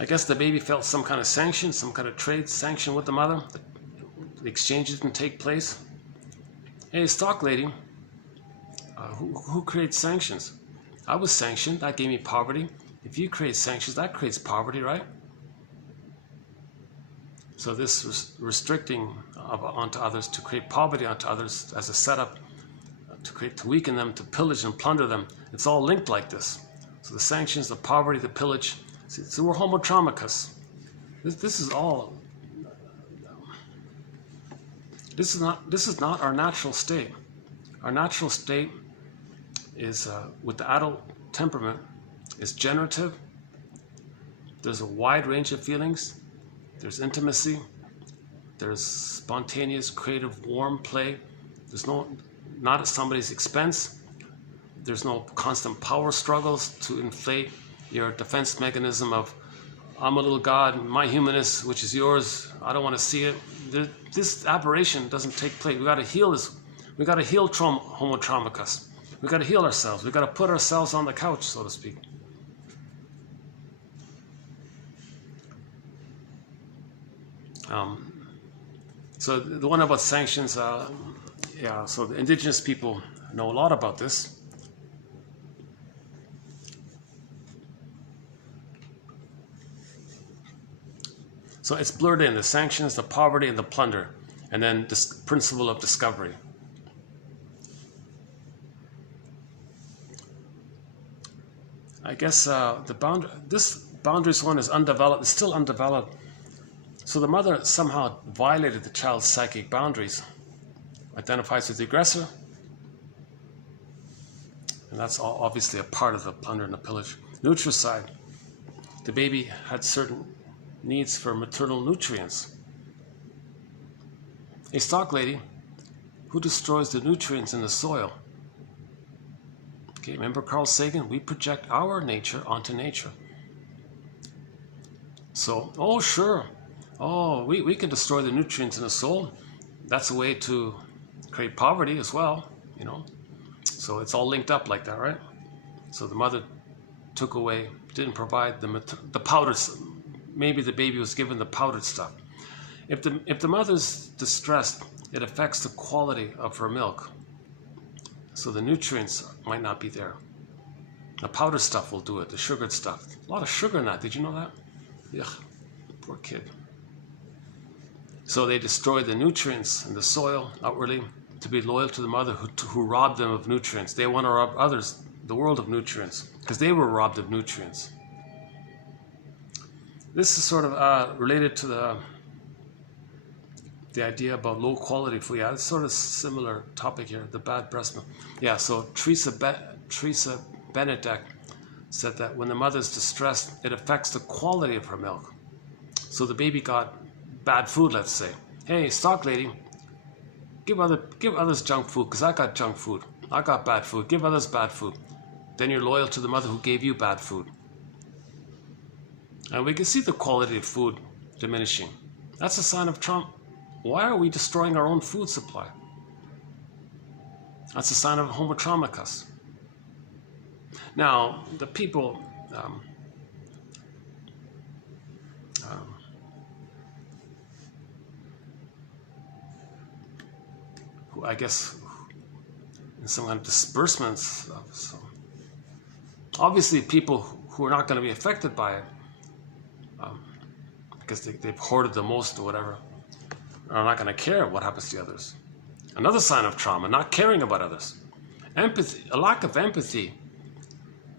I guess the baby felt some kind of sanction, some kind of trade sanction with the mother. The exchange didn't take place. Hey, stock lady, who creates sanctions? I was sanctioned, that gave me poverty. If you create sanctions, that creates poverty, right? So this restricting onto others to create poverty onto others as a setup to weaken them, to pillage and plunder them. It's all linked like this. So the sanctions, the poverty, the pillage. So we're homotraumicus. This is all. This is not our natural state. Our natural state is with the adult temperament is generative. There's a wide range of feelings. There's intimacy. There's spontaneous, creative, warm play. There's not at somebody's expense. There's no constant power struggles to inflate your defense mechanism of, I'm a little god, my humanness, which is yours, I don't want to see it. This aberration doesn't take place. We got to heal this. We got to heal Homo traumicus. We got to heal ourselves. We got to put ourselves on the couch, so to speak. So the one about sanctions, yeah, so the indigenous people know a lot about this. So it's blurred in, the sanctions, the poverty, and the plunder, and then this principle of discovery. I guess this boundaries one is undeveloped, it's still undeveloped. So the mother somehow violated the child's psychic boundaries, identifies with the aggressor, and that's all obviously a part of the plunder and the pillage. Neutral side, the baby had certain needs for maternal nutrients. A stock lady who destroys the nutrients in the soil. Okay, remember Carl Sagan? We project our nature onto nature. So, oh sure, oh we can destroy the nutrients in the soil. That's a way to create poverty as well, you know. So it's all linked up like that, right? So the mother took away, didn't provide the powders. Maybe the baby was given the powdered stuff. If the mother's distressed, it affects the quality of her milk. So the nutrients might not be there. The powdered stuff will do it, the sugared stuff. A lot of sugar in that, did you know that? Yuck, poor kid. So they destroy the nutrients in the soil outwardly to be loyal to the mother who robbed them of nutrients. They want to rob others, the world, of nutrients, because they were robbed of nutrients. This is sort of related to the idea about low quality food. Yeah, it's sort of similar topic here, the bad breast milk. Yeah, so Teresa Benedek said that when the mother's distressed, it affects the quality of her milk. So the baby got bad food, let's say. Hey, stock lady, give others junk food, because I got junk food. I got bad food. Give others bad food. Then you're loyal to the mother who gave you bad food. And we can see the quality of food diminishing. That's a sign of trauma. Why are we destroying our own food supply? That's a sign of Homo traumicus. Now, the people who, I guess, in some kind of disbursements, obviously people who are not going to be affected by it, because they've hoarded the most or whatever, are not going to care what happens to others. Another sign of trauma, not caring about others. Empathy, a lack of empathy.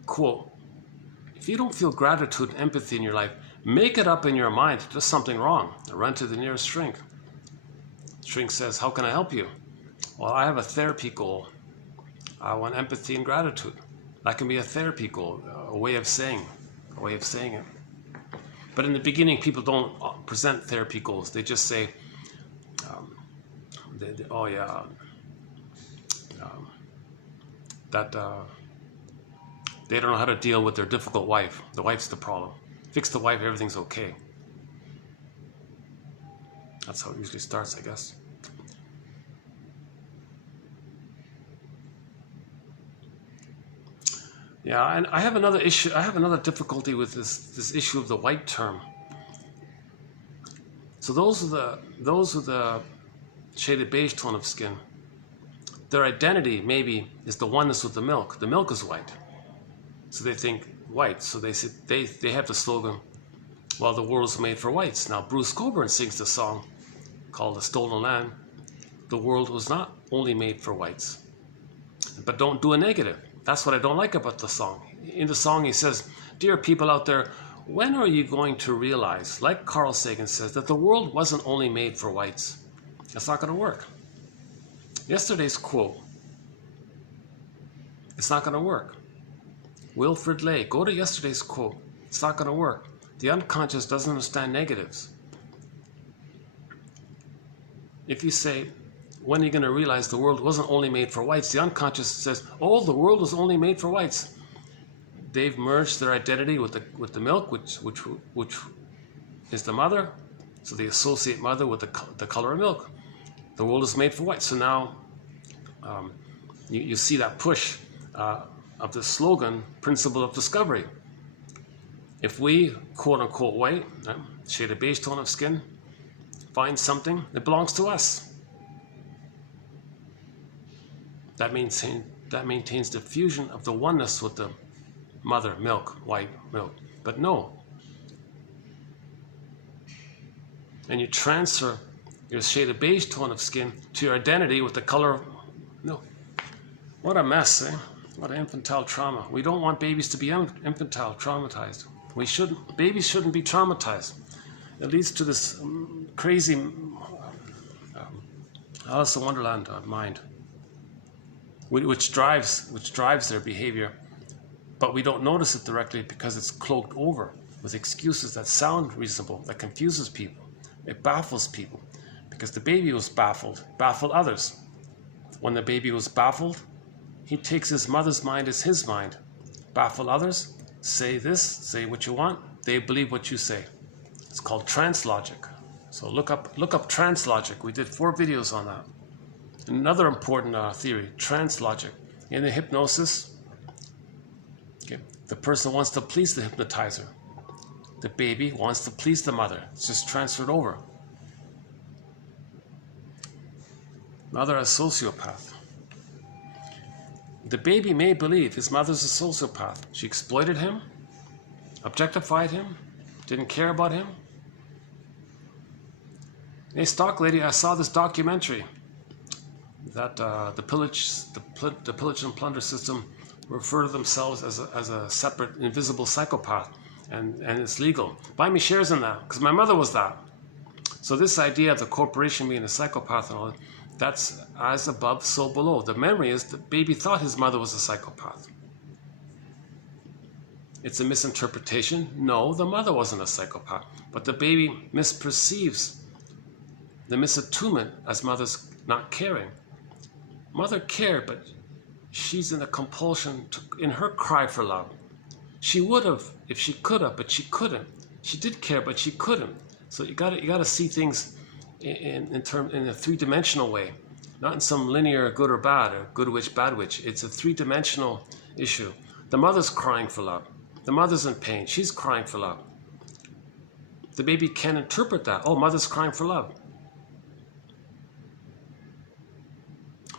Quote, if you don't feel gratitude and empathy in your life, make it up in your mind there's something wrong. Run to the nearest shrink. Shrink says, how can I help you? Well, I have a therapy goal. I want empathy and gratitude. That can be a therapy goal, a way of saying it. But in the beginning, people don't present therapy goals. They just say, oh yeah, that they don't know how to deal with their difficult wife. The wife's the problem. Fix the wife, everything's okay. That's how it usually starts, I guess. Yeah, and I have another issue. I have another difficulty with this issue of the white term. So those with the shaded beige tone of skin, their identity maybe is the oneness with the milk. The milk is white, so they think white. So they have the slogan, "Well, the world's made for whites." Now Bruce Cockburn sings the song called "The Stolen Land." The world was not only made for whites, but don't do a negative. That's what I don't like about the song. In the song, he says, "Dear people out there, when are you going to realize, like Carl Sagan says, that the world wasn't only made for whites?" That's not going to work. Yesterday's quote, it's not going to work. Wilfrid Lay, go to yesterday's quote. It's not going to work. The unconscious doesn't understand negatives. If you say, when are you going to realize the world wasn't only made for whites? The unconscious says, oh, the world was only made for whites. They've merged their identity with the milk, which is the mother. So they associate mother with the color of milk. The world is made for whites. So now you see that push of the slogan, principle of discovery. If we, quote unquote white, shade of beige tone of skin, find something that belongs to us, that maintains the fusion of the oneness with the mother milk, white milk. But no. And you transfer your shade of beige tone of skin to your identity with the color of milk. What a mess, eh? What an infantile trauma. We don't want babies to be infantile, traumatized. Babies shouldn't be traumatized. It leads to this crazy Alice in Wonderland mind, which drives their behavior, but we don't notice it directly because it's cloaked over with excuses that sound reasonable, that confuses people. It baffles people because the baby was baffled others. When the baby was baffled, he takes his mother's mind as his mind. Baffle others, say this, say what you want, they believe what you say. It's called trance logic. So look up trance logic. We did 4 videos on that. Another important theory, trance logic. In the hypnosis, okay, the person wants to please the hypnotizer. The baby wants to please the mother. It's just transferred over. Mother a sociopath. The baby may believe his mother's a sociopath. She exploited him, objectified him, didn't care about him. Hey, stock lady, I saw this documentary that the pillage and plunder system refer to themselves as a separate, invisible psychopath, and it's legal. Buy me shares in that, because my mother was that. So this idea of the corporation being a psychopath and all, that's as above, so below. The memory is the baby thought his mother was a psychopath. It's a misinterpretation. No, the mother wasn't a psychopath, but the baby misperceives the misattunement as mother's not caring. Mother cared, but she's in a compulsion in her cry for love. She would have if she could have, but she couldn't. She did care, but she couldn't. So you gotta see things in a 3-dimensional way, not in some linear good or bad, or good witch, bad witch. It's a 3-dimensional issue. The mother's crying for love. The mother's in pain. She's crying for love. The baby can't interpret that. Oh, mother's crying for love.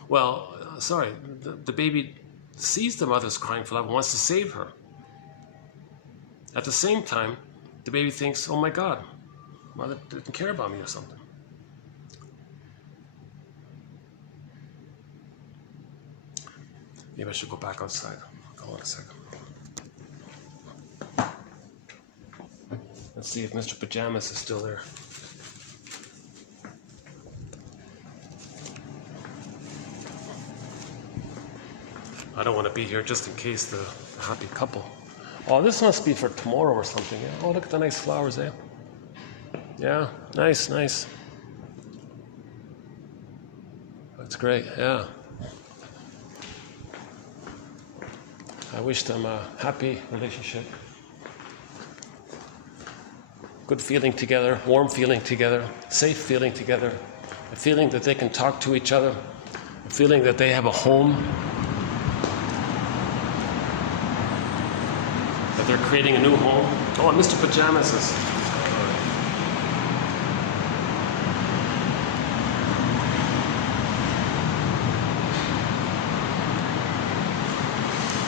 Well, sorry, the baby sees the mother's crying for love and wants to save her. At the same time, the baby thinks, oh my God, mother didn't care about me or something. Maybe I should go back outside. Hold on a second. Let's see if Mr. Pajamas is still there. I don't want to be here just in case the happy couple. Oh, this must be for tomorrow or something. Yeah? Oh, look at the nice flowers there. Yeah, nice, nice. That's great, yeah. I wish them a happy relationship. Good feeling together, warm feeling together, safe feeling together, a feeling that they can talk to each other, a feeling that they have a home, that they're creating a new home. Oh, and Mr. Pajamas is...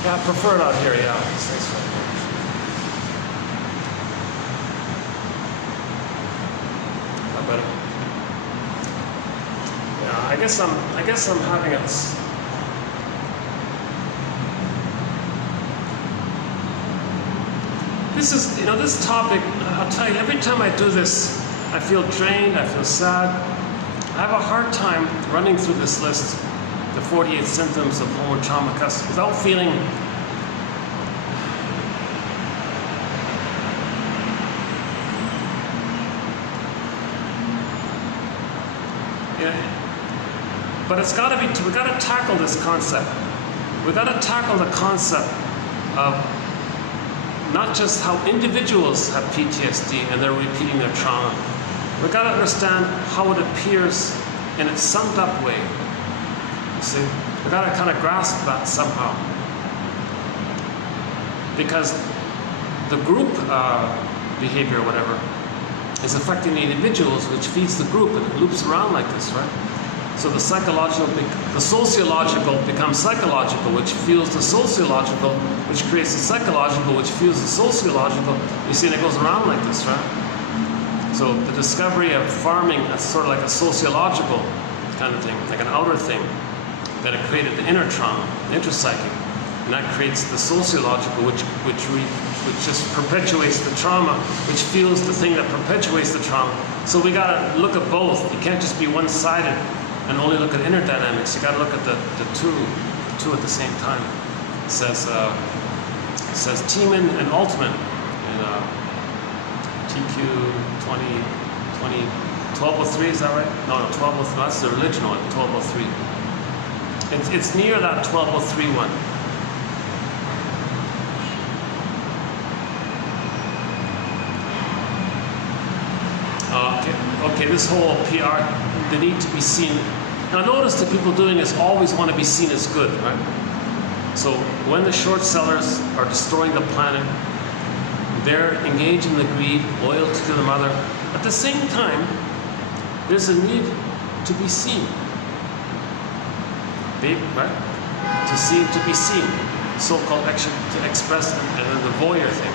Yeah, I prefer it out here, yeah. It's nice right here. That better? Yeah, I guess I'm having a... This is, this topic, I'll tell you, every time I do this, I feel drained, I feel sad. I have a hard time running through this list, the 48 symptoms of Homo economicus, without feeling But it's got to be, we got to tackle this concept. We got to tackle the concept of not just how individuals have PTSD and they're repeating their trauma. We got to understand how it appears in its summed up way. You see, we got to kind of grasp that somehow, because the group behavior, or whatever, is affecting the individuals, which feeds the group, and it loops around like this, right? So the sociological becomes psychological, which fuels the sociological, which creates the psychological, which fuels the sociological. You see, and it goes around like this, right? So the discovery of farming as sort of like a sociological kind of thing, like an outer thing, that it created the inner trauma, the intrapsychic, and that creates the sociological, which just perpetuates the trauma, which fuels the thing that perpetuates the trauma. So we got to look at both. You can't just be one-sided and only look at inner dynamics. You got to look at the two at the same time. It says Tiemann and Altman in TQ 1203. Is that right? No, 1203. That's the original one, 1203. It's near that 1203 one. Okay, this whole PR, the need to be seen. Now notice the people doing this always want to be seen as good, right? So when the short sellers are destroying the planet, they're engaged in the greed, loyalty to the mother. At the same time, there's a need to be seen. Right? To see, to be seen. So-called action to express, and then the voyeur thing.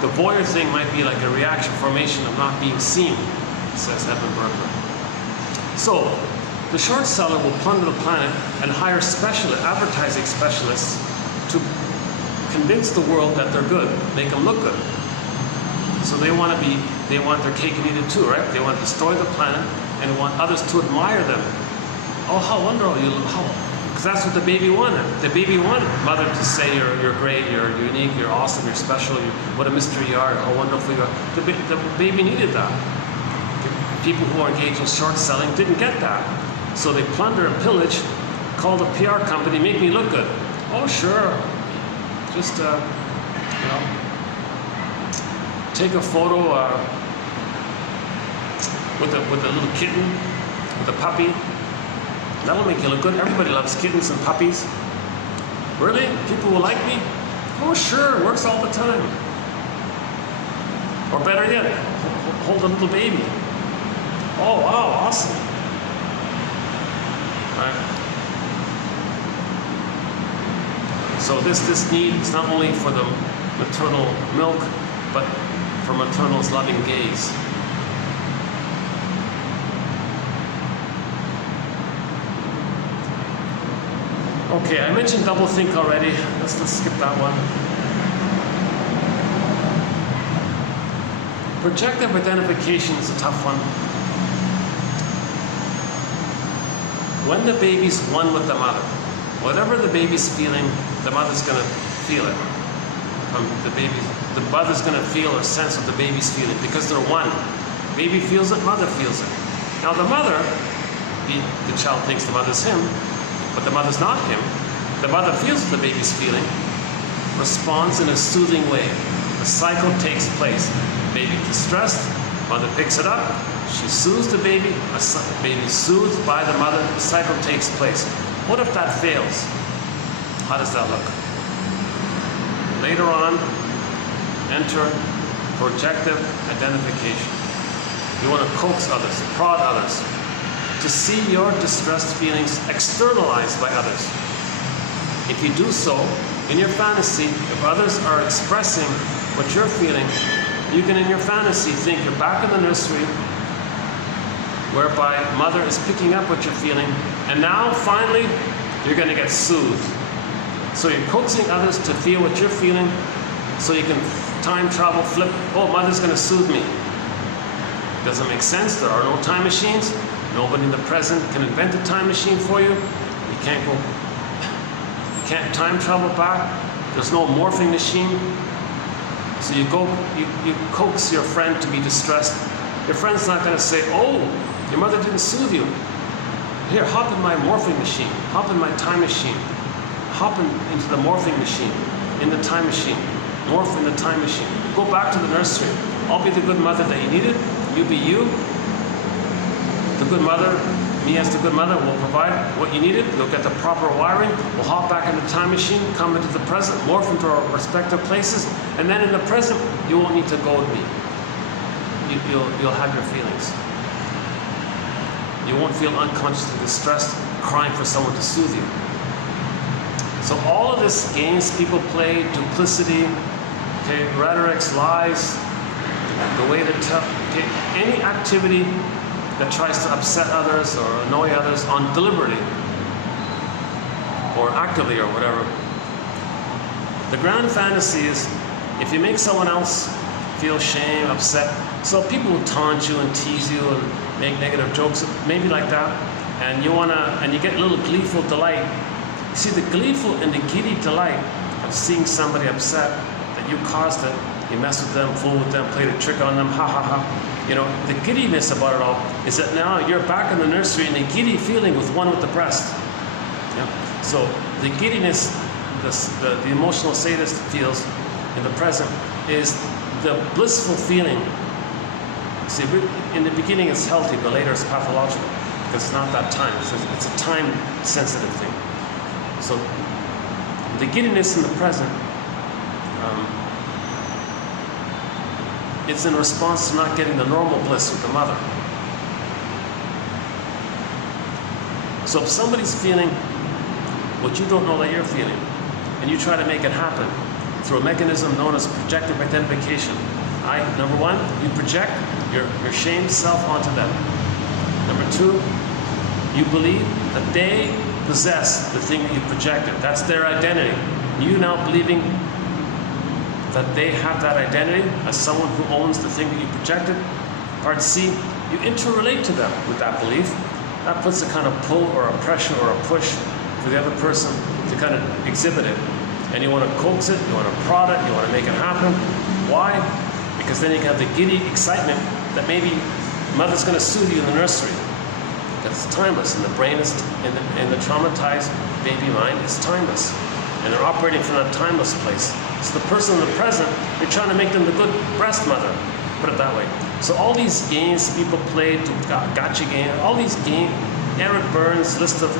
The voyeur thing might be like a reaction formation of not being seen, says Evan Berger. So, the short seller will plunder the planet and hire advertising specialists to convince the world that they're good, make them look good. So they want their cake and eat it too, right? They want to destroy the planet and want others to admire them. Oh, how wonderful you look! Because that's what the baby wanted. The baby wanted mother to say you're great, you're unique, you're awesome, you're special, what a mystery you are, how wonderful you are. The baby needed that. People who are engaged in short selling didn't get that. So they plunder and pillage, call the PR company, make me look good. Oh, sure. Just, take a photo with a little kitten, with a puppy. That'll make you look good. Everybody loves kittens and puppies. Really? People will like me? Oh, sure. It works all the time. Or better yet, hold a little baby. Oh, wow, awesome. Right? So this need is not only for the maternal milk, but for maternal's loving gaze. Okay, I mentioned doublethink already. Let's skip that one. Projective identification is a tough one. When the baby's one with the mother, whatever the baby's feeling, the mother's going to feel it. The mother's going to feel or sense what the baby's feeling because they're one. Baby feels it, mother feels it. Now the mother, the child thinks the mother's him, but the mother's not him. The mother feels what the baby's feeling, responds in a soothing way. The cycle takes place. Baby distressed, mother picks it up, she soothes the baby, baby soothed by the mother, the cycle takes place. What if that fails? How does that look? Later on, enter projective identification. You want to coax others, prod others, to see your distressed feelings externalized by others. If you do so, in your fantasy, if others are expressing what you're feeling, you can in your fantasy think you're back in the nursery, whereby mother is picking up what you're feeling, and now finally you're going to get soothed. So you're coaxing others to feel what you're feeling, so you can time travel, flip, oh, mother's going to soothe me. Doesn't make sense. There are no time machines. Nobody in the present can invent a time machine for you. You can't time travel back. There's no morphing machine. So you coax your friend to be distressed. Your friend's not going to say, oh, your mother didn't soothe you. Here, hop in my morphing machine. Hop in my time machine. Hop into the morphing machine, in the time machine. Morph in the time machine. Go back to the nursery. I'll be the good mother that you needed. You be you. The good mother, me as the good mother, will provide what you needed. You'll get the proper wiring. We'll hop back in the time machine, come into the present, morph into our respective places, and then in the present, you won't need to go with me. You'll have your feelings. You won't feel unconsciously distressed, crying for someone to soothe you. So all of this games people play, duplicity, okay, rhetorics, lies, the way to tell, okay, any activity that tries to upset others or annoy others on deliberately or actively or whatever. The grand fantasy is if you make someone else feel shame, upset, so people will taunt you and tease you and make negative jokes, maybe like that, and you get a little gleeful delight. You see, the gleeful and the giddy delight of seeing somebody upset, that you caused it, you mess with them, fool with them, played a trick on them, ha ha ha. You know, the giddiness about it all is that now you're back in the nursery and a giddy feeling with one with the breast. Yeah? So the giddiness, the emotional sadist feels in the present is the blissful feeling. See, in the beginning it's healthy, but later it's pathological because it's not that time. It's a time-sensitive thing. So the giddiness in the present, it's in response to not getting the normal bliss with the mother. So if somebody's feeling what you don't know that you're feeling, and you try to make it happen through a mechanism known as projective identification. Number one, you project your shamed self onto them. Number two, you believe that they possess the thing that you projected. That's their identity. You now believing that they have that identity as someone who owns the thing that you projected. Part C, you interrelate to them with that belief. That puts a kind of pull or a pressure or a push for the other person to kind of exhibit it. And you want to coax it, you want to prod it, you want to make it happen. Why? Because then you can have the giddy excitement that maybe mother's going to soothe you in the nursery. That's timeless, and the brain is, in the traumatized baby mind is timeless. And they're operating from that timeless place. So the person in the present, you're trying to make them the good breast mother, put it that way. So all these games people play, gotcha game, all these games, Eric Burns' list of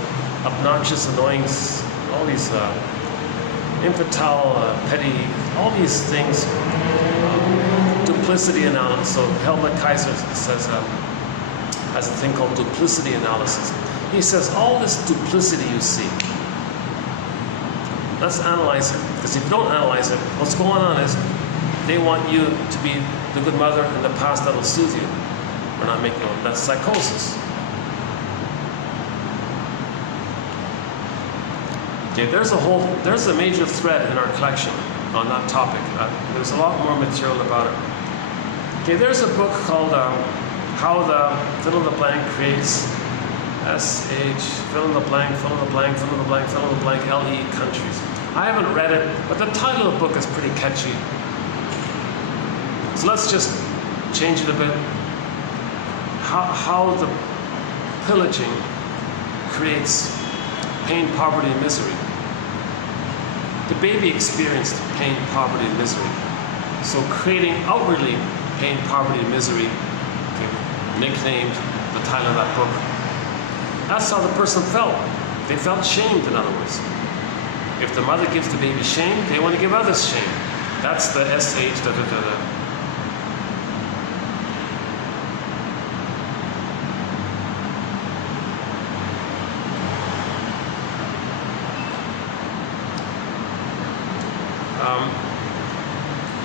obnoxious, annoying, all these infantile, petty, all these things, duplicity analysis. So Helmut Kaiser says, has a thing called duplicity analysis. He says, all this duplicity you see, let's analyze it. Because if you don't analyze it, what's going on is they want you to be the good mother in the past that'll soothe you. We're not making it. That's psychosis. Okay, there's a major thread in our collection on that topic. There's a lot more material about it. Okay, there's a book called How the Fill in the Blank Creates SH, fill in the blank, fill in the blank, fill in the blank, fill in the blank, LE countries. I haven't read it, but the title of the book is pretty catchy. So let's just change it a bit. How the pillaging creates pain, poverty, and misery. The baby experienced pain, poverty, and misery. So creating outwardly pain, poverty, and misery, nicknamed the title of that book. That's how the person felt. They felt shamed, in other words. If the mother gives the baby shame, they want to give others shame. That's the SH, da da da da.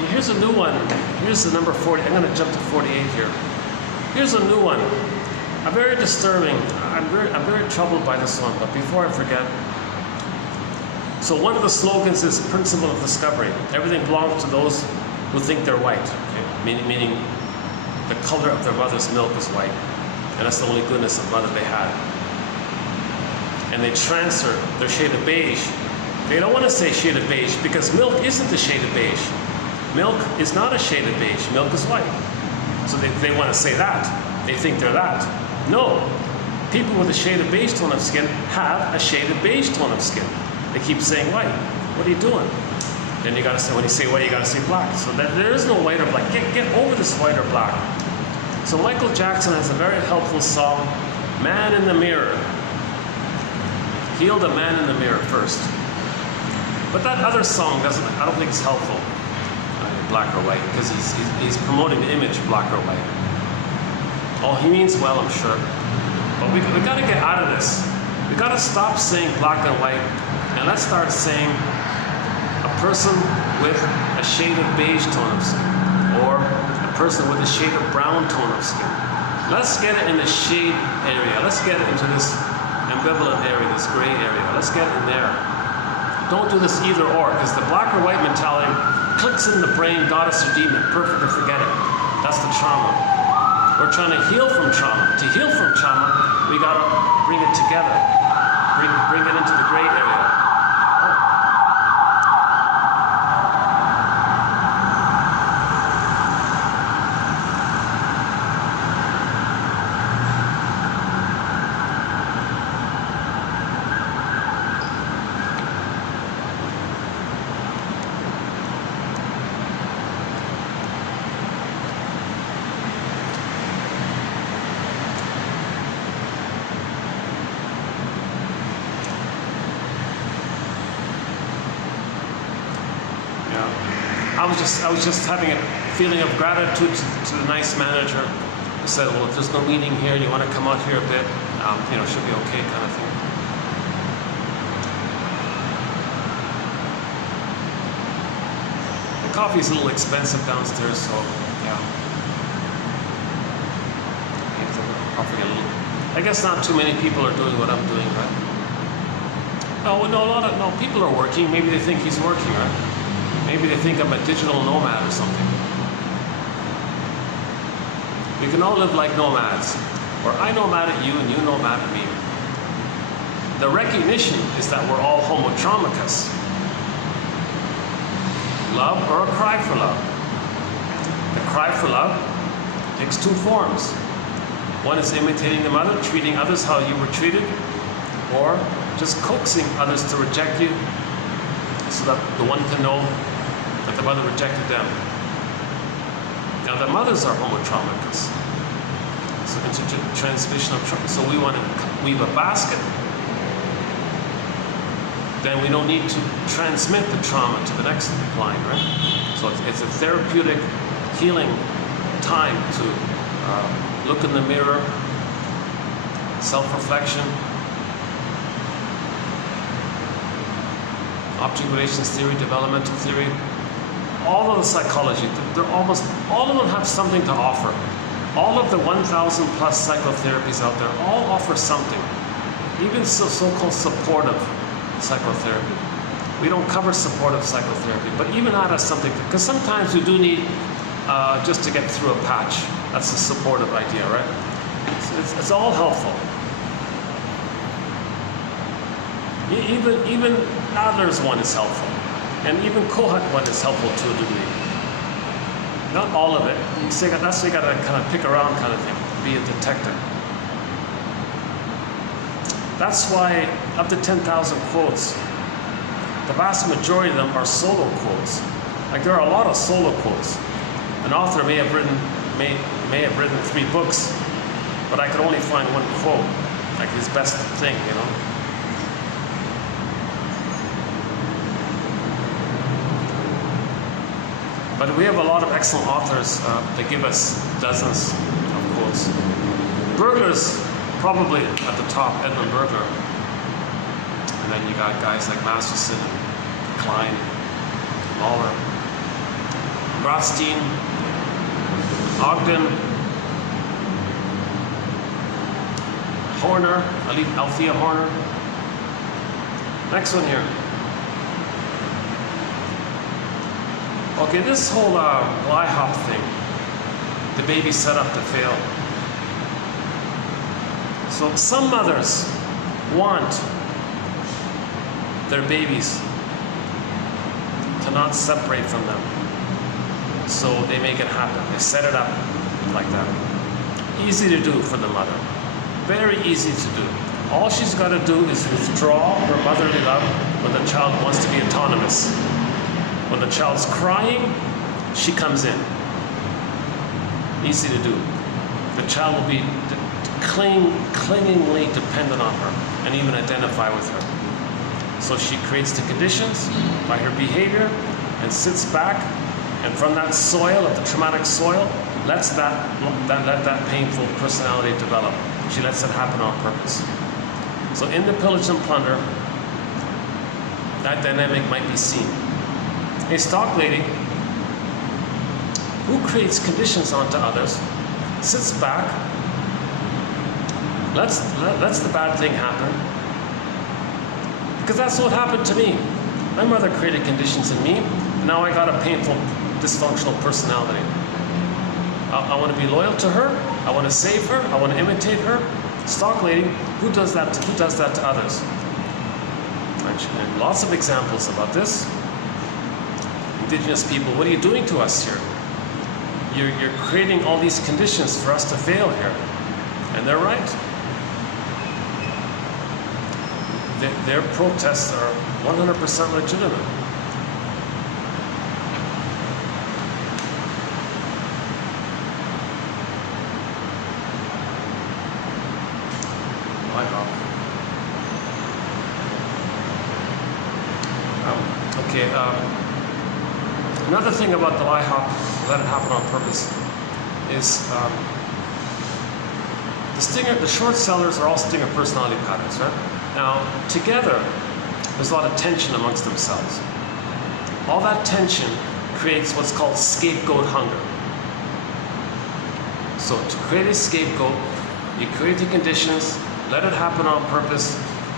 Here's a new one. Here's the number 40. I'm going to jump to 48 here. Here's a new one. A very disturbing. I'm very troubled by this one, but before I forget. So one of the slogans is principle of discovery. Everything belongs to those who think they're white. Okay? Meaning the color of their mother's milk is white. And that's the only goodness of mother they had. And they transfer their shade of beige. They don't want to say shade of beige because milk isn't a shade of beige. Milk is not a shade of beige. Milk is white. So they want to say that. They think they're that. No. People with a shade of beige tone of skin have a shade of beige tone of skin. They keep saying white. What are you doing? Then you gotta say, when you say white, you gotta say black. So there is no white or black. Get over this white or black. So Michael Jackson has a very helpful song, Man in the Mirror. Heal the man in the mirror first. But that other song I don't think it's helpful, black or white, because he's promoting the image of black or white. Oh, he means well, I'm sure. But we got to get out of this. We got to stop saying black and white, and let's start saying a person with a shade of beige tone of skin, or a person with a shade of brown tone of skin. Let's get it in the shade area. Let's get it into this ambivalent area, this gray area. Let's get it in there. Don't do this either or, because the black or white mentality clicks in the brain, goddess or demon, perfect or forget it. That's the trauma. We're trying to heal from trauma. To heal from trauma, we gotta bring it together. Bring it into the gray area. I was just having a feeling of gratitude to the nice manager who said, well, if there's no meeting here, you want to come out here a bit, should be okay, kind of thing. The coffee's a little expensive downstairs, so yeah. I guess not too many people are doing what I'm doing, right? No, people are working. Maybe they think he's working, right? Maybe they think I'm a digital nomad or something. We can all live like nomads, or I nomad at you and you nomad at me. The recognition is that we're all homotraumicus. Love or a cry for love. The cry for love takes two forms. One is imitating the mother, treating others how you were treated, or just coaxing others to reject you so that the one can know that the mother rejected them. Now the mothers are homotraumicus. So transmission of trauma. So we want to weave a basket. Then we don't need to transmit the trauma to the next line, right? So it's a therapeutic healing time to look in the mirror, self-reflection, object relations theory, developmental theory, all of the psychology, almost all of them have something to offer. All of the 1,000 plus psychotherapies out there all offer something, even so-called supportive psychotherapy. We don't cover supportive psychotherapy, but even that has something, because sometimes you do need just to get through a patch. That's a supportive idea, right? It's all helpful. Even Adler's one is helpful, and even Kohut one is helpful to a degree. Not all of it. That's why you got to kind of pick around, kind of thing. Be a detective. That's why up to 10,000 quotes, the vast majority of them are solo quotes. Like there are a lot of solo quotes. An author may have written 3 books, but I could only find one quote, like his best thing, you know. But we have a lot of excellent authors that give us dozens of quotes. Berger's probably at the top, Edmund Berger. And then you got guys like Masterson, Klein, Mahler, Rothstein, Ogden, Horner, Althea Horner. Next one here. Okay, this whole IHOP thing, the baby set up to fail. So some mothers want their babies to not separate from them. So they make it happen. They set it up. like that. Easy to do for the mother. Very easy to do. All she's got to do is withdraw her motherly love when the child wants to be autonomous. When the child's crying, she comes in. Easy to do. The child will be clingingly dependent on her and even identify with her. So she creates the conditions by her behavior and sits back, and from that soil, of the traumatic soil, let that painful personality develop. She lets it happen on purpose. So in the pillage and plunder, that dynamic might be seen. A stock lady who creates conditions onto others, sits back, lets the bad thing happen, because that's what happened to me. My mother created conditions in me. Now I got a painful, dysfunctional personality. I want to be loyal to her. I want to save her. I want to imitate her. Stock lady, who does that to others? And lots of examples about this. Indigenous people, what are you doing to us here? You're creating all these conditions for us to fail here. And they're right. Their protests are 100% legitimate. Another thing about the IHOP, let it happen on purpose, is the short sellers are all stinger personality patterns, right? Now, together, there's a lot of tension amongst themselves. All that tension creates what's called scapegoat hunger. So to create a scapegoat, you create the conditions, let it happen on purpose,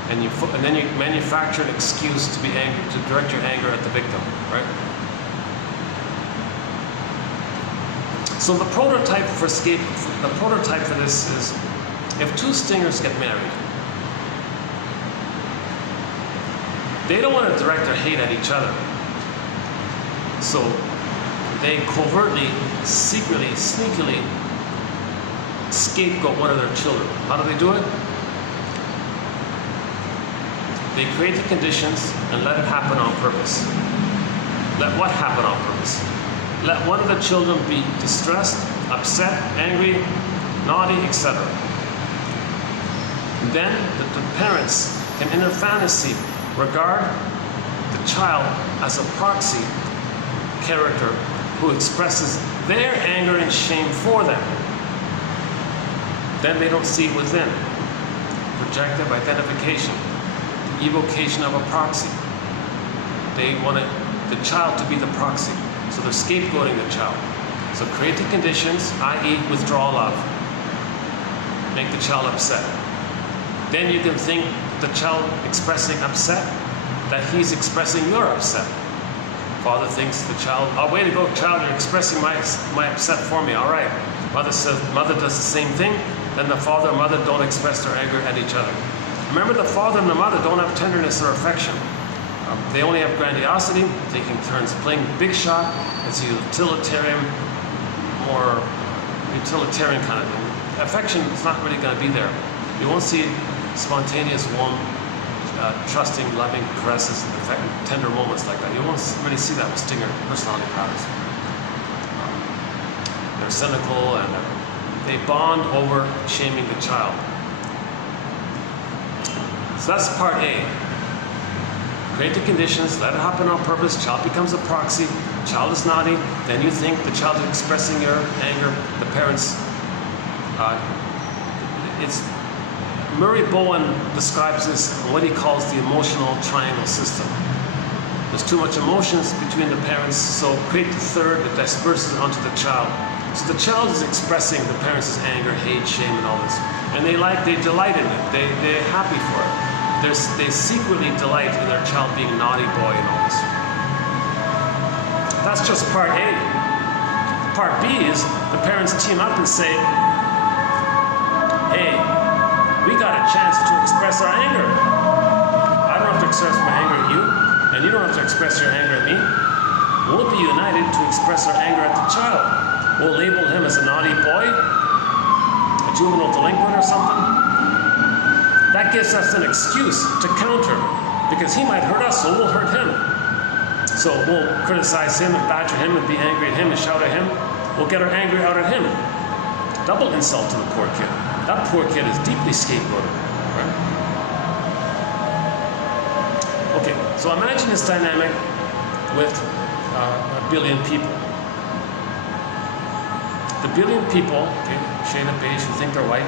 and then you manufacture an excuse to be angry, to direct your anger at the victim, right? So the prototype for this is, if two stingers get married, they don't want to direct their hate at each other. So they covertly, secretly, sneakily scapegoat one of their children. How do they do it? They create the conditions and let it happen on purpose. Let what happen on purpose? Let one of the children be distressed, upset, angry, naughty, etc. Then the parents can, in their fantasy, regard the child as a proxy character who expresses their anger and shame for them. Then they don't see within. Projective identification, evocation of a proxy. They want the child to be the proxy. So they're scapegoating the child. So create the conditions, i.e. withdraw love. Make the child upset. Then you can think the child expressing upset, that he's expressing your upset. Father thinks the child, oh, way to go, child, you're expressing my upset for me, all right. Mother says, mother does the same thing, then the father and mother don't express their anger at each other. Remember, the father and the mother don't have tenderness or affection. They only have grandiosity, taking turns playing big shot. It's a utilitarian, more utilitarian kind of thing. Affection is not really going to be there. You won't see spontaneous, warm, trusting, loving caresses and tender moments like that. You won't really see that with stinger personality patterns. They're cynical and they bond over shaming the child. So that's part A. Create the conditions, let it happen on purpose, child becomes a proxy, child is naughty, then you think the child is expressing your anger, the parents, Murray Bowen describes this in what he calls the emotional triangle system. There's too much emotions between the parents, so create the third that disperses onto the child. So the child is expressing the parents' anger, hate, shame, and all this. And they delight in it, they're happy for it. They secretly delight in their child being a naughty boy and all this. That's just part A. Part B is the parents team up and say, hey, we got a chance to express our anger. I don't have to express my anger at you, and you don't have to express your anger at me. We'll be united to express our anger at the child. we'll label him as a naughty boy, a juvenile delinquent or something. That gives us an excuse to counter, because he might hurt us, so we'll hurt him. So we'll criticize him and badger him and be angry at him and shout at him. We'll get our anger out at him. Double insult to the poor kid. That poor kid is deeply scapegoated. Right? Okay, so imagine this dynamic with a billion people. The billion people, okay, shade of beige, who think they're white.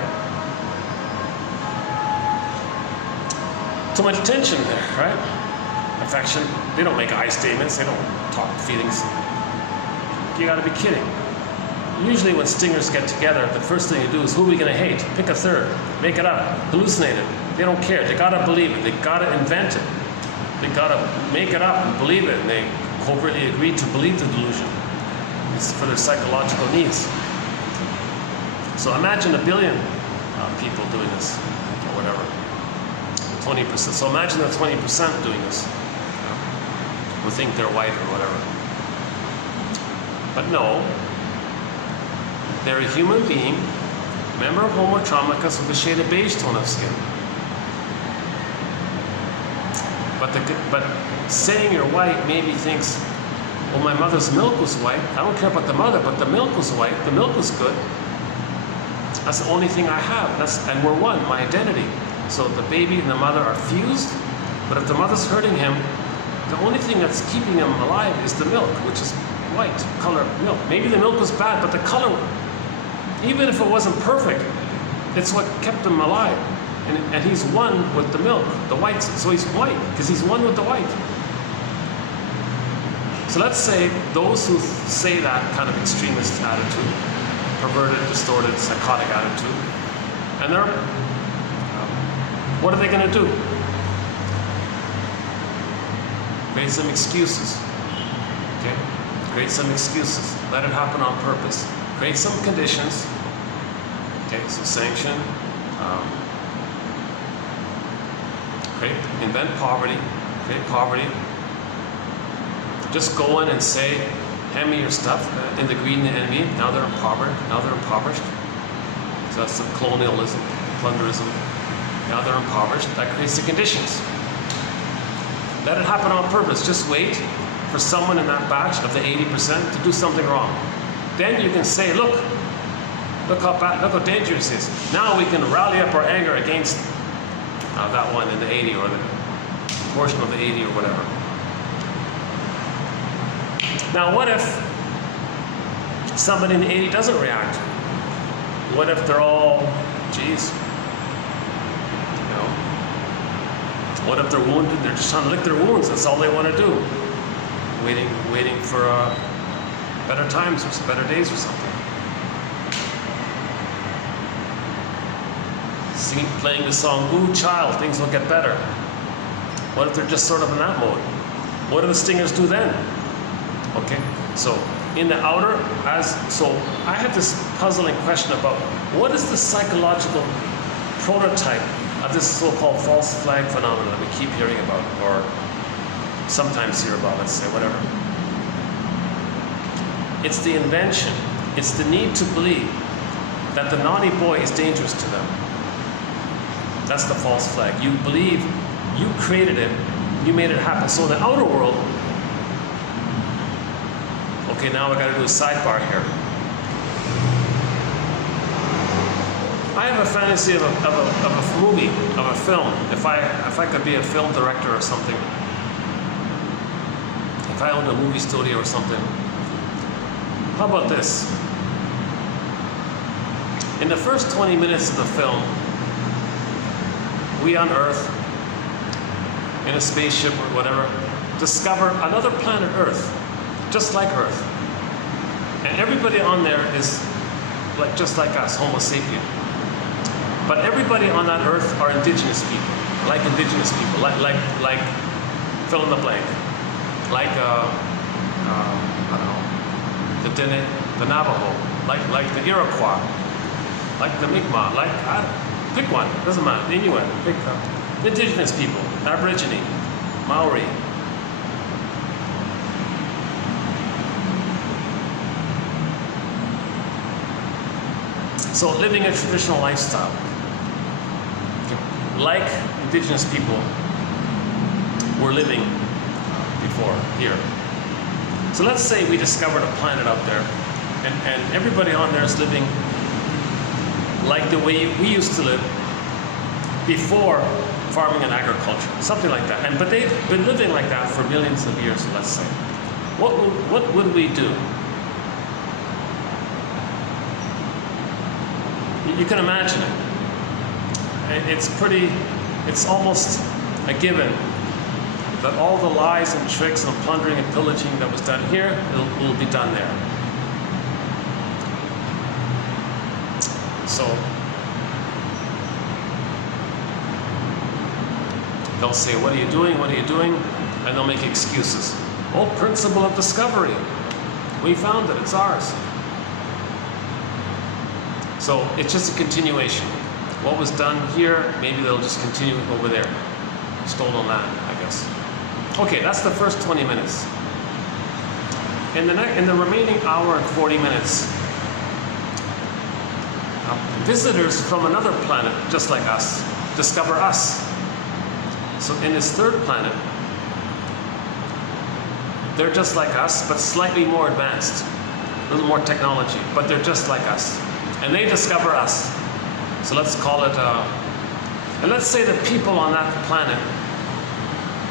Too much tension there, right? Affection. They don't make I statements. They don't talk feelings. You gotta be kidding. Usually when stingers get together, the first thing you do is, who are we gonna hate? Pick a third. Make it up. Hallucinate it. They don't care. They gotta believe it. They gotta invent it. They gotta make it up and believe it. And they covertly agree to believe the delusion. It's for their psychological needs. So imagine a billion people doing this, or whatever. 20%. So imagine the 20% doing this, who think they're white or whatever. But no, they're a human being, member of Homo economicus with a shade of beige tone of skin. But saying you're white maybe thinks, well, my mother's milk was white. I don't care about the mother, but the milk was white. The milk was good. That's the only thing I have. And we're one, my identity. So the baby and the mother are fused, but if the mother's hurting him, the only thing that's keeping him alive is the milk, which is white, color milk. Maybe the milk was bad, but the color, even if it wasn't perfect, it's what kept him alive. And he's one with the milk, the white, so he's white, because he's one with the white. So let's say those who say that kind of extremist attitude, perverted, distorted, psychotic attitude, and they're, what are they going to do? Create some excuses. Okay? Create some excuses. Let it happen on purpose. Create some conditions. Okay, so sanction. Invent poverty. Create poverty. Just go in and say, hand me your stuff. In the greed and the envy. Now they're impoverished. So that's the colonialism, plunderism. Now they're impoverished. That creates the conditions. Let it happen on purpose. Just wait for someone in that batch of the 80% to do something wrong. Then you can say, look how bad, look how dangerous it is. Now we can rally up our anger against that one in the 80 or the portion of the 80 or whatever. Now what if somebody in the 80 doesn't react? What if they're all, geez, what if they're wounded? They're just trying to lick their wounds. That's all they want to do. Waiting for better times or better days or something. Playing the song, "Ooh, child, things will get better." What if they're just sort of in that mode? What do the stingers do then? Okay, so in the outer, so I had this puzzling question about what is the psychological prototype of this so-called false flag phenomenon that we keep hearing about, or sometimes hear about, let's say, whatever. It's the invention. It's the need to believe that the naughty boy is dangerous to them. That's the false flag. You believe you created it, you made it happen. So in the outer world, okay, now I got to do a sidebar here. I have a fantasy of a movie, of a film. If I could be a film director or something, if I owned a movie studio or something, how about this? In the first 20 minutes of the film, we on Earth, in a spaceship or whatever, discover another planet Earth, just like Earth. And everybody on there is just like us, Homo sapien. But everybody on that Earth are indigenous people, like indigenous people, like fill in the blank, like I don't know, the Navajo, like the Iroquois, like the Mi'kmaq, pick one, doesn't matter, the Inuit, pick indigenous people, Aborigine, Maori. So living a traditional lifestyle, like indigenous people were living before here. So let's say we discovered a planet out there, and everybody on there is living like the way we used to live before farming and agriculture, something like that. But they've been living like that for millions of years, let's say. What would we do? You can imagine it. It's almost a given that all the lies and tricks and plundering and pillaging that was done here will be done there. So they'll say, what are you doing? What are you doing? And they'll make excuses. Oh, principle of discovery. We found it, it's ours. So it's just a continuation. What was done here, maybe they'll just continue it over there. Stolen land, I guess. Okay, that's the first 20 minutes. In the remaining hour and 40 minutes, visitors from another planet, just like us, discover us. So in this third planet, they're just like us, but slightly more advanced, a little more technology, but they're just like us. And they discover us. So let's call it, and let's say the people on that planet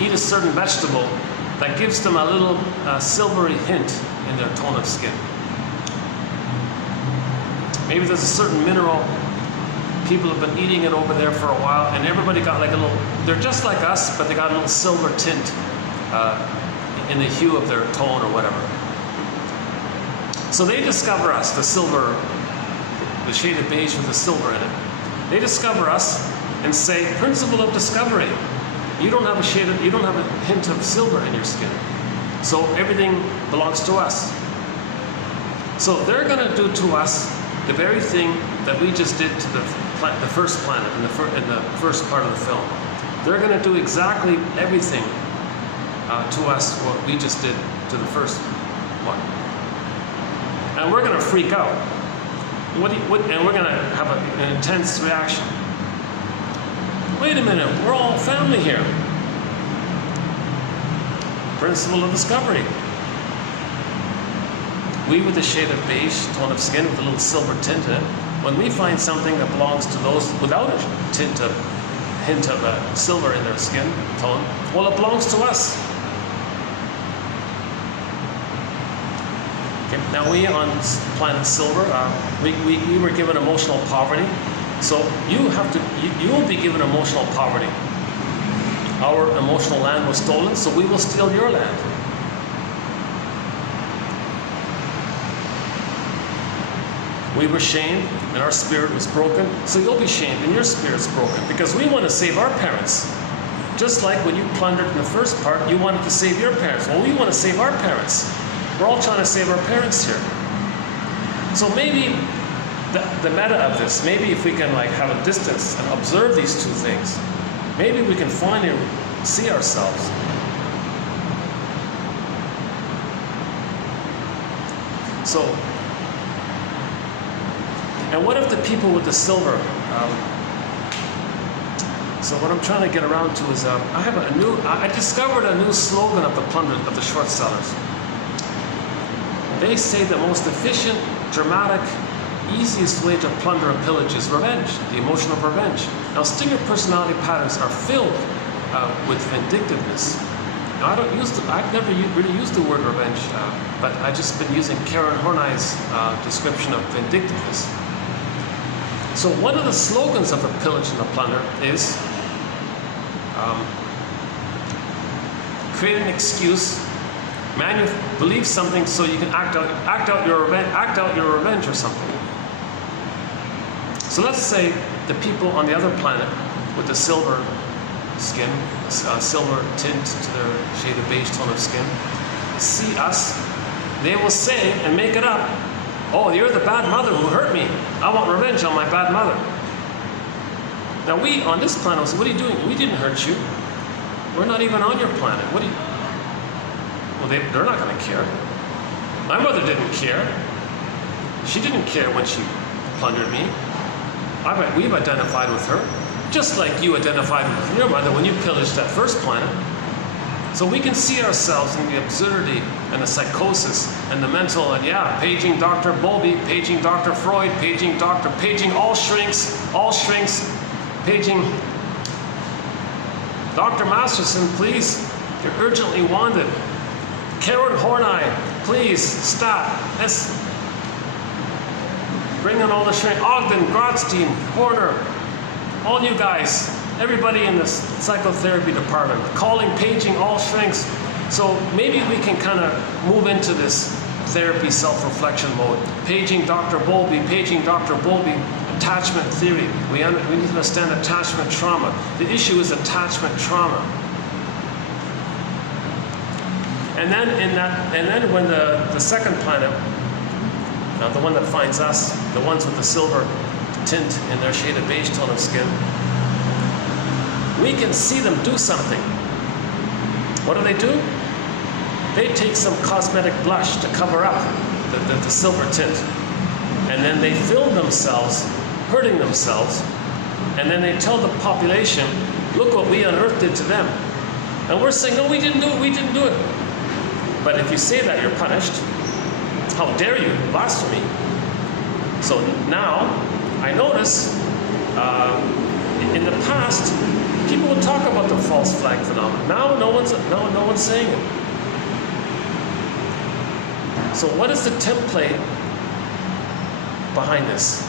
eat a certain vegetable that gives them a little silvery hint in their tone of skin. Maybe there's a certain mineral, people have been eating it over there for a while, and everybody got like a little, they're just like us, but they got a little silver tint in the hue of their tone or whatever. So they discover us, the silver, the shade of beige with the silver in it. They discover us and say, principle of discovery. You don't have a hint of silver in your skin. So everything belongs to us. So they're going to do to us the very thing that we just did to the first planet in the first part of the film. They're going to do exactly everything to us what we just did to the first one. And we're going to freak out. And we're going to have an intense reaction. Wait a minute, we're all family here. Principle of discovery. We with the shade of beige, tone of skin with a little silver tint in it, when we find something that belongs to those without a hint of silver in their skin tone, well, it belongs to us. Okay, now we on planet Silver, we were given emotional poverty. So you will be given emotional poverty. Our emotional land was stolen, so we will steal your land. We were shamed, and our spirit was broken, so you'll be shamed, and your spirit's broken, because we want to save our parents. Just like when you plundered in the first part, you wanted to save your parents. Well, we want to save our parents. We're all trying to save our parents here. So maybe the meta of this, maybe if we can like have a distance and observe these two things, maybe we can finally see ourselves. So, and what if the people with the silver, so what I'm trying to get around to is, I discovered a new slogan of the short sellers. They say the most efficient, dramatic, easiest way to plunder and pillage is revenge, the emotion of revenge. Now, stinger personality patterns are filled with vindictiveness. Now, I've never really used the word revenge, but I've just been using Karen Horney's description of vindictiveness. So one of the slogans of the pillage and the plunder is create an excuse, believe something so you can act out your revenge or something. So let's say the people on the other planet with the silver skin, silver tint to their shade of beige tone of skin, see us, they will say and make it up, oh, you're the bad mother who hurt me. I want revenge on my bad mother. Now we on this planet will say, what are you doing? We didn't hurt you. We're not even on your planet. What do you? Well, they're not going to care. My mother didn't care. She didn't care when she plundered me. We've identified with her, just like you identified with your mother when you pillaged that first planet. So we can see ourselves in the absurdity and the psychosis and the mental, and yeah, paging Dr. Bowlby, paging Dr. Freud, paging all shrinks, paging Dr. Masterson, please, you're urgently wanted. Karen Horney, please, stop. Let's bring in all the shrink. Ogden, Grotstein, Horner, all you guys, everybody in the psychotherapy department, calling, paging all shrinks. So maybe we can kind of move into this therapy self-reflection mode. Paging Dr. Bowlby, attachment theory. We need to understand attachment trauma. The issue is attachment trauma. And then when the second planet, the one that finds us, the ones with the silver tint in their shade of beige tone of skin, we can see them do something. What do? They take some cosmetic blush to cover up the silver tint. And then they film themselves, hurting themselves, and then they tell the population, look what we on Earth did to them. And we're saying, no, we didn't do it. But if you say that, you're punished. How dare you, blasphemy. So now, I notice, in the past, people would talk about the false flag phenomenon. Now, no one's saying it. So what is the template behind this?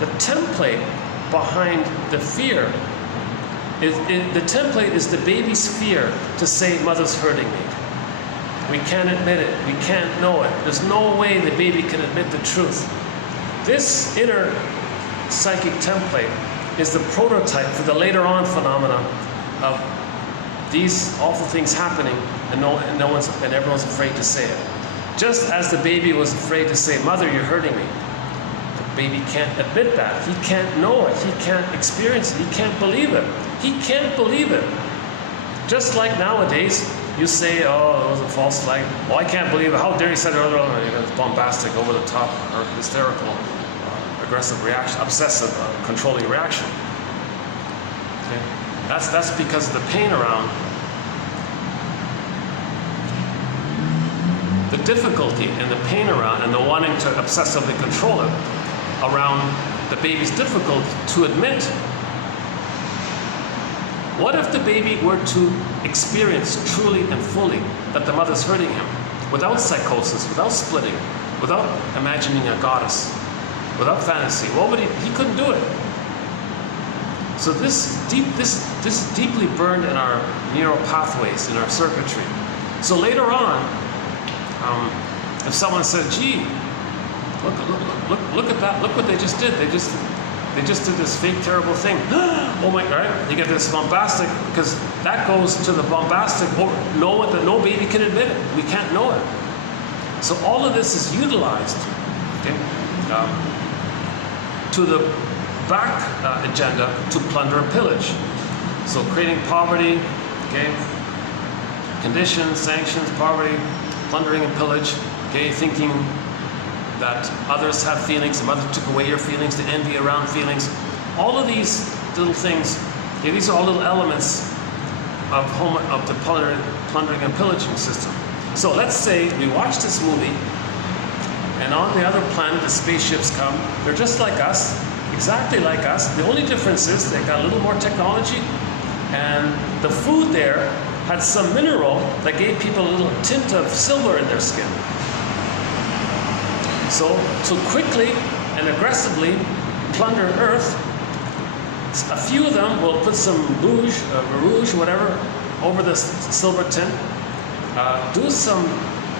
The template behind the fear the template is the baby's fear to say, mother's hurting me. We can't admit it. We can't know it. There's no way the baby can admit the truth. This inner psychic template is the prototype for the later on phenomena of these awful things happening, and everyone's afraid to say it. Just as the baby was afraid to say, mother, you're hurting me. The baby can't admit that. He can't know it. He can't experience it. He can't believe it. He can't believe it. Just like nowadays, you say, oh, it was a false flag. Oh, I can't believe it. How dare you say it earlier on? It's bombastic, over the top, or hysterical, aggressive reaction, obsessive, controlling reaction. Okay? That's because of the pain around. The difficulty and the pain around, and the wanting to obsessively control it around the baby's difficulty to admit. What if the baby were to experience truly and fully that the mother's hurting him, without psychosis, without splitting, without imagining a goddess, without fantasy? What would he couldn't do it. So this deeply burned in our neural pathways, in our circuitry. So later on, if someone said, gee, look at that, look what they just did. They just did this fake, terrible thing. Oh my God, you get this bombastic, because that goes to the bombastic, know it that no baby can admit it. We can't know it. So all of this is utilized, okay, to the back agenda to plunder and pillage. So creating poverty, okay, conditions, sanctions, poverty, plundering and pillage, okay, thinking that others have feelings, the mother took away your feelings, the envy around feelings. All of these little things, okay, these are all little elements of the plundering and pillaging system. So let's say we watch this movie, and on the other planet the spaceships come. They're just like us, exactly like us. The only difference is they got a little more technology, and the food there had some mineral that gave people a little tint of silver in their skin. So quickly and aggressively plunder Earth. A few of them will put some rouge, whatever, over the silver tint, do some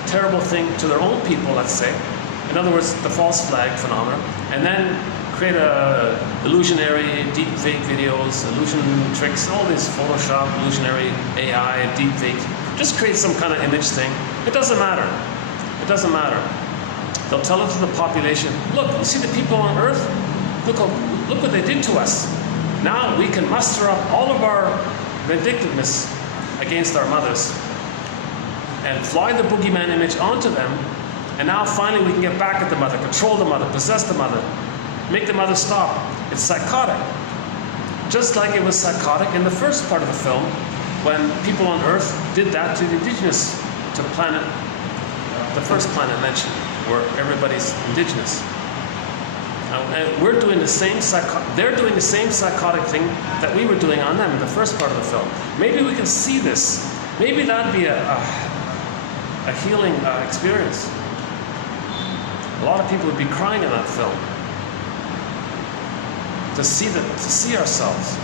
terrible thing to their own people, let's say. In other words, the false flag phenomenon, and then create illusionary deep fake videos, illusion tricks, all these Photoshop, illusionary AI, deep fake. Just create some kind of image thing. It doesn't matter. It doesn't matter. They'll tell it to the population, look, you see the people on Earth? Look what they did to us. Now we can muster up all of our vindictiveness against our mothers and fly the boogeyman image onto them, and now finally we can get back at the mother, control the mother, possess the mother. make the mother stop. It's psychotic. Just like it was psychotic in the first part of the film, when people on Earth did that to the indigenous, to planet, the first planet mentioned, where everybody's indigenous. And we're doing the same they're doing the same psychotic thing that we were doing on them in the first part of the film. Maybe we can see this. Maybe that'd be a healing experience. A lot of people would be crying in that film to see ourselves.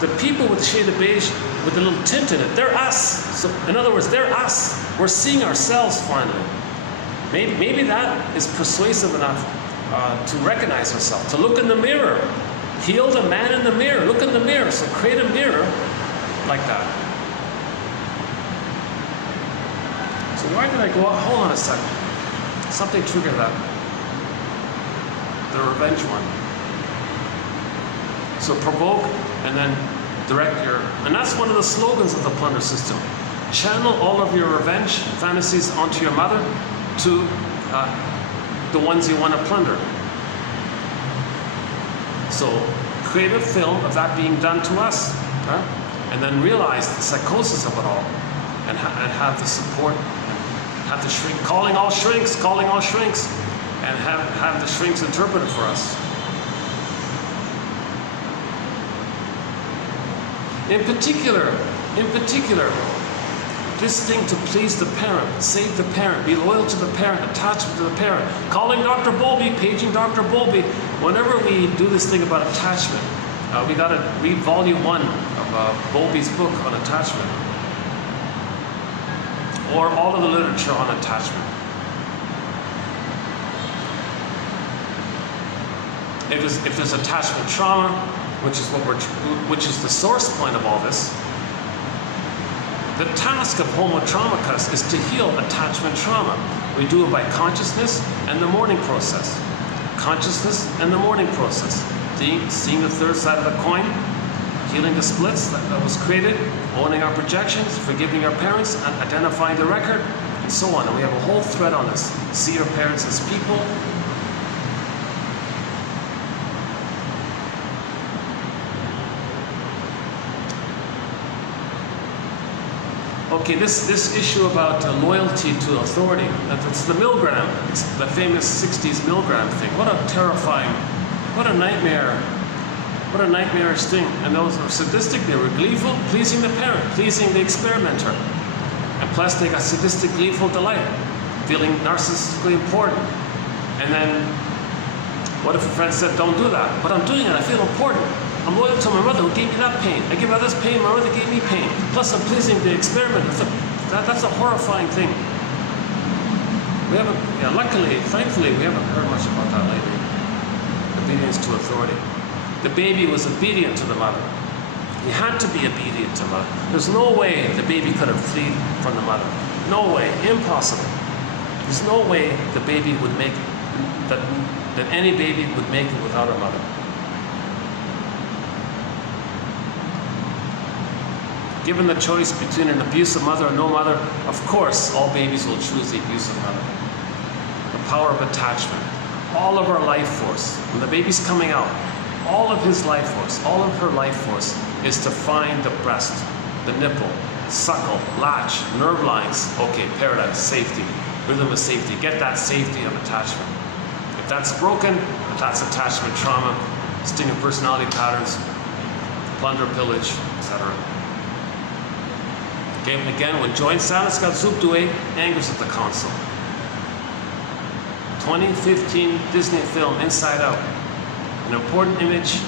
The people with the shade of beige with a little tint in it, they're us. So in other words, they're us. We're seeing ourselves finally. Maybe that is persuasive enough to recognize ourselves, to look in the mirror. Heal the man in the mirror. Look in the mirror. So create a mirror like that. So why did I go out? Hold on a second. Something triggered that. The revenge one. So provoke and then direct your... And that's one of the slogans of the plunder system. Channel all of your revenge fantasies onto your mother to the ones you want to plunder. So create a film of that being done to us. And then realize the psychosis of it all. And have the support. Have the shrink, calling all shrinks, and have the shrinks interpret it for us. In particular, this thing to please the parent, save the parent, be loyal to the parent, attachment to the parent, calling Dr. Bowlby, paging Dr. Bowlby. Whenever we do this thing about attachment, we got to read volume 1 of Bowlby's book on attachment, or all of the literature on attachment. If there's attachment trauma, which is the source point of all this, the task of Homo Traumacus is to heal attachment trauma. We do it by consciousness and the mourning process. Consciousness and the mourning process. Seeing the third side of the coin, healing the splits that was created, owning our projections, forgiving our parents, and identifying the record, and so on. And we have a whole thread on this. See our parents as people. Okay, this issue about loyalty to authority, it's the Milgram. It's the famous 60s Milgram thing. What a terrifying, what a nightmare. What a nightmarish thing. And those were sadistic, they were gleeful, pleasing the parent, pleasing the experimenter. And plus they got sadistic, gleeful delight, feeling narcissistically important. And then, what if a friend said, don't do that? But I'm doing it, I feel important. I'm loyal to my mother who gave me that pain. I give others pain, my mother gave me pain. Plus I'm pleasing the experimenter. That's a horrifying thing. We haven't, luckily, thankfully, we haven't heard much about that lately. Obedience to authority. The baby was obedient to the mother. He had to be obedient to the mother. There's no way the baby could have fled from the mother. No way. Impossible. There's no way the baby would make it, that any baby would make it without a mother. Given the choice between an abusive mother and no mother, of course all babies will choose the abusive mother. The power of attachment. All of our life force. When the baby's coming out, all of his life force, all of her life force is to find the breast, the nipple, suckle, latch, nerve lines. Okay, paradise, safety, rhythm of safety. Get that safety of attachment. If that's broken, that's attachment trauma, distinct personality patterns, plunder, pillage, etc. Okay, and again, when joint silence got zooped away, angers at the console. 2015 Disney film, Inside Out. An important image.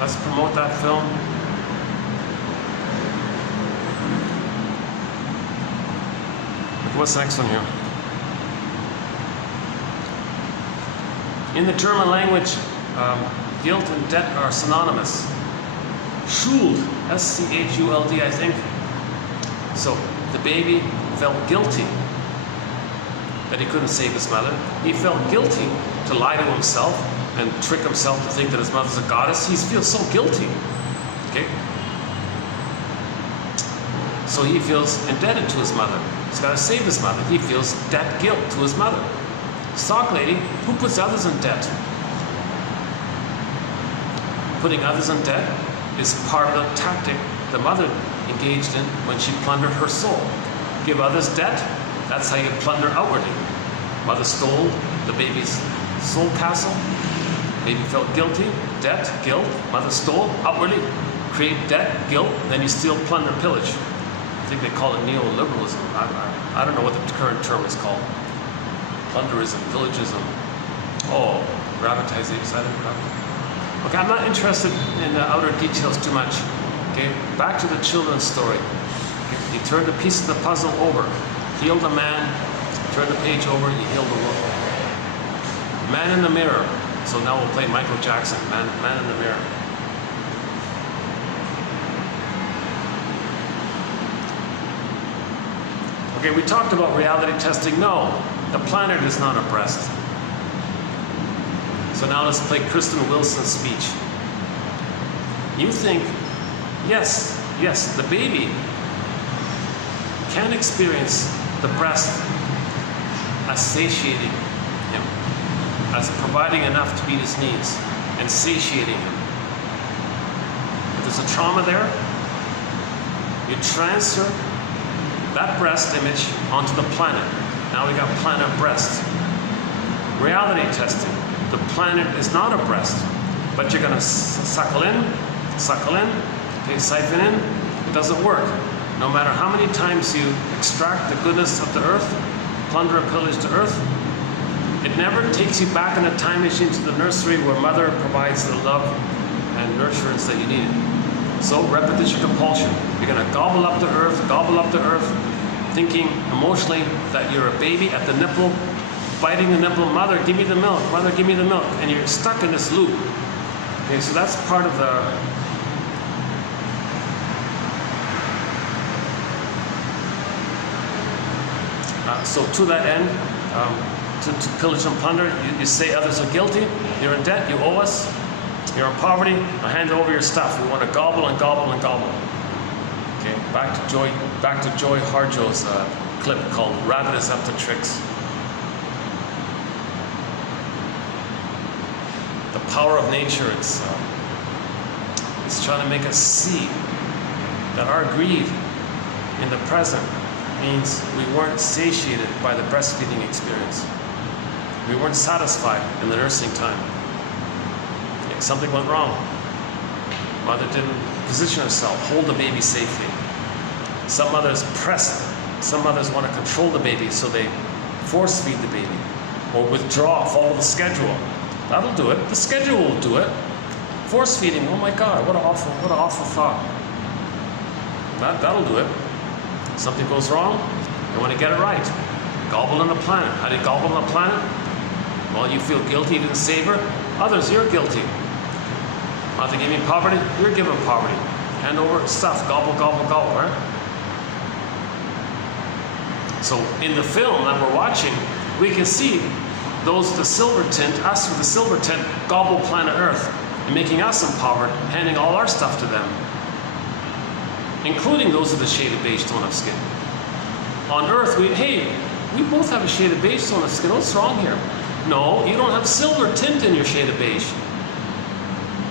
Let's promote that film. What's the next one here? In the German language, guilt and debt are synonymous. Schuld, S-C-H-U-L-D, I think. So the baby felt guilty that he couldn't save his mother. He felt guilty to lie to himself and trick himself to think that his mother's a goddess. He feels so guilty. Okay? So he feels indebted to his mother. He's got to save his mother. He feels debt guilt to his mother. Stock lady, who puts others in debt? Putting others in debt is part of the tactic the mother engaged in when she plundered her soul. Give others debt, that's how you plunder outwardly. Mother stole the baby's soul castle, baby felt guilty, debt, guilt, mother stole, outwardly, create debt, guilt, then you steal, plunder, pillage. I think they call it neoliberalism. I don't know what the current term is called. Plunderism, villagism. Oh, rabbitization. Okay, I'm not interested in the outer details too much. Okay, back to the children's story. Okay, you turn the piece of the puzzle over. Heal the man, turn the page over, you heal the world. Man in the mirror. So now we'll play Michael Jackson, Man in the Mirror. Okay, we talked about reality testing. No, the planet is not a breast. So now let's play Kristen Wilson's speech. You think, yes, the baby can experience the breast as satiating him, as providing enough to meet his needs and satiating him. If there's a trauma there, you transfer that breast image onto the planet. Now we got planet breast. Reality testing. The planet is not a breast, but you're going to suckle in, okay, siphon in. It doesn't work. No matter how many times you extract the goodness of the earth, plunder and pillage the earth, it never takes you back in a time machine to the nursery where mother provides the love and nurturance that you needed. So repetition compulsion. You're going to gobble up the earth, thinking emotionally that you're a baby at the nipple, biting the nipple, mother, give me the milk, mother, give me the milk, and you're stuck in this loop. Okay, so that's part of the so to that end, to pillage and plunder, you say others are guilty, you're in debt, you owe us, you're in poverty, I'll hand over your stuff. We want to gobble and gobble and gobble. Okay, back to Joy Harjo's clip called Rabbit is Up to Tricks. The power of nature, it's trying to make us see that our greed in the present means we weren't satiated by the breastfeeding experience. We weren't satisfied in the nursing time. Something went wrong. Mother didn't position herself, hold the baby safely. Some mothers press, some mothers want to control the baby, so they force feed the baby or withdraw, follow the schedule. That'll do it. The schedule will do it. Force feeding, oh my God, what an awful thought. That'll do it. Something goes wrong, they want to get it right. Gobble on the planet. How do you gobble on the planet? Well, you feel guilty, you didn't save her. Others, you're guilty. Mother gave me poverty, you're given poverty. Hand over stuff, gobble, gobble, gobble, right? So in the film that we're watching, we can see those with the silver tint, us with the silver tint, gobble planet Earth, and making us impovered, handing all our stuff to them, including those with the shaded beige tone of skin. On Earth, we both have a shaded beige tone of skin. What's wrong here? No, you don't have silver tint in your shaded beige.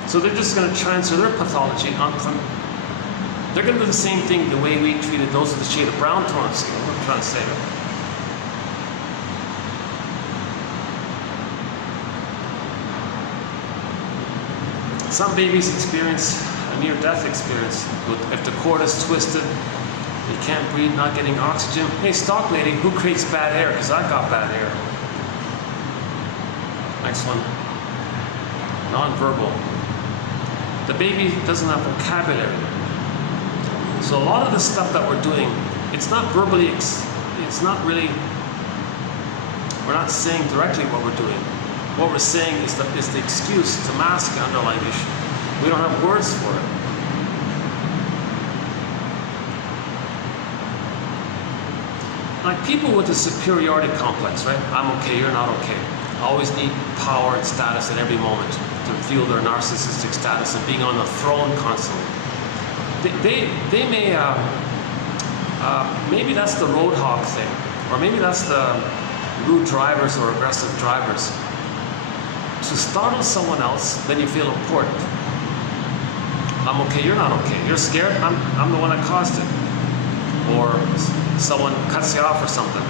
So they're just going to transfer their pathology on from. They're going to do the same thing the way we treated those with the shade of brown tone of skin. What I'm trying to say. Some babies experience a near-death experience. If the cord is twisted, they can't breathe, not getting oxygen. Hey, stock lady, who creates bad air? Because I got bad air. Next one. Non-verbal. The baby doesn't have vocabulary. So a lot of the stuff that we're doing, it's not verbally, it's not really, we're not saying directly what we're doing. What we're saying is the excuse to mask the underlying issue. We don't have words for it. Like people with a superiority complex, right? I'm okay, you're not okay. Always need power and status at every moment to feel their narcissistic status and being on the throne constantly. They may, maybe that's the roadhog thing, or maybe that's the rude drivers or aggressive drivers. To startle someone else, then you feel important. I'm okay, you're not okay. You're scared, I'm the one that caused it. Or someone cuts you off or something,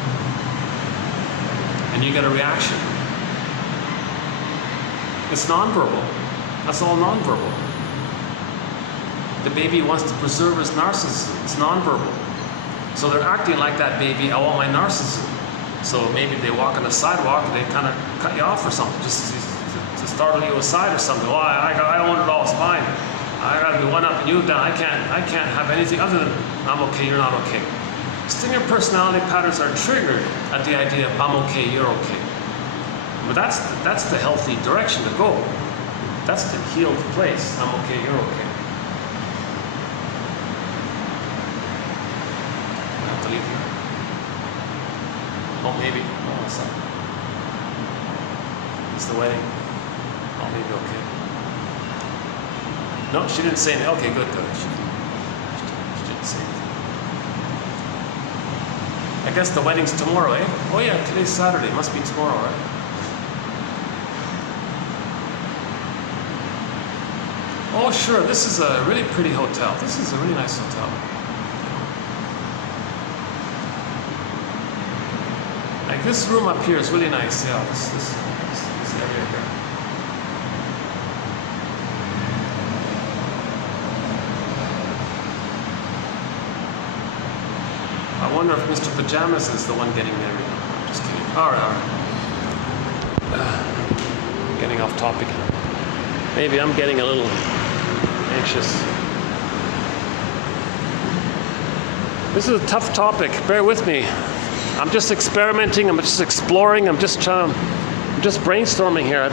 and you get a reaction. It's nonverbal. That's all nonverbal. The baby wants to preserve his narcissism. It's nonverbal. So they're acting like that baby, I want my narcissism. So maybe they walk on the sidewalk and they kind of cut you off or something, just to startle you aside or something. Oh, I want it all, it's fine. I gotta be one up and you down. I can't have anything other than I'm okay, you're not okay. Stinger personality patterns are triggered at the idea of I'm okay, you're okay. But that's the healthy direction to go. That's the healed place. I'm okay, you're okay. I have to leave here. Oh, maybe. Oh, it's not. It's the wedding. Oh, maybe okay. No, she didn't say anything. Okay, good. She didn't say anything. I guess the wedding's tomorrow, eh? Oh yeah, today's Saturday. It must be tomorrow, right? Oh sure, this is a really pretty hotel. This is a really nice hotel. Like this room up here is really nice. Yeah, this area here. I wonder if Mr. Pajamas is the one getting married. I'm just kidding. All right. Getting off topic. Maybe I'm getting a little anxious. This is a tough topic. Bear with me. I'm just experimenting. I'm just exploring. I'm just brainstorming here.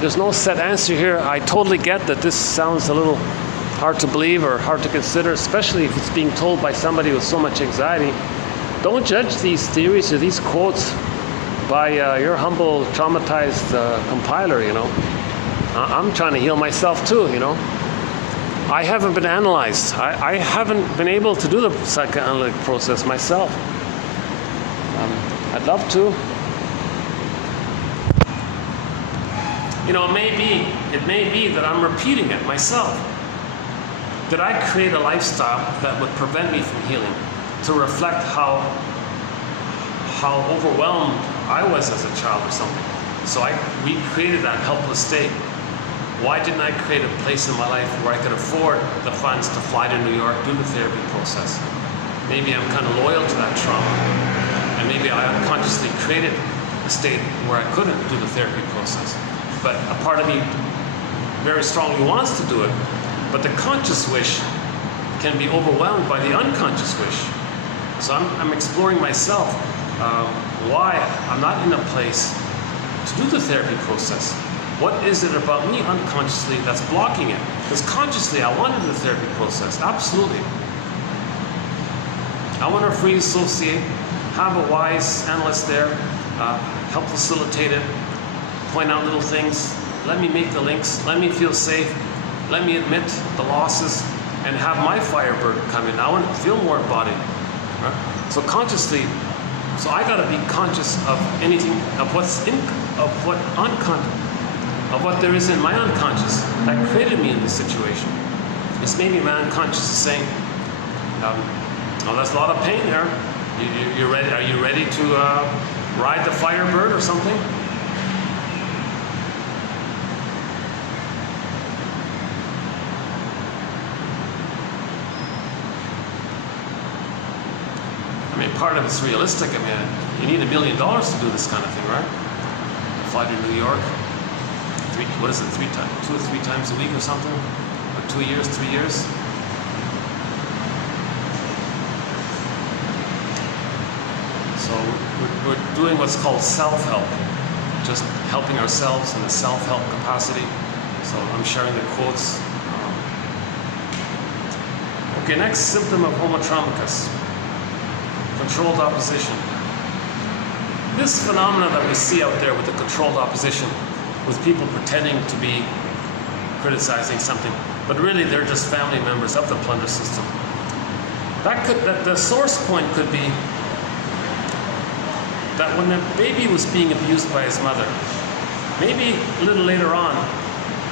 There's no set answer here. I totally get that this sounds a little hard to believe or hard to consider, especially if it's being told by somebody with so much anxiety. Don't judge these theories or these quotes by your humble, traumatized compiler, you know. I'm trying to heal myself too, you know. I haven't been analyzed. I haven't been able to do the psychoanalytic process myself. I'd love to. You know, it may be that I'm repeating it myself. Did I create a lifestyle that would prevent me from healing, to reflect how overwhelmed I was as a child or something? So I recreated that helpless state. Why didn't I create a place in my life where I could afford the funds to fly to New York, do the therapy process? Maybe I'm kind of loyal to that trauma, and maybe I unconsciously created a state where I couldn't do the therapy process. But a part of me very strongly wants to do it. But the conscious wish can be overwhelmed by the unconscious wish. So I'm exploring myself, why I'm not in a place to do the therapy process. What is it about me unconsciously that's blocking it? Because consciously I wanted the therapy process, absolutely. I want to free associate, have a wise analyst there, help facilitate it, point out little things, let me make the links, let me feel safe, let me admit the losses, and have my Firebird come in. I want to feel more embodied. Right? So consciously, so I got to be conscious of anything, of what there is in my unconscious that created me in this situation. It's maybe my unconscious is saying, oh, that's a lot of pain there. You're ready? Are you ready to ride the Firebird or something? I mean, part of it's realistic. I mean, you need $1 million to do this kind of thing, right? Fly to New York. 2 or 3 times a week or something? Or 2 years, 3 years? So we're doing what's called self-help. Just helping ourselves in the self-help capacity. So I'm sharing the quotes. Okay, next symptom of homotraumicus. Controlled opposition. This phenomena that we see out there with the controlled opposition, with people pretending to be criticizing something, but really they're just family members of the plunder system. That the source point could be that when the baby was being abused by his mother, maybe a little later on,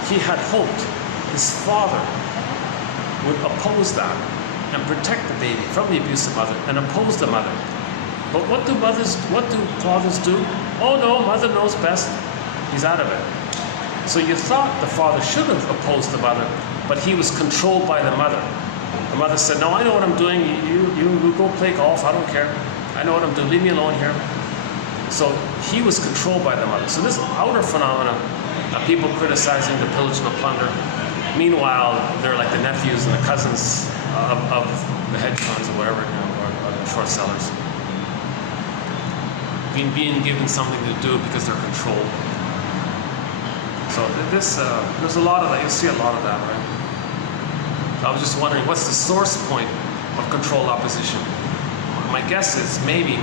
he had hoped his father would oppose that and protect the baby from the abusive mother and oppose the mother. But what do fathers do? Oh no, mother knows best. He's out of it. So you thought the father should have opposed the mother, but he was controlled by the mother. The mother said, no, I know what I'm doing. You go play golf. I don't care. I know what I'm doing. Leave me alone here. So he was controlled by the mother. So this outer phenomena of people criticizing the pillage and the plunder, meanwhile, they're like the nephews and the cousins of the hedge funds or whatever, or the short sellers. Being given something to do because they're controlled. So there's a lot of that. You see a lot of that, right? I was just wondering, what's the source point of control opposition? My guess is maybe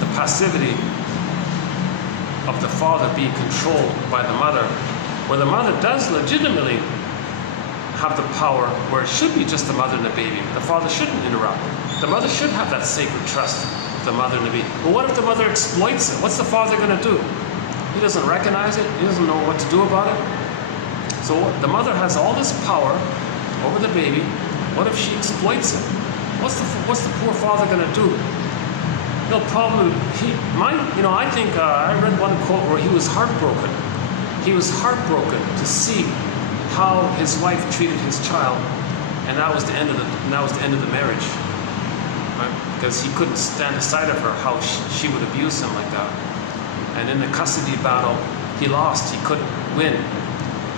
the passivity of the father being controlled by the mother, where the mother does legitimately have the power, where it should be just the mother and the baby. The father shouldn't interrupt. The mother should have that sacred trust with the mother and the baby. But what if the mother exploits it? What's the father going to do? He doesn't recognize it. He doesn't know what to do about it. So the mother has all this power over the baby. What if she exploits it? What's the poor father going to do? He'll probably, I think I read one quote where he was heartbroken. He was heartbroken to see how his wife treated his child, and that was the end of the marriage, right? Because he couldn't stand aside of her how she would abuse him like that. And in the custody battle, he lost. He couldn't win.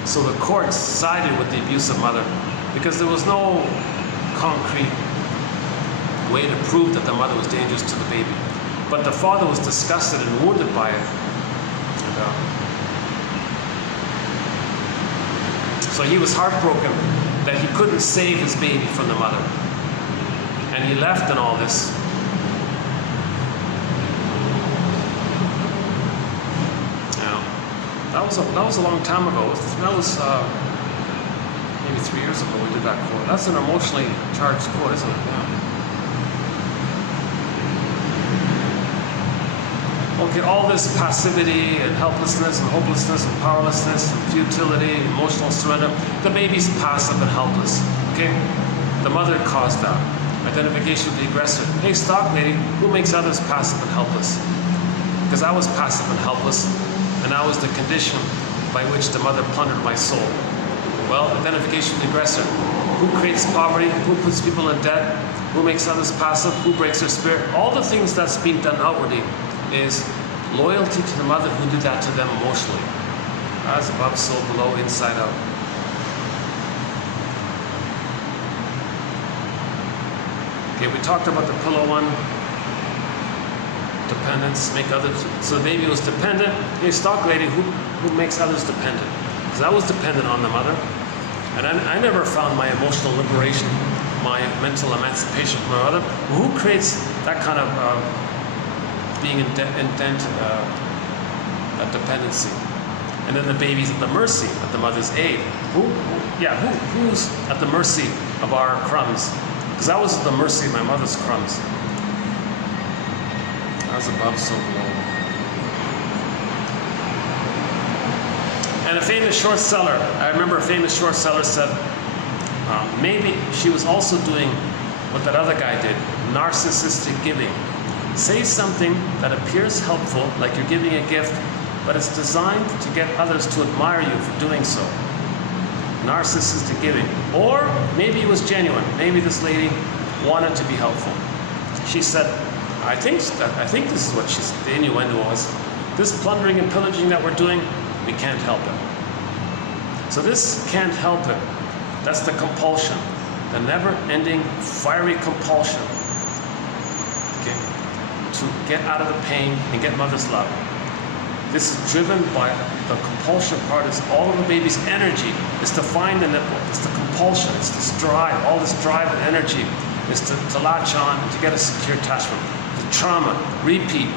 So the courts sided with the abusive mother because there was no concrete way to prove that the mother was dangerous to the baby. But the father was disgusted and wounded by it. So he was heartbroken that he couldn't save his baby from the mother. And he left in all this. That was a long time ago. That was maybe 3 years ago we did that quote. That's an emotionally charged quote, isn't it? Yeah. Okay, all this passivity and helplessness and hopelessness and powerlessness and futility, emotional surrender, the baby's passive and helpless. Okay? The mother caused that. Identification with the aggressor. Hey, stock lady, who makes others passive and helpless? Because I was passive and helpless, and that was the condition by which the mother plundered my soul. Well, identification with the aggressor. Who creates poverty? Who puts people in debt? Who makes others passive? Who breaks their spirit? All the things that's being done outwardly is loyalty to the mother who did that to them emotionally. As above, so below, inside out. Okay, we talked about the pillow one. Dependence, make others. So the baby was dependent. Hey, stock lady, who makes others dependent? Because I was dependent on the mother. And I never found my emotional liberation, my mental emancipation from my mother. Who creates that kind of being indented dependency? And then the baby's at the mercy of the mother's aid. Who's at the mercy of our crumbs? Because I was at the mercy of my mother's crumbs. As above, so below. And a famous short seller, I remember a famous short seller said, maybe she was also doing what that other guy did, narcissistic giving. Say something that appears helpful, like you're giving a gift, but it's designed to get others to admire you for doing so. Narcissistic giving. Or maybe it was genuine. Maybe this lady wanted to be helpful. She said, I think this is what the innuendo was. This plundering and pillaging that we're doing, we can't help it. So this can't help it. That's the compulsion, the never-ending fiery compulsion, okay, to get out of the pain and get mother's love. This is driven by the compulsion part. Is all of the baby's energy is to find the nipple. It's the compulsion. It's this drive. All this drive and energy is to latch on and to get a secure attachment. The trauma, repeat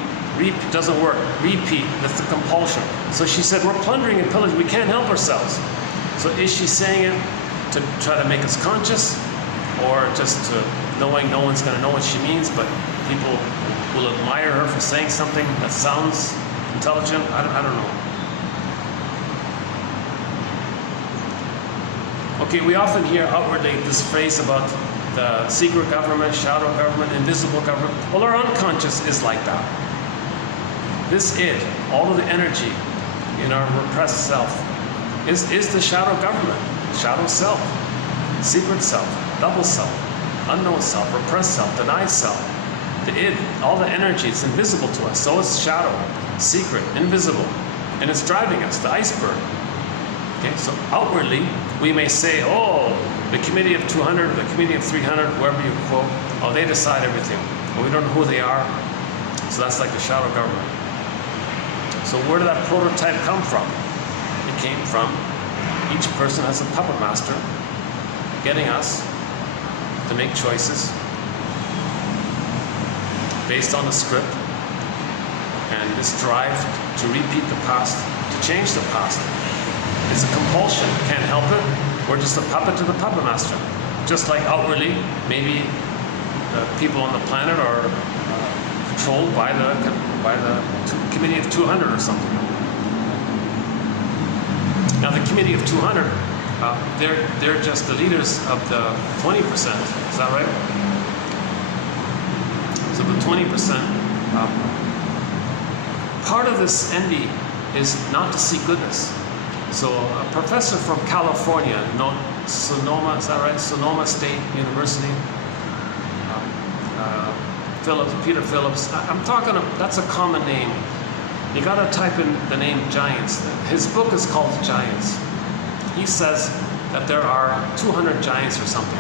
doesn't work. Repeat. That's the compulsion. So she said, we're plundering and pillaging. We can't help ourselves. So is she saying it to try to make us conscious, or just to knowing no one's going to know what she means? But People will admire her for saying something that sounds intelligent. I don't know. Okay, we often hear outwardly this phrase about the secret government, shadow government, invisible government. Well, our unconscious is like that. This id, all of the energy in our repressed self, is the shadow government, shadow self, secret self, double self, unknown self, repressed self, denied self. The id, all the energy, it's invisible to us. So is shadow, secret, invisible, and it's driving us, the iceberg. Okay, so outwardly, we may say, oh, the committee of 200, the committee of 300, whoever you quote, oh, they decide everything. But we don't know who they are. So that's like the shadow government. So where did that prototype come from? It came from each person has a puppet master getting us to make choices based on the script and this drive to repeat the past, to change the past. It's a compulsion, can't help it. We're just a puppet to the puppet master. Just like outwardly, maybe people on the planet are controlled by the committee of 200 or something. Now the committee of 200, they're just the leaders of the 20%. Is that right? So the 20%. Part of this envy is not to see goodness. So a professor from California, Sonoma, is that right? Sonoma State University. Peter Phillips. I'm talking. That's a common name. You got to type in the name Giants. His book is called Giants. He says that there are 200 giants or something.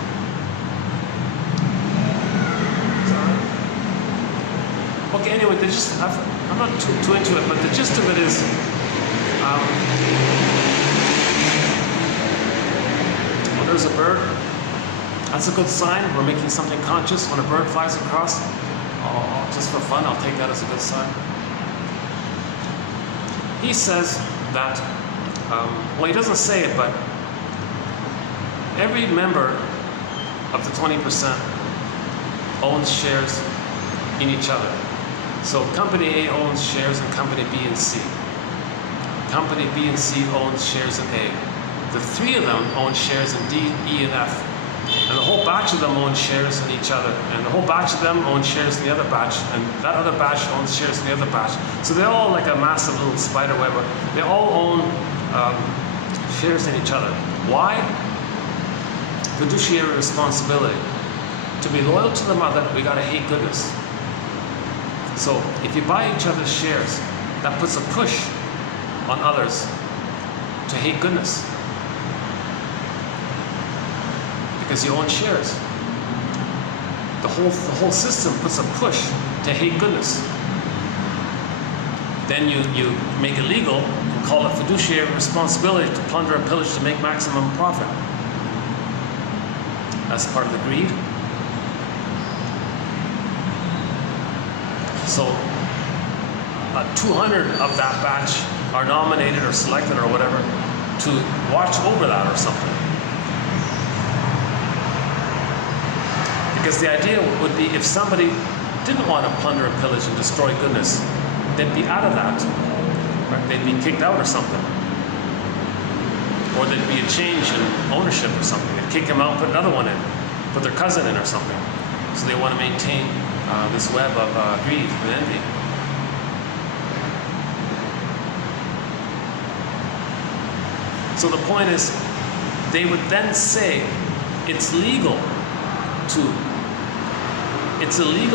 Okay. Anyway, I'm not too into it, but the gist of it is. Well, there's a bird. That's a good sign. We're making something conscious. When a bird flies across, just for fun, I'll take that as a good sign. He says that, well, he doesn't say it, but every member of the 20% owns shares in each other. So Company A owns shares in Company B and C. Company B and C owns shares in A. The three of them own shares in D, E, and F. And the whole batch of them owns shares in each other. And the whole batch of them owns shares in the other batch. And that other batch owns shares in the other batch. So they're all like a massive little spider web. They all own shares in each other. Why? Fiduciary responsibility. To be loyal to the mother, we got to hate goodness. So if you buy each other's shares, that puts a push on others to hate goodness. Because you own shares. The whole system puts a push to hate goodness. Then you make it legal and call it fiduciary responsibility to plunder and pillage to make maximum profit. That's part of the greed. So 200 of that batch are nominated or selected or whatever to watch over that or something. Because the idea would be if somebody didn't want to plunder and pillage and destroy goodness, they'd be out of that. Right? They'd be kicked out or something. Or there'd be a change in ownership or something. They'd kick them out, put another one in, put their cousin in or something. So they want to maintain this web of greed and envy. So the point is, they would then say it's a legal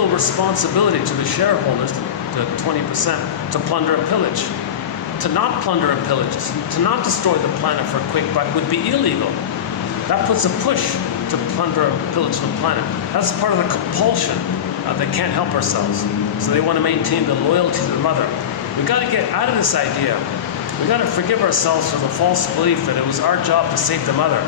responsibility to the shareholders, the 20%, to plunder and pillage. To not plunder and pillage, to not destroy the planet for a quick buck would be illegal. That puts a push to plunder and pillage the planet. That's part of the compulsion. They can't help ourselves. So they want to maintain the loyalty to the mother. We've got to get out of this idea. We've got to forgive ourselves for the false belief that it was our job to save the mother.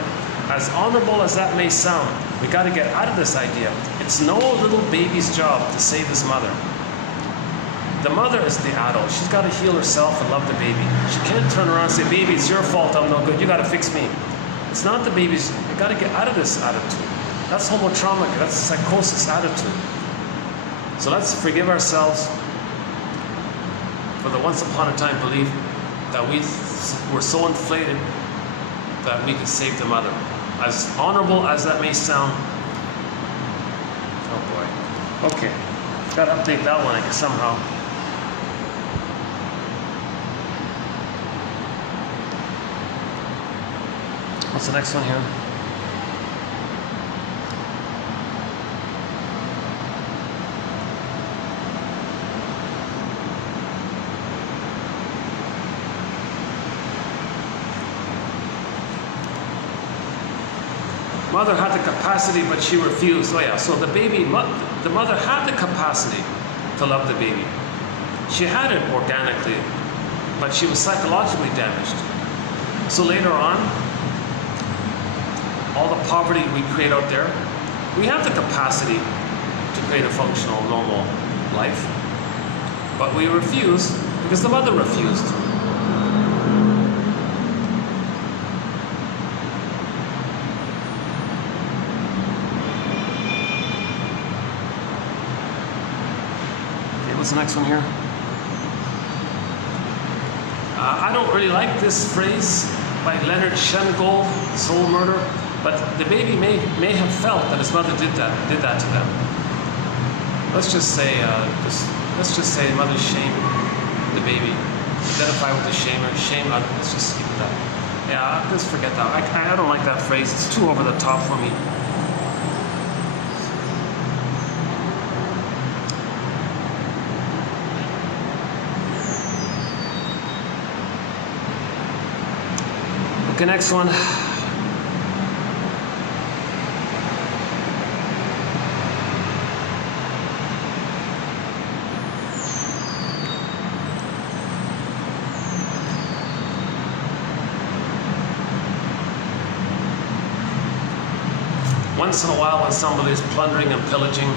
As honorable as that may sound, we got to get out of this idea. It's no little baby's job to save his mother. The mother is the adult. She's got to heal herself and love the baby. She can't turn around and say, baby, it's your fault, I'm no good, you got to fix me. It's not the baby's, we got to get out of this attitude. That's homotraumic, that's a psychosis attitude. So let's forgive ourselves for the once upon a time belief that we were so inflated that we could save the mother. As honorable as that may sound, oh boy. Okay, gotta update that one, I guess, somehow. What's the next one here? Mother had the capacity, but she refused. Oh yeah, so the mother had the capacity to love the baby. She had it organically, but she was psychologically damaged. So later on, all the poverty we create out there, we have the capacity to create a functional, normal life, but we refuse because the mother refused. What's the next one here? I don't really like this phrase by Leonard Shengold, soul murder, but the baby may have felt that his mother did that to them. Let's just say the mother shamed the baby. Identify with the shamer. Shame. Let's just keep that. Yeah, let's forget that. I don't like that phrase. It's too over the top for me. Okay, next one. Once in a while, when somebody is plundering and pillaging,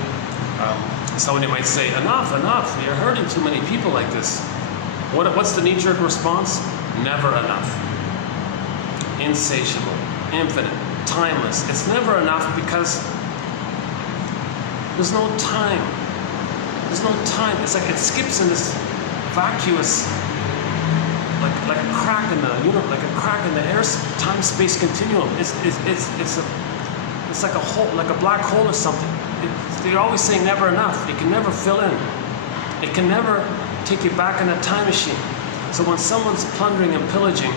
somebody might say, enough, you're hurting too many people like this. What's the knee-jerk response? Never enough. Insatiable, infinite, timeless. It's never enough because there's no time. There's no time. It's like it skips in this vacuous, like a crack in the like a crack in the time-space continuum. It's like a hole, like a black hole or something. They're always saying never enough. It can never fill in. It can never take you back in a time machine. So when someone's plundering and pillaging,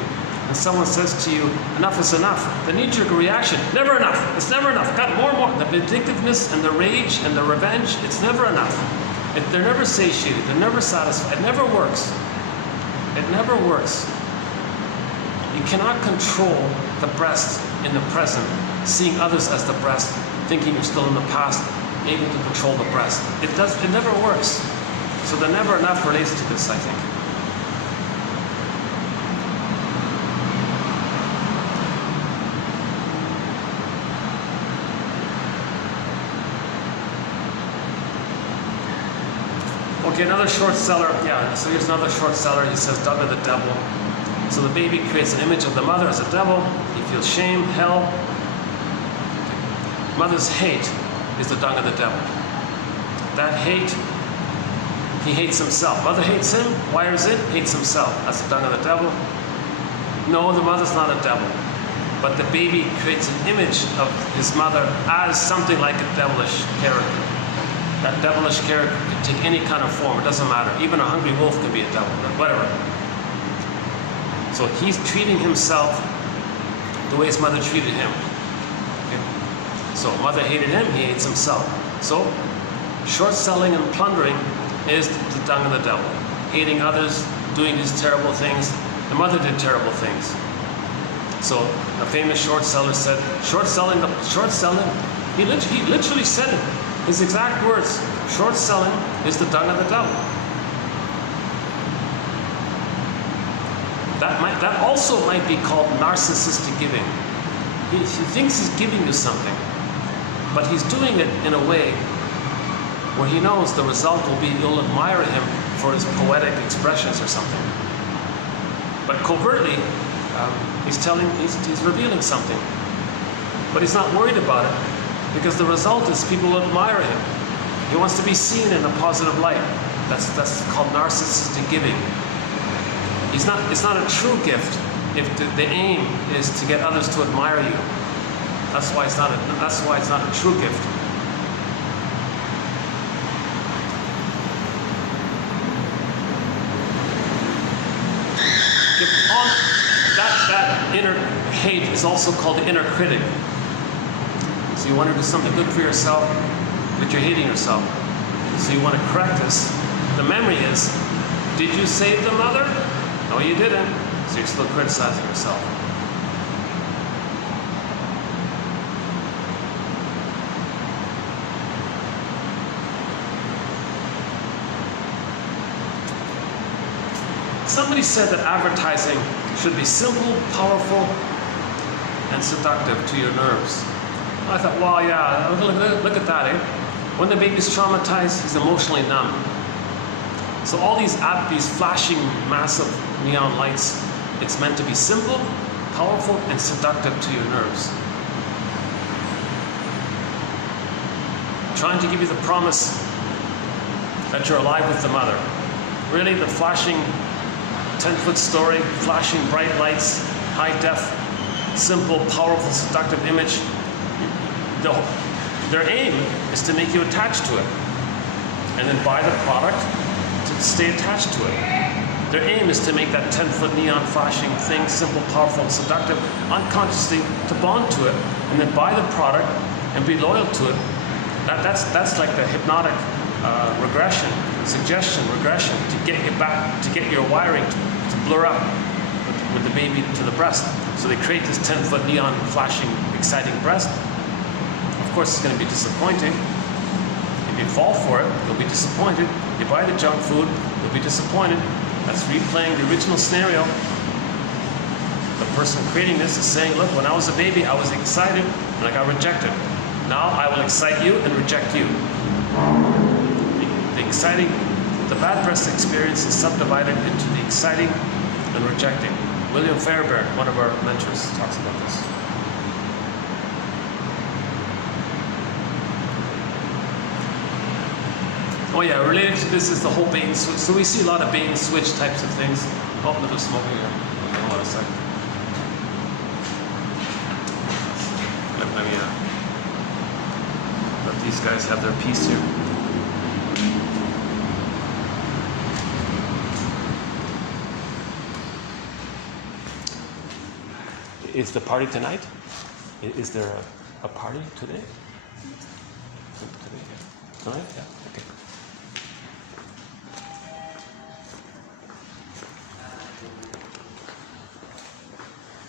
and someone says to you, enough is enough, the knee-jerk reaction, never enough, it's never enough, got more and more. The vindictiveness and the rage and the revenge, it's never enough. They're never satiated, they're never satisfied, it never works. It never works. You cannot control the breast in the present, seeing others as the breast, thinking you're still in the past, able to control the breast. It never works. So the never enough relates to this, I think. Okay, another short seller. Yeah, so here's another short seller. He says, "Dug of the devil." So the baby creates an image of the mother as a devil. He feels shame, hell. Mother's hate is the dung of the devil. That hate, he hates himself. Mother hates him. Why is it? Hates himself. That's the dung of the devil. No, the mother's not a devil. But the baby creates an image of his mother as something like a devilish character. That devilish character can take any kind of form. It doesn't matter. Even a hungry wolf can be a devil, whatever. So he's treating himself the way his mother treated him. Okay? So mother hated him, he hates himself. So short selling and plundering is the dung of the devil. Hating others, doing these terrible things. The mother did terrible things. So a famous short seller said, short selling, he literally said it. His exact words, short selling is the dung of the devil. That also might be called narcissistic giving. He thinks he's giving you something, but he's doing it in a way where he knows the result will be you'll admire him for his poetic expressions or something. But covertly, he's revealing something. But he's not worried about it, because the result is people will admire him. He wants to be seen in a positive light. That's called narcissistic giving. It's not a true gift if the aim is to get others to admire you. That's why it's not a true gift. That inner hate is also called the inner critic. So you want to do something good for yourself, but you're hating yourself. So you want to correct this. The memory is, did you save the mother? No, you didn't. So you're still criticizing yourself. Somebody said that advertising should be simple, powerful, and seductive to your nerves. I thought, well, yeah, look at that, eh? When the baby's traumatized, he's emotionally numb. So all these flashing, massive neon lights, it's meant to be simple, powerful, and seductive to your nerves. Trying to give you the promise that you're alive with the mother. Really, the flashing 10-foot story, flashing bright lights, high def, simple, powerful, seductive image. Their aim is to make you attached to it and then buy the product to stay attached to it. Their aim is to make that 10-foot neon flashing thing simple, powerful, seductive, unconsciously to bond to it and then buy the product and be loyal to it. That's like the hypnotic suggestion regression to get you back, to get your wiring to blur up with the baby to the breast. So they create this 10-foot neon flashing, exciting breast. Of course, it's going to be disappointing. If you fall for it, you'll be disappointed. You buy the junk food, you'll be disappointed. That's replaying the original scenario. The person creating this is saying, look, when I was a baby, I was excited and I got rejected. Now I will excite you and reject you. The bad breast experience is subdivided into the exciting and rejecting. William Fairbairn, one of our mentors, talks about this. Oh yeah, related to this is the whole bait and switch. So we see a lot of bait and switch types of things. Oh, little smoking here. Hold on a second. Let me let these guys have their piece here. Is the party tonight? Is there a party today? Tonight? Yeah. Okay.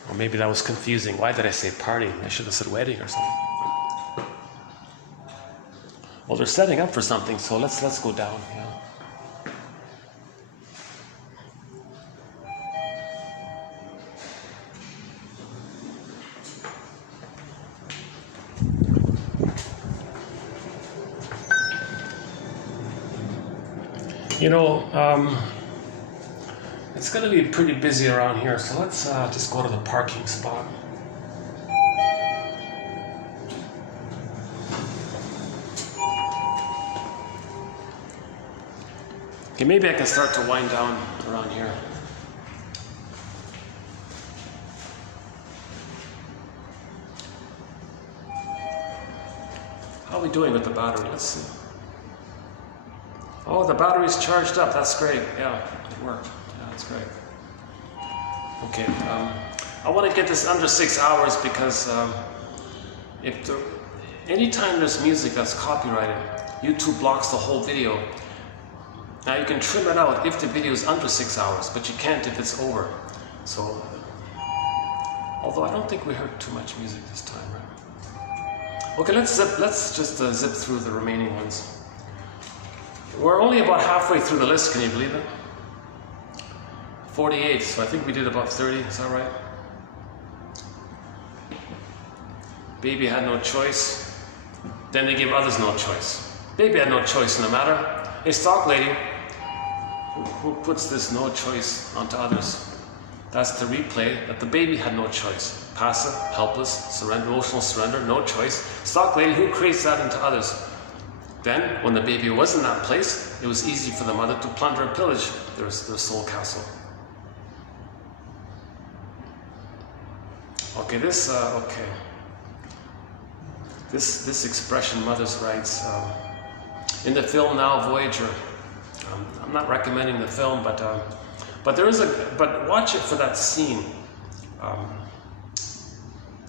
Or maybe that was confusing. Why did I say party? I should have said wedding or something. Well, they're setting up for something, so let's go down. Yeah. You know, it's going to be pretty busy around here, so let's just go to the parking spot. Okay, maybe I can start to wind down around here. How are we doing with the battery? Let's see. Oh, the battery's charged up. That's great. Yeah, it worked. Yeah, that's great. Okay, I want to get this under 6 hours because anytime there's music that's copyrighted, YouTube blocks the whole video. Now you can trim it out if the video is under 6 hours, but you can't if it's over. So, although I don't think we heard too much music this time, right? Okay, let's just zip through the remaining ones. We're only about halfway through the list, can you believe it? 48, so I think we did about 30, is that right? Baby had no choice, then they gave others no choice. Baby had no choice in the matter. Hey, stock lady, who puts this no choice onto others? That's the replay that the baby had no choice. Passive, helpless, surrender, emotional surrender, no choice. Stock lady, who creates that into others? Then, when the baby was in that place, it was easy for the mother to plunder and pillage their soul castle. Okay, this expression, mother's rights, in the film Now Voyager, I'm not recommending the film, but watch it for that scene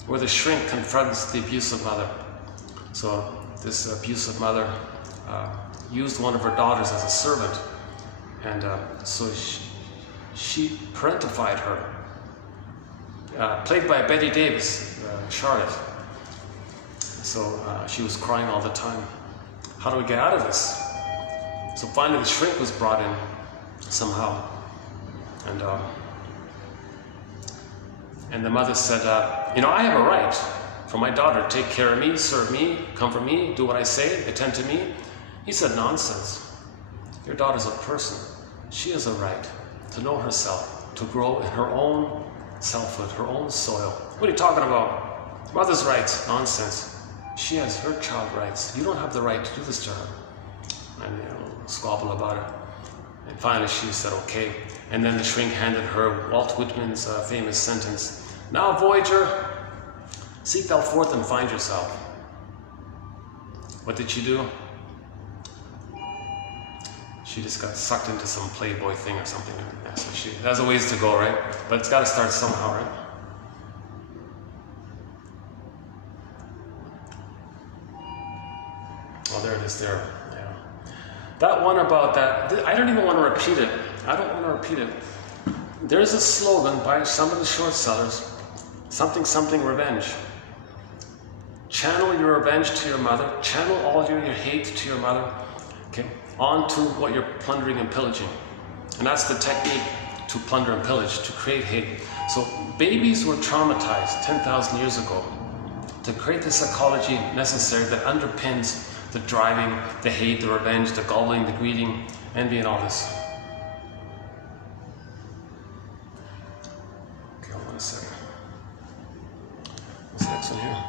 where the shrink confronts the abusive mother. So this abusive mother used one of her daughters as a servant, and so she parentified her. Played by Betty Davis, Charlotte. So she was crying all the time. How do we get out of this? So finally the shrink was brought in somehow. And the mother said, I have a right for my daughter to take care of me, serve me, comfort me, do what I say, attend to me. He said, nonsense. Your daughter's a person. She has a right to know herself, to grow in her own selfhood, her own soil. What are you talking about? Mother's rights? Nonsense. She has her child rights. You don't have the right to do this to her. And squabble about it. And finally she said, okay. And then the shrink handed her Walt Whitman's famous sentence, now Voyager, seek thou forth and find yourself. What did she do? She just got sucked into some Playboy thing or something. Yeah, so she has a ways to go, right? But it's got to start somehow, right? Oh, there it is there. Yeah. That one about that, I don't even want to repeat it. I don't want to repeat it. There's a slogan by some of the short sellers, something, something revenge. Channel your revenge to your mother. Channel all your hate to your mother. Okay? Onto what you're plundering and pillaging. And that's the technique to plunder and pillage, to create hate. So babies were traumatized 10,000 years ago to create the psychology necessary that underpins the driving, the hate, the revenge, the gobbling, the greeting, envy, and all this. Okay, hold on a second. What's the next one here?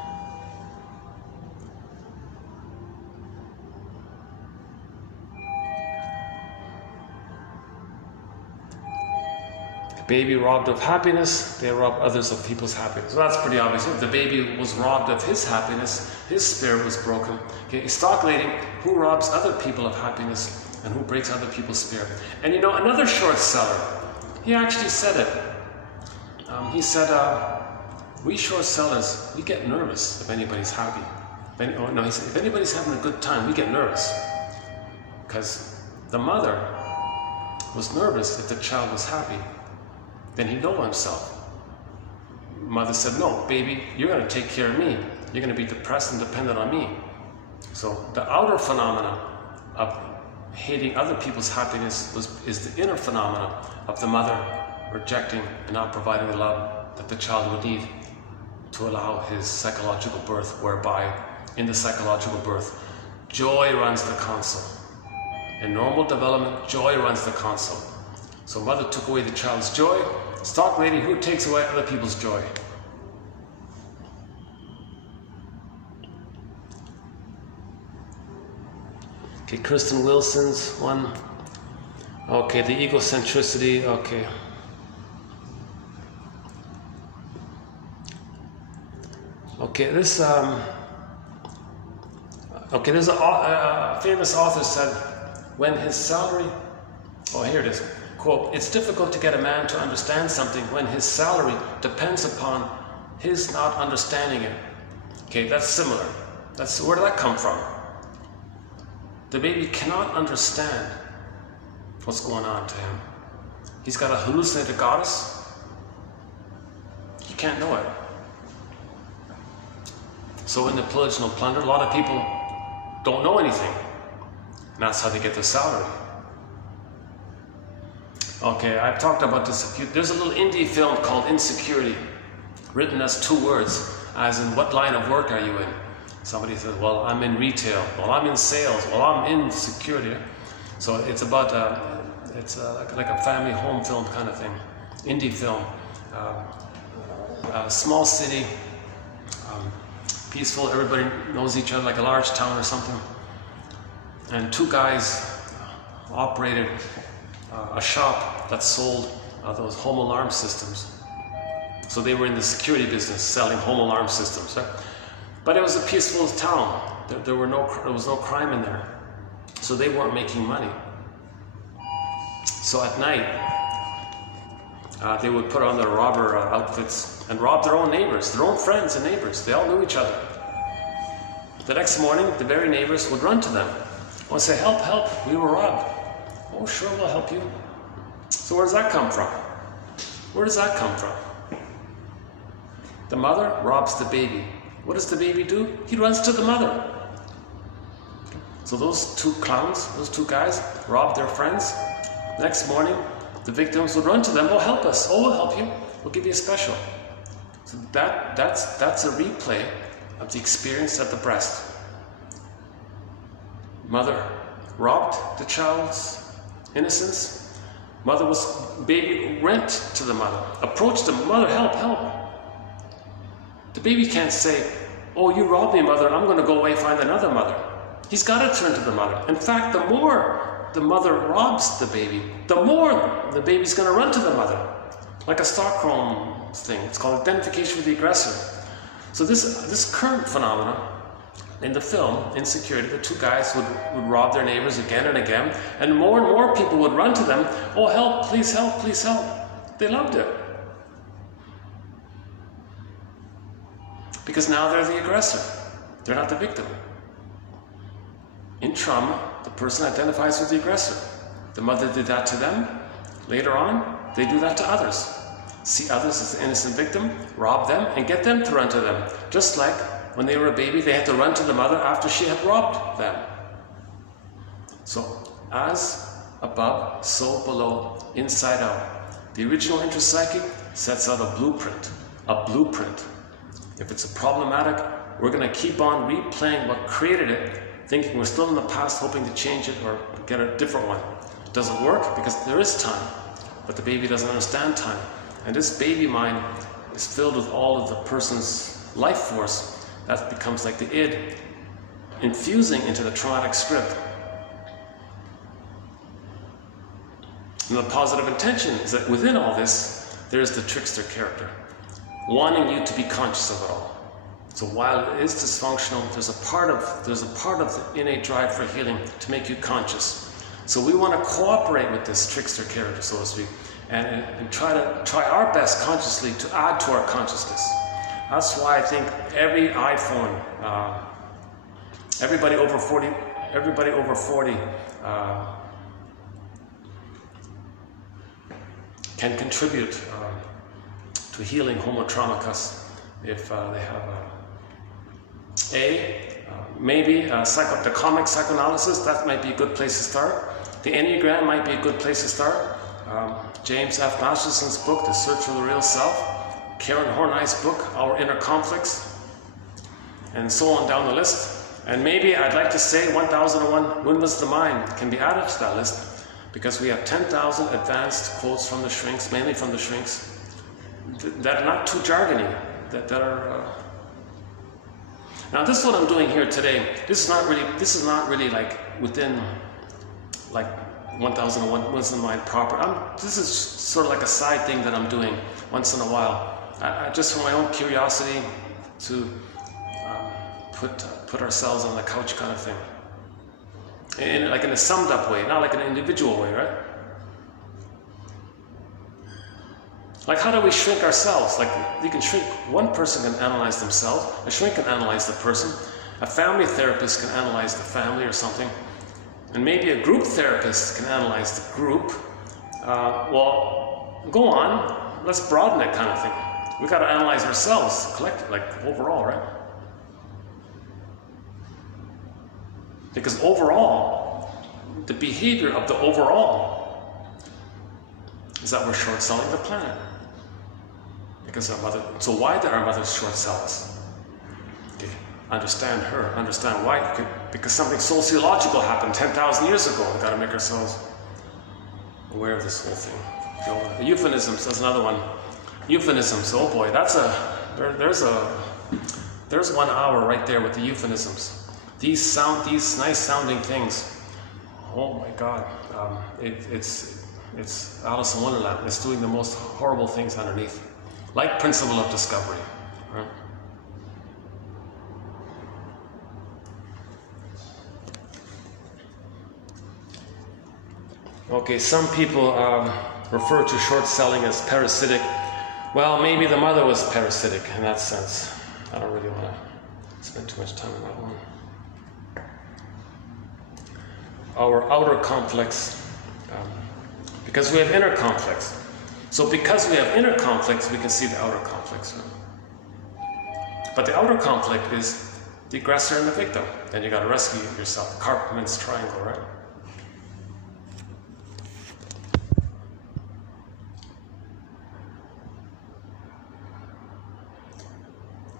Baby robbed of happiness, they rob others of people's happiness. So that's pretty obvious. If the baby was robbed of his happiness, his spirit was broken. Okay, a stock lady who robs other people of happiness and who breaks other people's spirit. And another short seller, he actually said it. He said, we short sellers, we get nervous if anybody's happy. He said, if anybody's having a good time, we get nervous. Because the mother was nervous if the child was happy. Then he'd know himself. Mother said, no, baby, you're going to take care of me. You're going to be depressed and dependent on me. So the outer phenomena of hating other people's happiness is the inner phenomena of the mother rejecting and not providing the love that the child would need to allow his psychological birth, whereby in the psychological birth, joy runs the console. In normal development, joy runs the console. So mother took away the child's joy. Stock lady, who takes away other people's joy? Okay, Kristen Wilson's one. Okay, the egocentricity, okay. Okay, this, there's a famous author said, when his salary, here it is. Quote, it's difficult to get a man to understand something when his salary depends upon his not understanding it. Okay, that's similar. Where did that come from? The baby cannot understand what's going on to him. He's got a hallucinated goddess. He can't know it. So in the pillage and plunder, a lot of people don't know anything. And that's how they get their salary. Okay, I've talked about this. There's a little indie film called Insecurity, written as 2 words, as in, what line of work are you in? Somebody says, well, I'm in retail. Well, I'm in sales. Well, I'm in security. So it's about, like a family home film kind of thing, indie film. Small city, peaceful, everybody knows each other, like a large town or something. and two guys operated a shop that sold those home alarm systems. So they were in the security business, selling home alarm systems. Right? But it was a peaceful town. There was no crime in there. So they weren't making money. So at night, they would put on their robber outfits and rob their own neighbors, their own friends and neighbors. They all knew each other. The next morning, the very neighbors would run to them and say, "Help, help, we were robbed." "Oh, sure, we'll help you." So where does that come from? Where does that come from? The mother robs the baby. What does the baby do? He runs to the mother. So those two clowns, those two guys, robbed their friends. Next morning, the victims would run to them. "Oh, help us. Oh, we'll help you. We'll give you a special." So that's a replay of the experience at the breast. Mother robbed the child's innocence. Baby went to the mother, approached the mother, "Help, help." The baby can't say, "Oh, you robbed me, mother, I'm going to go away find another mother." He's got to turn to the mother. In fact, the more the mother robs the baby, the more the baby's going to run to the mother. Like a Stockholm thing. It's called identification with the aggressor. So this current phenomenon in the film, Insecurity, the two guys would rob their neighbors again and again, and more people would run to them. "Oh, help, please help, please help." They loved it. Because now they're the aggressor. They're not the victim. In trauma, the person identifies with the aggressor. The mother did that to them. Later on, they do that to others. See others as the innocent victim, rob them, and get them to run to them. Just like when they were a baby, they had to run to the mother after she had robbed them. So, as above, so below, inside out. The original intrapsychic sets out a blueprint. A blueprint. If it's problematic, we're going to keep on replaying what created it, thinking we're still in the past, hoping to change it or get a different one. It doesn't work because there is time, but the baby doesn't understand time. And this baby mind is filled with all of the person's life force. That becomes like the id, infusing into the traumatic script. And the positive intention is that within all this, there is the trickster character, wanting you to be conscious of it all. So while it is dysfunctional, there's a part of the innate drive for healing to make you conscious. So we want to cooperate with this trickster character, so to speak, and try our best consciously to add to our consciousness. That's why I think every iPhone, everybody over 40, can contribute to healing homotraumacus if they have maybe the comic psychoanalysis. That might be a good place to start. The Enneagram might be a good place to start. James F. Masterson's book, The Search for the Real Self. Karen Horney's book, Our Inner Conflicts. And so on down the list. And maybe I'd like to say 1001 Windmills of the Mind can be added to that list, because we have 10,000 advanced quotes from the shrinks, mainly from the shrinks, that are not too jargony, that are... Now this is what I'm doing here today. This is not really like within like 1001 Windmills of the Mind proper. This is sort of like a side thing that I'm doing once in a while. I just for my own curiosity to put ourselves on the couch kind of thing. Like in a summed up way, not like an individual way, right? Like how do we shrink ourselves? Like you can shrink, one person can analyze themselves, a shrink can analyze the person, a family therapist can analyze the family or something, and maybe a group therapist can analyze the group. Well, go on, let's broaden that kind of thing. We got to analyze ourselves, collectively, like overall, right? Because overall, the behavior of the overall is that we're short-selling the planet. Because our mother, so why did our mothers short-sell us? Okay, understand her, understand why. Because something sociological happened 10,000 years ago. We've got to make ourselves aware of this whole thing. You know, euphemisms, that's another one. Euphemisms, oh boy, there's 1 hour right there with the euphemisms. These nice sounding things oh my God, it's Alice in Wonderland. It's doing the most horrible things underneath, like principle of discovery. Right? Okay, some people refer to short selling as parasitic. Well, maybe the mother was parasitic in that sense. I don't really want to spend too much time on that one. Our outer conflicts, because we have inner conflicts. So because we have inner conflicts, we can see the outer conflicts. Right? But the outer conflict is the aggressor and the victim. Then you got to rescue yourself. The Karpman's triangle, right?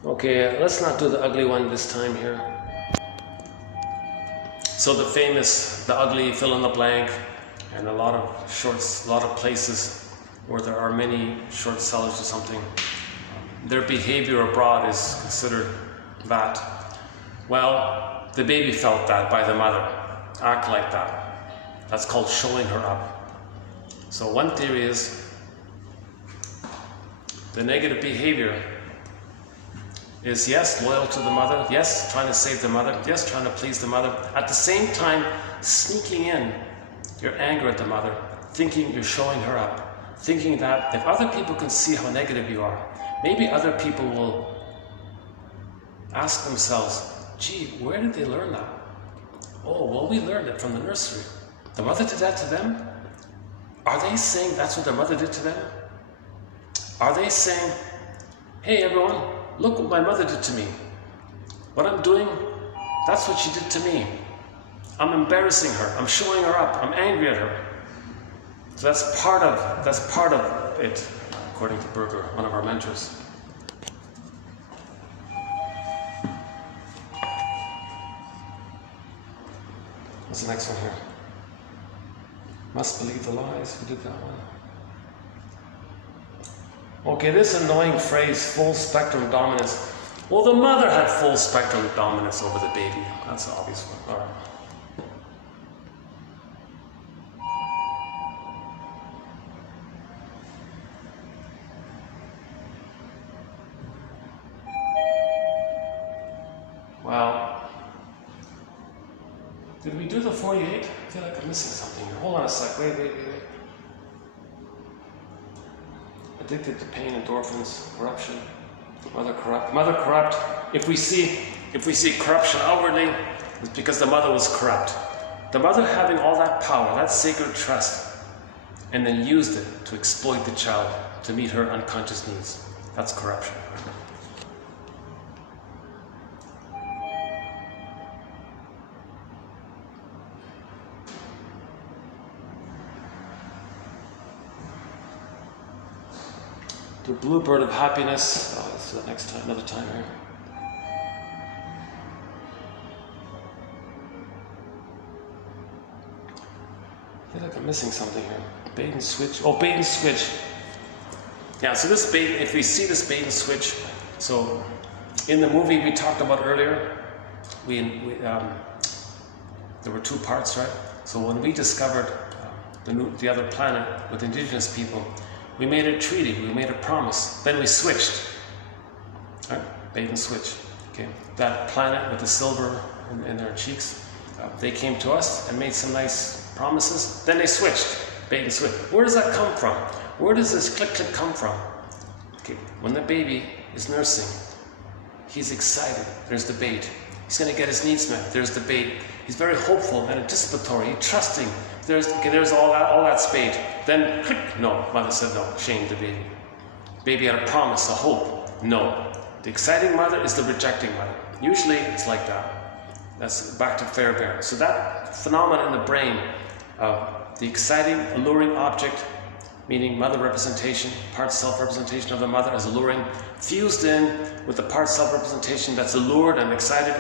Okay, let's not do the ugly one this time here. So the ugly fill in the blank, and a lot of places where there are many short sellers or something, their behavior abroad is considered that. Well, the baby felt that by the mother. Act like that. That's called showing her up. So one theory is the negative behavior is yes, loyal to the mother, yes, trying to save the mother, yes, trying to please the mother, at the same time sneaking in your anger at the mother, thinking you're showing her up, thinking that if other people can see how negative you are, maybe other people will ask themselves, gee, where did they learn that? Oh, well, we learned it from the nursery. The mother did that to them? Are they saying that's what their mother did to them? Are they saying, hey everyone, look what my mother did to me. What I'm doing, that's what she did to me. I'm embarrassing her. I'm showing her up. I'm angry at her. So that's part of it, according to Berger, one of our mentors. What's the next one here? Must believe the lies. Who did that one? Okay, this annoying phrase, full spectrum dominance. Well, the mother had full spectrum dominance over the baby. That's an obvious one. All right. Well, did we do the 48? I feel like I'm missing something here. Hold on a sec. Wait. Addicted to pain, endorphins, corruption, mother corrupt. If we see corruption outwardly, it's because the mother was corrupt. The mother having all that power, that sacred trust, and then used it to exploit the child to meet her unconscious needs. That's corruption. The bluebird of happiness. Oh, that's the next time, another time here. I feel like I'm missing something here. Bait and switch. Oh, bait and switch. Yeah, so this bait, if we see this bait and switch, so in the movie we talked about earlier, there were two parts, right? So when we discovered the other planet with indigenous people, we made a treaty, we made a promise, then we switched. Right? Bait and switch. Okay. That planet with the silver in their cheeks, they came to us and made some nice promises, then they switched. Bait and switch. Where does that come from? Where does this click come from? Okay. When the baby is nursing, he's excited. There's the bait. He's going to get his needs met. There's the bait. He's very hopeful and anticipatory, trusting. There's all that spade. Then click. No, mother said no. Shame the baby. Baby had a promise, a hope. No. The exciting mother is the rejecting mother. Usually it's like that. That's back to Fairbairn. So that phenomenon in the brain of the exciting, alluring object, meaning mother representation, part self-representation of the mother as alluring, fused in with the part self-representation that's allured and excited.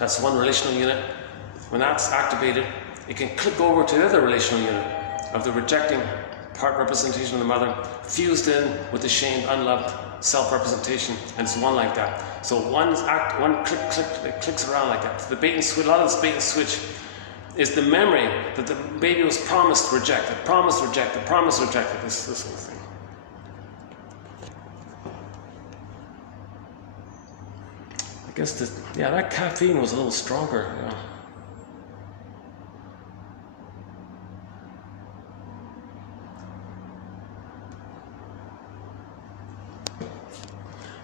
That's one relational unit. When that's activated, it can click over to the other relational unit of the rejecting part representation of the mother, fused in with the shamed, unloved self-representation, and it's one like that. So one click, it clicks around like that. So the bait and switch, a lot of this bait and switch is the memory that the baby was promised rejected, promised rejected, promised rejected, this whole thing. I guess that caffeine was a little stronger. Yeah.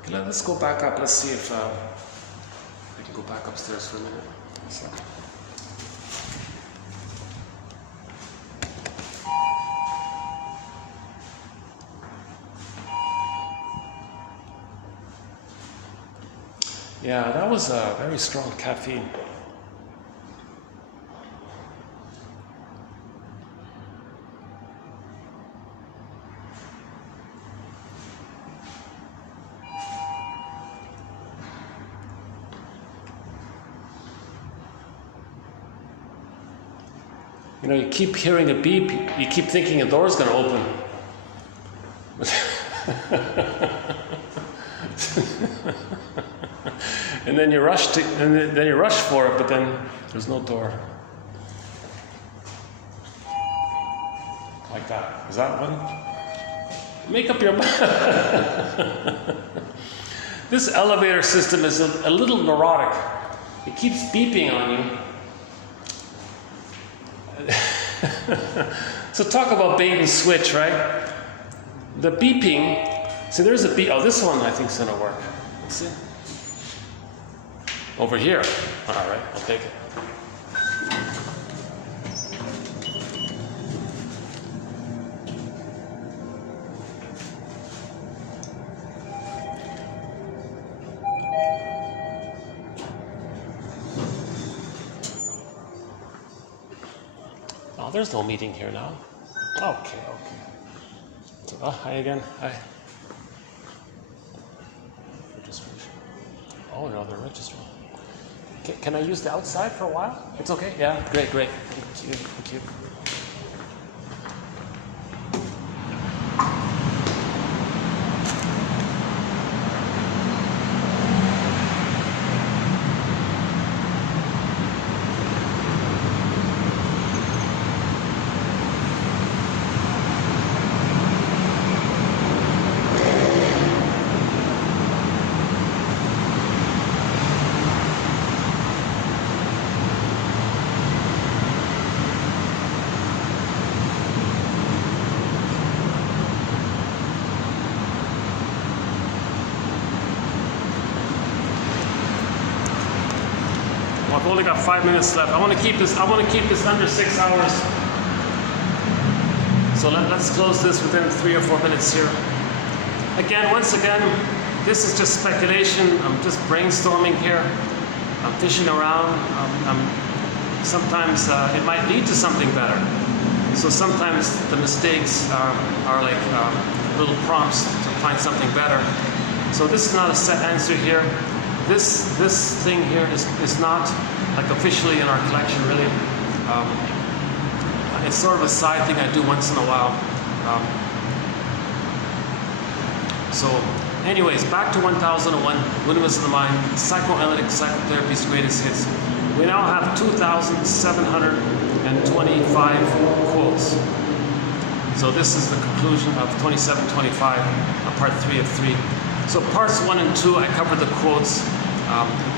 Okay, let's go back up. Let's see if I can go back upstairs for a minute. One second. Yeah, that was a very strong caffeine. You know, you keep hearing a beep, you keep thinking a door's going to open. And then you rush for it, but then there's no door. Like that. Is that one? Make up your mind. This elevator system is a little neurotic. It keeps beeping on you. So talk about bait and switch, right? The beeping. See, there's a beep. Oh, this one I think is going to work. Let's see. Over here. All right, I'll take it. Oh, there's no meeting here now. Okay. Oh, hi again. Hi. Registration. Oh, no, they're registering. Can I use the outside for a while? It's okay? Yeah, great. Thank you. I've only got 5 minutes left. I want to keep this under 6 hours. So let's close this within 3 or 4 minutes here. Once again, this is just speculation. I'm just brainstorming here. I'm fishing around. Sometimes it might lead to something better. So sometimes the mistakes are like little prompts to find something better. So this is not a set answer here. This thing here is not like officially in our collection, really. It's sort of a side thing I do once in a while. So anyways, back to 1001, Windmills of the Mind, Psychoanalytic Psychotherapy's Greatest Hits. We now have 2,725 quotes. So this is the conclusion of 2725, part 3 of 3. So parts 1 and 2, I covered the quotes.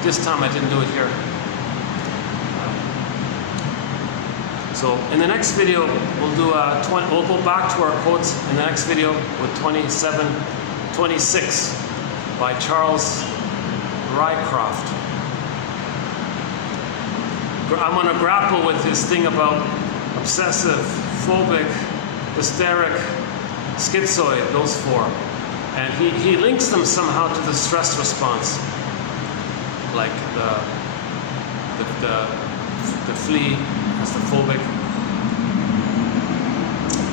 This time I didn't do it here. So in the next video, we'll go back to our quotes in the next video with 2726 by Charles Rycroft. I'm going to grapple with this thing about obsessive, phobic, hysteric, schizoid, those four. And he links them somehow to the stress response. Like the flea is the phobic.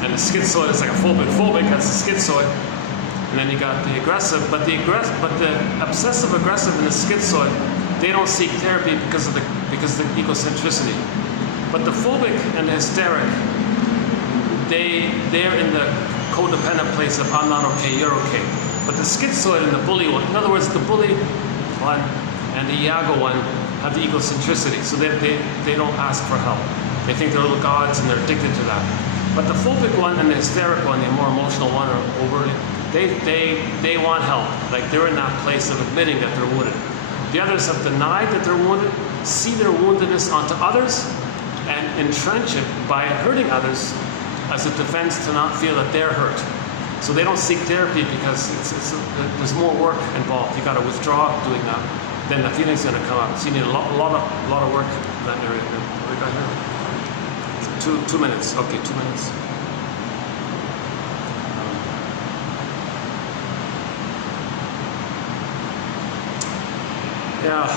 And the schizoid is like a phobic, that's the schizoid. And then you got the aggressive, but the obsessive aggressive and the schizoid, they don't seek therapy because of the egocentricity. But the phobic and the hysteric, they're in the codependent place of I'm not okay, you're okay. But the schizoid and the bully one, in other words, the bully one and the Iago one have the egocentricity, so they don't ask for help. They think they're little gods and they're addicted to that. But the phobic one and the hysteric one, the more emotional one, are overly, they want help. Like they're in that place of admitting that they're wounded. The others have denied that they're wounded, see their woundedness onto others, and entrench it by hurting others as a defense to not feel that they're hurt. So they don't seek therapy because there's more work involved. You got to withdraw doing that. Then the feeling's going to come up. So you need a lot of work in that area. What do we got here? 2 minutes. Okay, 2 minutes. Yeah.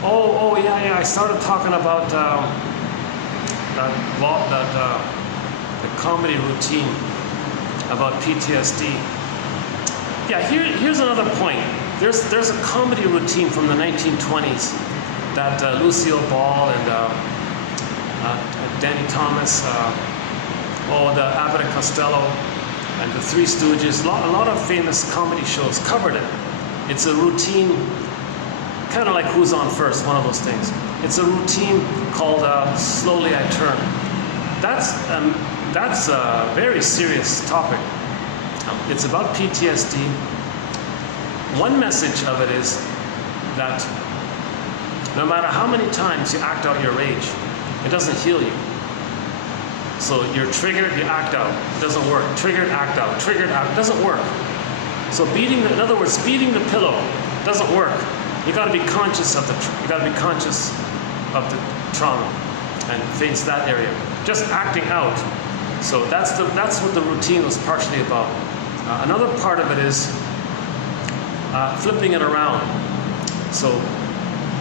Oh, yeah. I started talking about the comedy routine about PTSD. Yeah, here's another point. There's a comedy routine from the 1920s that Lucille Ball and Danny Thomas, the Abbott and Costello, and the Three Stooges. A lot of famous comedy shows covered it. It's a routine. Kind of like Who's On First, one of those things. It's a routine called Slowly I Turn. That's a very serious topic. It's about PTSD. One message of it is that no matter how many times you act out your rage, it doesn't heal you. So you're triggered, you act out. It doesn't work. Triggered, act out. Triggered, act. It doesn't work. So beating the pillow doesn't work. You got to be conscious of the trauma and face that area. Just acting out. So that's what the routine was partially about. Another part of it is flipping it around. So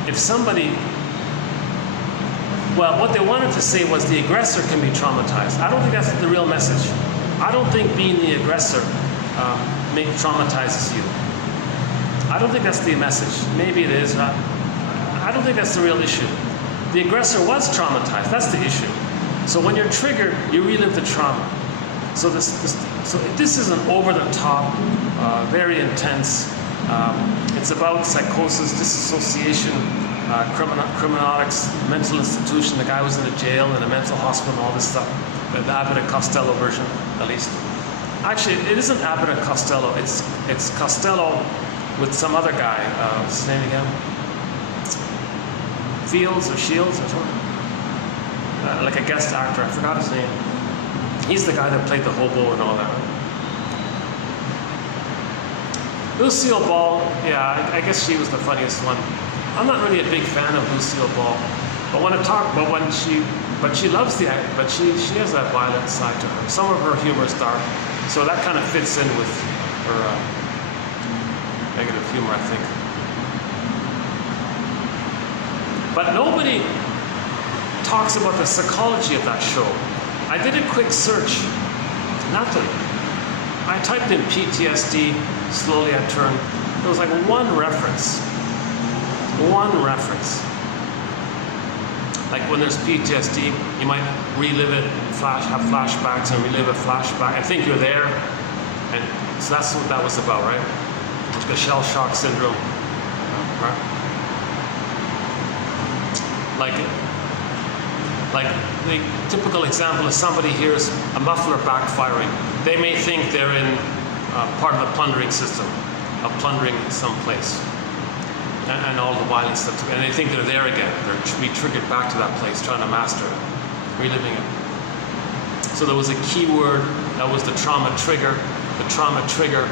if somebody, what they wanted to say was the aggressor can be traumatized. I don't think that's the real message. I don't think being the aggressor traumatizes you. I don't think that's the message. Maybe it is. I don't think that's the real issue. The aggressor was traumatized. That's the issue. So when you're triggered, you relive the trauma. So this is an over-the-top, very intense. It's about psychosis, disassociation, criminalics, mental institution. The guy was in a jail and a mental hospital and all this stuff. The Abbott and Costello version, at least. Actually, it isn't Abbott and Costello. It's Costello with some other guy. What's his name again? Fields or Shields or something? Like a guest actor. I forgot his name. He's the guy that played the hobo and all that. Lucille Ball, yeah, I guess she was the funniest one. I'm not really a big fan of Lucille Ball, but she loves the act, but she has that violent side to her. Some of her humor is dark, so that kind of fits in with her negative humor, I think. But nobody talks about the psychology of that show. I did a quick search, nothing. I typed in PTSD, Slowly I Turn. There was like one reference. Like when there's PTSD, you might relive it, have flashbacks and relive a flashback. I think you're there, and so that's what that was about, right? The shell shock syndrome, right? Like the typical example is somebody hears a muffler backfiring. They may think they're in part of the plundering system, of plundering some place, and all the violence stuff, and they think they're there again. They're re-triggered back to that place, trying to master it, reliving it. So there was a key word, that was the trauma trigger. The trauma trigger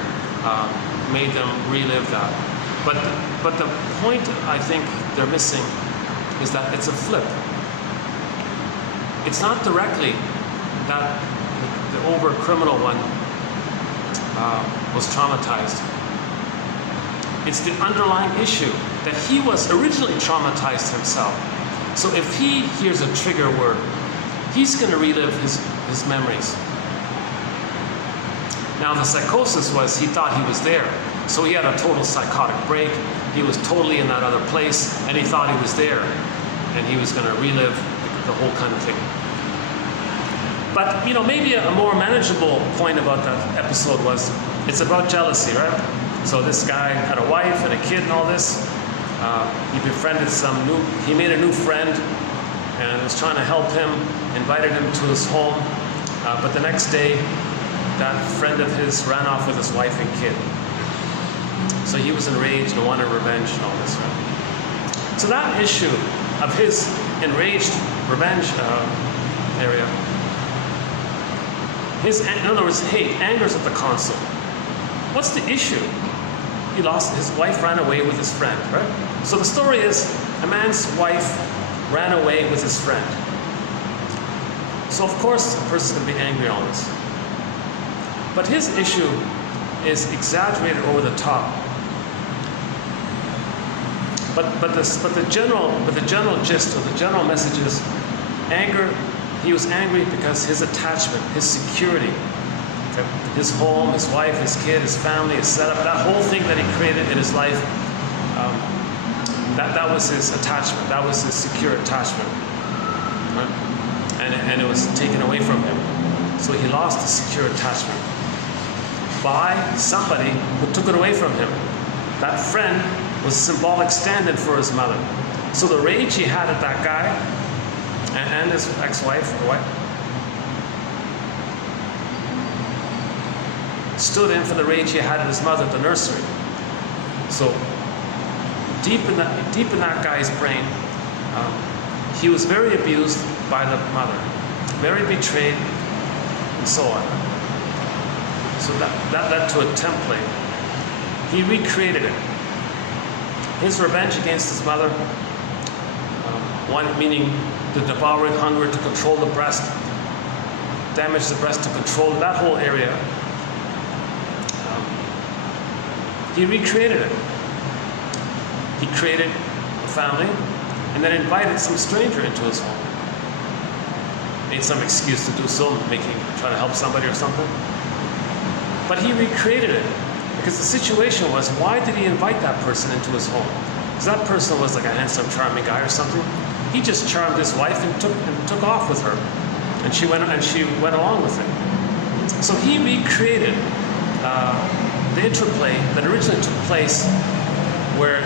made them relive that. But the point I think they're missing is that it's a flip. It's not directly that the over-criminal one was traumatized. It's the underlying issue that he was originally traumatized himself. So if he hears a trigger word, he's going to relive his memories. Now the psychosis was he thought he was there. So he had a total psychotic break. He was totally in that other place, and he thought he was there. And he was going to relive the whole kind of thing. But, maybe a more manageable point about that episode was, it's about jealousy, right? So this guy had a wife and a kid and all this. He befriended he made a new friend and was trying to help him, invited him to his home. But the next day, that friend of his ran off with his wife and kid. So he was enraged and wanted revenge and all this. Right? So that issue of his enraged revenge area, in other words, hate, anger's at the console. What's the issue? He lost, his wife ran away with his friend, right? So the story is, a man's wife ran away with his friend. So of course, a person's going to be angry on this. But his issue is exaggerated over the top. But the general gist, or the general message is, anger. He was angry because his attachment, his security, his home, his wife, his kid, his family, his setup, that whole thing that he created in his life, that was his attachment. That was his secure attachment, right? And it was taken away from him. So he lost his secure attachment by somebody who took it away from him. That friend was a symbolic stand-in for his mother. So the rage he had at that guy and his ex-wife or wife stood in for the rage he had at his mother at the nursery. So deep in that guy's brain, he was very abused by the mother, very betrayed, and so on. So that led to a template. He recreated it. His revenge against his mother, one meaning the devouring hunger to control the breast, damage the breast to control that whole area. He recreated it. He created a family and then invited some stranger into his home. Made some excuse to do so, trying to help somebody or something. But he recreated it because the situation was, why did he invite that person into his home? Because that person was like a handsome, charming guy or something. He just charmed his wife and took off with her, and she went along with it. So he recreated the interplay that originally took place, where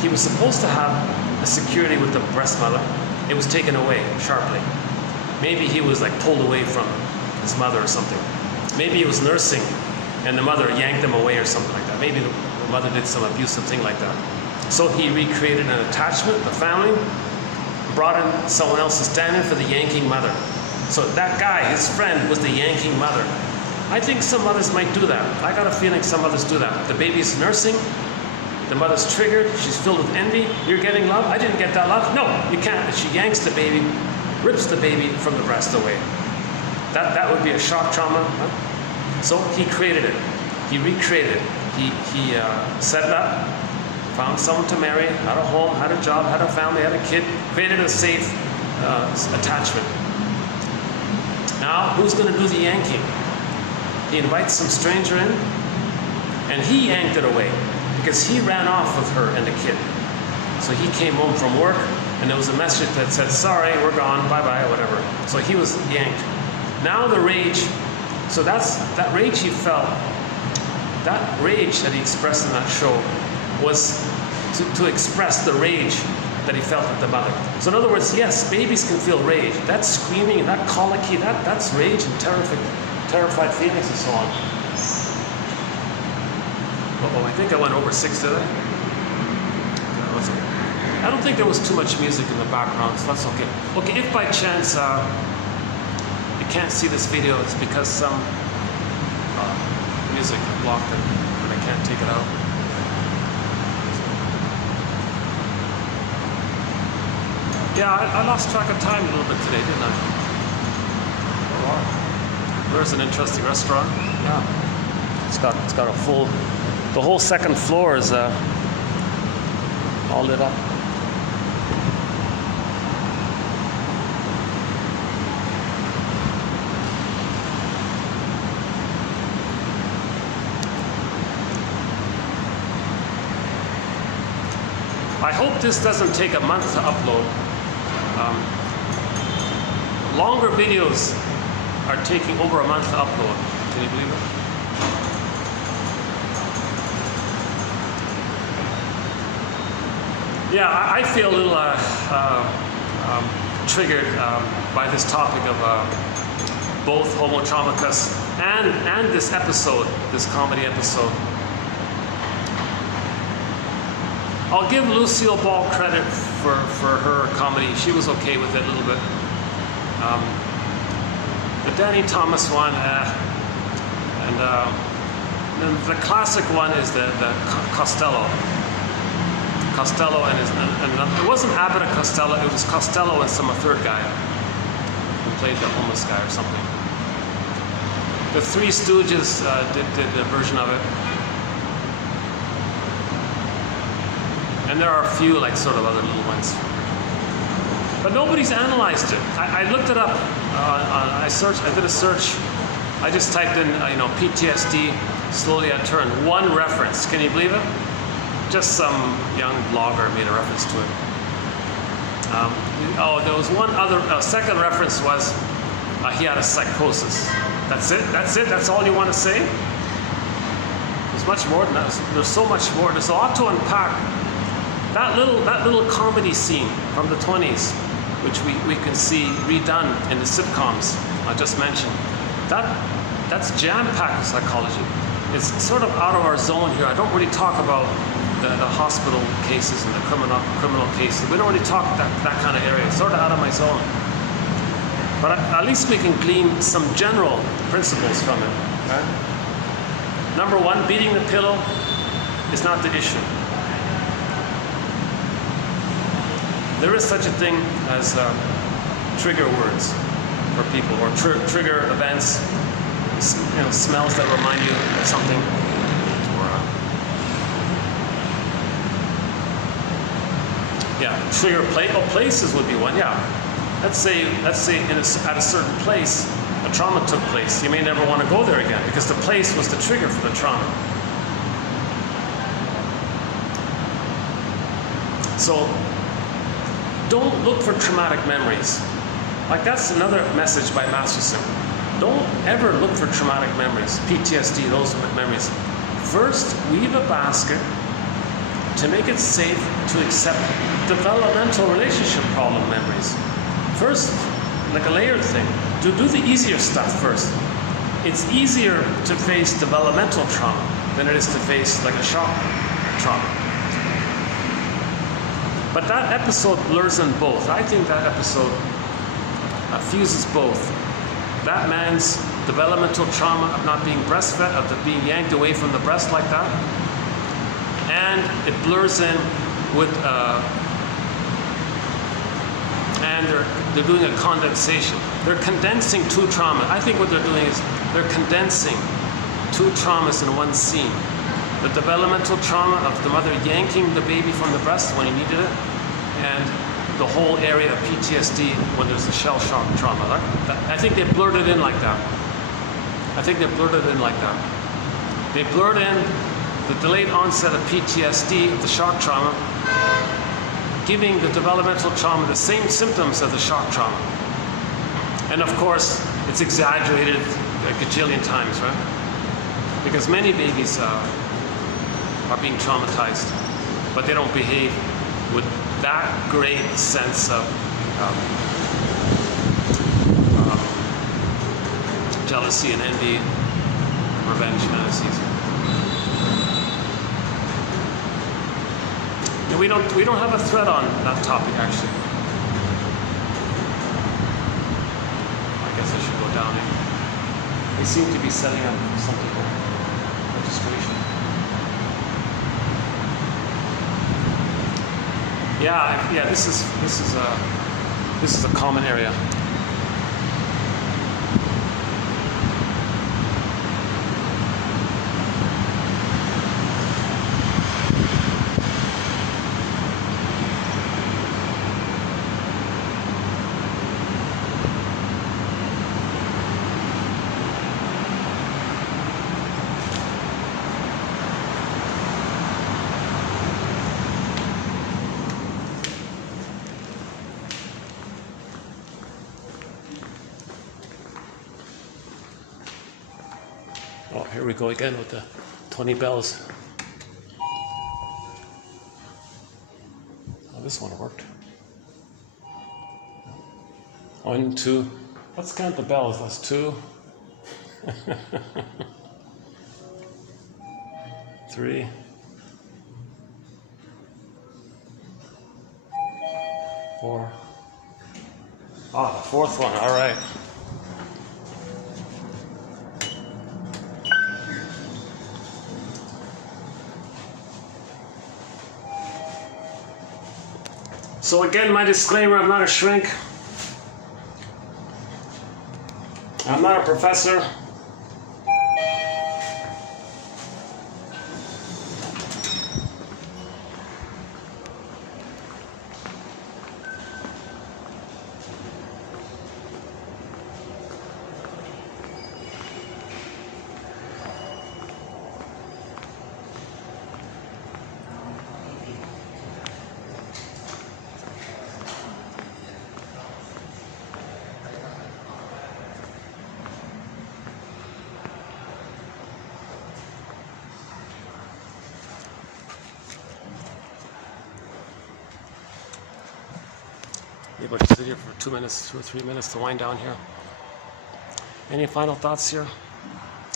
he was supposed to have a security with the breast mother. It was taken away sharply. Maybe he was like pulled away from his mother or something. Maybe he was nursing and the mother yanked him away or something like that. Maybe the mother did some abusive thing like that. So he recreated an attachment, the family, brought in someone else to stand in for the yanking mother. So that guy, his friend, was the yanking mother. I think some mothers might do that. I got a feeling some mothers do that. The baby's nursing, the mother's triggered, she's filled with envy. You're getting love? I didn't get that love. No, you can't. And she yanks the baby, rips the baby from the breast away. That would be a shock trauma. Huh? So he created it. He recreated it. He set it up, found someone to marry, had a home, had a job, had a family, had a kid, created a safe attachment. Now, who's going to do the yanking? He invites some stranger in, and he yanked it away because he ran off with her and the kid. So he came home from work, and there was a message that said, sorry, we're gone, bye-bye, whatever. So he was yanked. Now the rage, so that rage he felt, that rage that he expressed in that show was to express the rage that he felt at the mother. So in other words, yes, babies can feel rage. That screaming and that colicky, that's rage and terrified feelings and so on. Uh-oh, I think I went over 6 today. I don't think there was too much music in the background, so that's okay. Okay, if by chance you can't see this video, it's because some music blocked it and I can't take it out. Yeah, I lost track of time a little bit today, didn't I? Oh, wow. There's an interesting restaurant. Yeah, it's got a full. The whole second floor is all lit up. I hope this doesn't take a month to upload. Longer videos are taking over a month to upload. Can you believe it? Yeah, I feel a little triggered by this topic of both Homo Traumacus and this episode, this comedy episode. I'll give Lucille Ball credit for her comedy. She was okay with it a little bit. The Danny Thomas one, and the classic one is the Costello. Costello and it wasn't Abbott and Costello, it was Costello and some third guy who played the homeless guy or something. The Three Stooges did a version of it. And there are a few like sort of other little ones. But nobody's analyzed it. I looked it up, I did a search. I just typed in, PTSD, slowly I turned. One reference, can you believe it? Just some young blogger made a reference to it. There was one other, second reference was he had a psychosis. That's it? That's all you want to say? There's much more than that. There's so much more. There's a lot to unpack. That little comedy scene from the 20s, which we can see redone in the sitcoms I just mentioned, that's jam-packed with psychology. It's sort of out of our zone here. I don't really talk about the hospital cases and the criminal cases. We don't really talk that kind of area. It's sort of out of my zone. But at least we can glean some general principles from it. Right? Number one, beating the pillow is not the issue. There is such a thing as trigger words for people, or trigger events, smells that remind you of something. Trigger places would be one. Yeah, let's say at a certain place a trauma took place. You may never want to go there again because the place was the trigger for the trauma. So don't look for traumatic memories. Like, that's another message by Masterson. Don't ever look for traumatic memories, PTSD, those memories. First, weave a basket to make it safe to accept developmental relationship problem memories. First, like a layered thing. Do the easier stuff first. It's easier to face developmental trauma than it is to face like a shock trauma. But that episode blurs in both. I think that episode fuses both. That man's developmental trauma of not being breastfed, of being yanked away from the breast like that, and it blurs in with, and they're doing a condensation. They're condensing two traumas. I think what they're doing is they're condensing two traumas in one scene. The developmental trauma of the mother yanking the baby from the breast when he needed it, and the whole area of PTSD when there's a shell shock trauma. I think they blurred it in like that. They blurred in the delayed onset of PTSD, the shock trauma, giving the developmental trauma the same symptoms as the shock trauma. And of course, it's exaggerated a gajillion times, right? Because many babies are being traumatized, but they don't behave with that great sense of jealousy and envy, revenge fantasies. And we don't have a thread on that topic actually. I guess I should go down here. They seem to be setting up something for registration. Yeah. This is a common area. Oh, here we go again with the 20 bells. this one worked. 1, 2. Let's count the bells. That's 2. 3. 4. Ah, the fourth one. All right. So again, my disclaimer, I'm not a shrink. I'm not a professor. Able to sit here for 2 minutes, 2 or 3 minutes to wind down here. Any final thoughts here?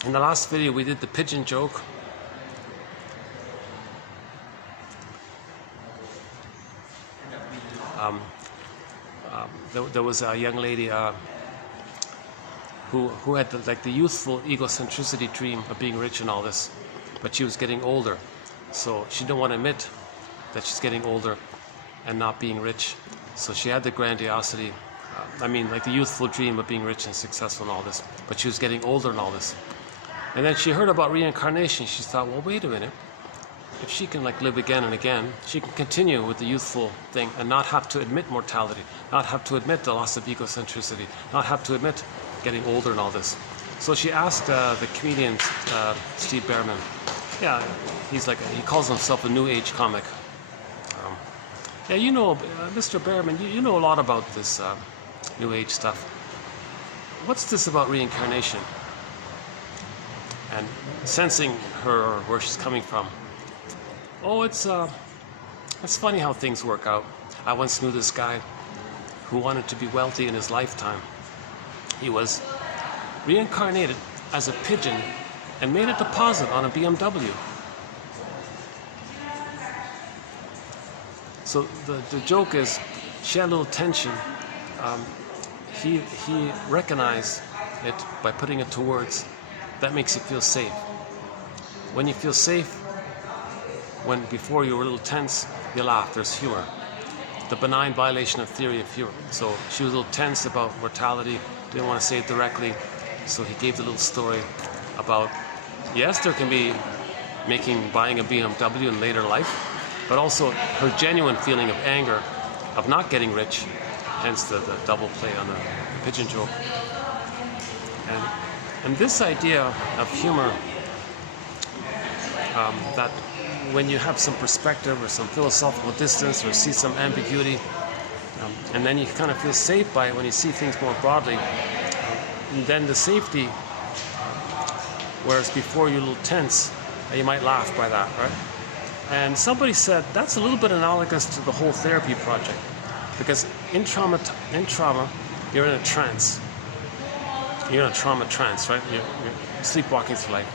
In the last video we did the pigeon joke. There was a young lady who had the youthful egocentricity dream of being rich and all this, but she was getting older, so she didn't want to admit that she's getting older and not being rich. So she had the grandiosity, like the youthful dream of being rich and successful and all this, but she was getting older and all this. And then she heard about reincarnation. She thought, well, wait a minute. If she can live again and again, she can continue with the youthful thing and not have to admit mortality, not have to admit the loss of egocentricity, not have to admit getting older and all this. So she asked the comedian Steve Behrman. Yeah, he calls himself a New Age comic. Yeah, you know, Mr. Behrman, you know a lot about this New Age stuff. What's this about reincarnation? And sensing her where she's coming from. Oh, it's funny how things work out. I once knew this guy who wanted to be wealthy in his lifetime. He was reincarnated as a pigeon and made a deposit on a BMW. So the joke is, she had a little tension. He recognized it by putting it to words. That makes you feel safe. When you feel safe, before you were a little tense, you laugh. There's humor. The benign violation of theory of humor. So she was a little tense about mortality, didn't want to say it directly, so he gave the little story about, yes, there can be buying a BMW in later life, but also her genuine feeling of anger of not getting rich, hence the double play on the pigeon joke. And this idea of humor, that when you have some perspective or some philosophical distance or see some ambiguity, and then you kind of feel safe by it when you see things more broadly, and then the safety, whereas before you're a little tense, you might laugh by that, right? And somebody said that's a little bit analogous to the whole therapy project, because in trauma, you're in a trance. You're in a trauma trance, right? You're sleepwalking through life.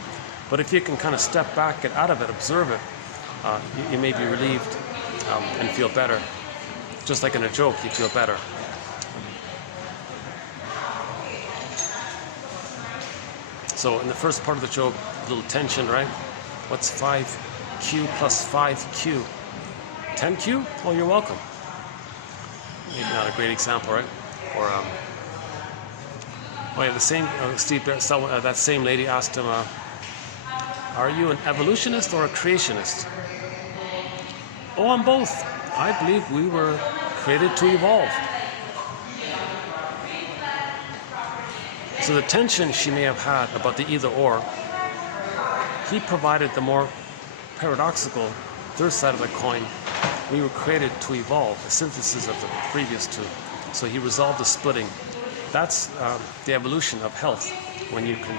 But if you can kind of step back, get out of it, observe it, you may be relieved and feel better. Just like in a joke, you feel better. So in the first part of the joke, a little tension, right? What's 5Q plus 5Q? 10Q? Oh, you're welcome. Maybe not a great example, right? Or the same that same lady asked him, "Are you an evolutionist or a creationist?" "Oh, I'm both. I believe we were created to evolve." So the tension she may have had about the either or, he provided the more paradoxical third side of the coin. We were created to evolve, a synthesis of the previous two. So he resolved the splitting. That's the evolution of health. When you can,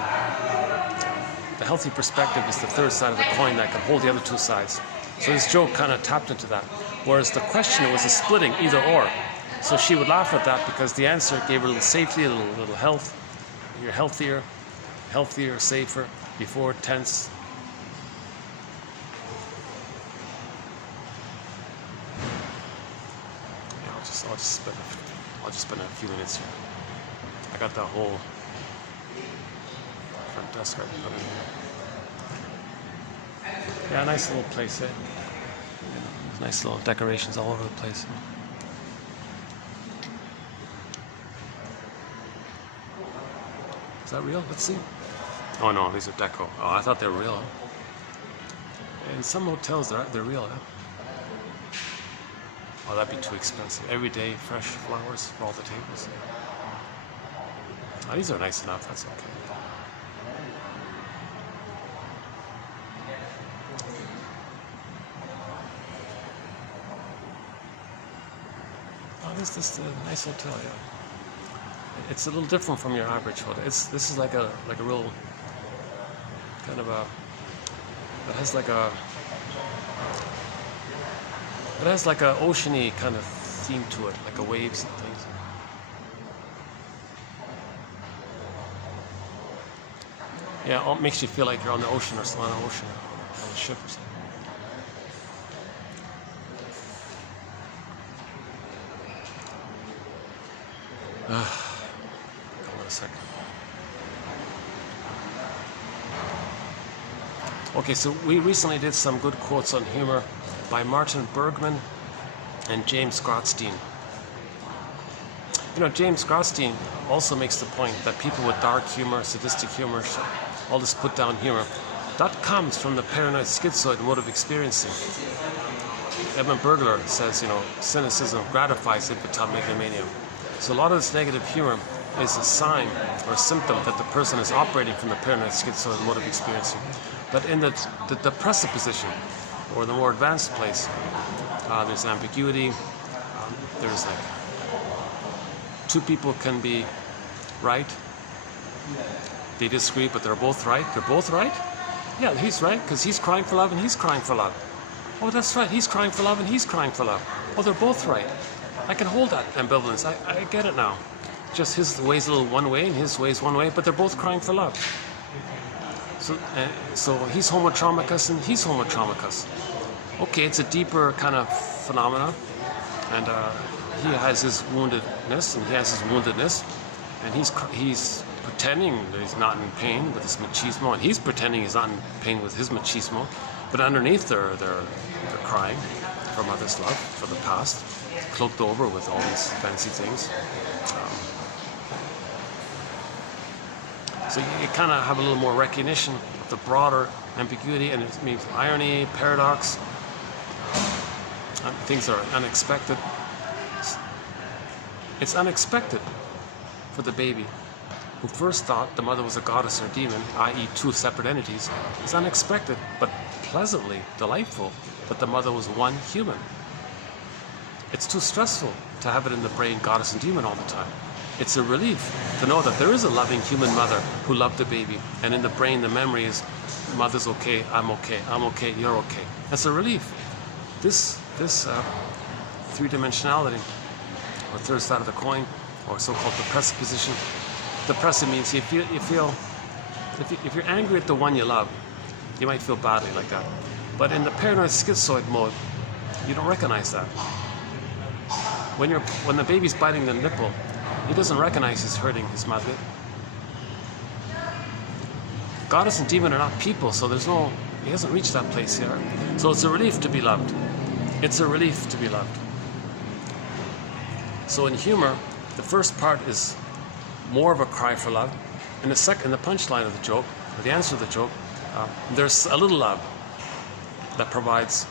the healthy perspective is the third side of the coin that can hold the other two sides. So this joke kind of tapped into that. Whereas the question was a splitting, either or. So she would laugh at that because the answer gave her a little safety, a little health. You're healthier, safer, before tense. Yeah, I'll just spend a few minutes here. I got that whole front desk right in front of me. Yeah, nice little place, eh? There's nice little decorations all over the place. Is that real? Let's see. Oh no, these are deco. Oh, I thought they were real. In some hotels, they're real. Huh? Oh, that'd be too expensive. Every day, fresh flowers for all the tables. Oh, these are nice enough. That's okay. Oh, this is a nice hotel, yeah. It's a little different from your average hotel. This is like a real kind of it has like a oceany kind of theme to it, like a waves and things. Yeah, it makes you feel like you're on the ocean or on an ocean, on a ship or something. Hold on a second. Okay, so we recently did some good quotes on humor by Martin Bergman and James Grotstein. You know, James Grotstein also makes the point that people with dark humor, sadistic humor, all this put down humor, that comes from the paranoid schizoid mode of experiencing. Edmund Burglar says, you know, cynicism gratifies infantile megalomania. So a lot of this negative humor is a sign or a symptom that the person is operating from the paranoid schizoid mode of experiencing. But in the depressive position, or the more advanced place, there's ambiguity. There's like two people can be right. They disagree, but they're both right. They're both right? Yeah, he's right, because he's crying for love and he's crying for love. Oh, that's right, he's crying for love and he's crying for love. Oh, they're both right. I can hold that ambivalence. I get it now. Just his way's a little one way and his way's one way, but they're both crying for love. So he's homotraumicus and he's homotraumicus. Okay, it's a deeper kind of phenomena, and he has his woundedness and he has his woundedness, and he's pretending that he's not in pain with his machismo, and he's pretending he's not in pain with his machismo, but underneath they're crying for mother's love, for the past, cloaked over with all these fancy things. So you kind of have a little more recognition of the broader ambiguity, and it means irony, paradox. Things are unexpected. It's unexpected for the baby who first thought the mother was a goddess or demon, i.e. two separate entities. It's unexpected, but pleasantly delightful that the mother was one human. It's too stressful to have it in the brain, goddess and demon, all the time. It's a relief to know that there is a loving human mother who loved the baby, and in the brain the memory is, mother's okay, I'm okay, you're okay. That's a relief. This three-dimensionality, or third side of the coin, or so-called depressive position. Depressive means if you're angry at the one you love, you might feel badly like that. But in the paranoid schizoid mode, you don't recognize that. When the baby's biting the nipple, he doesn't recognize he's hurting his mother. Goddess and demon are not people, so he hasn't reached that place yet. So it's a relief to be loved. It's a relief to be loved. So in humor, the first part is more of a cry for love. In the punchline of the joke, or the answer to the joke, there's a little love that provides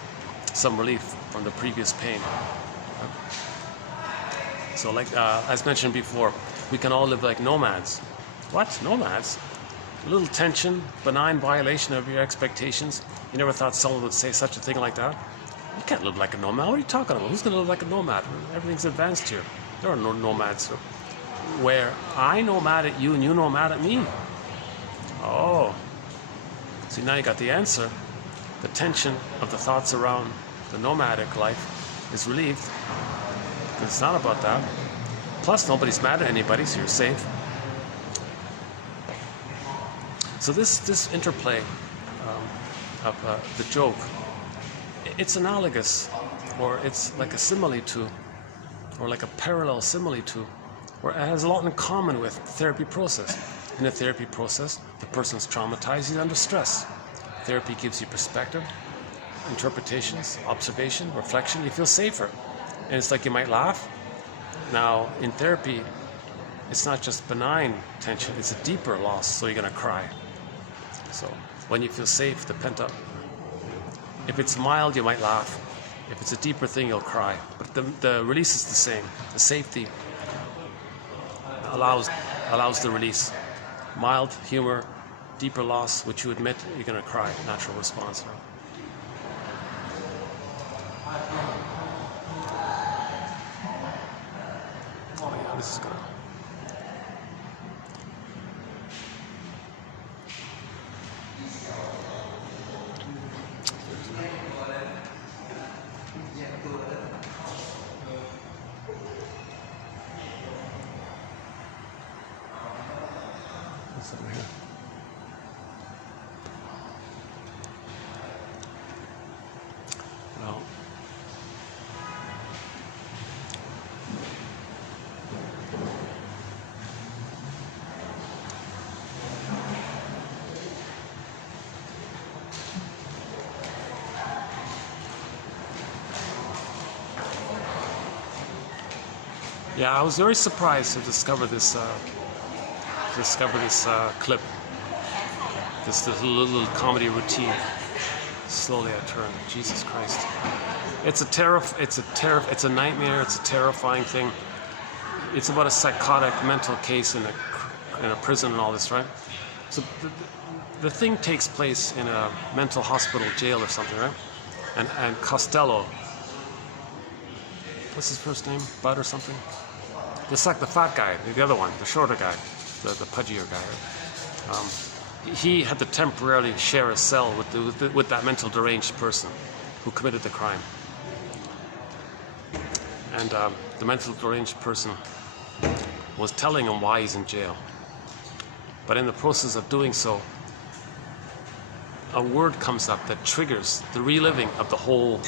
some relief from the previous pain. So like, as mentioned before, we can all live like nomads. What? Nomads? A little tension, benign violation of your expectations. You never thought someone would say such a thing like that? You can't live like a nomad. What are you talking about? Who's going to live like a nomad? Everything's advanced here. There are no nomads. Where I nomad at you and you nomad at me. Oh. See, now you got the answer. The tension of the thoughts around the nomadic life is relieved. Because it's not about that. Plus, nobody's mad at anybody, so you're safe. So this interplay of the joke, it's analogous, or it's like a simile to, or like a parallel simile to, or it has a lot in common with the therapy process. In the therapy process, the person's traumatized, he's under stress. Therapy gives you perspective, interpretations, observation, reflection. You feel safer. And it's like you might laugh. Now, in therapy, it's not just benign tension, it's a deeper loss, so you're going to cry. So when you feel safe, the pent up, if it's mild, you might laugh. If it's a deeper thing, you'll cry. But the release is the same. The safety allows the release. Mild humor, deeper loss, which you admit, you're going to cry. Natural response. Oh yeah, this is going to... over here. Well, yeah, I was very surprised to discover this clip, this little comedy routine. Slowly I turn. Jesus Christ! It's a nightmare. It's a terrifying thing. It's about a psychotic mental case in a prison and all this, right? So the thing takes place in a mental hospital jail or something, right? And Costello, what's his first name? Bud or something? The fat guy, the other one, the shorter guy. The pudgier guy, right? He had to temporarily share a cell with that mental deranged person who committed the crime. And the mental deranged person was telling him why he's in jail. But in the process of doing so, a word comes up that triggers the reliving of the whole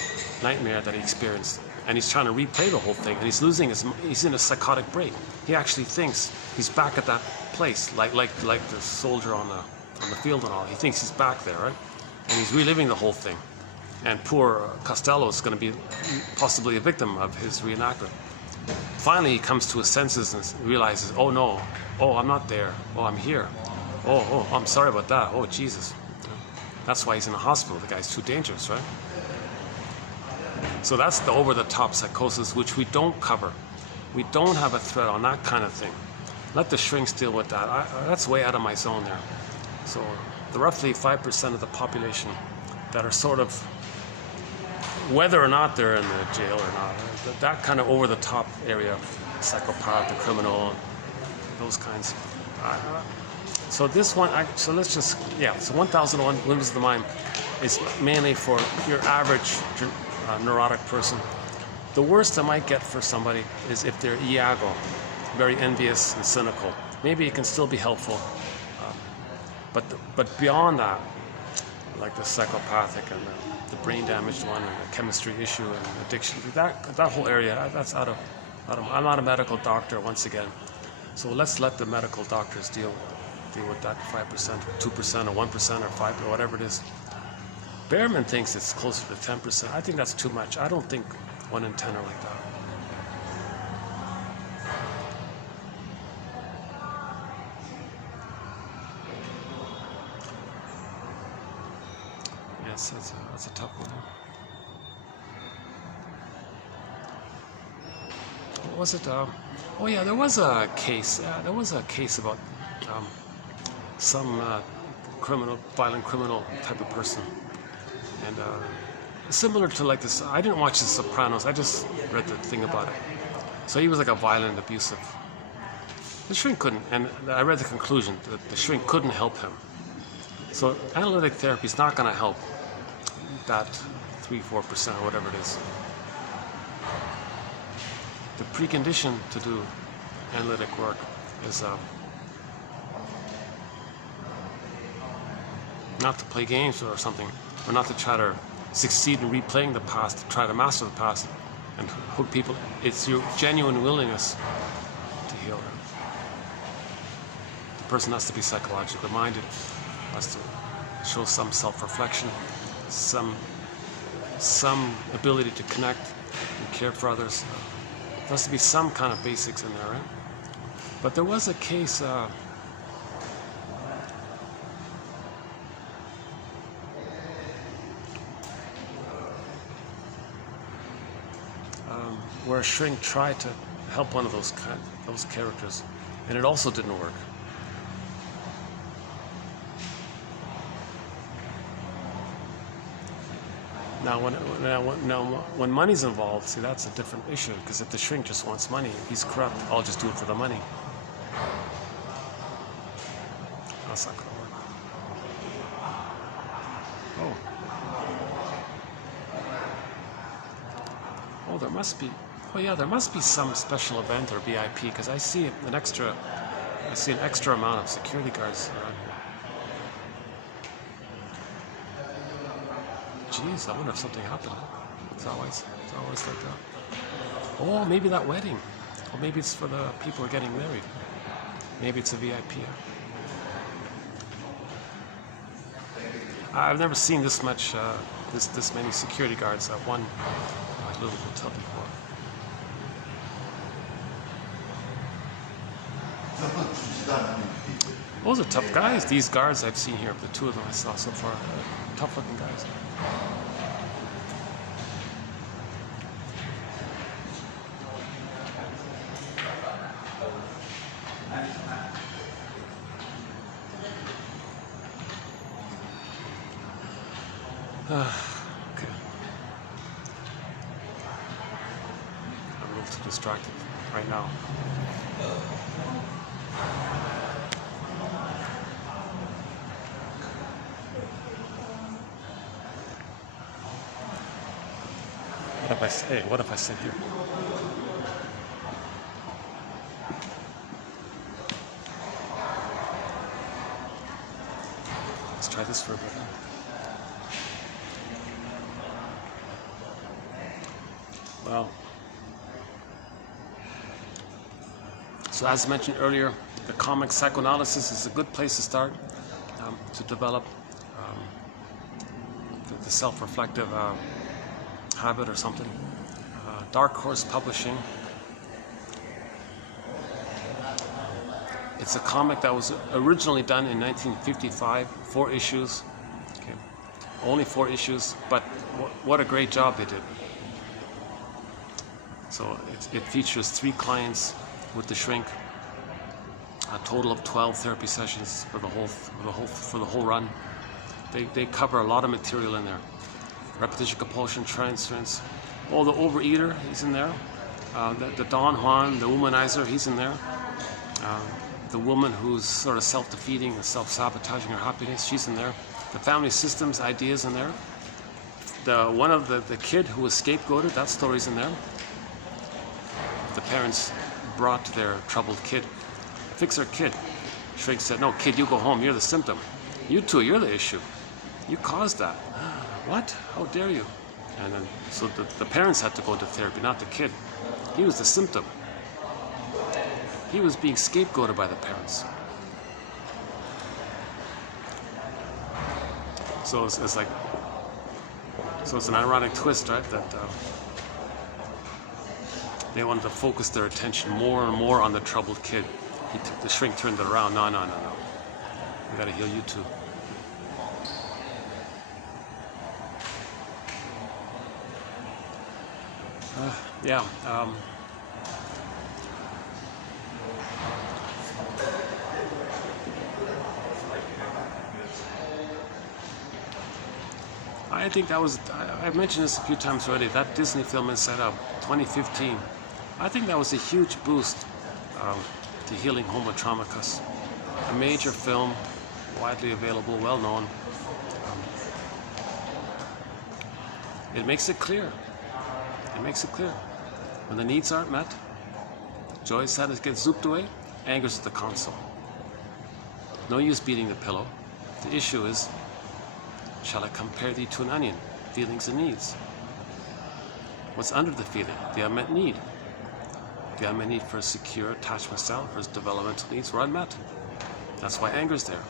nightmare that he experienced. And he's trying to replay the whole thing, and he's in a psychotic break. He actually thinks he's back at that place, like the soldier on the field and all. He thinks he's back there, right? And he's reliving the whole thing. And poor Costello is going to be possibly a victim of his reenactment. Finally, he comes to his senses and realizes, oh no, oh, I'm not there, oh, I'm here, oh, I'm sorry about that, oh, Jesus. That's why he's in the hospital. The guy's too dangerous, right? So that's the over-the-top psychosis, which we don't cover. We don't have a thread on that kind of thing. Let the shrinks deal with that. That's way out of my zone there. So the roughly 5% of the population that are sort of, whether or not they're in the jail or not, that kind of over-the-top area, psychopath, the criminal, those kinds. So this one, so let's just, so 1001 Windmills of the Mind is mainly for your average neurotic person. The worst I might get for somebody is if they're iago, very envious and cynical. Maybe it can still be helpful, but beyond that, like the psychopathic and the brain damaged one and the chemistry issue and addiction, that whole area, that's out of. I'm not a medical doctor once again, so let's let the medical doctors deal with that 5%, 2%, or 1%, or 5%, or whatever it is. Behrman thinks it's closer to 10%. I think that's too much. I don't think 1 in 10 are like that. Yes, that's a tough one. What was it? Oh yeah, there was a case. There was a case about some violent criminal type of person. And similar to like this, I didn't watch The Sopranos, I just read the thing about it. So he was like a violent, abusive. The shrink couldn't, and I read the conclusion that the shrink couldn't help him. So analytic therapy is not going to help that 3-4% or whatever it is. the precondition to do analytic work is not to play games or something, or not to try to succeed in replaying the past, to try to master the past and hook people. It's your genuine willingness to heal. The person has to be psychologically minded, has to show some self-reflection, some ability to connect and care for others. There has to be some kind of basics in there, right? But there was a case where a shrink tried to help one of those characters, and it also didn't work. Now, when money's involved, see, that's a different issue, because if the shrink just wants money, he's corrupt, I'll just do it for the money. That's not going to work. Oh, there must be. Oh yeah, there must be some special event or VIP, because I see an extra amount of security guards around here. Jeez, I wonder if something happened. It's always like that. Oh, maybe that wedding. Or maybe it's for the people who are getting married. Maybe it's a VIP. I've never seen this much, this many security guards at one little hotel before. Those are tough guys, these guards I've seen here, the two of them I saw so far. Tough looking guys. Okay. I'm a little too distracted right now. What if I sit here? Let's try this for a bit. Well, so as mentioned earlier, the comic psychoanalysis is a good place to start to develop the self-reflective habit or something. Dark Horse Publishing. It's a comic that was originally done in 1955, 4 issues. Okay. Only 4 issues, but what a great job they did. So it features 3 clients with the shrink, a total of 12 therapy sessions for the whole run. They cover a lot of material in there. Repetition, compulsion, transference. Oh, the overeater, he's in there. The Don Juan, the womanizer, he's in there. The woman who's sort of self-defeating and self-sabotaging her happiness, she's in there. The family systems ideas in there. One of the kid who was scapegoated, that story's in there. The parents brought their troubled kid. Fix their kid. Shrink said, no, kid, you go home, you're the symptom. You two, you're the issue. You caused that. What? How dare you? And then, so the parents had to go to therapy, not the kid. He was the symptom. He was being scapegoated by the parents. So it's like, so it's an ironic twist, right? That they wanted to focus their attention more and more on the troubled kid. The shrink turned it around. No. We gotta heal you too. Yeah. I think that was, I've mentioned this a few times already, that Disney film Inside Out, 2015. I think that was a huge boost to healing homotraumacus. A major film, widely available, well known. It makes it clear. It makes it clear. When the needs aren't met, Joy, sadness gets zooped away. Anger's at the console. No use beating the pillow. The issue is, shall I compare thee to an onion? Feelings and needs. What's under the feeling? The unmet need. The unmet need for a secure attachment style, for his developmental needs were unmet. That's why anger's there.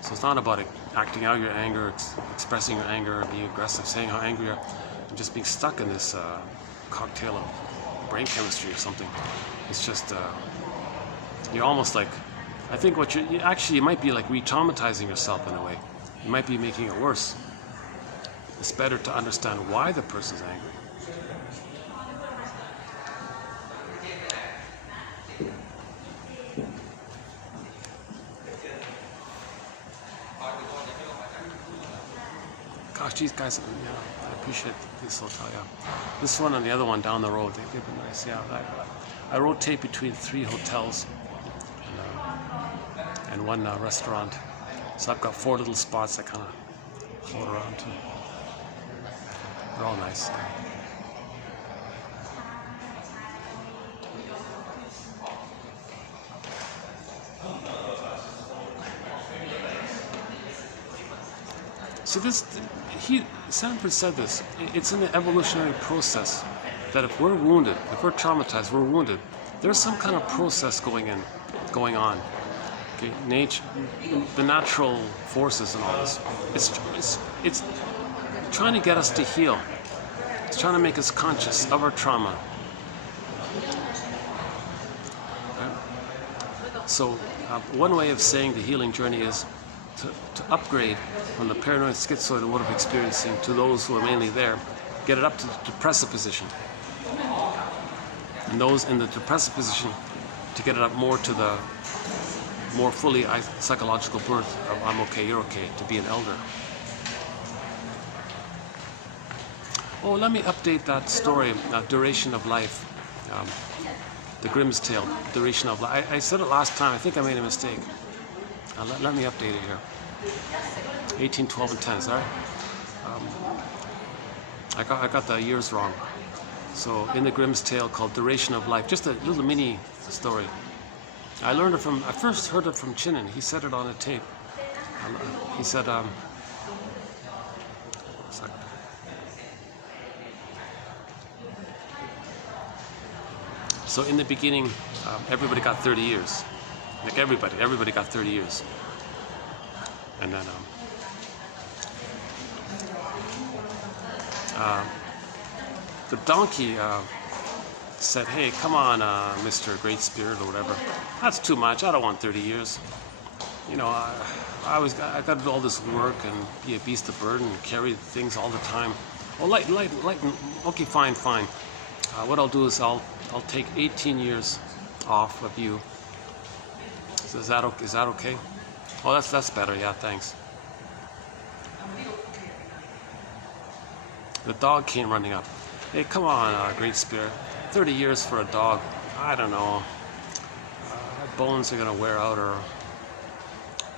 So it's not about acting out your anger, expressing your anger, being aggressive, saying how angry you are, and just being stuck in this cocktail of brain chemistry or something. It's just, you're almost like, I think what you might be like re-traumatizing yourself in a way. You might be making it worse. It's better to understand why the person's angry. Gosh, these guys, yeah, I appreciate this hotel, yeah. This one and the other one down the road, they've been nice, yeah. I rotate between 3 hotels and one restaurant. So I've got 4 little spots I kind of float around to. They're all nice. So Sanford said this, it's in the evolutionary process that if we're wounded, if we're traumatized, we're wounded, there's some kind of process going on. Okay, nature, the natural forces and all this. It's trying to get us to heal. It's trying to make us conscious of our trauma. Okay? So one way of saying the healing journey is to upgrade from the paranoid, schizoid, and emotive experiencing to those who are mainly there, get it up to the depressive position. And those in the depressive position to get it up more to the more fully psychological birth of I'm okay, you're okay, to be an elder. Oh, let me update that story, Duration of Life. The Grimm's Tale, Duration of Life. I said it last time, I think I made a mistake. Let me update it here. 18, 12, and 10, sorry. I got the years wrong. So in the Grimm's Tale called Duration of Life, just a little mini story. I first heard it from Chinnen. He said it on a tape. He said, so in the beginning, everybody got 30 years. Like everybody got 30 years. And then the donkey said, hey, come on, Mr. Great Spirit or whatever. That's too much. I don't want 30 years. You know, I got to do all this work and be a beast of burden and carry things all the time. Well, lighten. Okay, fine. What I'll do is I'll take 18 years off of you. So is that okay? Oh, that's better. Yeah, thanks. The dog came running up. Hey, come on, Great Spirit. 30 years for a dog. I don't know. My bones are gonna wear out, or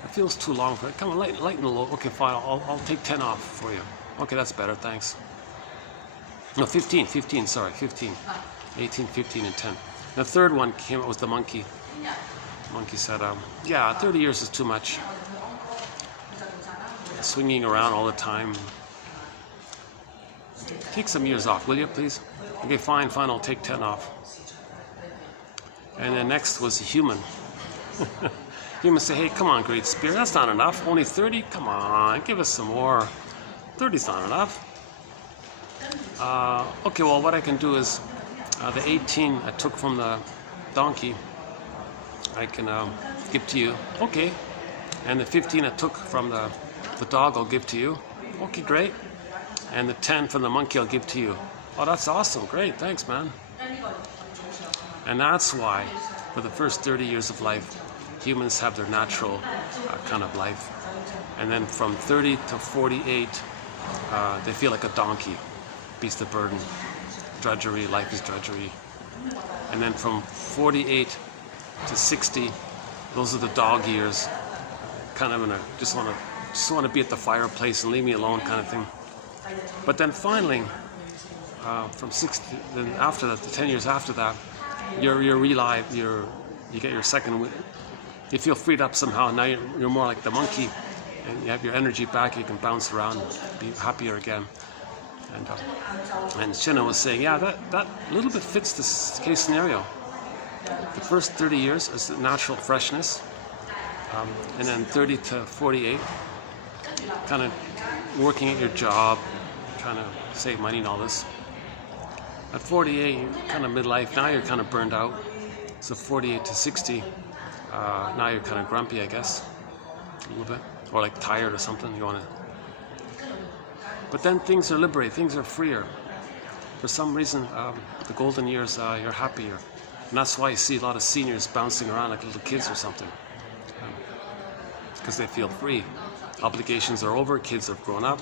it feels too long for it. Come on, lighten the load. Okay, fine. I'll take 10 off for you. Okay, that's better. Thanks. No, 15. Sorry, 15. 18, 15, and 10. The third one came out was the monkey. Monkey said, yeah, 30 years is too much. Swinging around all the time. Take some years off, will you, please? Okay, fine, I'll take 10 off. And then next was a human. Human say, hey, come on, Great Spirit, that's not enough. Only 30? Come on, give us some more. 30's not enough. Okay, well, what I can do is the 18 I took from the donkey, I can give to you. Okay. And the 15 I took from the dog, I'll give to you. Okay, great. And the 10 from the monkey, I'll give to you. Oh, that's awesome. Great. Thanks, man. And that's why, for the first 30 years of life, humans have their natural kind of life. And then from 30 to 48, they feel like a donkey. Beast of burden. Drudgery. Life is drudgery. And then from 48 to 60, those are the dog years. Kind of just want to be at the fireplace and leave me alone kind of thing. But then finally, from 60, then after that, the 10 years after that, you're relive. You get your second wind. You feel freed up somehow. Now you're more like the monkey, and you have your energy back. You can bounce around, and be happier again. And Shinna was saying, yeah, that a little bit fits this case scenario. The first 30 years is the natural freshness, and then 30 to 48, kind of working at your job, trying to save money and all this. At 48, you're kind of midlife. Now you're kind of burned out. So 48 to 60, now you're kind of grumpy, I guess, a little bit, or like tired or something. You want to. But then things are liberated. Things are freer. For some reason, the golden years, you're happier. And that's why you see a lot of seniors bouncing around like little kids or something. Because they feel free. Obligations are over, kids have grown up.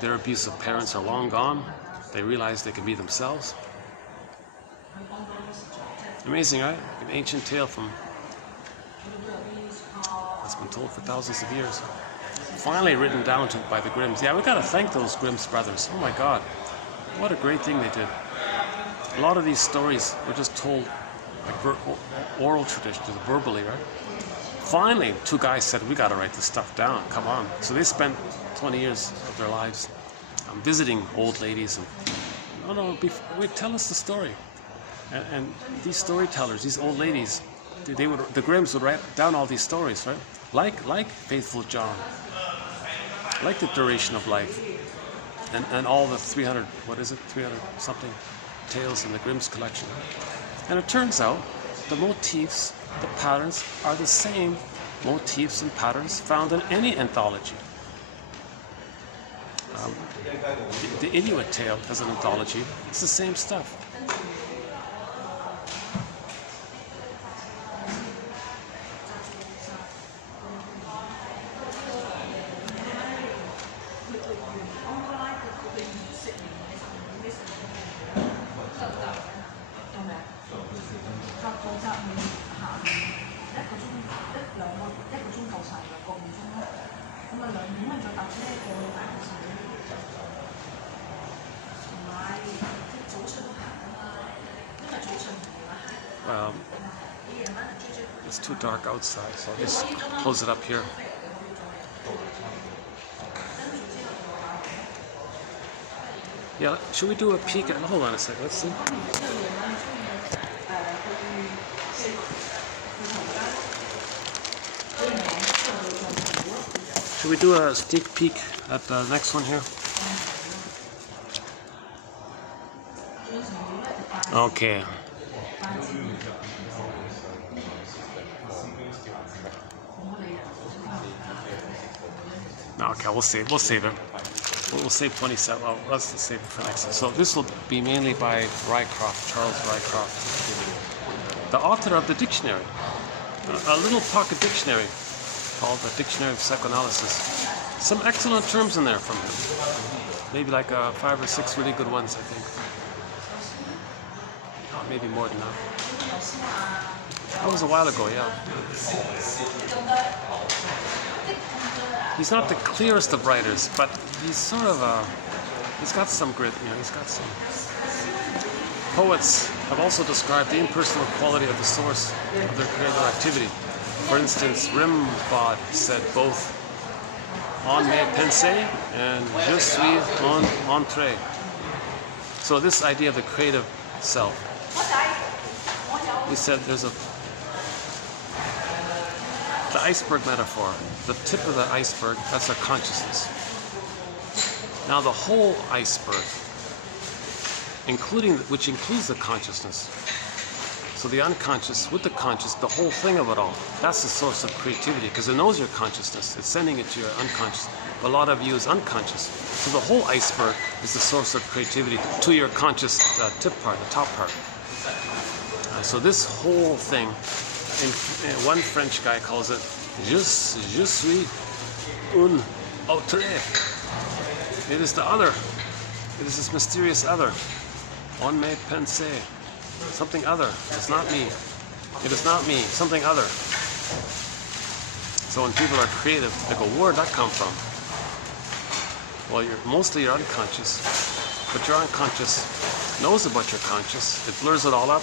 Their abusive parents are long gone. They realize they can be themselves. Amazing, right? An ancient tale that's been told for thousands of years. Finally written down by the Grimms. Yeah, we gotta thank those Grimms brothers. Oh my God. What a great thing they did. A lot of these stories were just told like oral traditions, verbally, right? Finally, two guys said, we gotta write this stuff down, come on. So they spent 20 years of their lives visiting old ladies and, wait, tell us the story. And these storytellers, these old ladies, the Grimms would write down all these stories, right? Like Faithful John, like the duration of life, and all the 300 something tales in the Grimms collection. And it turns out the motifs, the patterns are the same motifs and patterns found in any anthology. The Inuit tale has an anthology. It's the same stuff. It's too dark outside, so I'll just close it up here. Yeah, should we do a peek at, hold on a second, let's see. Should we do a sneak peek at the next one here? Okay. Okay, we'll save it. We'll save 27. Well, let's save it for next time. So this will be mainly by Rycroft, Charles Rycroft, the author of the dictionary, a little pocket dictionary called the Dictionary of Psychoanalysis. Some excellent terms in there from him. Maybe like 5 or 6 really good ones, I think. Maybe more than that. That was a while ago, yeah. He's not the clearest of writers, but he's sort of he's got some grit, he's got some. Poets have also described the impersonal quality of the source of their creative activity. For instance, Rimbaud said both "on mes pensées" and "je suis un entrée." So this idea of the creative self. He said there's the iceberg metaphor, the tip of the iceberg, that's our consciousness. Now the whole iceberg, which includes the consciousness, so the unconscious with the conscious, the whole thing of it all, that's the source of creativity, because it knows your consciousness, it's sending it to your unconscious. But a lot of you is unconscious. So the whole iceberg is the source of creativity to your conscious tip part, the top part. So this whole thing, one French guy calls it je suis un autre. It is the other. It is this mysterious other. On mes pensées. Something other. It's not me. It is not me. Something other. So when people are creative, they go, where'd that come from? Well, you're unconscious, but your unconscious knows about your conscious. It blurs it all up,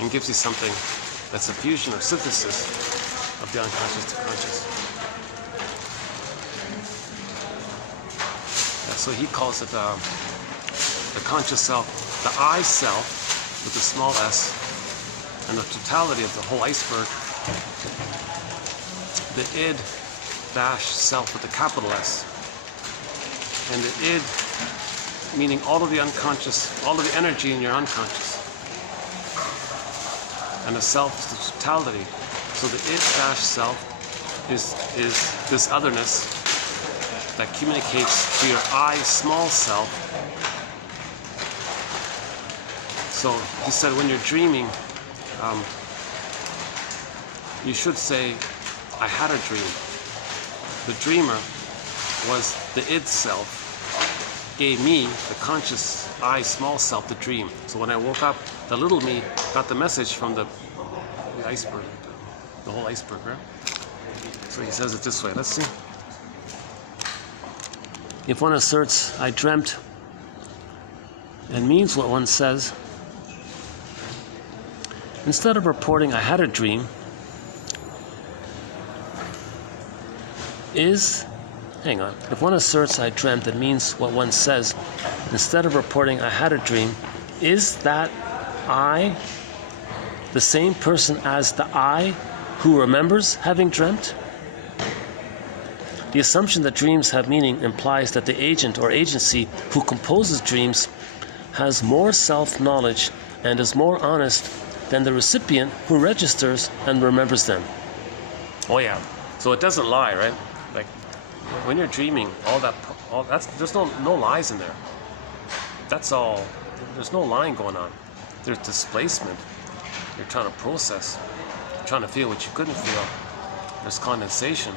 and gives you something that's a fusion or synthesis of the unconscious to conscious. Yeah, so he calls it the conscious self, the I self with a small s, and the totality of the whole iceberg, the id dash self with a capital S, and the id meaning all of the unconscious, all of the energy in your unconscious, and the self is the totality. So the id dash self is this otherness that communicates to your I small self. So he said when you're dreaming, you should say, I had a dream. The dreamer was the id self, gave me, the conscious I small self, the dream. So when I woke up, the little me got the message from the iceberg, the whole iceberg, right? So he says it this way. Let's see. If one asserts, I dreamt, and means what one says, instead of reporting, I had a dream, if one asserts I dreamt and means what one says, instead of reporting I had a dream, is that I the same person as the I who remembers having dreamt? The assumption that dreams have meaning implies that the agent or agency who composes dreams has more self-knowledge and is more honest than the recipient who registers and remembers them. Oh yeah, so it doesn't lie, right? Like when you're dreaming, there's no lies in there. That's all. There's no lying going on. There's displacement. You're trying to process. You're trying to feel what you couldn't feel. There's condensation.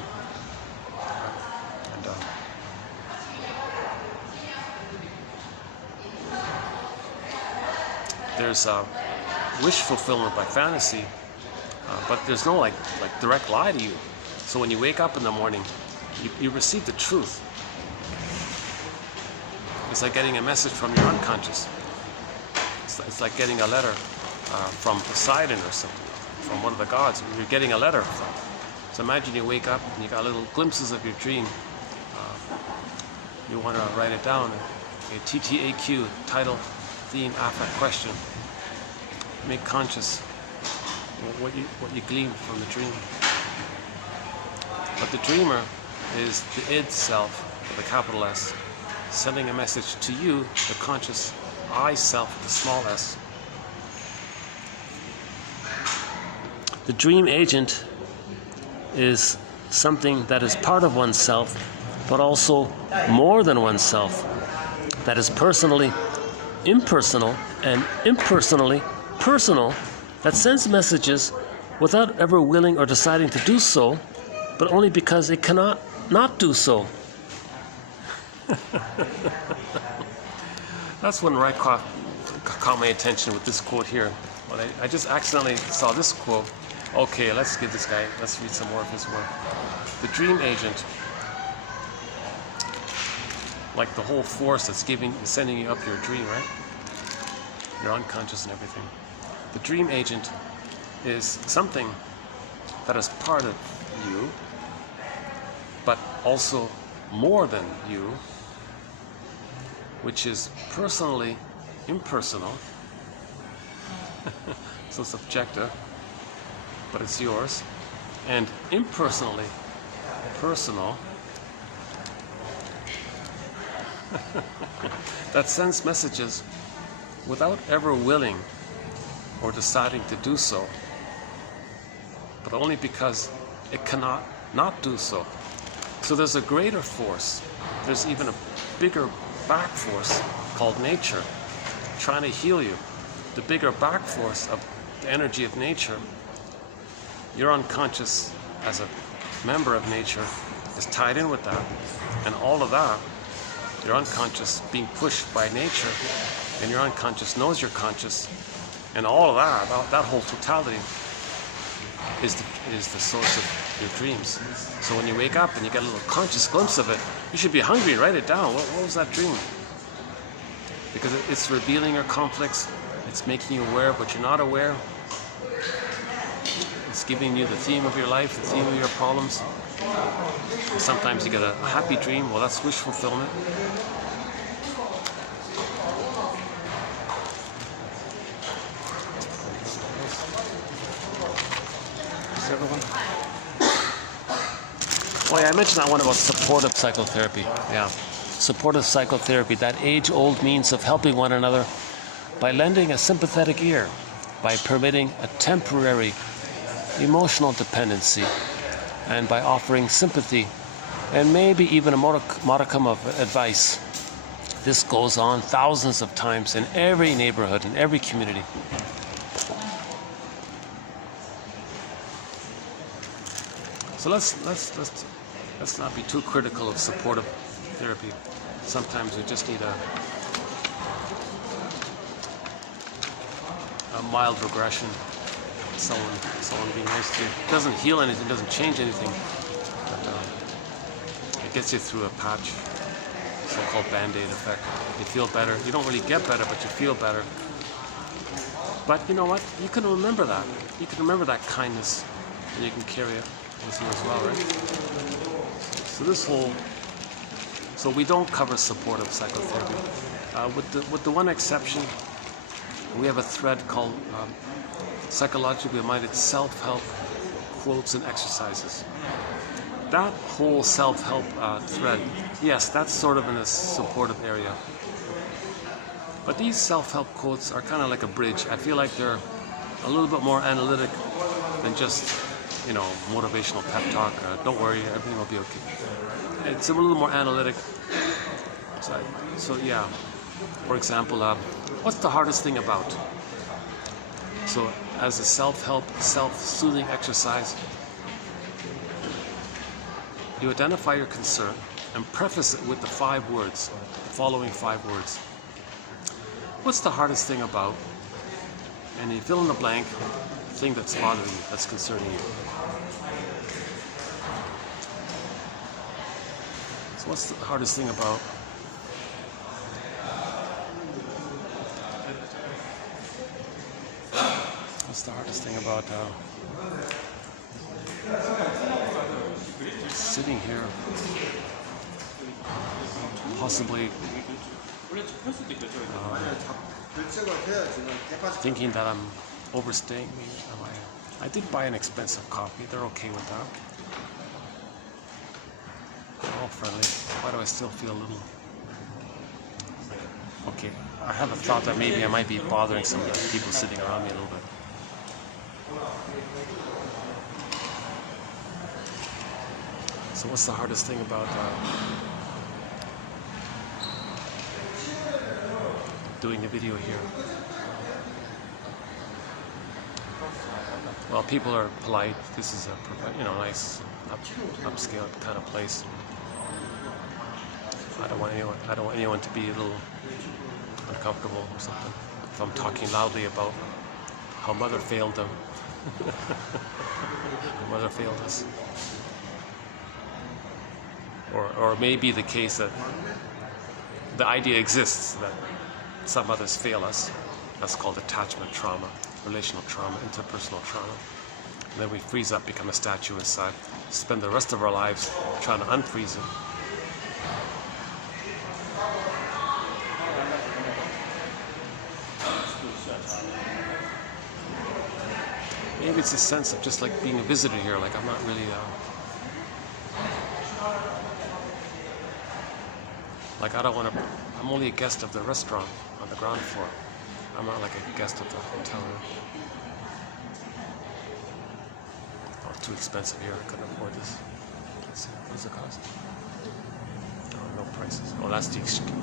And there's wish fulfillment by fantasy, but there's no like direct lie to you. So when you wake up in the morning, you receive the truth. It's like getting a message from your unconscious. It's like getting a letter from Poseidon or something, from one of the gods. You're getting a letter from. So imagine you wake up and you got little glimpses of your dream. You want to write it down. TTAQ, title, theme, affect, question. Make conscious what you glean from the dream. But the dreamer is the id self, with a capital S, sending a message to you, the conscious I self, with a small s. The dream agent is something that is part of oneself, but also more than oneself, that is personally impersonal and impersonally personal, that sends messages without ever willing or deciding to do so, but only because it cannot not do so. That's when Rykoff caught my attention with this quote here. But I just accidentally saw this quote. Okay, let's read some more of his work. The dream agent, like the whole force that's sending you up your dream, right? Your unconscious and everything. The dream agent is something that is part of you, but also more than you, which is personally impersonal, so subjective, but it's yours, and impersonally personal, that sends messages without ever willing or deciding to do so, but only because it cannot not do so. So there's a greater force, there's even a bigger back force called nature trying to heal you. The bigger back force of the energy of nature, your unconscious as a member of nature is tied in with that, and all of that, your unconscious being pushed by nature, and your unconscious knows you're conscious, and all of that whole totality is the source of your dreams. So when you wake up and you get a little conscious glimpse of it, you should be hungry and write it down. What was that dream? Because it's revealing your conflicts, it's making you aware of what you're not aware, It's giving you the theme of your life, the theme of your problems. And sometimes you get a happy dream. Well, that's wish fulfillment. Is everyone? Oh yeah, I mentioned that one about supportive psychotherapy. Yeah. Supportive psychotherapy, that age-old means of helping one another by lending a sympathetic ear, by permitting a temporary emotional dependency, and by offering sympathy and maybe even a modicum of advice. This goes on thousands of times in every neighborhood, in every community. So let's not be too critical of supportive therapy. Sometimes we just need a mild regression. Someone being nice to you. It doesn't heal anything, doesn't change anything, but it gets you through a patch, so-called band-aid effect. You feel better. You don't really get better, but you feel better. But you know what? You can remember that. You can remember that kindness, and you can carry it with you as well, right? So we don't cover supportive psychotherapy. With the one exception, we have a thread called Psychologically Minded Self-Help Quotes and Exercises. That whole self-help thread, yes, that's sort of in a supportive area. But these self-help quotes are kind of like a bridge. I feel like they're a little bit more analytic than just, motivational pep talk. Don't worry, everything will be okay. It's a little more analytic. So yeah, for example, what's the hardest thing about? So as a self-help, self-soothing exercise, you identify your concern and preface it with the following five words. What's the hardest thing about? And you fill in the blank, thing that's bothering you, that's concerning you. So what's the hardest thing about? What's the hardest thing about sitting here, possibly thinking that I'm overstaying? I did buy an expensive coffee. They're okay with that. They're all friendly. Why do I still feel a little... Okay, I have a thought that maybe I might be bothering some of the people sitting around me a little bit. So what's the hardest thing about doing a video here? Well, people are polite. This is a nice upscale kind of place. I don't want anyone to be a little uncomfortable or something. If I'm talking loudly about how Mother failed them. Mother failed us. Or it may be the case that the idea exists that some others fail us. That's called attachment trauma, relational trauma, interpersonal trauma. And then we freeze up, become a statue inside, spend the rest of our lives trying to unfreeze it. Maybe it's a sense of just like being a visitor here, like I'm not really I'm only a guest of the restaurant on the ground floor. I'm not like a guest of the hotel room. Oh, it's too expensive here, I couldn't afford this. Let's see, what does it cost? Oh, no prices. Oh, that's the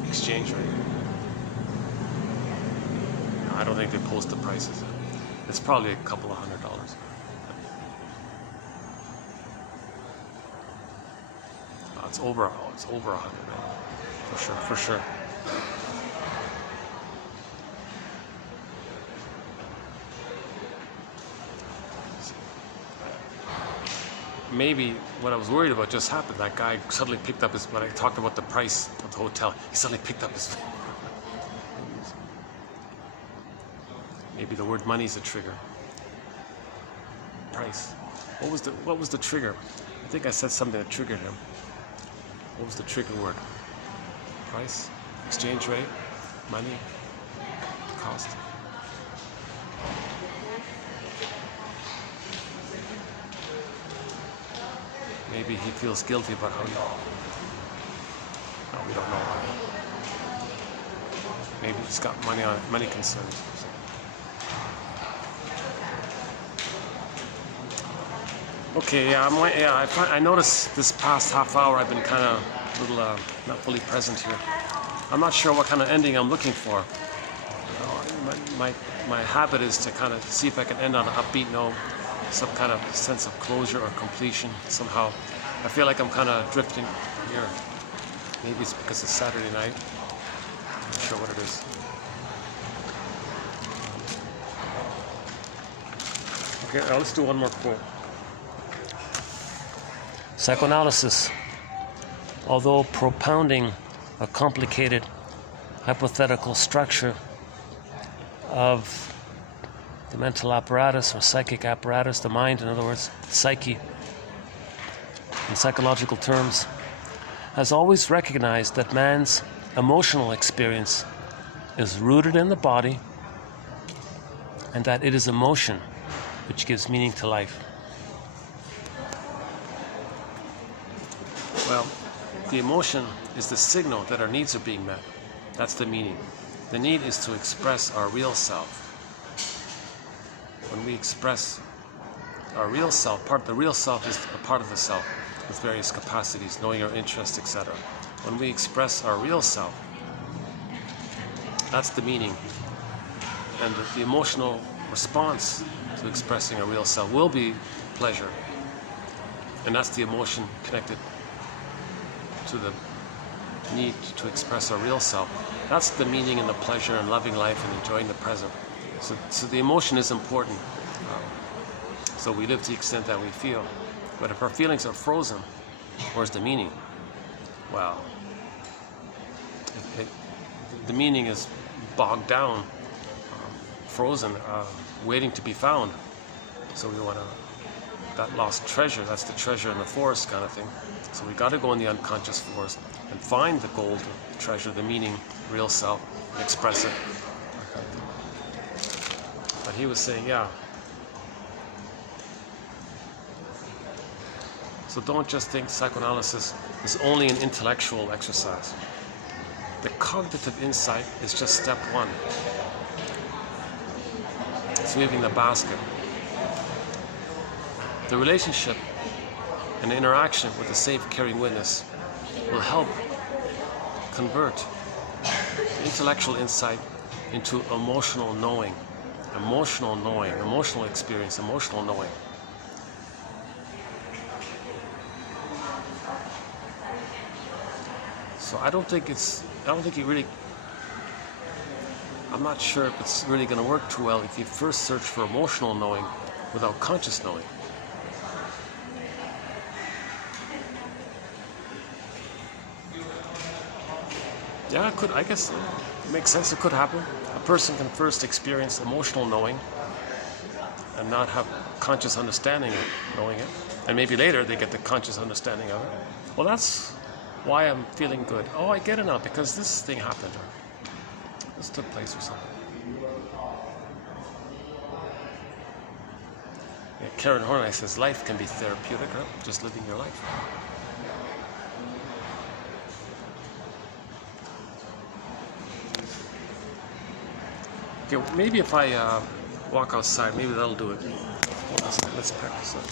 exchange rate. No, I don't think they post the prices. It's probably a couple of $100. Oh, it's over 100, man. For sure. Maybe what I was worried about just happened. That guy suddenly picked up his, when I talked about the price of the hotel, he suddenly picked up his... Maybe the word money is a trigger. price. What was the trigger? I think I said something that triggered him. What was the trigger word? Price? Exchange rate? Money? Cost? Maybe he feels guilty about how he... No, we don't know. Maybe he's got money concerns. Okay, yeah, I noticed this past half hour I've been kind of a little not fully present here. I'm not sure what kind of ending I'm looking for. My habit is to kind of see if I can end on an upbeat note, some kind of sense of closure or completion somehow. I feel like I'm kind of drifting here. Maybe it's because it's Saturday night. I'm not sure what it is. Okay, let's do one more quote. Psychoanalysis, although propounding a complicated hypothetical structure of the mental apparatus or psychic apparatus, the mind, in other words, psyche, in psychological terms, has always recognized that man's emotional experience is rooted in the body and that it is emotion which gives meaning to life. Well, the emotion is the signal that our needs are being met. That's the meaning. The need is to express our real self. When we express our real self, the real self is a part of the self with various capacities, knowing our interests, etc. When we express our real self, that's the meaning. And the emotional response to expressing our real self will be pleasure. And that's the emotion connected to the need to express our real self. That's the meaning and the pleasure in loving life and enjoying the present. So the emotion is important. So we live to the extent that we feel. But if our feelings are frozen, where's the meaning? Well, the meaning is bogged down, frozen, waiting to be found. So we want to, that lost treasure, that's the treasure in the forest kind of thing. So we got to go in the unconscious forest and find the gold, the treasure, the meaning, real self, and express it. But he was saying, yeah. So don't just think psychoanalysis is only an intellectual exercise. The cognitive insight is just step one. It's weaving the basket. The relationship and the interaction with the safe caring witness will help convert the intellectual insight into emotional knowing, emotional experience, emotional knowing. So I'm not sure if it's really going to work too well if you first search for emotional knowing without conscious knowing. Yeah, it could. I guess it makes sense. It could happen. A person can first experience emotional knowing and not have conscious understanding of knowing it, and maybe later they get the conscious understanding of it. Well, that's why I'm feeling good. Oh, I get it now because this thing happened, or this took place, or something. Yeah, Karen Horney says life can be therapeutic, right? Just living your life. Okay, maybe if I walk outside, maybe that'll do it. Let's pack this up.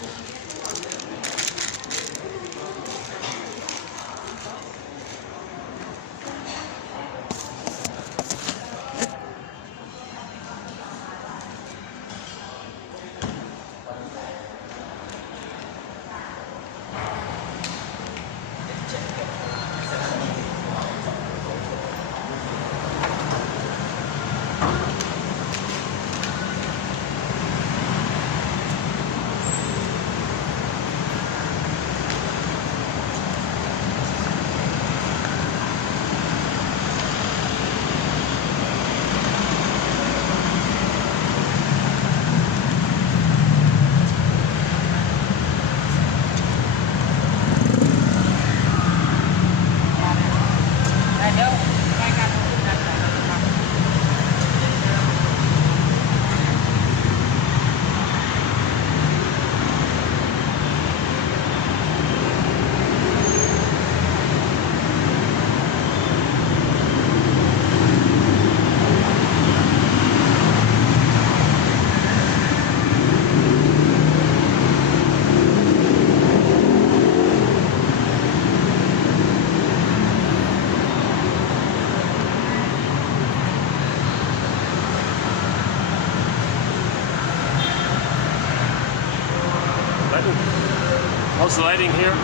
How's the lighting here?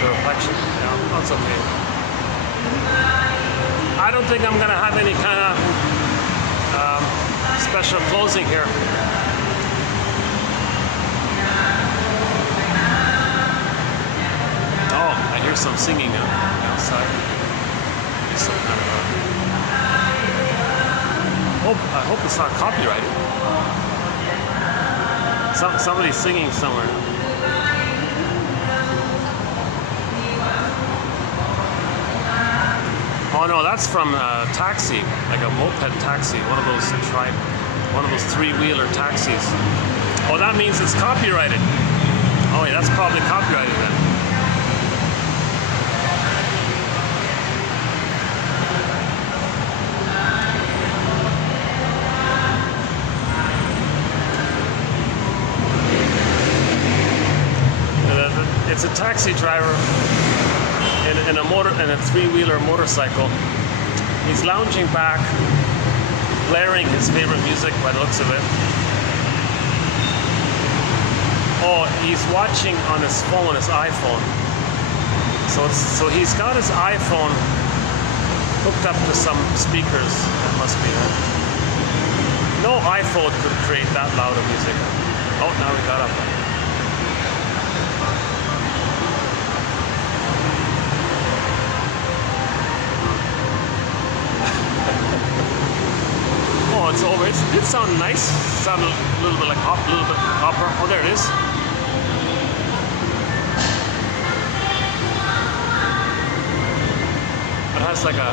The reflection? Yeah, that's okay. I don't think I'm gonna have any kind of special closing here. Oh, I hear some singing outside. Some kind of I hope it's not copyrighted. Somebody's singing somewhere. Oh no, that's from a taxi, like a moped taxi, one of those three-wheeler taxis. Oh, that means it's copyrighted. Oh yeah, that's probably copyrighted then. It's a taxi driver in a three-wheeler motorcycle. He's lounging back, blaring his favorite music by the looks of it. Oh, he's watching on his phone, his iPhone. So he's got his iPhone hooked up to some speakers. That must be it. No iPhone could create that loud of music. Oh, now we got up. Oh, it's over. It did sound nice. Sound a little bit like opera. Oh, there it is. It has like a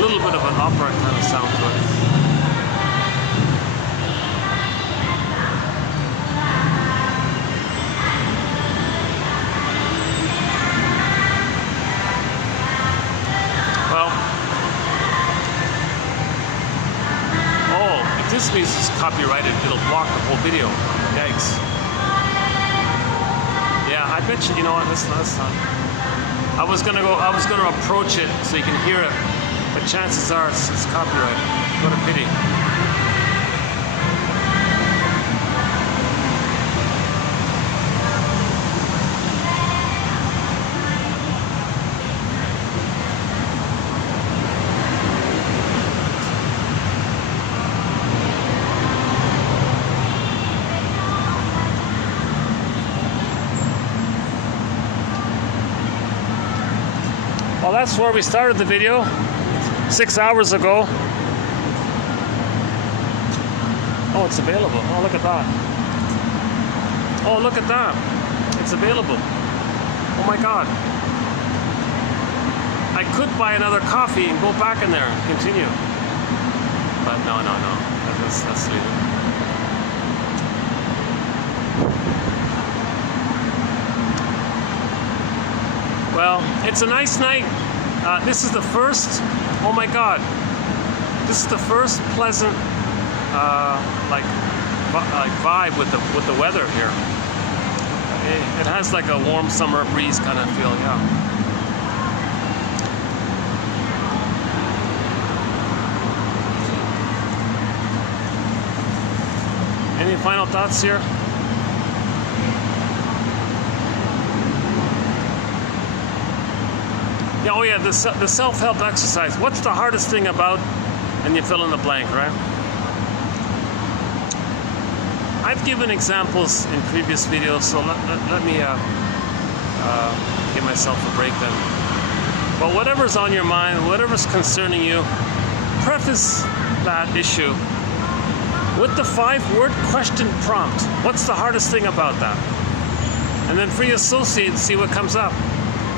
little bit of an opera kind of sound to it. This music is copyrighted, it'll block the whole video. Yikes. Yeah, I bet you know what, that's not. I was gonna approach it so you can hear it, but chances are it's copyrighted. What a pity. Well, that's where we started the video 6 hours ago. Oh, it's available. Oh, look at that. Oh, look at that. It's available. Oh my God. I could buy another coffee and go back in there and continue. But no. Let's leave it. Well, it's a nice night. This is the first, oh my God, this is the first pleasant vibe with the weather here. It has like a warm summer breeze kind of feel, yeah. Any final thoughts here? Yeah, oh yeah, the self-help exercise. What's the hardest thing about, and you fill in the blank, right? I've given examples in previous videos, so let me give myself a break then. But whatever's on your mind, whatever's concerning you, preface that issue with the 5-word question prompt. What's the hardest thing about that? And then free associate and see what comes up.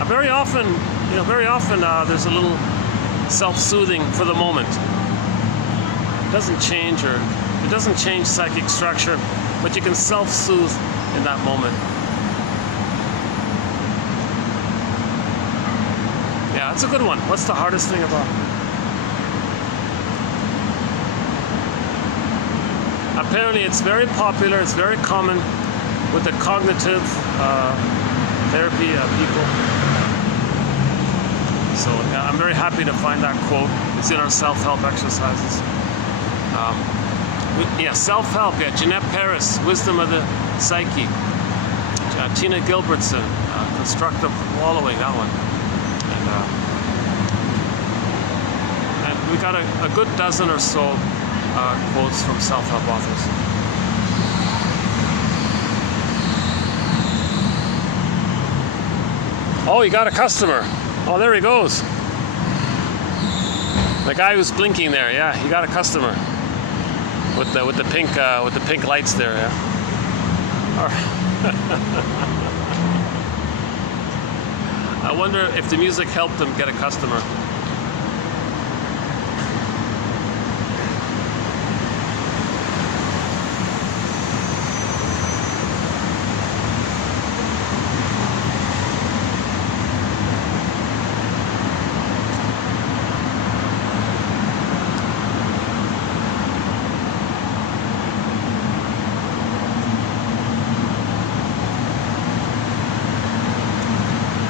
Very often there's a little self-soothing for the moment. It doesn't change psychic structure, but you can self-soothe in that moment. Yeah, that's a good one. What's the hardest thing about it? Apparently it's very popular, it's very common with the cognitive therapy people. So yeah, I'm very happy to find that quote. It's in our self-help exercises. Yeah, self-help. Yeah, Jeanette Paris, Wisdom of the Psyche. Tina Gilbertson, Constructive Wallowing. That one. And we got a good dozen or so quotes from self-help authors. Oh, you got a customer. Oh, there he goes. The guy who's blinking there. Yeah, he got a customer with the pink lights there. Yeah. All right. I wonder if the music helped him get a customer.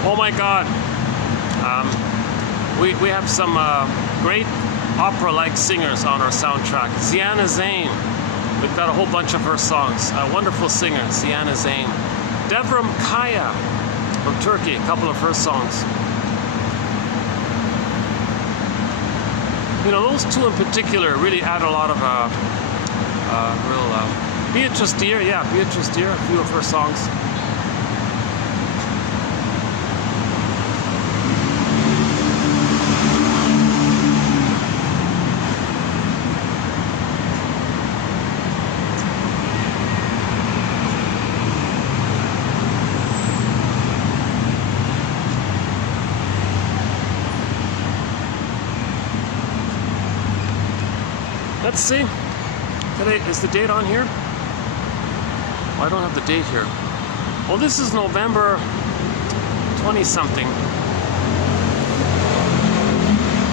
Oh my God, we have some great opera-like singers on our soundtrack. Ziana Zain, we've got a whole bunch of her songs. A wonderful singer, Ziana Zain. Devrim Kaya from Turkey, a couple of her songs. You know, those two in particular really add a lot of real... Beatrice Deer, yeah, Beatrice Deer, a few of her songs. Let's see. Today is the date on here? Oh, I don't have the date here. Well, this is November 20-something.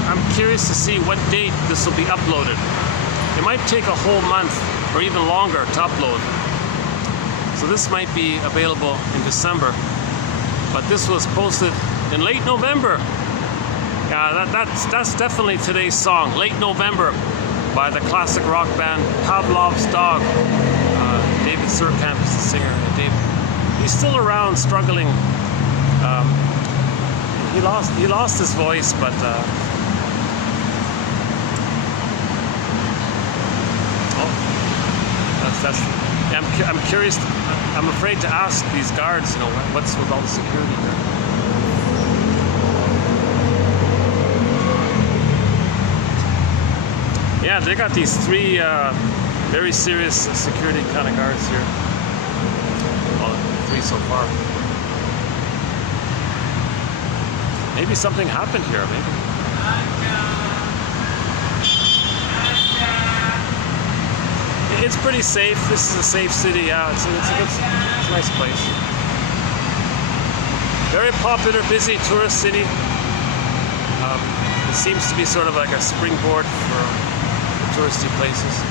I'm curious to see what date this will be uploaded. It might take a whole month or even longer to upload. So this might be available in December. But this was posted in late November. Yeah, that's definitely today's song, Late November, by the classic rock band Pavlov's Dog. David Surkamp is the singer. He's still around, struggling. He lost his voice, but I'm curious. I'm afraid to ask these guards, you know, what's with all the security here. Yeah, they got these three very serious security kind of guards here. Well, three so far. Maybe something happened here, maybe. It's pretty safe. This is a safe city, yeah. It's a nice place. Very popular, busy tourist city. It seems to be sort of like a springboard for touristy places.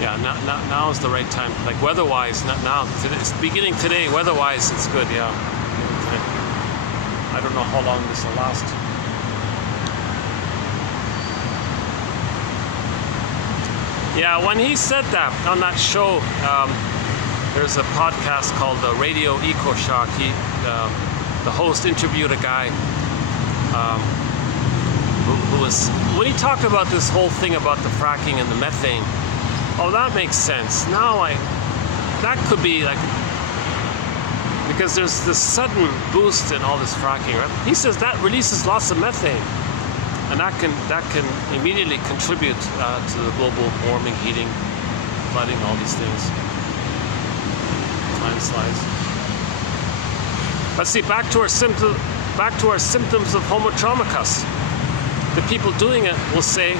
Yeah, now is the right time. Like weather-wise, not now. It's beginning today. Weather-wise, it's good. Yeah. I don't know how long this will last. Yeah, when he said that on that show, there's a podcast called Radio Eco Shock. The host interviewed a guy who was, when he talked about this whole thing about the fracking and the methane, oh, that makes sense. Now that could be like, because there's this sudden boost in all this fracking, right? He says that releases lots of methane. And that can immediately contribute to the global warming, heating, flooding, all these things, landslides. But see, back to our symptoms of homotraumacus. The people doing it will say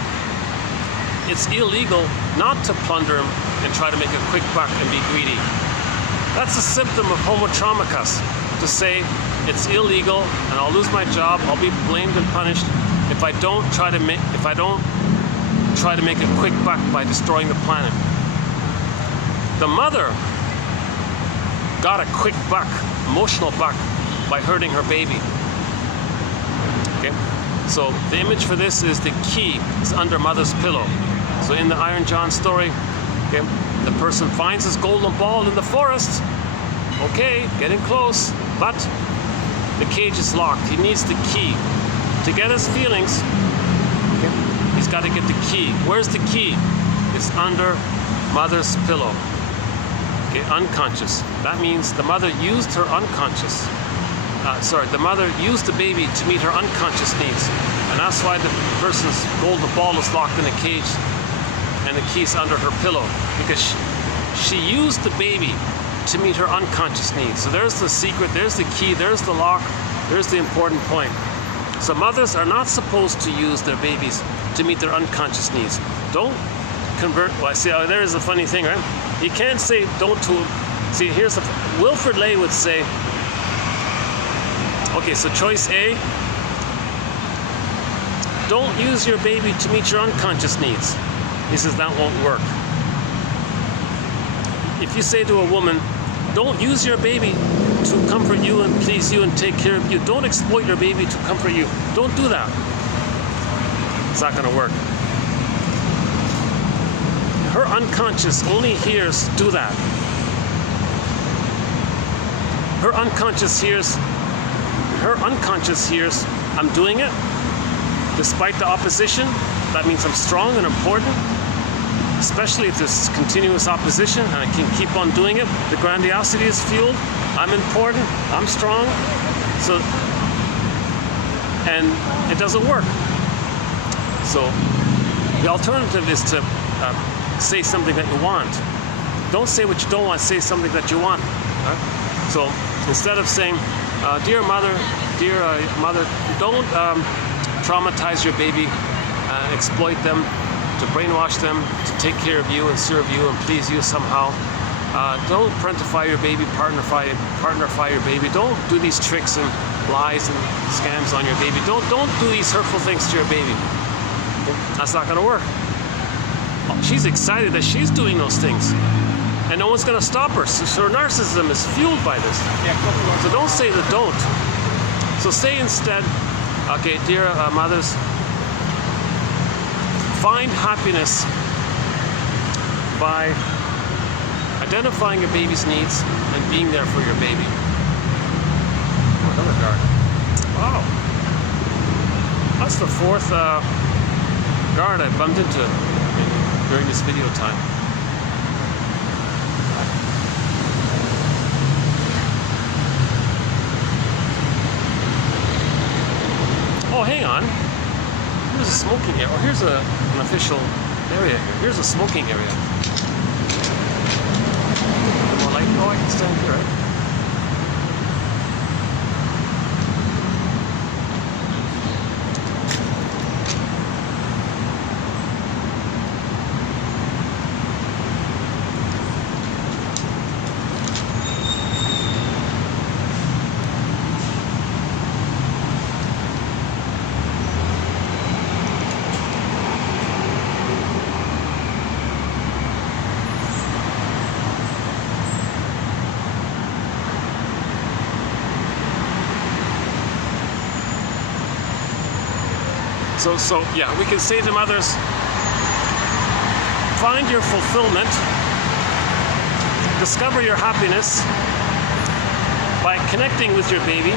it's illegal not to plunder them and try to make a quick buck and be greedy. That's a symptom of homotraumacus. To say it's illegal and I'll lose my job, I'll be blamed and punished if I don't try to make a quick buck by destroying the planet. The mother got a quick buck, emotional buck, by hurting her baby. Okay, so the image for this is the key is under mother's pillow. So in the Iron John story, okay, the person finds his golden ball in the forest. Okay, getting close, but the cage is locked. He needs the key to get his feelings. Okay, he's got to get the key. Where's the key? It's under mother's pillow. Okay, unconscious. That means the mother used her unconscious. The mother used the baby to meet her unconscious needs, and that's why the person's golden ball is locked in a cage, and the key's under her pillow, because she used the baby to meet her unconscious needs. So there's the secret, there's the key, there's the lock, there's the important point. So mothers are not supposed to use their babies to meet their unconscious needs. Don't convert. Well, see, there's the funny thing, right? You can't say don't to. See, here's the. Wilfred Lay would say. Okay, so choice A. Don't use your baby to meet your unconscious needs. He says that won't work. If you say to a woman, don't use your baby to comfort you and please you and take care of you. Don't exploit your baby to comfort you. Don't do that. It's not going to work. Her unconscious only hears do that. Her unconscious hears I'm doing it despite the opposition. That means I'm strong and important. Especially if there's continuous opposition and I can keep on doing it. The grandiosity is fueled. I'm important. I'm strong. So, and it doesn't work. So the alternative is to say something that you want. Don't say what you don't want. Say something that you want. Right? So instead of saying, dear mother, don't traumatize your baby, exploit them, to brainwash them, to take care of you and serve you and please you somehow. Don't parentify your baby, partnerify your baby. Don't do these tricks and lies and scams on your baby. Don't do these hurtful things to your baby. That's not going to work. She's excited that she's doing those things, and no one's going to stop her. So her narcissism is fueled by this. So don't say the don't. So say instead, okay, dear mothers, find happiness by identifying your baby's needs and being there for your baby. Oh, another guard. Wow. That's the fourth guard I bumped into during this video time. Oh, hang on. Here's a smoking area. Or here's an official area here. Here's a smoking area. More light. Oh, I can stand here, right? So yeah, we can say to mothers, find your fulfillment, discover your happiness by connecting with your baby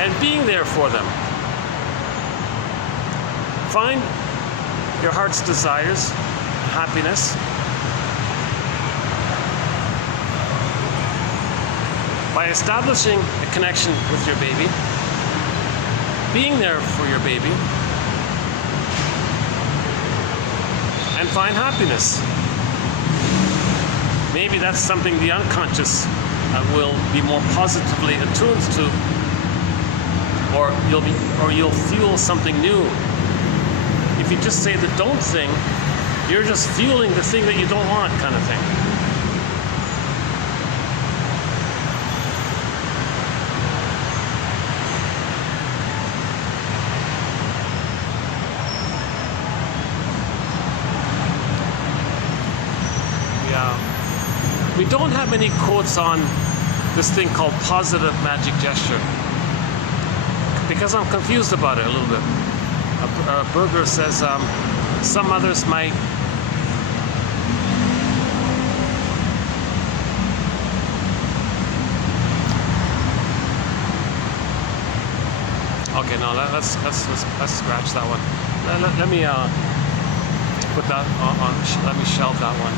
and being there for them. Find your heart's desires, happiness, by establishing a connection with your baby, being there for your baby, and find happiness. Maybe that's something the unconscious will be more positively attuned to, or you'll fuel something new. If you just say the don't thing, you're just fueling the thing that you don't want, kind of thing. we don't have any quotes on this thing called positive magic gesture, because I'm confused about it a little bit. Berger says some others might okay, no, let's scratch that one. Let me put that on. Let me shelve that one.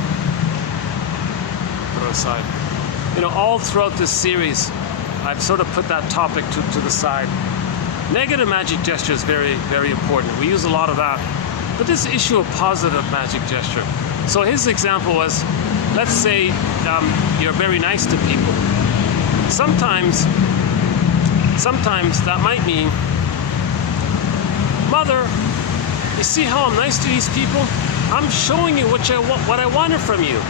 Put it aside. You know, all throughout this series, I've sort of put that topic to the side. Negative magic gesture is very, very important. We use a lot of that. But this issue of positive magic gesture. So his example was, let's say you're very nice to people. Sometimes that might mean, Mother, you see how I'm nice to these people? I'm showing you what I wanted from you.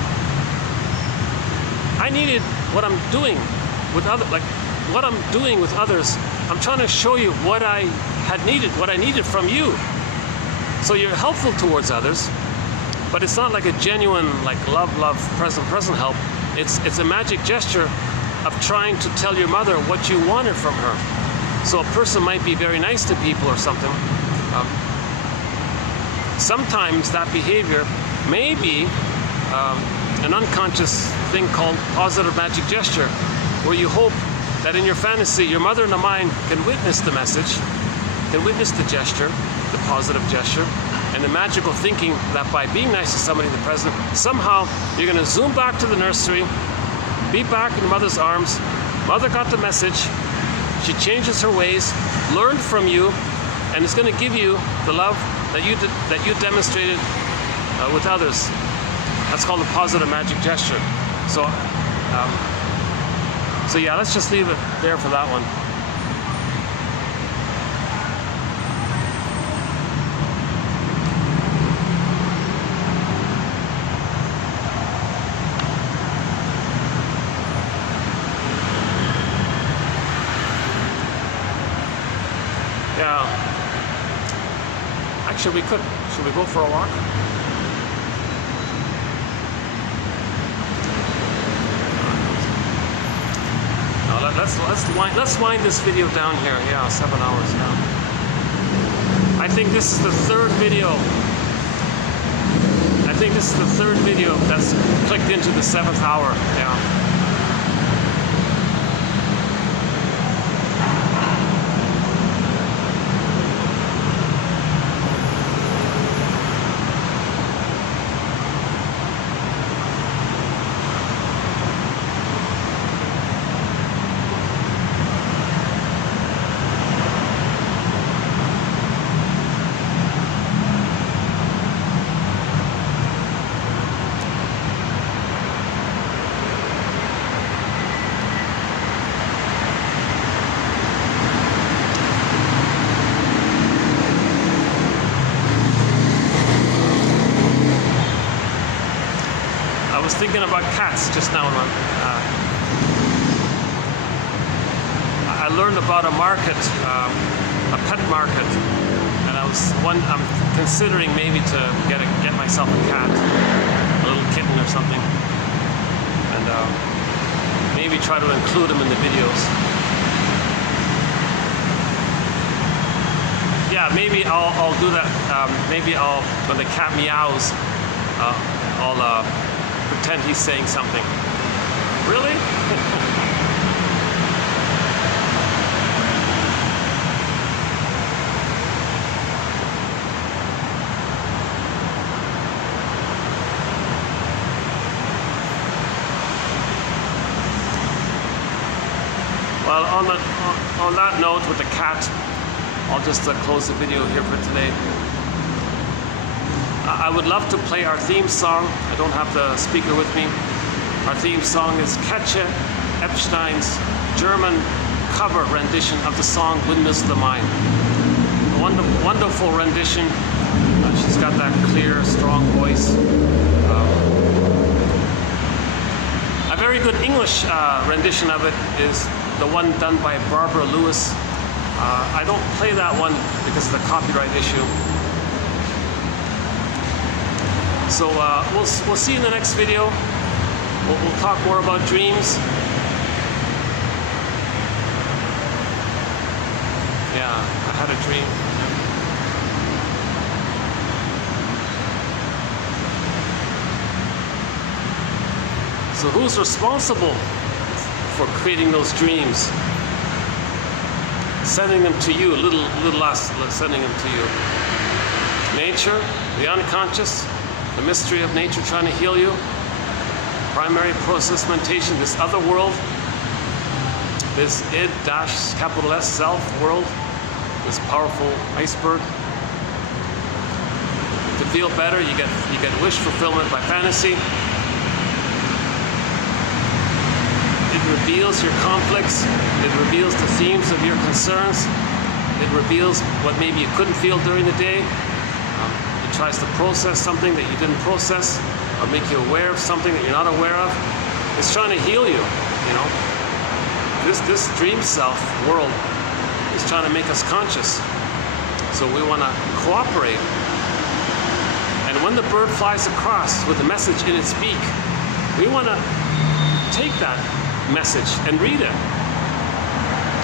I needed what I'm doing with others. I'm trying to show you what I needed from you. So you're helpful towards others, but it's not like a genuine, like love, present help. It's a magic gesture of trying to tell your mother what you wanted from her. So a person might be very nice to people or something. Sometimes that behavior may be an unconscious thing called positive magic gesture, where you hope that in your fantasy, your mother in the mind can witness the message, can witness the gesture, the positive gesture, and the magical thinking that by being nice to somebody in the present, somehow you're going to zoom back to the nursery, be back in mother's arms. Mother got the message. She changes her ways, learned from you, and it's going to give you the love that you demonstrated with others. That's called a positive magic gesture. So yeah, let's just leave it there for that one. Yeah. Actually, should we go for a walk? Let's wind this video down here. Yeah, 7 hours now. I think this is the third video. I think this is the third video that's clicked into the 7th hour. Yeah. I was thinking about cats just now. I learned about a market, a pet market, and I'm considering maybe to get myself a cat, a little kitten or something, and maybe try to include them in the videos. Yeah, maybe I'll do that. Maybe when the cat meows, I'll pretend he's saying something. Really? Well, on that note with the cat, I'll just close the video here for today. I would love to play our theme song. I don't have the speaker with me. Our theme song is Katja Epstein's German cover rendition of the song Windmills of the Mind. A wonderful rendition. She's got that clear, strong voice. A very good English rendition of it is the one done by Barbara Lewis. I don't play that one because of the copyright issue. So we'll see you in the next video. we'll talk more about dreams. Yeah, I had a dream. So who's responsible for creating those dreams? Sending them to you, a little less, sending them to you. Nature, the unconscious, the mystery of nature trying to heal you. Primary process mentation, this other world, this id dash capital S self world, this powerful iceberg. To feel better, you get wish fulfillment by fantasy. It reveals your conflicts. It reveals the themes of your concerns. It reveals what maybe you couldn't feel during the day. It tries to process something that you didn't process, or make you aware of something that you're not aware of. It's trying to heal you, you know. This dream self world is trying to make us conscious. So we want to cooperate. And when the bird flies across with a message in its beak, we want to take that message and read it.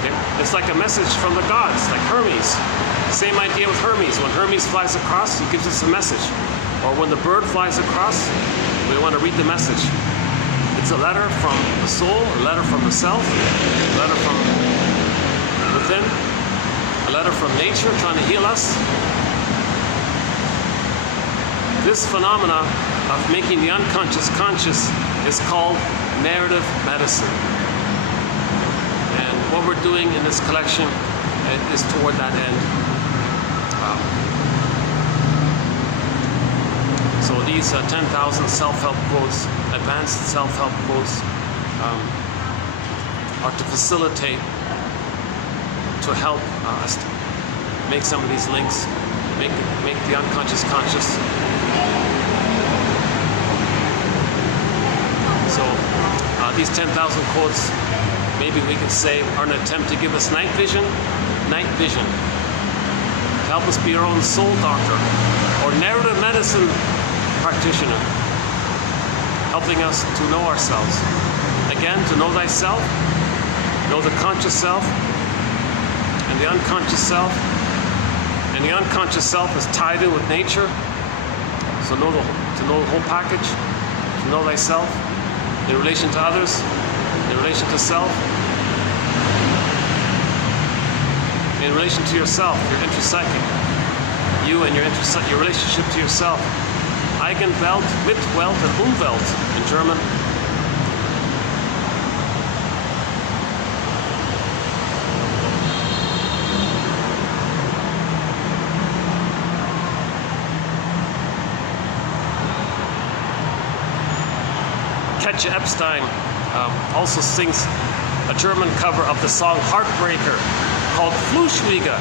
Okay? It's like a message from the gods, like Hermes. Same idea with Hermes. When Hermes flies across, he gives us a message. Or when the bird flies across, we want to read the message. It's a letter from the soul, a letter from the self, a letter from within, a letter from nature trying to heal us. This phenomena of making the unconscious conscious is called narrative medicine. And what we're doing in this collection is toward that end. So these 10,000 self-help quotes, advanced self-help quotes, are to facilitate, to help us to make some of these links, make the unconscious conscious. So these 10,000 quotes, maybe we could say, are an attempt to give us night vision, to help us be our own soul doctor, or narrative medicine practitioner, helping us to know ourselves. Again, to know thyself, know the conscious self, and the unconscious self. And the unconscious self is tied in with nature. So to know the whole package, to know thyself, in relation to others, in relation to self, in relation to yourself, your intrapsychic, you and your relationship to yourself. Eigenwelt, Mitwelt, and Umwelt in German. Katja Epstein also sings a German cover of the song Heartbreaker called Fluschwieger.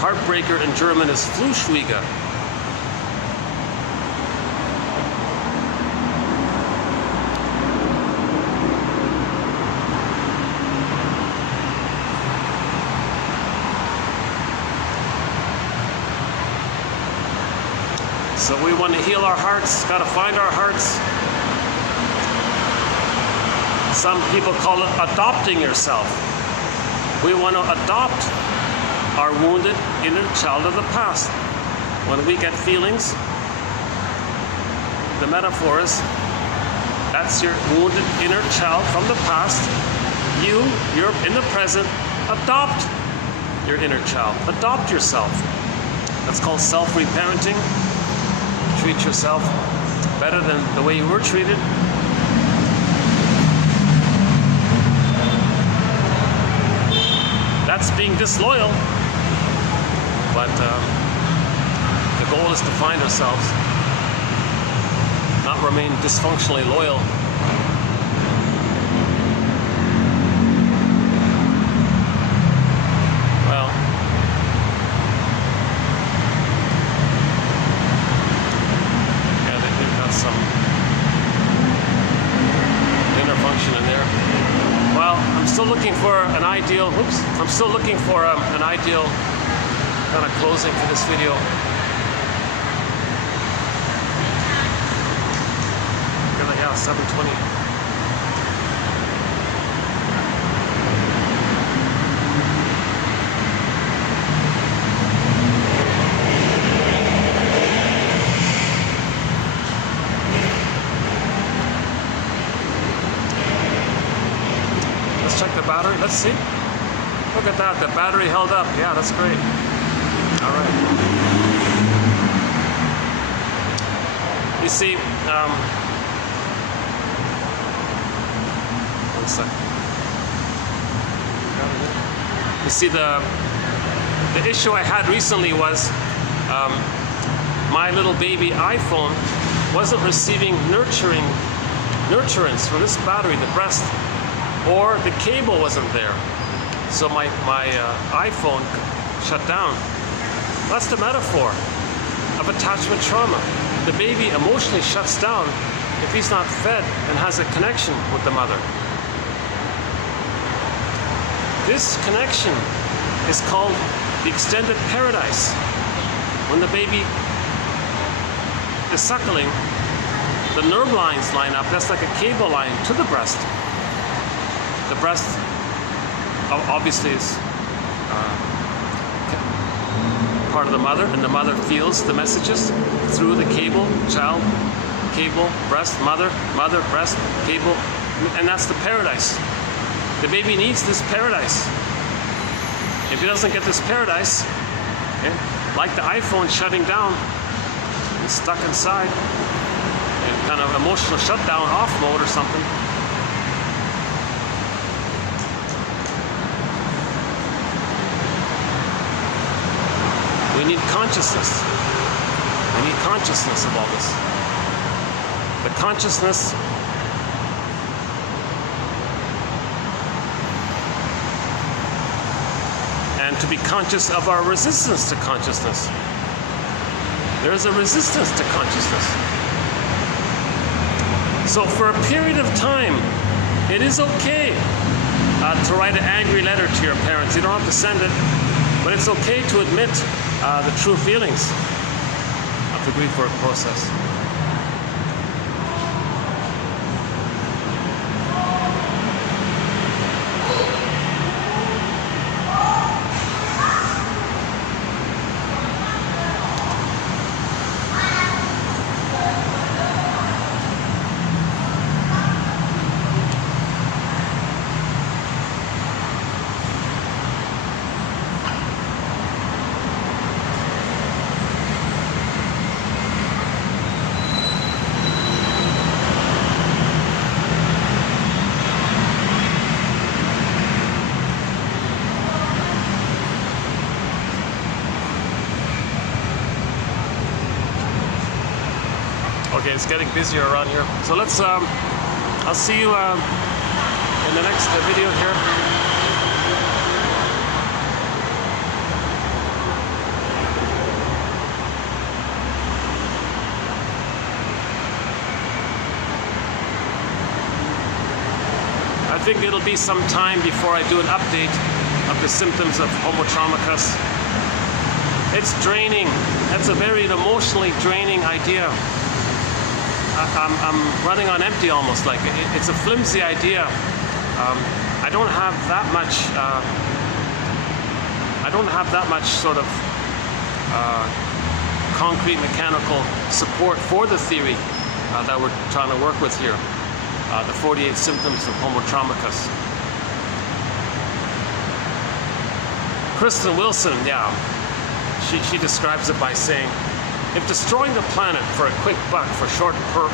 Heartbreaker in German is Fluschwieger. So we want to heal our hearts, got to find our hearts. Some people call it adopting yourself. We want to adopt our wounded inner child of the past. When we get feelings, the metaphor is, that's your wounded inner child from the past. You're in the present, adopt your inner child. Adopt yourself. That's called self-reparenting. Treat yourself better than the way you were treated. That's being disloyal. But the goal is to find ourselves, not remain dysfunctionally loyal. Well, yeah, they've got some inner function in there. Well, I'm still looking looking for an ideal, I'm still looking for an ideal kind of closing for this video. Yeah, 7:20. Let's check the battery. Let's see. Look at that. The battery held up. Yeah, that's great. All right. You see, one second. You see, the issue I had recently was my little baby iPhone wasn't receiving nurturance from this battery, the breast, or the cable wasn't there. So my iPhone shut down. That's the metaphor of attachment trauma. The baby emotionally shuts down if he's not fed and has a connection with the mother. This connection is called the extended paradise. When the baby is suckling, the nerve lines line up. That's like a cable line to the breast. The breast obviously is part of the mother, and the mother feels the messages through the cable, child, cable, breast, mother, breast, cable, and that's the paradise. The baby needs this paradise. If he doesn't get this paradise, okay, like the iPhone shutting down, he's stuck inside, in kind of emotional shutdown, off mode or something. We need consciousness. We need consciousness of all this. The consciousness and to be conscious of our resistance to consciousness. There is a resistance to consciousness. So for a period of time, it is okay to write an angry letter to your parents. You don't have to send it, but it's okay to admit the true feelings of the grief work process. Okay, it's getting busier around here. So let's, I'll see you in the next video here. I think it'll be some time before I do an update of the symptoms of homotraumacus. It's draining. That's a very emotionally draining idea. I'm running on empty almost, like it's a flimsy idea. I don't have that much sort of concrete mechanical support for the theory that we're trying to work with here. The 48 symptoms of homotraumacus. Kristen Wilson, yeah, she describes it by saying, if destroying the planet for a quick buck for short-term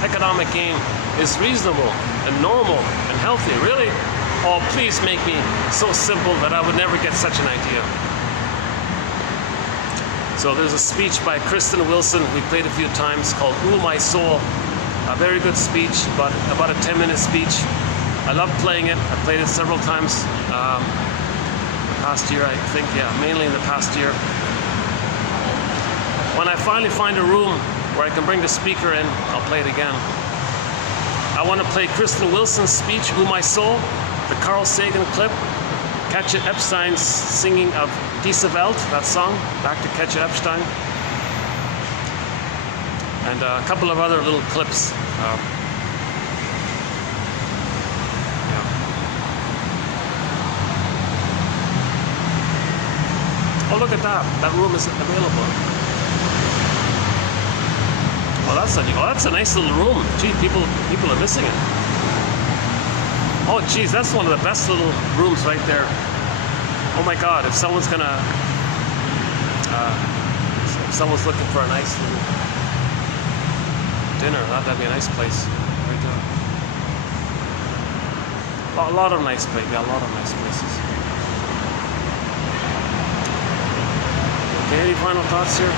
economic gain is reasonable and normal and healthy, really? Oh, please make me so simple that I would never get such an idea. So there's a speech by Kristen Wilson we played a few times called Ooh My Soul. A very good speech, but about a 10-minute speech. I love playing it. I played it several times the past year, I think, yeah, mainly in the past year. When I finally find a room where I can bring the speaker in, I'll play it again. I want to play Kristen Wilson's speech, "Who My Soul," the Carl Sagan clip, Katja Epstein's singing of Diese Welt, that song, back to Katja Epstein, and a couple of other little clips. Oh, look at that. That room isn't available. Oh, that's a nice little room. Gee, people are missing it. Oh, geez, that's one of the best little rooms right there. Oh my God, if someone's looking for a nice little dinner, that'd be a nice place right there. A lot of nice places. Yeah, a lot of nice places. Okay, any final thoughts here?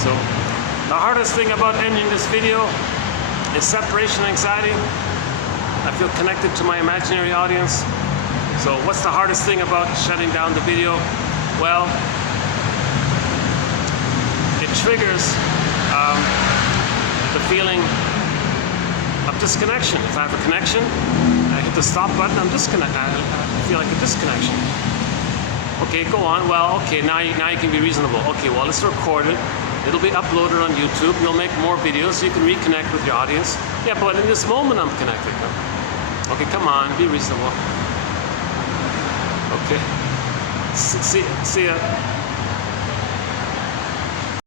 So, the hardest thing about ending this video is separation anxiety. I feel connected to my imaginary audience. So, what's the hardest thing about shutting down the video? Well, it triggers the feeling of disconnection. If I have a connection, I hit the stop button, I feel like a disconnection. Okay, go on. Well, okay, now you can be reasonable. Okay, well, let's record it. It'll be uploaded on YouTube. You'll make more videos so you can reconnect with your audience. Yeah, but in this moment, I'm connected. Okay, come on, be reasonable. Okay. See ya.